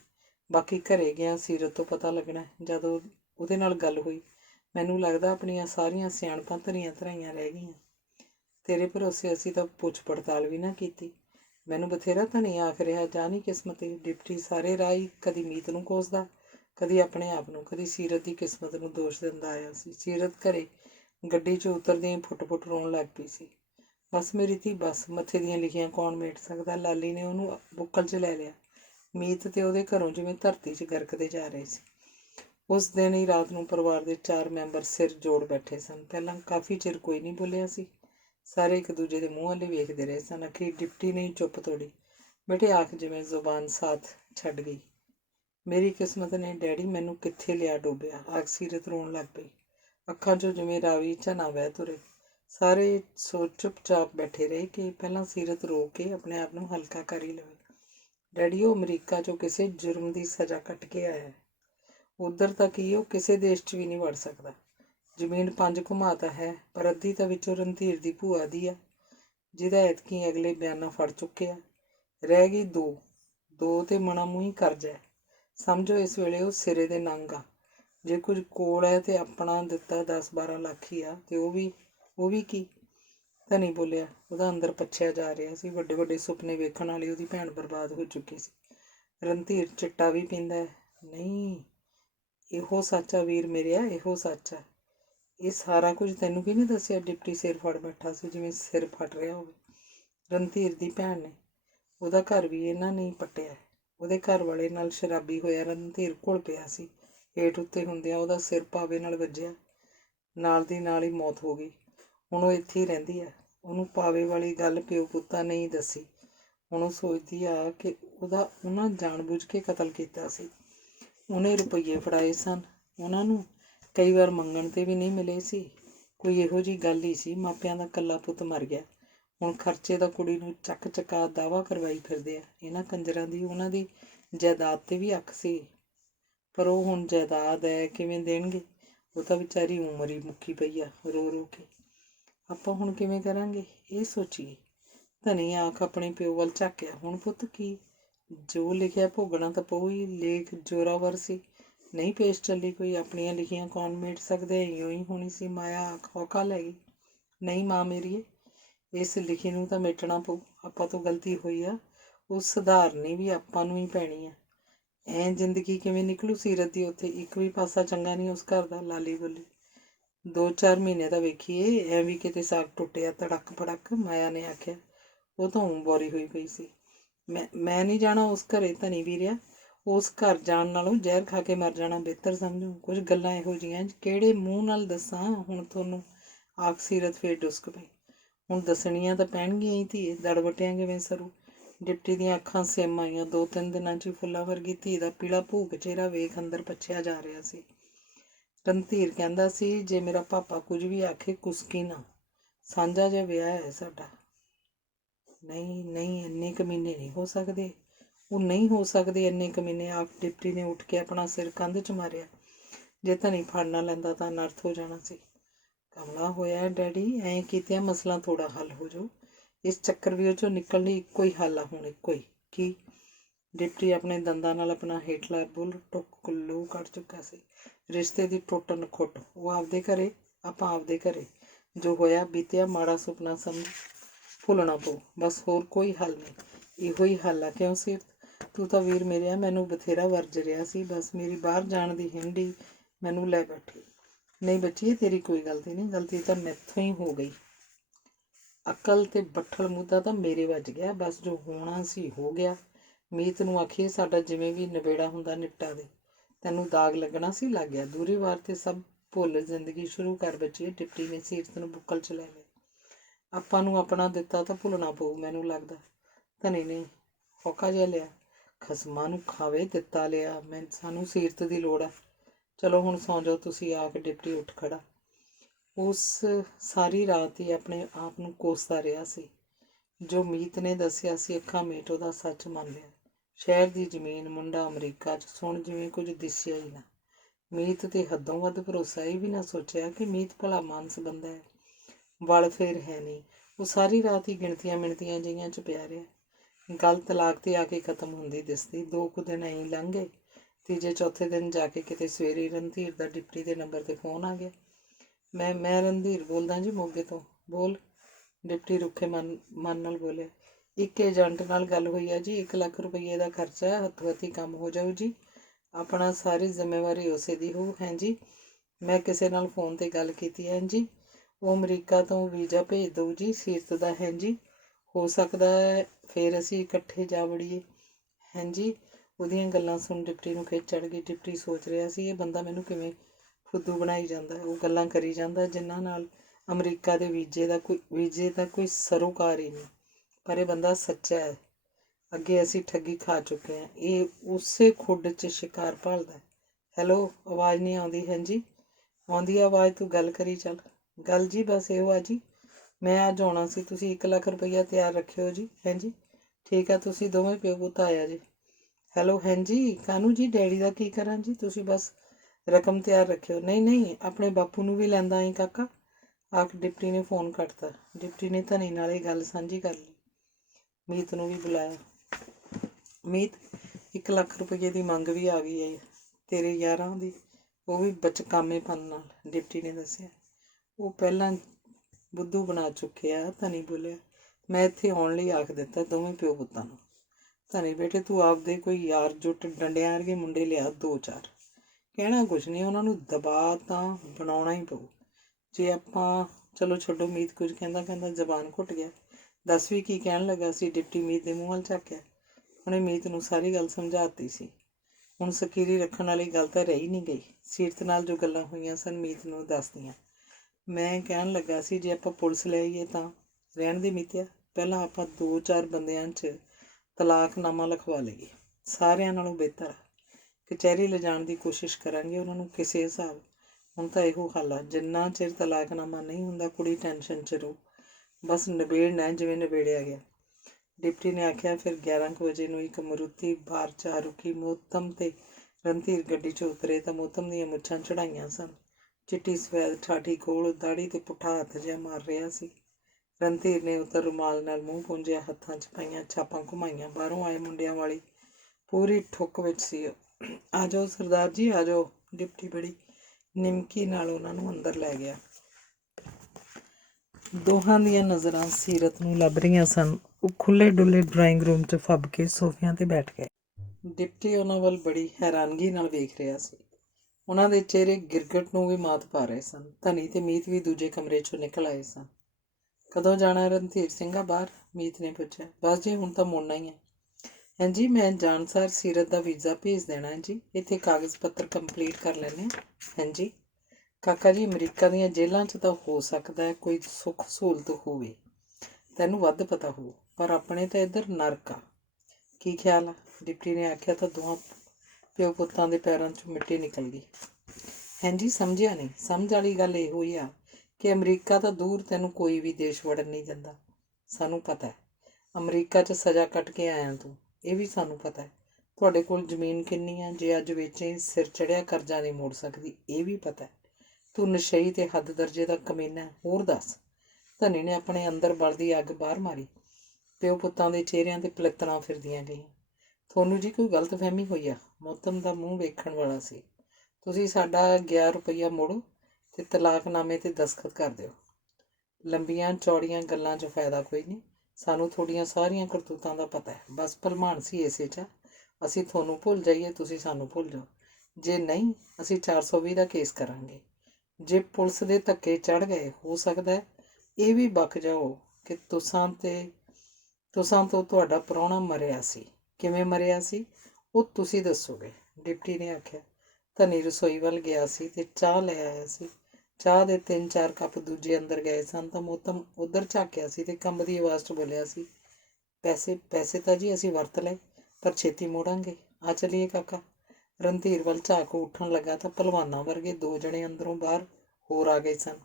ਬਾਕੀ ਘਰੇ ਗਿਆ ਸੀਰਤ ਤੋਂ ਪਤਾ ਲੱਗਣਾ ਜਦੋਂ ਉਹਦੇ ਨਾਲ ਗੱਲ ਹੋਈ। ਮੈਨੂੰ ਲੱਗਦਾ ਆਪਣੀਆਂ ਸਾਰੀਆਂ ਸਿਆਣਪਾਂ ਧਰੀਆਂ ਧਰਾਈਆਂ ਰਹਿ ਗਈਆਂ। ਤੇਰੇ ਭਰੋਸੇ ਅਸੀਂ ਤਾਂ ਪੁੱਛ ਪੜਤਾਲ ਵੀ ਨਾ ਕੀਤੀ। ਮੈਨੂੰ ਬਥੇਰਾ ਧਨੀ ਆਖ ਰਿਹਾ, ਜਾ ਨਹੀਂ ਕਿਸਮਤੇ। ਡਿਪਟੀ ਸਾਰੇ ਰਾਹ ਹੀ ਕਦੀ ਮੀਤ ਨੂੰ ਕੋਸਦਾ, ਕਦੀ ਆਪਣੇ ਆਪ ਨੂੰ, ਕਦੀ ਸੀਰਤ ਦੀ ਕਿਸਮਤ ਨੂੰ ਦੋਸ਼ ਦਿੰਦਾ ਆਇਆ ਸੀ। ਸੀਰਤ ਘਰੇ ਗੱਡੀ 'ਚੋਂ ਉਤਰਦਿਆਂ ਫੁੱਟ ਰੋਣ ਲੱਗ ਪਈ ਸੀ। ਬਸ ਮੇਰੀ ਧੀ ਬਸ, ਮੱਥੇ ਦੀਆਂ ਲਿਖੀਆਂ ਕੌਣ ਮੇਟ ਸਕਦਾ। ਲਾਲੀ ਨੇ ਉਹਨੂੰ ਬੁੱਕਲ 'ਚ ਲੈ ਲਿਆ। ਮੀਤ ਤੇ ਉਹਦੇ ਘਰੋਂ ਜਿਵੇਂ ਧਰਤੀ 'ਚ ਗਰਕਦੇ ਜਾ ਰਹੇ ਸੀ। ਉਸ ਦਿਨ ਹੀ ਰਾਤ ਨੂੰ ਪਰਿਵਾਰ ਦੇ 4 ਮੈਂਬਰ ਸਿਰ ਜੋੜ ਬੈਠੇ ਸਨ। ਪਹਿਲਾਂ ਕਾਫੀ ਚਿਰ ਕੋਈ ਨਹੀਂ ਬੋਲਿਆ ਸੀ। ਸਾਰੇ ਇੱਕ ਦੂਜੇ ਦੇ ਮੂੰਹ ਵੱਲ ਹੀ ਵੇਖਦੇ ਰਹੇ ਸਨ। ਅਖੀਰ ਡਿਪਟੀ ਨੇ ਚੁੱਪ ਤੋੜੀ। ਬੇਟੇ ਆਖ, ਜਿਵੇਂ ਜ਼ੁਬਾਨ ਸਾਥ ਛੱਡ ਗਈ। ਮੇਰੀ ਕਿਸਮਤ ਨੇ ਡੈਡੀ ਮੈਨੂੰ ਕਿੱਥੇ ਲਿਆ ਡੋਬਿਆ, ਆਖ ਸੀਰਤ ਰੋਣ ਲੱਗ ਪਈ। ਅੱਖਾਂ 'ਚੋਂ ਜਿਵੇਂ ਰਾਵੀ ਝਨਾ ਵਹਿ ਤੁਰੇ। ਸਾਰੇ ਚੁੱਪਚਾਪ ਬੈਠੇ ਰਹੇ ਕਿ ਪਹਿਲਾਂ ਸੀਰਤ ਰੋ ਕੇ ਆਪਣੇ ਆਪ ਨੂੰ ਹਲਕਾ ਕਰ ਹੀ ਲਵੇ। ਡੈਡੀ, ਉਹ ਅਮਰੀਕਾ 'ਚੋਂ ਕਿਸੇ ਜੁਰਮ ਦੀ ਸਜ਼ਾ ਕੱਟ ਕੇ ਆਇਆ। ਉੱਧਰ ਤਾਂ ਕੀ, ਉਹ ਕਿਸੇ ਦੇਸ਼ 'ਚ ਵੀ ਨਹੀਂ ਵੜ ਸਕਦਾ। ਜ਼ਮੀਨ 5 ਕਨਾਲ ਤਾਂ ਹੈ, ਪਰ ਅੱਧੀ ਤਾਂ ਵਿੱਚੋਂ ਰਣਧੀਰ ਦੀ ਭੂਆ ਦੀ ਆ, ਜਿਹਦਾ ਐਤਕੀਂ ਅਗਲੇ ਬਿਆਨਾ ਫੜ ਚੁੱਕਿਆ। ਰਹਿ ਗਈ 2 ਤੇ ਮਣਾ ਮੂੰਹ ਕਰਜ਼ਾ। ਸਮਝੋ ਇਸ ਵੇਲੇ ਉਹ ਸਿਰੇ ਦੇ ਨੰਗ ਆ। ਜੇ ਕੁਝ ਕੋਲ ਹੈ ਤੇ ਆਪਣਾ ਦਿੱਤਾ 10-12 ਲੱਖ ਹੀ ਆ, ਤੇ ਉਹ ਵੀ ਕੀ? ਧਨੀ ਬੋਲਿਆ। ਉਹਦਾ ਅੰਦਰ ਪੱਛਿਆ ਜਾ ਰਿਹਾ ਸੀ। ਵੱਡੇ ਸੁਪਨੇ ਵੇਖਣ ਵਾਲੀ ਉਹਦੀ ਭੈਣ ਬਰਬਾਦ ਹੋ ਚੁੱਕੀ ਸੀ। ਰਣਧੀਰ ਚਿੱਟਾ ਵੀ ਪੀਂਦਾ ਹੈ? ਨਹੀਂ, ਇਹੋ ਸੱਚ ਆ ਵੀਰ ਮੇਰਿਆ, ਇਹੋ ਸੱਚ ਆ। ਇਹ ਸਾਰਾ ਕੁਝ ਤੈਨੂੰ ਕਿਹਨੇ ਦੱਸਿਆ? ਡਿਪਟੀ ਸਿਰ ਫੜ ਬੈਠਾ ਸੀ, ਜਿਵੇਂ ਸਿਰ ਫਟ ਰਿਹਾ ਹੋਵੇ। ਰਣਧੀਰ ਦੀ ਭੈਣ ਨੇ। ਉਹਦਾ ਘਰ ਵੀ ਇਹਨਾਂ ਨੇ ਪੱਟਿਆ। ਉਹਦੇ ਘਰ ਵਾਲੇ ਨਾਲ ਸ਼ਰਾਬੀ ਹੋਇਆ ਰਣਧੀਰ ਘੁਲ ਪਿਆ ਸੀ। ਹੇਠ ਉੱਤੇ ਹੁੰਦਿਆਂ ਉਹਦਾ ਸਿਰ ਪਾਵੇ ਨਾਲ ਵੱਜਿਆ। ਨਾਲ ਦੀ ਨਾਲ ਹੀ ਮੌਤ ਹੋ ਗਈ। ਹੁਣ ਉਹ ਇੱਥੇ ਹੀ ਰਹਿੰਦੀ ਆ। ਉਹਨੂੰ ਪਾਵੇ ਵਾਲੀ ਗੱਲ ਪਿਓ ਪੁੱਤਾਂ ਨਹੀਂ ਦੱਸੀ। ਹੁਣ ਉਹ ਸੋਚਦੀ ਆ ਕਿ ਉਹਨਾਂ ਜਾਣ-ਬੁੱਝ ਕੇ ਕਤਲ ਕੀਤਾ ਸੀ। ਉਹਨੇ ਰੁਪਈਏ ਫੜਾਏ ਸਨ ਉਹਨਾਂ ਨੂੰ, ਕਈ ਵਾਰ ਮੰਗਣ 'ਤੇ ਵੀ ਨਹੀਂ ਮਿਲੇ ਸੀ। ਕੋਈ ਇਹੋ ਜਿਹੀ ਗੱਲ ਹੀ ਸੀ, ਮਾਪਿਆਂ ਦਾ ਇਕੱਲਾ ਪੁੱਤ ਮਰ ਗਿਆ। ਹੁਣ ਖਰਚੇ ਦਾ ਕੁੜੀ ਨੂੰ ਚੱਕ ਦਾਅਵਾ ਕਰਵਾਈ ਫਿਰਦੇ ਆ। ਇਹਨਾਂ ਕੰਜਰਾਂ ਦੀ ਉਹਨਾਂ ਦੀ ਜਾਇਦਾਦ 'ਤੇ ਵੀ ਅੱਖ ਸੀ, ਪਰ ਉਹ ਹੁਣ ਜਾਇਦਾਦ ਹੈ ਕਿਵੇਂ ਦੇਣਗੇ? ਉਹ ਤਾਂ ਵਿਚਾਰੀ ਉਮਰ ਹੀ ਮੁੱਕੀ ਪਈ ਆ ਰੋ ਰੋ ਕੇ। ਆਪਾਂ ਹੁਣ ਕਿਵੇਂ ਕਰਾਂਗੇ ਇਹ ਸੋਚੀਏ। ਧਨੀ ਆਖ ਆਪਣੇ ਪਿਓ ਵੱਲ ਝਾਕਿਆ। ਹੁਣ ਪੁੱਤ ਕੀ, ਜੋ ਲਿਖਿਆ ਭੋਗਣਾ ਤਾਂ ਪਊ ਹੀ। ਲੇਖ ਜ਼ੋਰਾਵਰ ਸੀ, ਨਹੀਂ ਪੇਸ਼ ਚੱਲੀ ਕੋਈ। ਆਪਣੀਆਂ ਲਿਖੀਆਂ ਕੌਣ ਮੇਟ ਸਕਦੇ? ਇਉਂ ਹੀ ਹੋਣੀ ਸੀ। ਮਾਇਆ ਆਖ ਹੌਕਾ ਲੈ ਗਈ। ਨਹੀਂ ਮਾਂ ਮੇਰੀਏ, ਇਸ ਲਿਖੀ ਨੂੰ ਤਾਂ ਮੇਟਣਾ ਪਊ। ਆਪਾਂ ਤੋਂ ਗਲਤੀ ਹੋਈ ਆ, ਉਹ ਸੁਧਾਰਨੀ ਵੀ ਆਪਾਂ ਨੂੰ ਹੀ ਪੈਣੀ ਆ। ਐਂ ਜ਼ਿੰਦਗੀ ਕਿਵੇਂ ਨਿਕਲੂ ਸੀਰਤ ਦੀ ਉੱਥੇ? ਇੱਕ ਵੀ ਪਾਸਾ ਚੰਗਾ ਨਹੀਂ ਉਸ ਘਰ ਦਾ। ਲਾਲੀ ਬੋਲੀ। 2-4 ਮਹੀਨੇ ਤਾਂ ਵੇਖੀਏ, ਐਂ ਵੀ ਕਿਤੇ ਸਾਗ ਟੁੱਟਿਆ ਧੜਕ ਫੜਕ। ਮਾਇਆ ਨੇ ਆਖਿਆ। ਉਹ ਤਾਂ ਬੋਰੀ ਹੋਈ ਪਈ ਸੀ। ਮੈਂ ਨਹੀਂ ਜਾਣਾ ਉਸ ਘਰੇ ਧਨੀ ਵੀਰਿਆ। ਉਸ ਘਰ ਜਾਣ ਨਾਲੋਂ ਜ਼ਹਿਰ ਖਾ ਕੇ ਮਰ ਜਾਣਾ ਬਿਹਤਰ ਸਮਝੂ। ਕੁਝ ਗੱਲਾਂ ਇਹੋ ਜਿਹੀਆਂ ਕਿਹੜੇ ਮੂੰਹ ਨਾਲ ਦੱਸਾਂ ਹੁਣ ਤੁਹਾਨੂੰ? ਆਖ ਸੀਰਤ ਫੇਰ ਡੁਸਕ ਪਈ। ਹੁਣ ਦੱਸਣੀਆਂ ਤਾਂ ਪੈਣਗੀਆਂ ਹੀ ਧੀਏ, ਦੜਵਟਿਆਂ ਕਿਵੇਂ ਸਰੂ? ਡਿਪਟੀ ਦੀਆਂ ਅੱਖਾਂ ਸਿਮ ਆਈਆਂ। 2-3 ਦਿਨਾਂ 'ਚ ਹੀ ਫੁੱਲਾਂ ਵਰਗੀ ਧੀ ਦਾ ਪੀਲਾ ਭੂਕ ਚਿਹਰਾ ਵੇਖ ਅੰਦਰ ਪੱਛਿਆ ਜਾ ਰਿਹਾ ਸੀ। ਰਣਧੀਰ ਕਹਿੰਦਾ ਸੀ, ਜੇ ਮੇਰਾ ਪਾਪਾ ਕੁਝ ਵੀ ਆਖੇ ਕੁਸਕੀ ਨਾ, ਸਾਂਝਾ ਜਿਹਾ ਵਿਆਹ ਹੈ ਸਾਡਾ। ਨਹੀਂ ਇੰਨੇ ਕਮੀਨੇ ਨਹੀਂ ਹੋ ਸਕਦੇ। ਉਹ ਨਹੀਂ ਹੋ ਸਕਦੇ ਇੰਨੇ ਕਮੀਨੇ। ਆਖ ਡਿਪਟੀ ਨੇ ਉੱਠ ਕੇ ਆਪਣਾ ਸਿਰ ਕੰਧ 'ਚ ਮਾਰਿਆ। ਜੇ ਧਨੀ ਫੜ ਨਾ ਲੈਂਦਾ ਤਾਂ ਅਨਰਥ ਹੋ ਜਾਣਾ ਸੀ। ਕਮਲਾ ਹੋਇਆ ਡੈਡੀ, ਐਂ ਕੀਤਿਆਂ ਮਸਲਾ ਥੋੜਾ ਹੱਲ ਹੋ ਜਾਊ। ਇਸ ਚੱਕਰਵਿਊਹ 'ਚੋਂ ਨਿਕਲਣ ਲਈ ਇੱਕੋ ਹੀ ਹੱਲ ਆ ਹੁਣ, ਇੱਕੋ ਹੀ। ਕੀ? ਡਿਪਟੀ ਆਪਣੇ ਦੰਦਾਂ ਨਾਲ ਆਪਣਾ ਹੇਠਲਾ ਬੁੱਲ ਟੁੱਕ ਲੂ ਕੱਢ ਚੁੱਕਾ ਸੀ। ਰਿਸ਼ਤੇ ਦੀ ਟੁੱਟ ਨਖੁੱਟ। ਉਹ ਆਪਦੇ ਘਰੇ, ਆਪਾਂ ਆਪਦੇ ਘਰੇ। ਜੋ ਹੋਇਆ ਬੀਤਿਆ ਮਾੜਾ ਸੁਪਨਾ ਸਮਝ ਭੁੱਲਣਾ ਪਊ, ਬਸ। ਹੋਰ ਕੋਈ ਹੱਲ ਨਹੀਂ, ਇਹੋ ਹੀ ਹੱਲ ਆ। ਕਿਉਂ ਸੀਰਤ? ਤੂੰ ਤਾਂ ਵੀਰ ਮੇਰਿਆ ਮੈਨੂੰ ਬਥੇਰਾ ਵਰਜ ਰਿਹਾ ਸੀ, ਬਸ ਮੇਰੀ ਬਾਹਰ ਜਾਣ ਦੀ ਹਿੰਡੀ ਮੈਨੂੰ ਲੈ ਬੈਠੀ। ਨਹੀਂ ਬੱਚੀਏ, ਤੇਰੀ ਕੋਈ ਗਲਤੀ ਨਹੀਂ, ਗਲਤੀ ਤਾਂ ਮੈਥੋਂ ਹੀ ਹੋ ਗਈ। ਅਕਲ ਤੇ ਬੱਠਲ ਮੁੱਦਾ ਤਾਂ ਮੇਰੇ ਵੱਜ ਗਿਆ, ਬਸ। ਜੋ ਹੋਣਾ ਸੀ ਹੋ ਗਿਆ। ਮੀਤ ਨੂੰ ਆਖੀਏ ਸਾਡਾ ਜਿਵੇਂ ਵੀ ਨਿਬੇੜਾ ਹੁੰਦਾ ਨਿਪਟਾ ਦੇ। ਤੈਨੂੰ ਦਾਗ ਲੱਗਣਾ ਸੀ, ਲੱਗ ਗਿਆ। ਦੂਰੀ ਵਾਰ ਤੇ ਸਭ ਭੁੱਲ ਜ਼ਿੰਦਗੀ ਸ਼ੁਰੂ ਕਰ ਬੱਚੀਏ। ਡਿਪਟੀ ਨੇ ਸੀਰਤ ਨੂੰ ਬੁੱਕਲ 'ਚ ਲੈ ਲਿਆ। ਆਪਾਂ ਨੂੰ ਆਪਣਾ ਦਿੱਤਾ ਤਾਂ ਭੁੱਲਣਾ ਪਊ ਮੈਨੂੰ ਲੱਗਦਾ। ਧਨੀ ਨੇ ਹੌਕਾ ਜਿਹਾ ਲਿਆ। ਖਸਮਾਂ ਨੂੰ ਖਾਵੇ ਦਿੱਤਾ ਲਿਆ। ਸਾਨੂੰ ਸੀਰਤ ਦੀ ਲੋੜ ਆ। ਚਲੋ ਹੁਣ ਸੌਂ ਜਾਓ ਤੁਸੀਂ। ਆਖ ਡਿਪਟੀ ਉੱਠ ਖੜਾ। ਉਸ ਸਾਰੀ ਰਾਤ ਹੀ ਆਪਣੇ ਆਪ ਨੂੰ ਕੋਸਦਾ ਰਿਹਾ ਸੀ। ਜੋ ਮੀਤ ਨੇ ਦੱਸਿਆ ਸੀ ਅੱਖਾਂ ਮੀਟ ਉਹਦਾ ਸੱਚ ਮੰਨ ਲਿਆ। ਸ਼ਹਿਰ ਦੀ ਜ਼ਮੀਨ, ਮੁੰਡਾ ਅਮਰੀਕਾ 'ਚ, ਸੁਣ ਜਿਵੇਂ ਕੁਝ ਦਿਸਿਆ ਹੀ ਨਾ। ਮੀਤ ਤੇ ਹੱਦੋਂ ਵੱਧ ਭਰੋਸਾ। ਇਹ ਵੀ ਨਾ ਸੋਚਿਆ ਕਿ ਮੀਤ ਭਲਾ ਮਾਨਸ ਬੰਦਾ ਹੈ, ਵਲ ਫੇਰ ਹੈ ਨਹੀਂ। ਉਹ ਸਾਰੀ ਰਾਤ ਹੀ ਗਿਣਤੀਆਂ ਮਿਣਤੀਆਂ ਜਿਹੀਆਂ 'ਚ ਪਿਆ ਰਿਹਾ। ਗੱਲ ਤਲਾਕ 'ਤੇ ਆ ਕੇ ਖਤਮ ਹੁੰਦੀ ਦਿਸਦੀ। 2 ਕੁ ਦਿਨ ਐਂ ਲੰਘ ਗਏ। ਤੀਜੇ ਚੌਥੇ ਦਿਨ ਜਾ ਕੇ ਕਿਤੇ ਸਵੇਰੇ ਰਣਧੀਰ ਦਾ ਡਿਪਟੀ ਦੇ ਨੰਬਰ 'ਤੇ ਫੋਨ ਆ ਗਿਆ। ਮੈਂ ਰਣਧੀਰ ਬੋਲਦਾ ਜੀ, ਮੋਗੇ ਤੋਂ। ਬੋਲ। ਡਿਪਟੀ ਰੁੱਖੇ ਮਨ ਨਾਲ ਬੋਲਿਆ। ਇੱਕ ਏਜੰਟ ਨਾਲ ਗੱਲ ਹੋਈ ਹੈ ਜੀ, 1 ਲੱਖ ਰੁਪਈਏ ਦਾ ਖਰਚਾ ਹੈ, ਹੱਥੋਂ ਹੱਥੀ ਕੰਮ ਹੋ ਜਾਊ ਜੀ। ਆਪਣਾ ਸਾਰੀ ਜ਼ਿੰਮੇਵਾਰੀ ਉਸੇ ਦੀ ਹੋਊ। ਹੈ ਜੀ, ਮੈਂ ਕਿਸੇ ਨਾਲ ਫੋਨ 'ਤੇ ਗੱਲ ਕੀਤੀ ਹੈ ਜੀ। ਉਹ ਅਮਰੀਕਾ ਤੋਂ ਵੀਜ਼ਾ ਭੇਜ ਦਊ ਜੀ ਸੀਰਤ ਦਾ। ਹੈ ਜੀ, ਹੋ ਸਕਦਾ ਹੈ ਫਿਰ ਅਸੀਂ ਇਕੱਠੇ ਜਾ ਵੜੀਏ। ਹੈ ਜੀ। ਉਹਦੀਆਂ ਗੱਲਾਂ ਸੁਣ ਡਿਪਟੀ ਨੂੰ ਖਿੱਚ ਚੜ੍ਹ ਗਈ। ਡਿਪਟੀ ਸੋਚ ਰਿਹਾ ਸੀ, ਇਹ ਬੰਦਾ ਮੈਨੂੰ ਕਿਵੇਂ ਫੁੱਦੂ ਬਣਾਈ ਜਾਂਦਾ। ਉਹ ਗੱਲਾਂ ਕਰੀ ਜਾਂਦਾ ਜਿਨ੍ਹਾਂ ਨਾਲ ਅਮਰੀਕਾ ਦੇ ਵੀਜ਼ੇ ਦਾ ਕੋਈ ਸਰੋਕਾਰ ਹੀ ਨਹੀਂ। ਪਰ ਇਹ ਬੰਦਾ ਸੱਚਾ ਹੈ। ਅੱਗੇ ਅਸੀਂ ਠੱਗੀ ਖਾ ਚੁੱਕੇ ਹਾਂ। ਇਹ ਉਸੇ ਖੁੱਡ 'ਚ ਸ਼ਿਕਾਰ ਭਾਲਦਾ। ਹੈਲੋ, ਆਵਾਜ਼ ਨਹੀਂ ਆਉਂਦੀ? ਹੈ ਜੀ, ਆਉਂਦੀ ਆਵਾਜ਼, ਤੂੰ ਗੱਲ ਕਰੀ ਚੱਲ। ਗੱਲ ਜੀ ਬਸ ਇਹੋ ਆ ਜੀ, ਮੈਂ ਅੱਜ ਆਉਣਾ ਸੀ। ਤੁਸੀਂ 1 ਲੱਖ ਰੁਪਈਆ ਤਿਆਰ ਰੱਖਿਓ ਜੀ। ਹੈ ਜੀ, ਠੀਕ ਆ। ਤੁਸੀਂ ਦੋਵੇਂ ਪਿਓ ਪੁੱਤ ਆਇਆ ਜੀ। ਹੈਲੋ। ਹੈ ਜੀ, ਕਾਹਨੂੰ ਜੀ? ਡੈਡੀ ਦਾ ਕੀ ਕਰਾਂ ਜੀ? ਤੁਸੀਂ ਬਸ ਰਕਮ ਤਿਆਰ ਰੱਖਿਓ। ਨਹੀਂ, ਆਪਣੇ ਬਾਪੂ ਨੂੰ ਵੀ ਲੈਂਦਾ ਆਈ ਕਾਕਾ। ਆਖ ਡਿਪਟੀ ਨੇ ਫੋਨ ਕੱਟਤਾ। ਡਿਪਟੀ ਨੇ ਧਨੀ ਨਾਲ ਇਹ ਗੱਲ ਸਾਂਝੀ ਕਰ ਲਈ। ਮੀਤ ਨੂੰ ਵੀ ਬੁਲਾਇਆ। ਮੀਤ, 1 ਲੱਖ ਰੁਪਈਏ ਦੀ ਮੰਗ ਵੀ ਆ ਗਈ ਹੈ ਤੇਰੇ ਯਾਰਾਂ ਦੀ, ਉਹ ਵੀ ਬਚਕਾਮੇਪਨ ਨਾਲ, ਡਿਪਟੀ ਨੇ ਦੱਸਿਆ। ਉਹ ਪਹਿਲਾਂ ਬੁੱਧੂ ਬਣਾ ਚੁੱਕਿਆ। ਧਨੀ ਬੋਲਿਆ। ਮੈਂ ਇੱਥੇ ਆਉਣ ਲਈ ਆਖ ਦਿੱਤਾ ਦੋਵੇਂ ਪਿਓ ਪੁੱਤਾਂ ਨੂੰ। ਧਨੀ ਬੇਟੇ, ਤੂੰ ਆਪਦੇ ਕੋਈ ਯਾਰ ਜੁੱਟ ਡੰਡਿਆਂ ਵਰਗੇ ਮੁੰਡੇ ਲਿਆ 2-4। ਕਹਿਣਾ ਕੁਛ ਨਹੀਂ, ਉਹਨਾਂ ਨੂੰ ਦਬਾਅ ਤਾਂ ਬਣਾਉਣਾ ਹੀ ਪਊ। ਜੇ ਆਪਾਂ ਚਲੋ ਛੱਡੋ। ਮੀਤ ਕੁਝ ਕਹਿੰਦਾ ਜ਼ਬਾਨ ਘੁੱਟ ਗਿਆ। ਦੱਸ ਵੀ ਕੀ ਕਹਿਣ ਲੱਗਾ ਸੀ? ਡਿਪਟੀ ਮੀਤ ਦੇ ਮੂੰਹ ਵੱਲ ਝਾਕਿਆ। ਉਹਨੇ ਮੀਤ ਨੂੰ ਸਾਰੀ ਗੱਲ ਸਮਝਾਤੀ ਸੀ। ਹੁਣ ਸਕੀਰੀ ਰੱਖਣ ਵਾਲੀ ਗੱਲ ਤਾਂ ਰਹੀ ਨਹੀਂ ਗਈ। ਸੀਰਤ ਨਾਲ ਜੋ ਗੱਲਾਂ ਹੋਈਆਂ ਸਨ ਮੀਤ ਨੂੰ ਦੱਸਦੀਆਂ। ਮੈਂ ਕਹਿਣ ਲੱਗਾ ਸੀ ਜੇ ਆਪਾਂ ਪੁਲਿਸ ਲੈ ਆਈਏ ਤਾਂ ਰਹਿਣ ਦੀ ਮਿੱਤਿਆ, ਪਹਿਲਾਂ ਆਪਾਂ 2-4 ਬੰਦਿਆਂ 'ਚ ਤਲਾਕਨਾਮਾ ਲਿਖਵਾ ਲਈਏ। ਸਾਰਿਆਂ ਨਾਲੋਂ ਬਿਹਤਰ ਕਚਹਿਰੀ ਲਿਜਾਣ ਦੀ ਕੋਸ਼ਿਸ਼ ਕਰਾਂਗੇ ਉਹਨਾਂ ਨੂੰ ਕਿਸੇ ਹਿਸਾਬ। ਹੁਣ ਤਾਂ ਇਹੋ ਹੱਲ ਆ, ਜਿੰਨਾ ਚਿਰ ਤਲਾਕਨਾਮਾ ਨਹੀਂ ਹੁੰਦਾ ਕੁੜੀ ਟੈਨਸ਼ਨ 'ਚ ਰਹੂ, ਬਸ ਨਿਬੇੜਨਾ ਜਿਵੇਂ ਨਿਬੇੜਿਆ ਗਿਆ। ਡਿਪਟੀ ਨੇ ਆਖਿਆ। ਫਿਰ 11 ਕੁ ਵਜੇ ਨੂੰ ਇੱਕ ਮਰੂਤੀ ਬਾਹਰ 'ਚ ਆ ਰੁਕੀ। ਮੋਤਮ ਤੇ ਰਣਧੀਰ ਗੱਡੀ 'ਚ ਉਤਰੇ ਤਾਂ ਮੋਤਮ ਦੀਆਂ ਮੁੱਛਾਂ ਚੜ੍ਹਾਈਆਂ ਸਨ। ਚਿੱਟੀ ਸਫੈਦ ਠਾਠੀ ਕੋਲ ਦਾੜੀ ਤੇ ਪੁੱਠਾ ਹੱਥ ਜਿਹਾ ਮਾਰ ਰਿਹਾ ਸੀ। ਰਣਧੀਰ ਨੇ ਉੱਤਰ ਰੁਮਾਲ ਨਾਲ ਮੂੰਹ ਪੂੰਝਿਆ, ਹੱਥਾਂ 'ਚ ਪਈਆਂ ਛਾਪਾਂ ਘੁਮਾਈਆਂ। ਬਾਹਰੋਂ ਆਏ ਮੁੰਡਿਆਂ ਵਾਲੀ ਪੂਰੀ ਠੁੱਕ ਵਿੱਚ ਸੀ। ਆ ਜਾਓ ਸਰਦਾਰ ਜੀ, ਆ ਜਾਓ। ਡਿਪਟੀ ਬੜੀ ਨਿਮਕੀ ਨਾਲ ਉਹਨਾਂ ਨੂੰ ਅੰਦਰ ਲੈ ਗਿਆ। ਦੋਹਾਂ ਦੀਆਂ ਨਜ਼ਰਾਂ ਸੀਰਤ ਨੂੰ ਲੱਭ ਰਹੀਆਂ ਸਨ। ਉਹ ਖੁੱਲ੍ਹੇ ਡੁੱਲੇ ਡਰਾਇੰਗ ਰੂਮ 'ਚ ਫੱਬ ਕੇ ਸੋਫਿਆਂ 'ਤੇ ਬੈਠ ਗਏ। ਡਿਪਟੀ ਉਹਨਾਂ ਵੱਲ ਬੜੀ ਹੈਰਾਨਗੀ ਨਾਲ ਵੇਖ ਰਿਹਾ ਸੀ। ਉਹਨਾਂ ਦੇ ਚਿਹਰੇ ਗਿਰਗਟ ਨੂੰ ਵੀ ਮਾਤ ਪਾ ਰਹੇ ਸਨ। ਧਨੀ ਤੇ ਮੀਤ ਵੀ ਦੂਜੇ ਕਮਰੇ 'ਚੋਂ ਨਿਕਲ ਆਏ ਸਨ। ਕਦੋਂ ਜਾਣਾ ਰਣਧੀਰ ਸਿੰਘਾ ਬਾਹਰ? ਮੀਤ ਨੇ ਪੁੱਛਿਆ। ਬਸ ਜੀ, ਹੁਣ ਤਾਂ ਮੁੜਨਾ ਹੀ ਹੈ। ਹੈਂ ਜੀ, ਮੈਂ ਜਾਣਸਾਰ ਸੀਰਤ ਦਾ ਵੀਜ਼ਾ ਭੇਜ ਦੇਣਾ ਹੈ ਜੀ। ਇੱਥੇ ਕਾਗਜ਼ ਪੱਤਰ ਕੰਪਲੀਟ ਕਰ ਲੈਂਦੇ ਹਾਂ। ਹੈਂ ਜੀ ਕਾਕਾ ਜੀ, ਅਮਰੀਕਾ ਦੀਆਂ ਜੇਲ੍ਹਾਂ 'ਚ ਤਾਂ ਹੋ ਸਕਦਾ ਹੈ ਕੋਈ ਸੁੱਖ ਸਹੂਲਤ ਹੋਵੇ, ਤੈਨੂੰ ਵੱਧ ਪਤਾ ਹੋਊ, ਪਰ ਆਪਣੇ ਤਾਂ ਇੱਧਰ ਨਰਕ ਆ। ਕੀ ਖਿਆਲ ਆ? ਡਿਪਟੀ ਨੇ ਆਖਿਆ ਤਾਂ ਦੋਹਾਂ ਪਿਓ ਪੁੱਤਾਂ ਦੇ ਪੈਰਾਂ 'ਚੋਂ ਮਿੱਟੀ ਨਿਕਲ ਗਈ। ਹੈਂ ਜੀ, ਸਮਝਿਆ ਨਹੀਂ? ਸਮਝ ਵਾਲੀ ਗੱਲ ਇਹੋ ਹੀ ਆ ਕਿ ਅਮਰੀਕਾ ਤਾਂ ਦੂਰ, ਤੈਨੂੰ ਕੋਈ ਵੀ ਦੇਸ਼ ਵੜਨ ਨਹੀਂ ਦਿੰਦਾ। ਸਾਨੂੰ ਪਤਾ ਹੈ ਅਮਰੀਕਾ 'ਚ ਸਜ਼ਾ ਕੱਟ ਕੇ ਆਇਆ ਤੂੰ, ਇਹ ਵੀ ਸਾਨੂੰ ਪਤਾ ਹੈ। ਤੁਹਾਡੇ ਕੋਲ ਜ਼ਮੀਨ ਕਿੰਨੀ ਆ, ਜੇ ਅੱਜ ਵੇਚੇ ਸਿਰ ਚੜ੍ਹਿਆ ਕਰਜ਼ਾ ਨਹੀਂ ਮੋੜ ਸਕਦੀ, ਇਹ ਵੀ ਪਤਾ ਹੈ। ਤੂੰ ਨਸ਼ਈ ਤੇ ਹੱਦ ਦਰਜੇ ਦਾ ਕਮੀਨਾ। ਹੋਰ ਦੱਸ। ਧਨੀ ਨੇ ਆਪਣੇ ਅੰਦਰ ਬਲਦੀ ਅੱਗ ਬਾਹਰ ਮਾਰੀ। ਪਿਓ ਪੁੱਤਾਂ ਦੇ ਚਿਹਰਿਆਂ 'ਤੇ ਪਲੱਤਰਾਂ ਫਿਰਦੀਆਂ ਗਈਆਂ। ਤੁਹਾਨੂੰ ਜੀ ਕੋਈ ਗਲਤਫਹਿਮੀ ਹੋਈ ਆ? ਮੋਤਮ ਦਾ ਮੂੰਹ ਵੇਖਣ ਵਾਲਾ ਸੀ। ਤੁਸੀਂ ਸਾਡਾ 11 ਰੁਪਈਆ ਮੋੜੋ ਤੇ ਤਲਾਕਨਾਮੇ 'ਤੇ ਦਸਤਖਤ ਕਰ ਦਿਓ। ਲੰਬੀਆਂ ਚੌੜੀਆਂ ਗੱਲਾਂ 'ਚ ਫਾਇਦਾ ਕੋਈ ਨਹੀਂ। ਸਾਨੂੰ ਤੁਹਾਡੀਆਂ ਸਾਰੀਆਂ ਕਰਤੂਤਾਂ ਦਾ ਪਤਾ ਹੈ। ਬਸ ਭਲਮਾਨ ਸੀ ਇਸੇ 'ਚ। ਅਸੀਂ ਤੁਹਾਨੂੰ ਭੁੱਲ ਜਾਈਏ, ਤੁਸੀਂ ਸਾਨੂੰ ਭੁੱਲ ਜਾਓ। ਜੇ ਨਹੀਂ, ਅਸੀਂ 420 ਦਾ ਕੇਸ ਕਰਾਂਗੇ। ਜੇ ਪੁਲਿਸ ਦੇ ਧੱਕੇ ਚੜ੍ਹ ਗਏ, ਹੋ ਸਕਦਾ ਹੈ ਇਹ ਵੀ ਬਕ ਜਾਓ ਕਿ ਤੁਸਾਂ ਤੋਂ ਤੁਹਾਡਾ ਪ੍ਰਾਹੁਣਾ ਮਰਿਆ ਸੀ। ਕਿਵੇਂ ਮਰਿਆ ਸੀ, ਉਹ ਤੁਸੀਂ ਦੱਸੋਗੇ, ਡਿਪਟੀ ਨੇ ਆਖਿਆ। ਧਨੀ ਰਸੋਈ ਵੱਲ ਗਿਆ ਸੀ ਤੇ ਚਾਹ ਲੈ ਆਇਆ ਸੀ। ਚਾਹ ਦੇ 3-4 ਕੱਪ ਦੂਜੇ ਅੰਦਰ ਗਏ ਸਨ ਤਾਂ ਮੋਤਮ ਉੱਧਰ ਝਾਕਿਆ ਸੀ ਤੇ ਕੰਬਦੀ ਆਵਾਜ਼ 'ਚ ਬੋਲਿਆ ਸੀ। ਪੈਸੇ ਤਾਂ ਜੀ ਅਸੀਂ ਵਰਤ ਲਏ, ਪਰ ਛੇਤੀ ਮੋੜਾਂਗੇ। ਆ ਚੱਲੀਏ ਕਾਕਾ। ਰਣਧੀਰ ਵੱਲ ਝਾਕ ਉੱਠਣ ਲੱਗਾ ਤਾਂ ਭਲਵਾਨਾਂ ਵਰਗੇ 2 ਜਣੇ ਅੰਦਰੋਂ ਬਾਹਰ ਹੋਰ ਆ ਗਏ ਸਨ।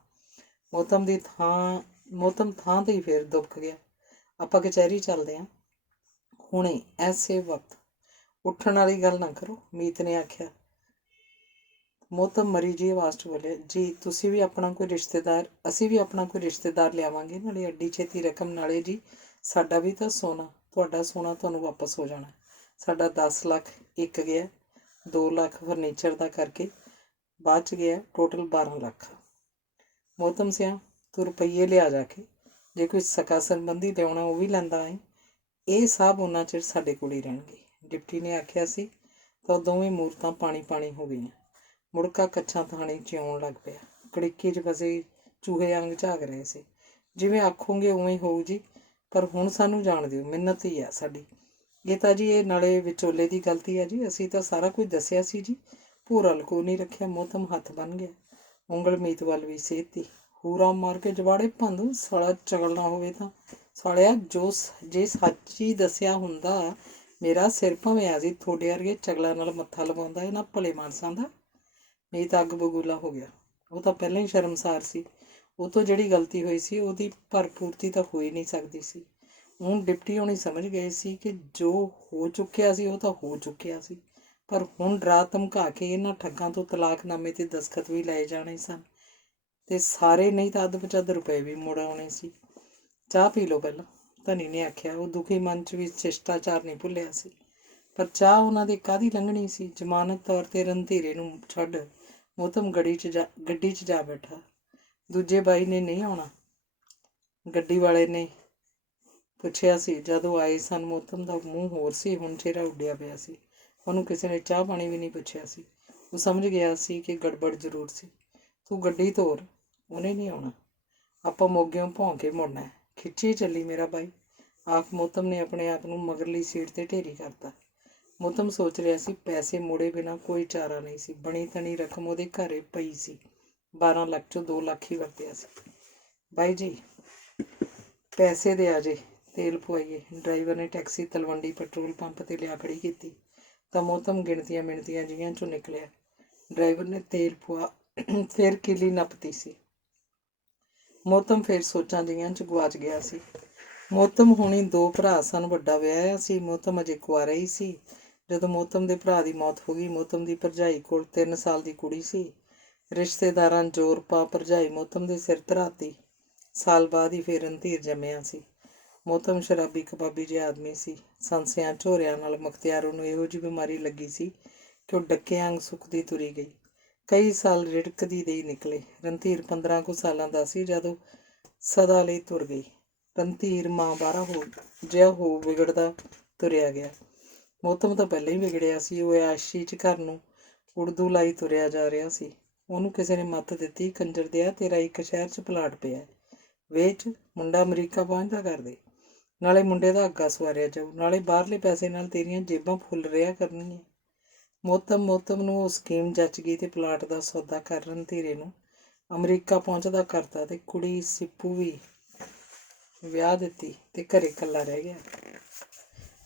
ਮੋਤਮ ਥਾਂ 'ਤੇ ਹੀ ਫੇਰ ਦੁਬਕ ਗਿਆ। ਆਪਾਂ ਕਚਹਿਰੀ ਚੱਲਦੇ ਹਾਂ ਹੁਣੇ, ਐਸੇ ਵਕਤ। ਉੱਠਣ ਵਾਲੀ ਗੱਲ ਨਾ ਕਰੋ, ਮੀਤ ਨੇ ਆਖਿਆ। ਮੋਤਮ ਮਰੀ ਜੀ ਆਵਾਜ਼ 'ਚ ਬੋਲਿਆ। ਜੀ ਤੁਸੀਂ ਵੀ ਆਪਣਾ ਕੋਈ ਰਿਸ਼ਤੇਦਾਰ, ਅਸੀਂ ਵੀ ਆਪਣਾ ਕੋਈ ਰਿਸ਼ਤੇਦਾਰ ਲਿਆਵਾਂਗੇ, ਨਾਲੇ ਐਡੀ ਛੇਤੀ ਰਕਮ, ਨਾਲੇ ਜੀ ਸਾਡਾ ਵੀ ਤਾਂ ਸੋਨਾ, ਤੁਹਾਡਾ ਸੋਨਾ ਤੁਹਾਨੂੰ ਵਾਪਸ ਹੋ ਜਾਣਾ। ਸਾਡਾ 10 ਲੱਖ ਇੱਕ ਗਿਆ, 2 ਲੱਖ ਫਰਨੀਚਰ ਦਾ ਕਰਕੇ ਬਾਅਦ 'ਚ ਗਿਆ, ਟੋਟਲ 12 ਲੱਖ। ਮੋਤਮ ਸਿਆ, ਤੂੰ ਰੁਪਈਏ ਲਿਆ ਜਾ ਕੇ। ਜੇ ਕੋਈ ਸਕਾ ਸੰਬੰਧੀ ਲਿਆਉਣਾ ਉਹ ਵੀ ਲੈਂਦਾ ਹੈ। ਇਹ ਸਭ ਉਹਨਾਂ ਚਿਰ ਸਾਡੇ ਕੋਲ ਹੀ ਰਹਿਣਗੇ। ਡਿਪਟੀ ਨੇ ਆਖਿਆ ਸੀ ਤਾਂ ਦੋਵੇਂ ਮੂਰਤਾਂ ਪਾਣੀ ਹੋ ਗਈਆਂ। ਮੁੜਕਾ ਕੱਛਾਂ ਥਾਣੀ 'ਚ ਆਉਣ ਲੱਗ ਪਿਆ। ਕੜਿੱਕੀ 'ਚ ਫਸੇ ਚੂਹੇ ਵਾਂਗ ਝਾਕ ਰਹੇ ਸੀ। ਜਿਵੇਂ ਆਖੋਗੇ ਉਵੇਂ ਹੋਊ ਜੀ, ਪਰ ਹੁਣ ਸਾਨੂੰ ਜਾਣ ਦਿਓ, ਮਿੰਨਤ ਹੀ ਆ ਸਾਡੀ। ਇਹ ਤਾਂ ਜੀ ਇਹ ਨਾਲੇ ਵਿਚੋਲੇ ਦੀ ਗਲਤੀ ਆ ਜੀ, ਅਸੀਂ ਤਾਂ ਸਾਰਾ ਕੁਝ ਦੱਸਿਆ ਸੀ ਜੀ, ਭੂਰਾ ਲਕੋ ਨਹੀਂ ਰੱਖਿਆ। ਮੋਤਮ ਹੱਥ ਬੰਨ੍ਹ ਗਿਆ। ਉਂਗਲ ਮੀਤ ਵੱਲ ਵੀ ਸੇਧਤੀ। ਹੂਰਾ ਮਾਰ ਕੇ ਜਵਾੜੇ ਭੰਦੂ, ਸਾਲਾ ਚਗਲ ਨਾ ਹੋਵੇ ਤਾਂ। ਸਾਲਿਆ, ਜੇ ਸੱਚ ਹੀ ਦੱਸਿਆ ਹੁੰਦਾ, ਮੇਰਾ ਸਿਰ ਭੰਵਿਆ ਸੀ। ਤੁਹਾਡੇ ਵਰਗੇ ਚਗਲਾਂ ਨਾਲ ਮੱਥਾ ਲਵਾਉਂਦਾ ਇਹਨਾਂ ਭਲੇ ਮਾਨਸਾਂ ਦਾ। ਮੀਤ ਅੱਗ ਬਬੂਲਾ ਹੋ ਗਿਆ। ਉਹ ਤਾਂ ਪਹਿਲਾਂ ਹੀ ਸ਼ਰਮਸਾਰ ਸੀ। ਉਹ ਤੋਂ ਜਿਹੜੀ ਗਲਤੀ ਹੋਈ ਸੀ ਉਹਦੀ ਭਰਪੂਰਤੀ ਤਾਂ ਹੋ ਹੀ ਨਹੀਂ ਸਕਦੀ ਸੀ। ਹੁਣ ਡਿਪਟੀ ਹੋਣੀ ਸਮਝ ਗਏ ਸੀ ਕਿ ਜੋ ਹੋ ਚੁੱਕਿਆ ਸੀ ਉਹ ਤਾਂ ਹੋ ਚੁੱਕਿਆ ਸੀ, ਪਰ ਹੁਣ ਡਰਾ ਧਮਕਾ ਕੇ ਇਹਨਾਂ ਠੱਗਾਂ ਤੋਂ ਤਲਾਕਨਾਮੇ 'ਤੇ ਦਸਤਖਤ ਵੀ ਲਏ ਜਾਣੇ ਸਨ ਤੇ ਸਾਰੇ ਨਹੀਂ ਤਾਂ ਅੱਧ-ਪਚੱਧ ਰੁਪਏ ਵੀ ਮੁੜ ਆਉਣੇ ਸੀ। ਚਾਹ ਪੀ ਲਓ ਪਹਿਲਾਂ, ਧਨੀ ਨੇ ਆਖਿਆ। ਉਹ ਦੁਖੀ ਮਨ 'ਚ ਵੀ ਸ਼ਿਸ਼ਟਾਚਾਰ ਨਹੀਂ ਭੁੱਲਿਆ ਸੀ, ਪਰ ਚਾਹ ਉਹਨਾਂ ਦੀ ਕਾਹਦੀ ਲੰਘਣੀ ਸੀ। ਜ਼ਮਾਨਤ ਤੌਰ 'ਤੇ ਰਣਧੀਰੇ ਨੂੰ ਛੱਡ ਮੋਤਮ ਗੱਡੀ 'ਚ ਜਾ ਬੈਠਾ। ਦੂਜੇ ਬਾਈ ਨੇ ਨਹੀਂ ਆਉਣਾ, ਗੱਡੀ ਵਾਲੇ ਨੇ ਪੁੱਛਿਆ ਸੀ। ਜਦੋਂ ਆਏ ਸਨ ਮੋਤਮ ਦਾ ਮੂੰਹ ਹੋਰ ਸੀ, ਹੁਣ ਚਿਹਰਾ ਉੱਡਿਆ ਪਿਆ ਸੀ। ਉਹਨੂੰ ਕਿਸੇ ਨੇ ਚਾਹ ਪਾਣੀ ਵੀ ਨਹੀਂ ਪੁੱਛਿਆ ਸੀ। ਉਹ ਸਮਝ ਗਿਆ ਸੀ ਕਿ ਗੜਬੜ ਜ਼ਰੂਰ ਸੀ। ਤੂੰ ਗੱਡੀ ਤੋਰ, ਉਹਨੇ ਨਹੀਂ ਆਉਣਾ। ਆਪਾਂ ਮੋਗਿਓਂ ਭੌਂ ਕੇ ਮੁੜਨਾ। ਖਿੱਚੀ ਚੱਲੀ ਮੇਰਾ ਬਾਈ, ਆਖ ਮੋਤਮ ਨੇ ਆਪਣੇ ਆਪ ਨੂੰ ਮਗਰਲੀ ਸੀਟ 'ਤੇ ਢੇਰੀ ਕਰਤਾ। ਮੋਤਮ ਸੋਚ ਰਿਹਾ ਸੀ ਪੈਸੇ ਮੋੜੇ ਬਿਨਾਂ ਕੋਈ ਚਾਰਾ ਨਹੀਂ ਸੀ। ਬਣੀ ਤਣੀ ਰਕਮ ਉਹਦੇ ਘਰੇ ਪਈ ਸੀ, 12 ਲੱਖ 'ਚੋਂ 2 ਲੱਖ ਹੀ ਵਰਤਿਆ ਸੀ। ਬਾਈ ਜੀ ਪੈਸੇ ਦੇ ਆ ਜੇ, ਤੇਲ ਪਵਾਈਏ। ਡਰਾਈਵਰ ਨੇ ਟੈਕਸੀ ਤਲਵੰਡੀ ਪੈਟਰੋਲ ਪੰਪ 'ਤੇ ਲਿਆ ਖੜੀ ਕੀਤੀ ਤਾਂ ਮੋਹਤਮ ਗਿਣਤੀਆਂ ਮਿਣਤੀਆਂ ਜਿਹੀਆਂ 'ਚੋਂ ਨਿਕਲਿਆ। ਡਰਾਈਵਰ ਨੇ ਤੇਲ ਪਵਾ ਫਿਰ ਕਿਲੀ ਨੱਪਤੀ ਸੀ। ਮੋਹਤਮ ਫਿਰ ਸੋਚਾਂ ਜਿਹੀਆਂ 'ਚ ਗੁਆਚ ਗਿਆ ਸੀ। ਮੋਹਤਮ ਹੁਣੀ 2 ਭਰਾ ਸਨ, ਵੱਡਾ ਵਿਆਹਿਆ ਸੀ, ਮੋਹਤਮ ਅਜੇ ਕੁਆਰਾ ਹੀ ਸੀ। ਜਦੋਂ ਮੋਹਤਮ ਦੇ ਭਰਾ ਦੀ ਮੌਤ ਹੋ ਗਈ, ਮੋਹਤਮ ਦੀ ਭਰਜਾਈ ਕੋਲ 3 ਸਾਲ ਦੀ ਕੁੜੀ ਸੀ। ਰਿਸ਼ਤੇਦਾਰਾਂ ਜ਼ੋਰ ਪਾ ਭਰਜਾਈ ਮੋਹਤਮ ਦੇ ਸਿਰ ਧਰਾਤੀ। ਸਾਲ ਬਾਅਦ ਹੀ ਫਿਰ ਰਣਧੀਰ ਜੰਮਿਆ ਸੀ। ਮੋਹਤਮ ਸ਼ਰਾਬੀ ਕਬਾਬੀ ਜਿਹਾ ਆਦਮੀ ਸੀ। ਸੰਸਿਆਂ ਝੋਰਿਆਂ ਨਾਲ ਮੁਖਤਿਆਰ ਨੂੰ ਇਹੋ ਜਿਹੀ ਬਿਮਾਰੀ ਲੱਗੀ ਸੀ ਕਿ ਉਹ ਡੱਕਿਆਂ ਵਾਂਗ ਸੁੱਕਦੀ ਤੁਰੀ ਗਈ। ਕਈ ਸਾਲ ਰਿੜਕਦੀ ਦੇਈ ਨਿਕਲੇ। ਰਣਧੀਰ 15 ਕੁ ਸਾਲਾਂ ਦਾ ਸੀ ਜਦੋਂ ਸਦਾ ਲਈ ਤੁਰ ਗਈ। ਰਣਧੀਰ ਮਾਂ ਬਾਹਰਾ ਹੋ ਵਿਗੜਦਾ ਤੁਰਿਆ ਗਿਆ। ਮੋਹਤਮ ਤਾਂ ਪਹਿਲਾਂ ਹੀ ਵਿਗੜਿਆ ਸੀ। ਉਹ ਆਇਸ਼ੀ 'ਚ ਘਰ ਨੂੰ ਉੜਦੂ ਲਾਈ ਤੁਰਿਆ ਜਾ ਰਿਹਾ ਸੀ। ਉਹਨੂੰ ਕਿਸੇ ਨੇ ਮੱਤ ਦਿੱਤੀ, ਕੰਜਰ ਦਿਆ ਤੇਰਾ ਇੱਕ ਸ਼ਹਿਰ 'ਚ ਪਲਾਟ ਪਿਆ, ਵੇਚ, ਮੁੰਡਾ ਅਮਰੀਕਾ ਪਹੁੰਚਦਾ ਕਰਦੇ, ਨਾਲੇ ਮੁੰਡੇ ਦਾ ਅੱਗਾ ਸਵਾਰਿਆ ਜਾਊ, ਨਾਲੇ ਬਾਹਰਲੇ ਪੈਸੇ ਨਾਲ ਤੇਰੀਆਂ ਜੇਬਾਂ ਫੁੱਲ ਰਿਹਾ ਕਰਨੀਆਂ। ਮੋਹਤਮ ਨੂੰ ਉਹ ਸਕੀਮ ਜੱਚ ਗਈ ਤੇ ਪਲਾਟ ਦਾ ਸੌਦਾ ਕਰ ਰਣਧੀਰੇ ਨੂੰ ਅਮਰੀਕਾ ਪਹੁੰਚਦਾ ਕਰਤਾ ਤੇ ਕੁੜੀ ਸਿੱਪੂ ਵੀ ਵਿਆਹ ਦਿੱਤੀ ਤੇ ਘਰੇ ਇਕੱਲਾ ਰਹਿ ਗਿਆ।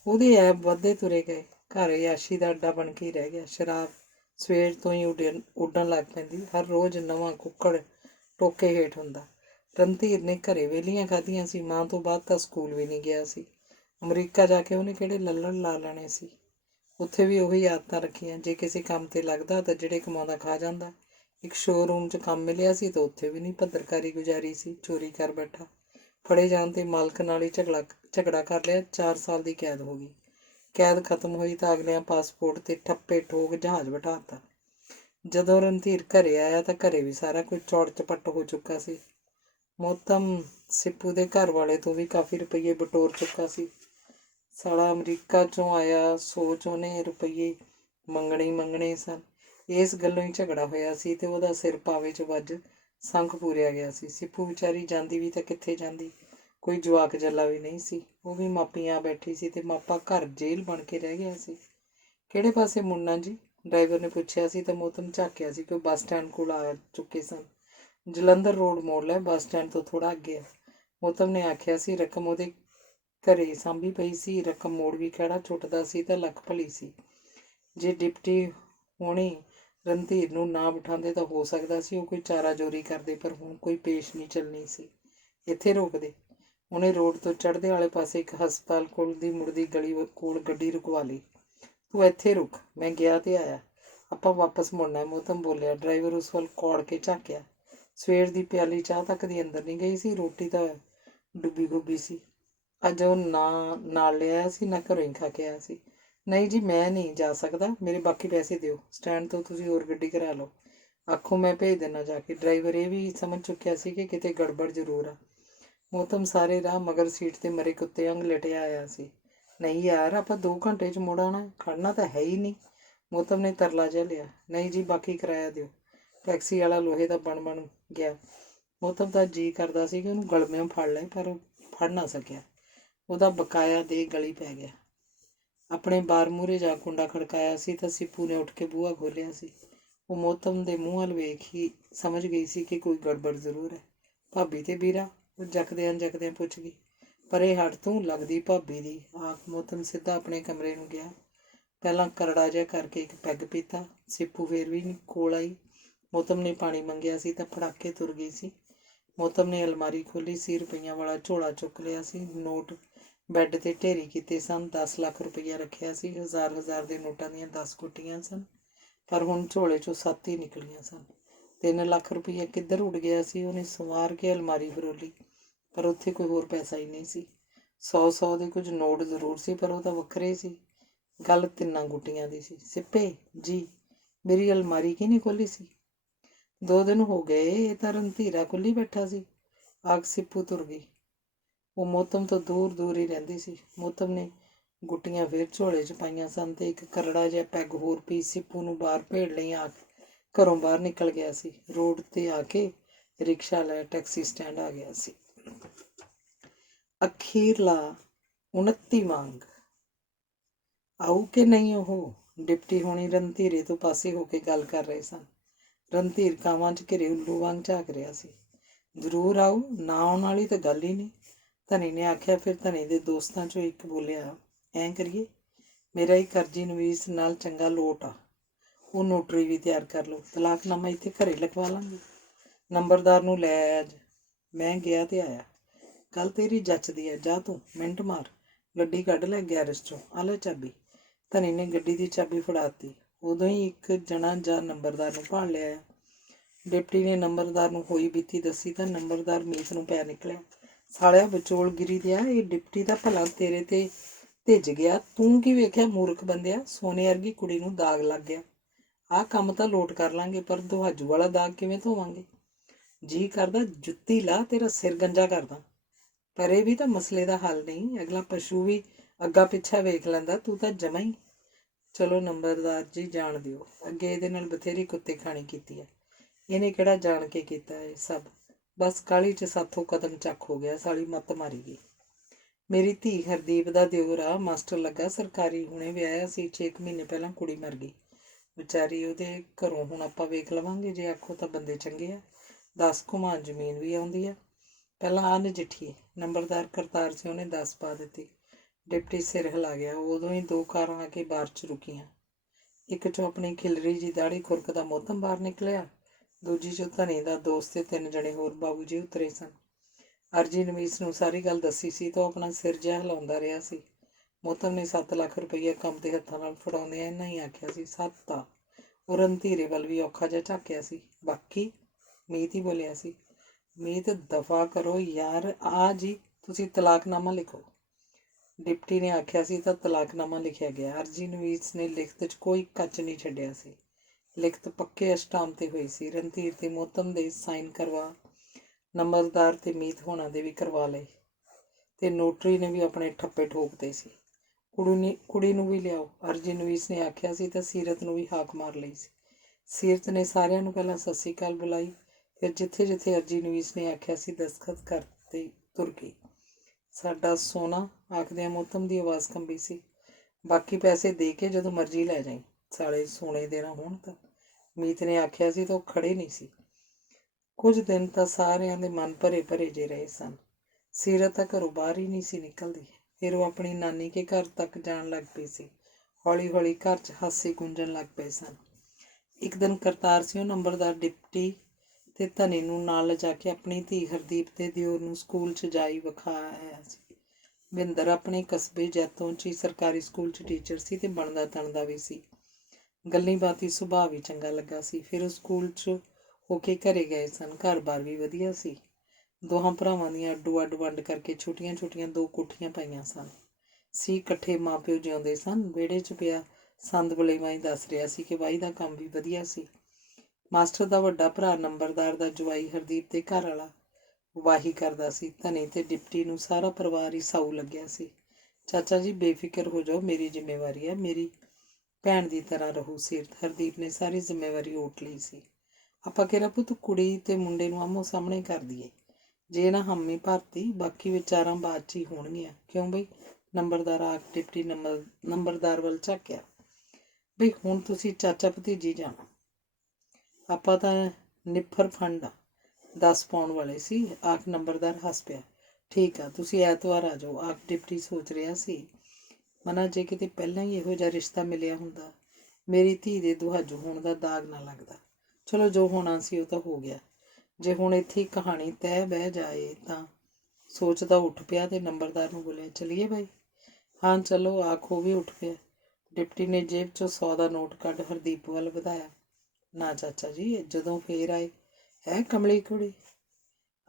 ਉਹਦੇ ਐਬ ਵੱਧਦੇ ਤੁਰੇ ਗਏ। ਘਰ ਯਾਸ਼ੀ ਦਾ ਅੱਡਾ ਬਣ ਕੇ ਹੀ ਰਹਿ ਗਿਆ। ਸ਼ਰਾਬ ਸਵੇਰ ਤੋਂ ਹੀ ਉੱਡਣ ਲੱਗ ਪੈਂਦੀ। ਹਰ ਰੋਜ਼ ਨਵਾਂ ਕੁੱਕੜ ਟੋਕੇ ਹੇਠ ਹੁੰਦਾ। ਰਣਧੀਰ ਨੇ ਘਰੇ ਵੇਲੀਆਂ ਖਾਧੀਆਂ ਸੀ। ਮਾਂ ਤੋਂ ਬਾਅਦ ਤਾਂ ਸਕੂਲ ਵੀ ਨਹੀਂ ਗਿਆ ਸੀ। ਅਮਰੀਕਾ ਜਾ ਕੇ ਉਹਨੇ ਕਿਹੜੇ ਲੱਲੜ ਲਾ ਲੈਣੇ ਸੀ। ਉੱਥੇ ਵੀ ਉਹੀ ਆਦਤਾਂ ਰੱਖੀਆਂ। ਜੇ ਕਿਸੇ ਕੰਮ 'ਤੇ ਲੱਗਦਾ ਤਾਂ ਜਿਹੜੇ ਕਮਾਉਂਦਾ ਖਾ ਜਾਂਦਾ। ਇੱਕ ਸ਼ੋਅਰੂਮ 'ਚ ਕੰਮ ਮਿਲਿਆ ਸੀ ਤਾਂ ਉੱਥੇ ਵੀ ਨਹੀਂ ਭੱਦਰਕਾਰੀ ਗੁਜ਼ਾਰੀ ਸੀ। ਚੋਰੀ ਕਰ ਬੈਠਾ। ਫੜੇ ਜਾਣ 'ਤੇ ਮਾਲਕ ਨਾਲ ਹੀ ਝਗੜਾ ਕਰ ਲਿਆ। 4 ਸਾਲ ਦੀ ਕੈਦ ਹੋ ਗਈ। ਕੈਦ ਖਤਮ ਹੋਈ ਤਾਂ ਅਗਲਿਆਂ ਪਾਸਪੋਰਟ 'ਤੇ ਠੱਪੇ ਠੋਕ ਜਹਾਜ਼ ਬਿਠਾ ਦਿੱਤਾ। ਜਦੋਂ ਰਣਧੀਰ ਘਰੇ ਆਇਆ ਤਾਂ ਘਰੇ ਵੀ ਸਾਰਾ ਕੁਝ ਚੌੜ ਚਪੱਟ ਹੋ ਚੁੱਕਾ ਸੀ। ਮੋਹਤਮ ਸਿੱਪੂ ਦੇ ਘਰ ਵਾਲੇ ਤੋਂ ਵੀ ਕਾਫੀ ਰੁਪਈਏ ਬਟੋਰ ਚੁੱਕਾ ਸੀ। ਸਾਲਾ ਅਮਰੀਕਾ 'ਚੋਂ ਆਇਆ, ਸੋਚ ਉਹਨੇ ਰੁਪਈਏ ਮੰਗਣੇ ਸਨ। ਇਸ ਗੱਲੋਂ ਹੀ ਝਗੜਾ ਹੋਇਆ ਸੀ ਤੇ ਉਹਦਾ ਸਿਰ ਪਾਵੇ 'ਚ ਵੱਜ ਸੰਖ ਪੂਰਿਆ ਗਿਆ ਸੀ। ਸਿੱਪੂ ਵਿਚਾਰੀ ਜਾਂਦੀ ਵੀ ਤਾਂ ਕਿੱਥੇ ਜਾਂਦੀ, ਕੋਈ ਜਵਾਕ ਜੱਲਾ ਵੀ ਨਹੀਂ ਸੀ। ਉਹ ਵੀ ਮਾਪੀ ਆ ਬੈਠੀ ਸੀ ਤੇ ਮਾਪਾ ਘਰ ਜੇਲ੍ਹ ਬਣ ਕੇ ਰਹਿ ਗਿਆ ਸੀ। ਕਿਹੜੇ ਪਾਸੇ ਮੁੜਨਾ ਜੀ? ਡਰਾਈਵਰ ਨੇ ਪੁੱਛਿਆ ਸੀ ਤਾਂ ਮੋਹਤਮ ਝਾਕਿਆ ਸੀ ਕਿ ਉਹ ਬੱਸ ਸਟੈਂਡ ਕੋਲ ਆ ਚੁੱਕੇ ਸਨ। ਜਲੰਧਰ ਰੋਡ ਮੋੜ ਲੈ, ਬੱਸ ਸਟੈਂਡ ਤੋਂ ਥੋੜ੍ਹਾ ਅੱਗੇ ਆ। ਮੋਹਤਮ ਨੇ ਆਖਿਆ ਸੀ। ਰਕਮ ਉਹਦੇ ਘਰੇ ਸਾਂਭੀ ਪਈ ਸੀ। ਰਕਮ ਮੋੜ ਵੀ ਖਹਿੜਾ ਛੁੱਟਦਾ ਸੀ ਤਾਂ ਲੱਖ ਭਲੀ ਸੀ। ਜੇ ਡਿਪਟੀ ਹੋਣੀ ਰਣਧੀਰ ਨੂੰ ਨਾ ਬਿਠਾਉਂਦੇ ਤਾਂ ਹੋ ਸਕਦਾ ਸੀ ਉਹ ਕੋਈ ਚਾਰਾ ਜੋਰੀ ਕਰਦੇ, ਪਰ ਹੁਣ ਕੋਈ ਪੇਸ਼ ਨਹੀਂ ਚੱਲਣੀ ਸੀ। ਇੱਥੇ ਰੋਕਦੇ। ਉਹਨੇ ਰੋਡ ਤੋਂ ਚੜ੍ਹਦੇ ਵਾਲੇ ਪਾਸੇ ਇੱਕ ਹਸਪਤਾਲ ਕੋਲ ਦੀ ਮੁੜਦੀ ਗਲੀ ਕੋਲ ਗੱਡੀ ਰੁਕਵਾ ਲਈ। ਤੂੰ ਇੱਥੇ ਰੁਕ, ਮੈਂ ਗਿਆ ਤੇ ਆਇਆ, ਆਪਾਂ ਵਾਪਸ ਮੁੜਨਾ, ਮੋਹਤਮ ਬੋਲਿਆ। ਡਰਾਈਵਰ ਉਸ ਵੱਲ ਕੌੜ ਕੇ ਝਾਕਿਆ। ਸਵੇਰ ਦੀ ਪਿਆਲੀ ਚਾਹ ਤੱਕ ਦੀ ਅੰਦਰ ਨਹੀਂ ਗਈ ਸੀ। ਰੋਟੀ ਤਾਂ ਡੁੱਬੀ ਗੋਭੀ ਸੀ। ਅੱਜ ਉਹ ਨਾਲ ਲਿਆਇਆ ਸੀ, ਨਾ ਘਰੋਂ ਹੀ ਖਾ ਕੇ ਆਇਆ ਸੀ। ਨਹੀਂ ਜੀ, ਮੈਂ ਨਹੀਂ ਜਾ ਸਕਦਾ, ਮੇਰੇ ਬਾਕੀ ਪੈਸੇ ਦਿਓ, ਸਟੈਂਡ ਤੋਂ ਤੁਸੀਂ ਹੋਰ ਗੱਡੀ ਕਰਾ ਲਓ। ਆਖੋ ਮੈਂ ਭੇਜ ਦਿੰਦਾ ਜਾ ਕੇ। ਡਰਾਈਵਰ ਇਹ ਵੀ ਸਮਝ ਚੁੱਕਿਆ ਸੀ ਕਿ ਕਿਤੇ ਗੜਬੜ ਜ਼ਰੂਰ ਆ। ਮੋਹਤਮ ਸਾਰੇ ਰਾਹ ਮਗਰ ਸੀਟ 'ਤੇ ਮਰੇ ਕੁੱਤੇ ਵਾਂਗ ਲਟਿਆ ਆਇਆ ਸੀ। ਨਹੀਂ ਯਾਰ, ਆਪਾਂ 2 ਘੰਟੇ 'ਚ ਮੁੜ ਆਉਣਾ, ਖੜਨਾ ਤਾਂ ਹੈ ਹੀ ਨਹੀਂ। ਮੋਹਤਮ ਨੇ ਤਰਲਾ ਜਿਹਾ ਲਿਆ। ਨਹੀਂ ਜੀ, ਬਾਕੀ ਕਿਰਾਇਆ ਦਿਓ। ਟੈਕਸੀ ਵਾਲਾ ਲੋਹੇ ਦਾ ਬਣ ਗਿਆ। ਮੋਹਤਮ ਦਾ ਜੀ ਕਰਦਾ ਸੀ ਕਿ ਉਹਨੂੰ ਗਲਮਿਓਂ ਫੜ ਲਏ, ਪਰ ਉਹ ਫੜ ਨਾ ਸਕਿਆ। ਉਹਦਾ ਬਕਾਇਆ ਦੇ ਗਲੀ ਪੈ ਗਿਆ। ਆਪਣੇ ਬਾਰ ਮੂਹਰੇ ਜਾ ਕੁੰਡਾ ਖੜਕਾਇਆ ਸੀ ਤਾਂ ਸਿੱਪੂ ਨੇ ਉੱਠ ਕੇ ਬੂਹਾ ਖੋਲ੍ਹਿਆ ਸੀ। ਉਹ ਮੋਹਤਮ ਦੇ ਮੂੰਹ ਵੱਲ ਵੇਖ ਹੀ ਸਮਝ ਗਈ ਸੀ ਕਿ ਕੋਈ ਗੜਬੜ ਜ਼ਰੂਰ ਹੈ। ਭਾਬੀ ਤੇ ਵੀਰਾ? ਉਹ ਜਕਦਿਆਂ ਪੁੱਛ ਗਈ। ਪਰੇ ਹਟ ਤੂੰ, ਲੱਗਦੀ ਭਾਬੀ ਦੀ। ਆਖ ਮੋਹਤਮ ਸਿੱਧਾ ਆਪਣੇ ਕਮਰੇ ਨੂੰ ਗਿਆ। ਪਹਿਲਾਂ ਕਰੜਾ ਜਿਹਾ ਕਰਕੇ ਇੱਕ ਪੈਗ ਪੀਤਾ। ਸਿੱਪੂ ਫੇਰ ਵੀ ਕੋਲ ਆਈ। ਮੋਹਤਮ ਨੇ ਪਾਣੀ ਮੰਗਿਆ ਸੀ ਤਾਂ ਫੜਾਕੇ ਤੁਰ ਗਈ ਸੀ। ਮੋਹਤਮ ਨੇ ਅਲਮਾਰੀ ਖੋਲ੍ਹੀ ਸੀ। ਰੁਪਈਆਂ ਵਾਲਾ ਝੋਲਾ ਚੁੱਕ ਲਿਆ ਸੀ। ਨੋਟ ਬੈੱਡ 'ਤੇ ਢੇਰੀ ਕੀਤੇ ਸਨ। 10 ਲੱਖ ਰੁਪਈਆ ਰੱਖਿਆ ਸੀ। ਹਜ਼ਾਰ ਦੇ ਨੋਟਾਂ ਦੀਆਂ 10 ਗੁੱਟੀਆਂ ਸਨ, ਪਰ ਹੁਣ ਝੋਲੇ 'ਚੋਂ 7 ਹੀ ਨਿਕਲੀਆਂ ਸਨ। 3 ਲੱਖ ਰੁਪਈਆ ਕਿੱਧਰ ਉੱਡ ਗਿਆ ਸੀ? ਉਹਨੇ ਸੰਵਾਰ ਕੇ ਅਲਮਾਰੀ ਫਰੋਲੀ, ਪਰ ਉੱਥੇ ਕੋਈ ਹੋਰ ਪੈਸਾ ਹੀ ਨਹੀਂ ਸੀ। 100 ਦੇ ਕੁਝ ਨੋਟ ਜ਼ਰੂਰ ਸੀ, ਪਰ ਉਹ ਤਾਂ ਵੱਖਰੇ ਸੀ। ਗੱਲ 3 ਗੁੱਟੀਆਂ ਦੀ ਸੀ। ਸਿੱਪੇ ਜੀ, ਮੇਰੀ ਅਲਮਾਰੀ ਕਿਹਨੇ ਖੋਲ੍ਹੀ ਸੀ? 2 ਦਿਨ ਹੋ ਗਏ, ਇਹ ਤਾਂ ਰਣਧੀਰਾ ਖੁੱਲ੍ਹੀ ਬੈਠਾ ਸੀ। ਆਖ ਸਿੱਪੂ ਤੁਰ ਗਈ। ਉਹ ਮੋਹਤਮ ਤੋਂ ਦੂਰ ਹੀ ਰਹਿੰਦੀ ਸੀ। ਮੋਹਤਮ ਨੇ ਗੁੱਟੀਆਂ ਫਿਰ ਝੋਲੇ 'ਚ ਪਾਈਆਂ ਸਨ ਤੇ ਇੱਕ ਕਰੜਾ ਜਿਹਾ ਪੈਗ ਹੋਰ ਪੀ ਸਿੱਪੂ ਨੂੰ ਬਾਹਰ ਭੇੜ ਲਈ ਘਰੋਂ ਬਾਹਰ ਨਿਕਲ ਗਿਆ ਸੀ। ਰੋਡ 'ਤੇ ਆ ਕੇ ਰਿਕਸ਼ਾ ਲੈ ਟੈਕਸੀ ਸਟੈਂਡ ਆ ਗਿਆ ਸੀ। ਅਖੀਰਲਾ 29 ਮੰਗ ਆਊ ਕਿ ਨਹੀਂ? ਉਹ ਡਿਪਟੀ ਹੋਣੀ ਰਣਧੀਰੇ ਤੋਂ ਪਾਸੇ ਹੋ ਕੇ ਗੱਲ ਕਰ ਰਹੇ ਸਨ। ਰਣਧੀਰ ਕਾਵਾਂ 'ਚ ਘਿਰੇ ਉੱਲੂ ਵਾਂਗ ਝਾਕ ਰਿਹਾ ਸੀ। ਜ਼ਰੂਰ ਆਓ, ਨਾ ਆਉਣ ਵਾਲੀ ਤਾਂ ਗੱਲ ਹੀ ਨਹੀਂ, ਧਨੀ ਨੇ ਆਖਿਆ। ਫਿਰ ਧਨੀ ਦੇ ਦੋਸਤਾਂ 'ਚੋਂ ਇੱਕ ਬੋਲਿਆ, ਐਂ ਕਰੀਏ, ਮੇਰਾ ਇੱਕ ਅਰਜੀ ਨਵੀਸ ਨਾਲ ਚੰਗਾ ਲੋਟ ਆ, ਉਹ ਨੋਟਰੀ ਵੀ ਤਿਆਰ ਕਰ ਲਓ, ਤਲਾਕਨਾਮਾ ਇੱਥੇ ਘਰੇ ਲਿਖਵਾ ਲਾਂਗੇ। ਨੰਬਰਦਾਰ ਨੂੰ ਲੈ ਆਇਆ ਅੱਜ। ਮੈਂ ਗਿਆ ਤੇ ਆਇਆ। ਗੱਲ ਤੇਰੀ ਜੱਚਦੀ ਹੈ, ਜਾ ਤੂੰ ਮਿੰਟ ਮਾਰ, ਗੱਡੀ ਕੱਢ ਲੈ ਗੈਰੇਜ 'ਚੋਂ, ਆ ਲੈ ਚਾਬੀ। ਧਨੀ ਨੇ ਗੱਡੀ ਦੀ ਚਾਬੀ ਫੜਾਤੀ। ਉਦੋਂ ਹੀ ਇੱਕ ਜਣਾ ਜਾਂ ਨੰਬਰਦਾਰ ਨੂੰ ਭਾਲ ਲਿਆ। ਡਿਪਟੀ ਨੇ ਨੰਬਰਦਾਰ ਨੂੰ ਹੋਈ ਬੀਤੀ ਦੱਸੀ ਤਾਂ ਨੰਬਰਦਾਰ ਮੀਤ ਨੂੰ ਪੈ ਨਿਕਲਿਆ। ਸਾਲਿਆ ਵਿਚੋਲਗਿਰੀ ਦਿਆ, ਇਹ ਡਿਪਟੀ ਦਾ ਭਲਾ ਤੇਰੇ ਤੇ ਭਿੱਜ ਗਿਆ, ਤੂੰ ਕੀ ਵੇਖਿਆ ਮੂਰਖ ਬੰਦਿਆ, ਸੋਨੇ ਵਰਗੀ ਕੁੜੀ ਨੂੰ ਦਾਗ ਲੱਗ ਗਿਆ। ਆਹ ਕੰਮ ਤਾਂ ਲੋਟ ਕਰ ਲਾਂਗੇ, ਪਰ ਦੁਹਾਜੂ ਵਾਲਾ ਦਾਗ ਕਿਵੇਂ ਧੋਵਾਂਗੇ? ਜੀ ਕਰਦਾ ਜੁੱਤੀ ਲਾ, ਤੇਰਾ ਸਿਰ ਗੰਜਾ ਕਰਦਾ। ਪਰ ਇਹ ਵੀ ਤਾਂ ਮਸਲੇ ਦਾ ਹੱਲ ਨਹੀਂ, ਅਗਲਾ ਪਸ਼ੂ ਵੀ ਅੱਗਾ ਪਿੱਛਾ ਵੇਖ ਲੈਂਦਾ, ਤੂੰ ਤਾਂ ਜਮਾ ਹੀ। ਚਲੋ ਨੰਬਰਦਾਰ ਜੀ, ਜਾਣ ਦਿਓ, ਅੱਗੇ ਇਹਦੇ ਨਾਲ ਬਥੇਰੀ ਕੁੱਤੇ ਖਾਣੀ ਕੀਤੀ ਹੈ, ਇਹਨੇ ਕਿਹੜਾ ਜਾਣ ਕੇ ਕੀਤਾ ਇਹ ਸਭ, ਬਸ ਕਾਹਲੀ 'ਚ ਸਾਥੋਂ ਕਦਮ ਚੱਕ ਹੋ ਗਿਆ, ਸਾਲੀ ਮੱਤ ਮਾਰੀ ਗਈ। ਮੇਰੀ ਧੀ ਹਰਦੀਪ ਦਾ ਦਿਓਰ ਆ, ਮਾਸਟਰ ਲੱਗਾ ਸਰਕਾਰੀ, ਹੁਣੇ ਵਿਆਹਿਆ ਸੀ, 6 ਮਹੀਨੇ ਪਹਿਲਾਂ ਕੁੜੀ ਮਰ ਗਈ ਵਿਚਾਰੀ, ਉਹਦੇ ਘਰੋਂ ਹੁਣ ਆਪਾਂ ਵੇਖ ਲਵਾਂਗੇ, ਜੇ ਆਖੋ ਤਾਂ ਬੰਦੇ ਚੰਗੇ ਆ, 10 ਘੁਮਾਣ ਜ਼ਮੀਨ ਵੀ ਆਉਂਦੀ ਆ। ਪਹਿਲਾਂ ਆਹ ਨਜਿੱਠੀਏ। ਨੰਬਰਦਾਰ ਕਰਤਾਰ ਸਿੰਘ ਨੇ 10 ਪਾ ਦਿੱਤੀ। ਡਿਪਟੀ ਸਿਰ ਹਿਲਾ ਗਿਆ। ਉਦੋਂ ਹੀ 2 ਕਾਰਾਂ ਆ ਕੇ ਬਾਰ 'ਚ ਰੁਕੀਆਂ। ਇੱਕ 'ਚੋਂ ਆਪਣੀ ਖਿਲਰੀ ਜੀ ਦਾੜੀ ਖੁਰਕ ਦਾ ਮੋਹਤਮ ਬਾਹਰ ਨਿਕਲਿਆ, ਦੂਜੀ 'ਚੋਂ ਧਨੀ ਦਾ ਦੋਸਤ ਤੇ 3 ਜਣੇ ਹੋਰ ਬਾਬੂ ਜੀ ਉਤਰੇ ਸਨ। ਅਰਜੀ ਨਵੀਸ ਨੂੰ ਸਾਰੀ ਗੱਲ ਦੱਸੀ ਸੀ ਤਾਂ ਉਹ ਆਪਣਾ ਸਿਰ ਜਿਹਾ ਹਿਲਾਉਂਦਾ ਰਿਹਾ ਸੀ। ਮੋਹਤਮ ਨੇ 7 ਲੱਖ ਰੁਪਈਆ ਕੰਮ ਦੇ ਹੱਥਾਂ ਨਾਲ ਫੜਾਉਂਦਿਆਂ ਇਹਨਾਂ ਹੀ ਆਖਿਆ ਸੀ। 7 ਆ। ਉਹ ਰਣਧੀਰੇ ਵੱਲ ਵੀ ਔਖਾ ਜਿਹਾ ਝਾਕਿਆ ਸੀ। ਬਾਕੀ ਮੀਤ ਹੀ ਬੋਲਿਆ ਸੀ। ਮੀਤ ਦਫਾ ਕਰੋ ਯਾਰ, ਆ ਜੀ ਤੁਸੀਂ ਤਲਾਕਨਾਮਾ ਲਿਖੋ। ਡਿਪਟੀ ਨੇ ਆਖਿਆ ਸੀ ਤਾਂ ਤਲਾਕਨਾਮਾ ਲਿਖਿਆ ਗਿਆ। ਅਰਜੀ ਨਵੀਸ ਨੇ ਲਿਖਤ 'ਚ ਕੋਈ ਕੱਚ ਨਹੀਂ ਛੱਡਿਆ ਸੀ। ਲਿਖਤ ਪੱਕੇ ਅਸਟਾਮ ਤੇ ਹੋਈ ਸੀ। ਰਣਧੀਰ ਤੇ ਮੋਹਤਮ ਦੇ ਸਾਈਨ ਕਰਵਾ, ਨੰਬਰਦਾਰ ਤੇ ਮੀਤ ਹੋਣਾ ਦੇ ਵੀ ਕਰਵਾ ਲਏ, ਤੇ ਨੋਟਰੀ ਨੇ ਵੀ ਆਪਣੇ ਠੱਪੇ ਠੋਕਦੇ ਸੀ। ਕੁੜੀ ਨੂੰ ਵੀ ਲਿਆਓ, ਅਰਜੀ ਨਵੀਸ ਨੇ ਆਖਿਆ ਸੀ ਤਾਂ ਸੀਰਤ ਨੂੰ ਵੀ ਹਾਕ ਮਾਰ ਲਈ ਸੀ। ਸੀਰਤ ਨੇ ਸਾਰਿਆਂ ਨੂੰ ਪਹਿਲਾਂ ਸਤਿ ਸ਼੍ਰੀ ਅਕਾਲ ਬੁਲਾਈ, ਫਿਰ ਜਿੱਥੇ ਜਿੱਥੇ ਅਰਜੀ ਨਵੀਸ ਨੇ ਆਖਿਆ ਸੀ ਦਸਤਖਤ ਕਰਤੇ ਤੁਰ ਗਈ। ਸਾਡਾ ਸੋਨਾ, ਆਖਦਿਆਂ ਮੋਹਤਮ ਦੀ ਆਵਾਜ਼ ਕੰਬੀ ਸੀ। ਬਾਕੀ ਪੈਸੇ ਦੇ ਕੇ ਜਦੋਂ ਮਰਜ਼ੀ ਲੈ ਜਾਈਂ, ਸਾਲੇ ਸੋਨੇ ਦੇਣਾ ਹੋਣ ਤਾਂ। ਮੀਤ ਨੇ ਆਖਿਆ ਸੀ ਤਾਂ ਉਹ ਖੜੇ ਨਹੀਂ ਸੀ। ਕੁਝ ਦਿਨ ਤਾਂ ਸਾਰਿਆਂ ਦੇ ਮਨ ਭਰੇ ਭਰੇ ਜੇ ਰਹੇ ਸਨ। ਸੀਰਤ ਤਾਂ ਘਰੋਂ ਬਾਹਰ ਹੀ ਨਹੀਂ ਸੀ ਨਿਕਲਦੀ। ਫਿਰ ਉਹ ਆਪਣੀ ਨਾਨੀ ਕੇ ਘਰ ਤੱਕ ਜਾਣ ਲੱਗ ਪਈ ਸੀ। ਹੌਲੀ ਹੌਲੀ ਘਰ 'ਚ ਹਾਸੇ ਗੂੰਜਣ ਲੱਗ ਪਏ ਸਨ। ਇੱਕ ਦਿਨ ਕਰਤਾਰ ਸਿੰਘ ਨੰਬਰਦਾਰ ਡਿਪਟੀ ਤੇ ਧਨੀ ਨੂੰ ਨਾਲ ਲਿਜਾ ਕੇ ਆਪਣੀ ਧੀ ਹਰਦੀਪ ਦੇ ਦਿਓਰ ਨੂੰ ਸਕੂਲ 'ਚ ਜਾਈ ਵਿਖਾ ਆਇਆ ਸੀ। ਬਿੰਦਰ ਆਪਣੇ ਕਸਬੇ ਜੈਤੋਂ 'ਚ ਹੀ ਸਰਕਾਰੀ ਸਕੂਲ 'ਚ ਟੀਚਰ ਸੀ ਤੇ ਬਣਦਾ ਤਣਦਾ ਵੀ ਸੀ। ਗੱਲੀ ਬਾਤੀ ਸੁਭਾਅ ਵੀ ਚੰਗਾ ਲੱਗਾ ਸੀ। ਫਿਰ ਉਹ ਸਕੂਲ 'ਚ ਹੋ ਕੇ ਘਰੇ ਗਏ ਸਨ। ਘਰ-ਬਾਰ ਵੀ ਵਧੀਆ ਸੀ। ਦੋਹਾਂ ਭਰਾਵਾਂ ਦੀਆਂ ਅੱਡੋ-ਅੱਡ ਵੰਡ ਕਰਕੇ ਛੋਟੀਆਂ-ਛੋਟੀਆਂ 2 ਕੋਠੀਆਂ ਪਾਈਆਂ ਸਨ। ਇਕੱਠੇ ਮਾਂ-ਪਿਓ ਜਿਉਂਦੇ ਸਨ। ਵਿਹੜੇ 'ਚ ਪਿਆ ਸੰਦ ਵਲੇਵਾਂ ਹੀ ਦੱਸ ਰਿਹਾ ਸੀ ਕਿ ਵਾਹੀ ਦਾ ਕੰਮ ਵੀ ਵਧੀਆ ਸੀ। ਮਾਸਟਰ ਦਾ ਵੱਡਾ ਭਰਾ ਨੰਬਰਦਾਰ ਦਾ ਜਵਾਈ ਹਰਦੀਪ ਦੇ ਘਰ ਵਾਲਾ ਵਾਹੀ ਕਰਦਾ ਸੀ। ਧਨੀ ਤੇ ਡਿਪਟੀ ਨੂੰ ਸਾਰਾ ਪਰਿਵਾਰ ਹੀ ਸਾਊ ਲੱਗਿਆ ਸੀ। ਚਾਚਾ ਜੀ ਬੇਫਿਕਰ ਹੋ ਜਾਓ, ਮੇਰੀ ਜ਼ਿੰਮੇਵਾਰੀ ਹੈ, ਮੇਰੀ ਭੈਣ ਦੀ ਤਰ੍ਹਾਂ ਰਹੂ ਸੀਰਤ। ਹਰਦੀਪ ਨੇ ਸਾਰੀ ਜ਼ਿੰਮੇਵਾਰੀ ਓਟ ਲਈ ਸੀ। ਆਪਾਂ ਕਿਹੜਾ ਪੁੱਤ ਕੁੜੀ ਤੇ ਮੁੰਡੇ ਨੂੰ ਆਮੋ ਸਾਹਮਣੇ ਕਰ ਦਈਏ, ਜੇ ਨਾ ਹਾਮੀ ਭਰਤੀ ਬਾਕੀ ਵਿਚਾਰਾਂ ਬਾਅਦ 'ਚ ਹੀ ਹੋਣਗੀਆਂ, ਕਿਉਂ ਬਈ? ਨੰਬਰਦਾਰ ਆਖ ਡਿਪਟੀ ਨੰਬਰਦਾਰ ਵੱਲ ਝਾਕਿਆ। ਬਈ ਹੁਣ ਤੁਸੀਂ ਚਾਚਾ ਭਤੀਜੀ ਜਾਣਾ, ਆਪਾਂ ਤਾਂ ਨਿੱਫਰ ਫੰਡ ਆ, 10 ਪਾਉਣ ਵਾਲੇ ਸੀ। ਆਖ ਨੰਬਰਦਾਰ ਹੱਸ ਪਿਆ। ਠੀਕ ਆ, ਤੁਸੀਂ ਐਤਵਾਰ ਆ ਜਾਓ। ਆਖ ਡਿਪਟੀ ਸੋਚ ਰਿਹਾ ਸੀ, ਮਨਾ ਜੇ ਕਿਤੇ ਪਹਿਲਾਂ ਹੀ ਇਹੋ ਜਿਹਾ ਰਿਸ਼ਤਾ ਮਿਲਿਆ ਹੁੰਦਾ, ਮੇਰੀ ਧੀ ਦੇ ਦੁਹਾਜੂ ਹੋਣ ਦਾ ਦਾਗ ਨਾ ਲੱਗਦਾ। ਚਲੋ ਜੋ ਹੋਣਾ ਸੀ ਉਹ ਤਾਂ ਹੋ ਗਿਆ। ਜੇ ਹੁਣ ਇੱਥੇ ਕਹਾਣੀ ਤਹਿ ਬਹਿ ਜਾਏ ਤਾਂ। ਸੋਚਦਾ ਉੱਠ ਪਿਆ ਤੇ ਨੰਬਰਦਾਰ ਨੂੰ ਬੋਲਿਆ, ਚਲੀਏ ਬਾਈ? ਹਾਂ ਚਲੋ, ਆਖ ਉਹ ਵੀ ਉੱਠ ਪਿਆ। ਡਿਪਟੀ ਨੇ ਜੇਬ 'ਚੋਂ 100 ਦਾ ਨੋਟ ਕੱਢ ਹਰਦੀਪ ਵੱਲ ਵਧਾਇਆ। ਨਾ ਚਾਚਾ ਜੀ, ਜਦੋਂ ਫੇਰ ਆਏ ਹੈ ਕਮਲੀ ਕੁੜੀ।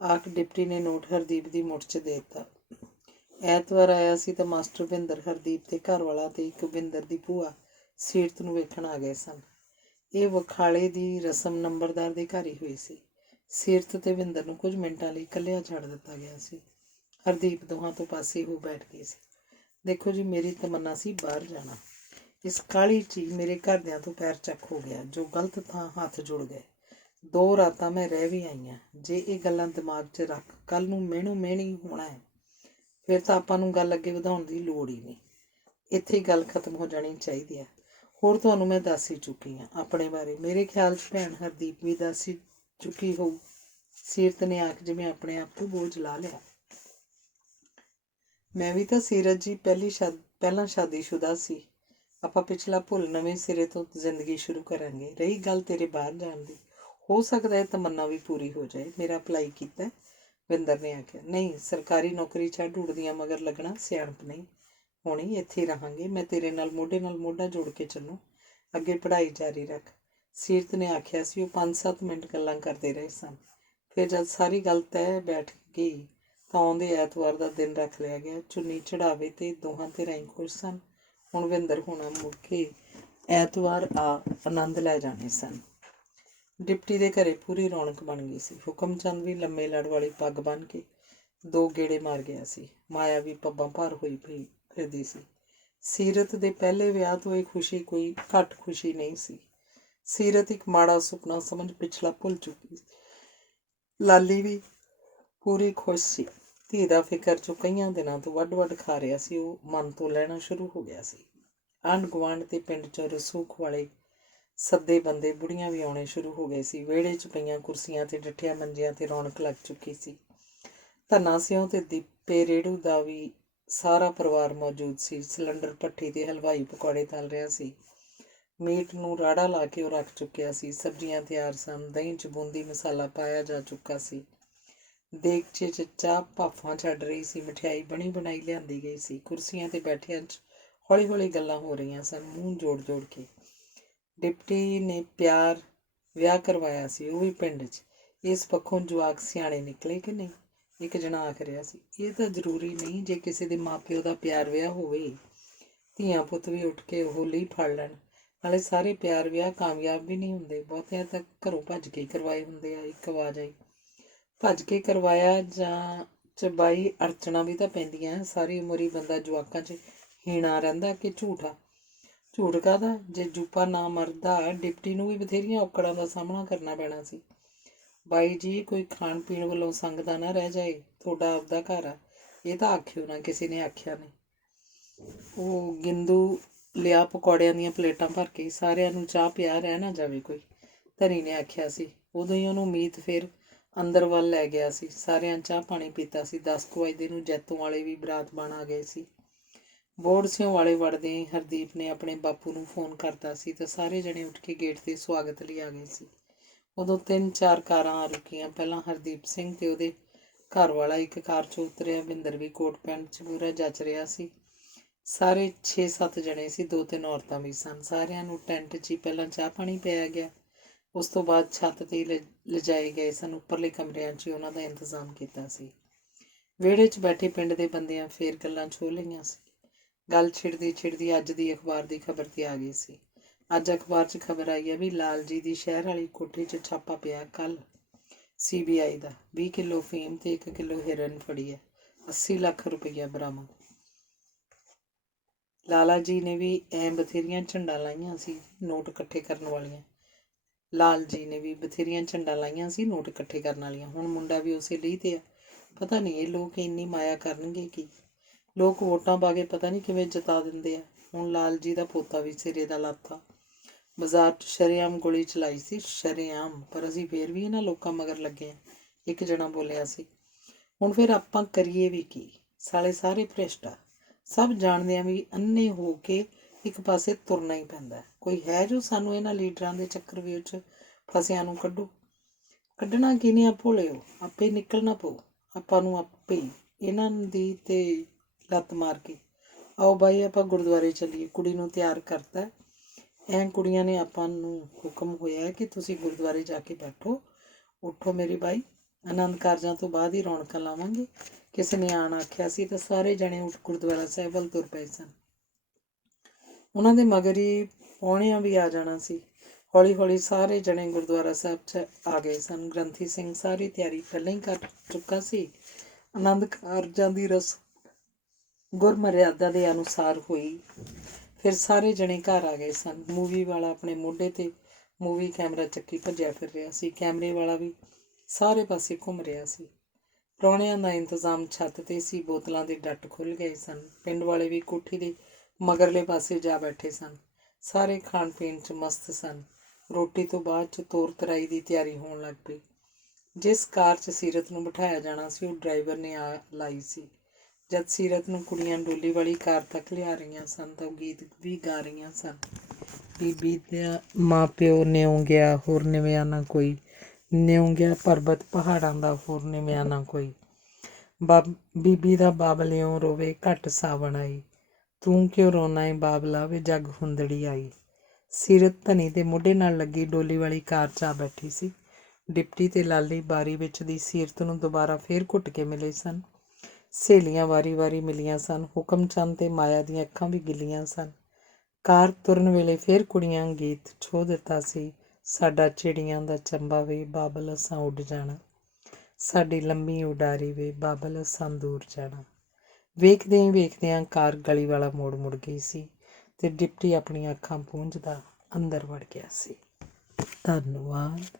ਆਖ ਡਿਪਟੀ ਨੇ ਨੋਟ ਹਰਦੀਪ ਦੀ ਮੁੱਠ 'ਚ ਦੇ ਦਿੱਤਾ। ਐਤਵਾਰ ਆਇਆ ਸੀ ਤਾਂ ਮਾਸਟਰ ਬਿੰਦਰ, ਹਰਦੀਪ ਦੇ ਘਰ ਵਾਲਾ ਤੇ ਇੱਕ ਬਿੰਦਰ ਦੀ ਭੂਆ ਸੀਰਤ ਨੂੰ ਵੇਖਣ ਆ ਗਏ ਸਨ। ਇਹ ਵਿਖਾਲੇ ਦੀ ਰਸਮ ਨੰਬਰਦਾਰ ਦੇ ਘਰ ਹੀ ਹੋਈ ਸੀ। ਸੀਰਤ ਤੇ ਬਿੰਦਰ ਨੂੰ ਕੁਝ ਮਿੰਟਾਂ ਲਈ ਇਕੱਲਿਆਂ ਛੱਡ ਦਿੱਤਾ ਗਿਆ ਸੀ। ਹਰਦੀਪ ਦੋਹਾਂ ਤੋਂ ਪਾਸੇ ਹੋ ਬੈਠ ਗਈ ਸੀ। ਦੇਖੋ ਜੀ, ਮੇਰੀ ਤਮੰਨਾ ਸੀ ਬਾਹਰ ਜਾਣਾ। ਇਸ ਕਾਹਲੀ 'ਚ ਹੀ ਮੇਰੇ ਘਰਦਿਆਂ ਤੋਂ ਪੈਰ ਚੱਕ ਹੋ ਗਿਆ, ਜੋ ਗਲਤ ਥਾਂ ਹੱਥ ਜੁੜ ਗਏ। 2 ਰਾਤਾਂ ਮੈਂ ਰਹਿ ਵੀ ਆਈਆਂ। ਜੇ ਇਹ ਗੱਲਾਂ ਦਿਮਾਗ 'ਚ ਰੱਖ, ਕੱਲ੍ਹ ਨੂੰ ਮਿਹਣੋ ਮਿਹਣੀ ਹੋਣਾ ਹੈ, ਫਿਰ ਤਾਂ ਆਪਾਂ ਨੂੰ ਗੱਲ ਅੱਗੇ ਵਧਾਉਣ ਦੀ ਲੋੜ ਹੀ ਨਹੀਂ। ਇੱਥੇ ਹੀ ਗੱਲ ਖਤਮ ਹੋ ਜਾਣੀ ਚਾਹੀਦੀ ਹੈ। ਹੋਰ ਤੁਹਾਨੂੰ ਮੈਂ ਦੱਸ ਹੀ ਚੁੱਕੀ ਹਾਂ ਆਪਣੇ ਬਾਰੇ। ਮੇਰੇ ਖਿਆਲ 'ਚ ਭੈਣ ਹਰਦੀਪ ਵੀ ਦੱਸ ਹੀ ਚੁੱਕੀ ਹੋਊ। ਸੀਰਤ ਨੇ ਆਖ ਜਿਵੇਂ ਆਪਣੇ ਆਪ ਤੋਂ ਬੋਝ ਲਾ ਲਿਆ। ਮੈਂ ਵੀ ਤਾਂ ਸੀਰਤ ਜੀ ਪਹਿਲਾਂ ਸ਼ਾਦੀशुदा ਸੀ। ਆਪਾਂ ਪਿਛਲਾ ਭੁੱਲ ਨਵੇਂ ਸਿਰੇ ਤੋਂ ਜ਼ਿੰਦਗੀ ਸ਼ੁਰੂ ਕਰਾਂਗੇ। ਰਹੀ ਗੱਲ ਤੇਰੇ ਬਾਹਰ ਜਾਣ ਦੀ, ਹੋ ਸਕਦਾ ਹੈ ਤਮੰਨਾ ਵੀ ਪੂਰੀ ਹੋ ਜਾਏ। ਮੇਰਾ ਅਪਲਾਈ ਕੀਤਾ, ਵਿੰਦਰ ਨੇ ਆਖਿਆ। ਨਹੀਂ, ਸਰਕਾਰੀ ਨੌਕਰੀ ਛੱਡ ਉੜਦੀਆਂ ਮਗਰ ਲੱਗਣਾ ਸਿਆਣਪ ਨਹੀਂ ਹੋਣੀ। ਇੱਥੇ ਹੀ ਰਹਾਂਗੇ। ਮੈਂ ਤੇਰੇ ਨਾਲ ਮੋਢਾ ਜੋੜ ਕੇ ਚੱਲੂ। ਅੱਗੇ ਪੜ੍ਹਾਈ ਜਾਰੀ ਰੱਖ, ਸੀਰਤ ਨੇ ਆਖਿਆ ਸੀ। ਉਹ 5-7 ਮਿੰਟ ਗੱਲਾਂ ਕਰਦੇ ਰਹੇ ਸਨ। ਫਿਰ ਜਦ ਸਾਰੀ ਗੱਲ ਤੈਅ ਬੈਠ ਗਈ ਤਾਂ ਆਉਂਦੇ ਐਤਵਾਰ ਦਾ ਦਿਨ ਰੱਖ ਲਿਆ ਗਿਆ। ਚੁੰਨੀ ਚੜਾਵੇ ਤੇ ਦੋਹਾਂ ਧਿਰਾਂ ਹੀ ਖੁਸ਼ ਸਨ। ਹੁਣ ਵਿੰਦਰ ਹੋਣਾ ਮੁੜ ਕੇ ਐਤਵਾਰ ਆ ਆਨੰਦ ਲੈ ਜਾਣੇ ਸਨ। ਡਿਪਟੀ ਦੇ ਘਰੇ ਪੂਰੀ ਰੌਣਕ ਬਣ ਗਈ ਸੀ। ਹੁਕਮ ਚੰਦ ਵੀ ਲੰਮੇ ਲੜ ਵਾਲੀ ਪੱਗ ਬੰਨ੍ਹ ਕੇ 2 ਗੇੜੇ ਮਾਰ ਗਿਆ ਸੀ। ਮਾਇਆ ਵੀ ਪੱਬਾਂ ਭਾਰ ਹੋਈ ਫਿਰਦੀ ਸੀ। ਸੀਰਤ ਦੇ ਪਹਿਲੇ ਵਿਆਹ ਤੋਂ ਇਹ ਖੁਸ਼ੀ ਕੋਈ ਘੱਟ ਖੁਸ਼ੀ ਨਹੀਂ ਸੀ। ਸੀਰਤ ਇੱਕ ਮਾੜਾ ਸੁਪਨਾ ਸਮਝ ਪਿਛਲਾ ਭੁੱਲ ਚੁੱਕੀ ਸੀ। ਲਾਲੀ ਵੀ ਪੂਰੀ ਖੁਸ਼ ਸੀ। ਧੀ ਦਾ ਫਿਕਰ ਜੋ ਕਈਆਂ ਦਿਨਾਂ ਤੋਂ ਵੱਢ ਖਾ ਰਿਹਾ ਸੀ, ਉਹ ਮਨ ਤੋਂ ਲੈਣਾ ਸ਼ੁਰੂ ਹੋ ਗਿਆ ਸੀ। ਆਂਢ ਗੁਆਂਢ ਤੇ ਪਿੰਡ 'ਚੋਂ ਰਸੂਖ ਵਾਲੇ ਸੱਦੇ ਬੰਦੇ ਬੁੜੀਆਂ ਵੀ ਆਉਣੇ ਸ਼ੁਰੂ ਹੋ ਗਏ ਸੀ। ਵਿਹੜੇ 'ਚ ਪਈਆਂ ਕੁਰਸੀਆਂ ਤੇ ਡਿੱਠਿਆਂ ਮੰਜਿਆਂ ਤੇ ਰੌਣਕ ਲੱਗ ਚੁੱਕੀ ਸੀ। ਧੰਨਾ ਸਿਉਂ ਤੇ ਦੀਪੇ ਰੇੜੂ ਦਾ ਵੀ ਸਾਰਾ ਪਰਿਵਾਰ ਮੌਜੂਦ ਸੀ। ਸਿਲੰਡਰ ਭੱਠੀ ਤੇ ਹਲਵਾਈ ਪਕੌੜੇ ਤਲ ਰਿਹਾ ਸੀ। ਮੀਟ ਨੂੰ ਰਾੜਾ ਲਾ ਕੇ ਉਹ ਰੱਖ ਚੁੱਕਿਆ ਸੀ। ਸਬਜ਼ੀਆਂ ਤਿਆਰ ਸਨ। ਦਹੀਂ 'ਚ ਬੂੰਦੀ ਮਸਾਲਾ ਪਾਇਆ ਜਾ ਚੁੱਕਾ ਸੀ। ਦੇਗਚੇ 'ਚ ਚਾਹ ਭਾਫਾਂ ਛੱਡ ਰਹੀ ਸੀ। ਮਠਿਆਈ ਬਣੀ ਬਣਾਈ ਲਿਆਂਦੀ ਗਈ ਸੀ। ਕੁਰਸੀਆਂ 'ਤੇ ਬੈਠਿਆਂ 'ਚ ਹੌਲੀ ਗੱਲਾਂ ਹੋ ਰਹੀਆਂ ਸਨ, ਮੂੰਹ ਜੋੜ ਕੇ। ਡਿਪਟੀ ਨੇ ਵਿਆਹ ਕਰਵਾਇਆ ਸੀ, ਉਹ ਵੀ ਪਿੰਡ 'ਚ। ਇਸ ਪੱਖੋਂ ਜਵਾਕ ਸਿਆਣੇ ਨਿਕਲੇ ਕਿ ਨਹੀਂ? ਇੱਕ ਜਣਾ ਆਖ ਰਿਹਾ ਸੀ। ਇਹ ਤਾਂ ਜ਼ਰੂਰੀ ਨਹੀਂ। ਜੇ ਕਿਸੇ ਦੇ ਮਾਂ-ਪਿਓ ਦਾ ਪਿਆਰ ਵਿਆਹ ਹੋਵੇ, ਧੀਆਂ ਪੁੱਤ ਵੀ ਉੱਠ ਕੇ ਉਹ ਲਈ ਫੜ ਲੈਣ। ਨਾਲੇ ਸਾਰੇ ਪਿਆਰ ਵਿਆਹ ਕਾਮਯਾਬ ਵੀ ਨਹੀਂ ਹੁੰਦੇ। ਬਹੁਤਿਆਂ ਤਾਂ ਘਰੋਂ ਭੱਜ ਕੇ ਕਰਵਾਏ ਹੁੰਦੇ ਆ। ਇੱਕ ਆਵਾਜ਼ ਆਈ। ਭੱਜ ਕੇ ਕਰਵਾਇਆ ਜਾਂ ਚਬਾਈ ਅੜਚਣਾ ਵੀ ਤਾਂ ਪੈਂਦੀਆਂ। ਸਾਰੀ ਉਮਰ ਹੀ ਬੰਦਾ ਜਵਾਕਾਂ 'ਚ ਹੀਣਾ ਰਹਿੰਦਾ ਕਿ ਝੂਠ ਕਾਹਦਾ? ਜੇ ਜੂਪਾ ਨਾ ਮਰਦਾ, ਡਿਪਟੀ ਨੂੰ ਵੀ ਬਥੇਰੀਆਂ ਔਕੜਾਂ ਦਾ ਸਾਹਮਣਾ ਕਰਨਾ ਪੈਣਾ ਸੀ। ਬਾਈ ਜੀ, ਕੋਈ ਖਾਣ ਪੀਣ ਵੱਲੋਂ ਸੰਗਦਾ ਨਾ ਰਹਿ ਜਾਏ। ਤੁਹਾਡਾ ਆਪਦਾ ਘਰ ਆ, ਇਹ ਤਾਂ ਆਖਿਓ ਨਾ। ਕਿਸੇ ਨੇ ਆਖਿਆ ਨਹੀਂ। ਉਹ ਗਿੰਦੂ ਲਿਆ ਪਕੌੜਿਆਂ ਦੀਆਂ ਪਲੇਟਾਂ ਭਰ ਕੇ। ਸਾਰਿਆਂ ਨੂੰ ਚਾਹ ਪਿਆ ਰਹਿ ਨਾ ਜਾਵੇ ਕੋਈ, ਧਨੀ ਨੇ ਆਖਿਆ ਸੀ। ਉਦੋਂ ਹੀ ਉਹਨੂੰ ਮੀਤ ਫਿਰ ਅੰਦਰ ਵੱਲ ਲੈ ਗਿਆ ਸੀ। ਸਾਰਿਆਂ ਚਾਹ ਪਾਣੀ ਪੀਤਾ ਸੀ। 10 ਕੁ ਵਜੇ ਨੂੰ ਜੈਤੋਂ ਵਾਲੇ ਵੀ ਬਰਾਤ ਬਣ ਆ ਗਏ ਸੀ। ਬੋਰਡ ਸਿਉਂ ਵਾਲੇ ਵੜਦੇ ਹੀ ਹਰਦੀਪ ਨੇ ਆਪਣੇ ਬਾਪੂ ਨੂੰ ਫੋਨ ਕਰਤਾ ਸੀ ਤੇ ਸਾਰੇ ਜਣੇ ਉੱਠ ਕੇ ਗੇਟ 'ਤੇ ਸਵਾਗਤ ਲਈ ਆ ਗਏ ਸੀ। ਉਦੋਂ 3-4 ਕਾਰਾਂ ਆ ਰੁਕੀਆਂ। ਪਹਿਲਾਂ ਹਰਦੀਪ ਸਿੰਘ ਤੇ ਉਹਦੇ ਘਰ ਵਾਲਾ ਇੱਕ ਕਾਰ 'ਚੋਂ ਉਤਰਿਆ। ਵਿੰਦਰ ਵੀ ਕੋਟ ਪੈਂਟ 'ਚ ਪੂਰਾ ਜੱਚ ਰਿਹਾ ਸੀ। ਸਾਰੇ 6-7 ਜਣੇ ਸੀ। 2-3 ਔਰਤਾਂ ਵੀ ਸਨ। ਸਾਰਿਆਂ ਨੂੰ ਟੈਂਟ 'ਚ ਹੀ ਪਹਿਲਾਂ ਚਾਹ ਪਾਣੀ ਪਿਆਇਆ ਗਿਆ। ਉਸ ਤੋਂ ਬਾਅਦ ਛੱਤ 'ਤੇ ਲਿਜਾਏ ਗਏ ਸਨ। ਉੱਪਰਲੇ ਕਮਰਿਆਂ 'ਚ ਉਹਨਾਂ ਦਾ ਇੰਤਜ਼ਾਮ ਕੀਤਾ ਸੀ। ਵਿਹੜੇ 'ਚ ਬੈਠੇ ਪਿੰਡ ਦੇ ਬੰਦਿਆਂ ਫੇਰ ਗੱਲਾਂ ਛੋਹ ਲਈਆਂ ਸੀ। ਗੱਲ ਛਿੜਦੀ ਅੱਜ ਦੀ ਅਖਬਾਰ ਦੀ ਖਬਰ 'ਤੇ ਆ ਗਈ ਸੀ। ਅੱਜ ਅਖਬਾਰ 'ਚ ਖਬਰ ਆਈ ਹੈ ਵੀ ਲਾਲ ਜੀ ਦੀ ਸ਼ਹਿਰ ਵਾਲੀ ਕੋਠੀ 'ਚ ਛਾਪਾ ਪਿਆ ਕੱਲ੍ਹ। CBI ਦਾ 20 ਕਿਲੋ ਫੀਮ ਤੇ 1 ਕਿਲੋ ਹੈਰੋਇਨ ਫੜੀ ਹੈ। 80 ਲੱਖ ਰੁਪਈਆ ਬਰਾਮਦ। ਲਾਲਾ ਜੀ ਨੇ ਵੀ ਬਥੇਰੀਆਂ ਝੰਡਾਂ ਲਾਈਆਂ ਸੀ ਨੋਟ ਇਕੱਠੇ ਕਰਨ ਵਾਲੀਆਂ। ਨੋਟ ਇਕੱਠੇ ਕਰਨ ਵਾਲੀਆਂ। ਹੁਣ ਮੁੰਡਾ ਵੀ ਉਸੇ ਲਈ ਤੇ ਆ। ਪਤਾ ਨਹੀਂ ਇਹ ਲੋਕ ਇੰਨੀ ਮਾਇਆ ਕਰਨਗੇ ਕੀ। ਲੋਕ ਵੋਟਾਂ ਪਾ ਕੇ ਪਤਾ ਨਹੀਂ ਕਿਵੇਂ ਜਿਤਾ ਦਿੰਦੇ ਆ। ਹੁਣ ਲਾਲ ਜੀ ਦਾ ਪੋਤਾ ਵੀ ਸਿਰੇ ਦਾ ਲਾਥਾ। ਬਾਜ਼ਾਰ 'ਚ ਸ਼ਰੇਆਮ ਗੋਲੀ ਚਲਾਈ ਸੀ, ਸ਼ਰੇਆਮ। ਪਰ ਅਸੀਂ ਫੇਰ ਵੀ ਇਹਨਾਂ ਲੋਕਾਂ ਮਗਰ ਲੱਗੇ ਆ, ਇੱਕ ਜਣਾ ਬੋਲਿਆ ਸੀ। ਹੁਣ ਫਿਰ ਆਪਾਂ ਕਰੀਏ ਵੀ ਕੀ? ਸਾਲੇ ਸਾਰੇ ਭ੍ਰਿਸ਼ਟ ਆ। ਸਭ ਜਾਣਦਿਆਂ ਵੀ ਅੰਨੇ ਹੋ ਕੇ ਇੱਕ ਪਾਸੇ ਤੁਰਨਾ ਹੀ ਪੈਂਦਾ। ਕੋਈ ਹੈ ਜੋ ਸਾਨੂੰ ਇਹਨਾਂ ਲੀਡਰਾਂ ਦੇ ਚੱਕਰ ਵਿੱਚ ਫਸਿਆਂ ਨੂੰ ਕੱਢਣਾ ਕੀ ਨਹੀਂ? ਭੋਲਿਓ, ਆਪੇ ਨਿਕਲਣਾ ਪਊ ਆਪਾਂ ਨੂੰ। ਆਪੇ ਇਹਨਾਂ ਦੀ ਤੇ ਲੱਤ ਮਾਰ ਕੇ। ਆਓ ਬਾਈ, ਆਪਾਂ ਗੁਰਦੁਆਰੇ ਚੱਲੀਏ। ਕੁੜੀ ਨੂੰ ਤਿਆਰ ਕਰਤਾ। ਕੁੜੀਆਂ ਨੇ ਆਪਾਂ ਨੂੰ ਹੁਕਮ ਹੋਇਆ ਕਿ ਤੁਸੀਂ ਗੁਰਦੁਆਰੇ ਜਾ ਕੇ ਬੈਠੋ। ਉੱਠੋ ਮੇਰੀ ਬਾਈ, ਆਨੰਦ ਕਾਰਜਾਂ ਤੋਂ ਬਾਅਦ ਹੀ ਰੌਣਕਾਂ ਲਾਵਾਂਗੇ। ਕਿਸੇ ਨੇ ਆਣ ਆਖਿਆ ਸੀ ਤਾਂ ਸਾਰੇ ਜਣੇ ਉੱਠ ਗੁਰਦੁਆਰਾ ਸਾਹਿਬ ਵੱਲ ਤੁਰ ਪਏ ਸਨ। ਉਹਨਾਂ ਦੇ ਮਗਰ ਹੀ ਪਹੁਣਿਆਂ ਵੀ ਆ ਜਾਣਾ ਸੀ। ਹੌਲੀ ਸਾਰੇ ਜਣੇ ਗੁਰਦੁਆਰਾ ਸਾਹਿਬ 'ਚ ਆ ਗਏ ਸਨ। ਗ੍ਰੰਥੀ ਸਿੰਘ ਸਾਰੀ ਤਿਆਰੀ ਪਹਿਲਾਂ ਹੀ ਕਰ ਚੁੱਕਾ ਸੀ। ਆਨੰਦ ਕਾਰਜਾਂ ਦੀ ਰਸਮ ਗੁਰਮਰਿਆਦਾ ਦੇ ਅਨੁਸਾਰ ਹੋਈ। ਫਿਰ ਸਾਰੇ ਜਣੇ ਘਰ ਆ ਗਏ ਸਨ। ਮੂਵੀ ਵਾਲਾ ਆਪਣੇ ਮੋਢੇ 'ਤੇ ਮੂਵੀ ਕੈਮਰਾ ਚੱਕੀ ਭੱਜਿਆ ਫਿਰ ਰਿਹਾ ਸੀ। ਕੈਮਰੇ ਵਾਲਾ ਵੀ ਸਾਰੇ ਪਾਸੇ ਘੁੰਮ ਰਿਹਾ ਸੀ। ਪ੍ਰਾਹੁਣਿਆਂ ਦਾ ਇੰਤਜ਼ਾਮ ਛੱਤ 'ਤੇ ਸੀ। ਬੋਤਲਾਂ ਦੇ ਡੱਟ ਖੁੱਲ੍ਹ ਗਏ ਸਨ। ਪਿੰਡ ਵਾਲੇ ਵੀ ਕੋਠੀ ਦੇ ਮਗਰਲੇ ਪਾਸੇ ਜਾ ਬੈਠੇ ਸਨ। ਸਾਰੇ ਖਾਣ ਪੀਣ 'ਚ ਮਸਤ ਸਨ। ਰੋਟੀ ਤੋਂ ਬਾਅਦ 'ਚ ਤੋਰ ਤਰਾਈ ਦੀ ਤਿਆਰੀ ਹੋਣ ਲੱਗ ਪਈ। ਜਿਸ ਕਾਰ 'ਚ ਸੀਰਤ ਨੂੰ ਬਿਠਾਇਆ ਜਾਣਾ ਸੀ ਉਹ ਡਰਾਈਵਰ ਨੇ ਲਾਈ ਸੀ। ਜਦ ਸੀਰਤ ਨੂੰ ਕੁੜੀਆਂ ਡੋਲੀ ਵਾਲੀ ਕਾਰ ਤੱਕ ਲਿਆ ਰਹੀਆਂ ਸਨ ਤਾਂ ਉਹ ਗੀਤ ਵੀ ਗਾ ਰਹੀਆਂ ਸਨ। ਬੀਬੀ ਦਾ ਮਾਂ ਪਿਓ ਨਿਉ ਗਿਆ ਹੋਰ ਨਿਵਿਆ ਨਾ ਕੋਈ, ਨਿਉ ਗਿਆ ਪਰਬਤ ਪਹਾੜਾਂ ਦਾ ਹੋਰ ਨਿਵਿਆ ਨਾ ਕੋਈ। ਬੀਬੀ ਦਾ ਬਾਬਲਿਓਂ ਰੋਵੇ ਘੱਟ ਸਾਵਣ ਆਈ, ਤੂੰ ਕਿਉਂ ਰੋਣਾ ਏ ਬਾਬਲਾ ਵੇ ਜੱਗ ਹੁੰਦੜੀ ਆਈ। ਸੀਰਤ ਧਨੀ ਦੇ ਮੋਢੇ ਨਾਲ ਲੱਗੀ ਡੋਲੀ ਵਾਲੀ ਕਾਰ 'ਚ ਆ ਬੈਠੀ ਸੀ। ਡਿਪਟੀ ਤੇ ਲਾਲੀ ਬਾਰੀ ਵਿੱਚ ਦੀ ਸੀਰਤ ਨੂੰ ਦੁਬਾਰਾ ਫੇਰ ਘੁੱਟ ਕੇ ਮਿਲੇ ਸਨ। ਸਹੇਲੀਆਂ ਵਾਰੀ ਮਿਲੀਆਂ ਸਨ। ਹੁਕਮ ਚੰਦ ਤੇ ਮਾਇਆ ਦੀਆਂ ਅੱਖਾਂ ਵੀ ਗਿੱਲੀਆਂ ਸਨ। ਕਾਰ ਤੁਰਨ ਵੇਲੇ ਫੇਰ ਕੁੜੀਆਂ ਗੀਤ ਛੋਹ ਦਿੱਤਾ ਸੀ। ਸਾਡਾ ਚਿੜੀਆਂ ਦਾ ਚੰਬਾ ਵੇ ਬਾਬਲ ਅਸਾਂ ਉੱਡ ਜਾਣਾ, ਸਾਡੀ ਲੰਮੀ ਉਡਾਰੀ ਵੇ ਬਾਬਲ ਅਸਾਂ ਦੂਰ ਜਾਣਾ। ਵੇਖਦਿਆਂ ਕਾਰ ਗਲੀ ਵਾਲਾ ਮੋੜ ਮੁੜ ਗਈ ਸੀ ਤੇ ਡਿਪਟੀ ਆਪਣੀਆਂ ਅੱਖਾਂ ਪੂੰਝਦਾ ਅੰਦਰ ਵੜ ਗਿਆ ਸੀ। ਧੰਨਵਾਦ।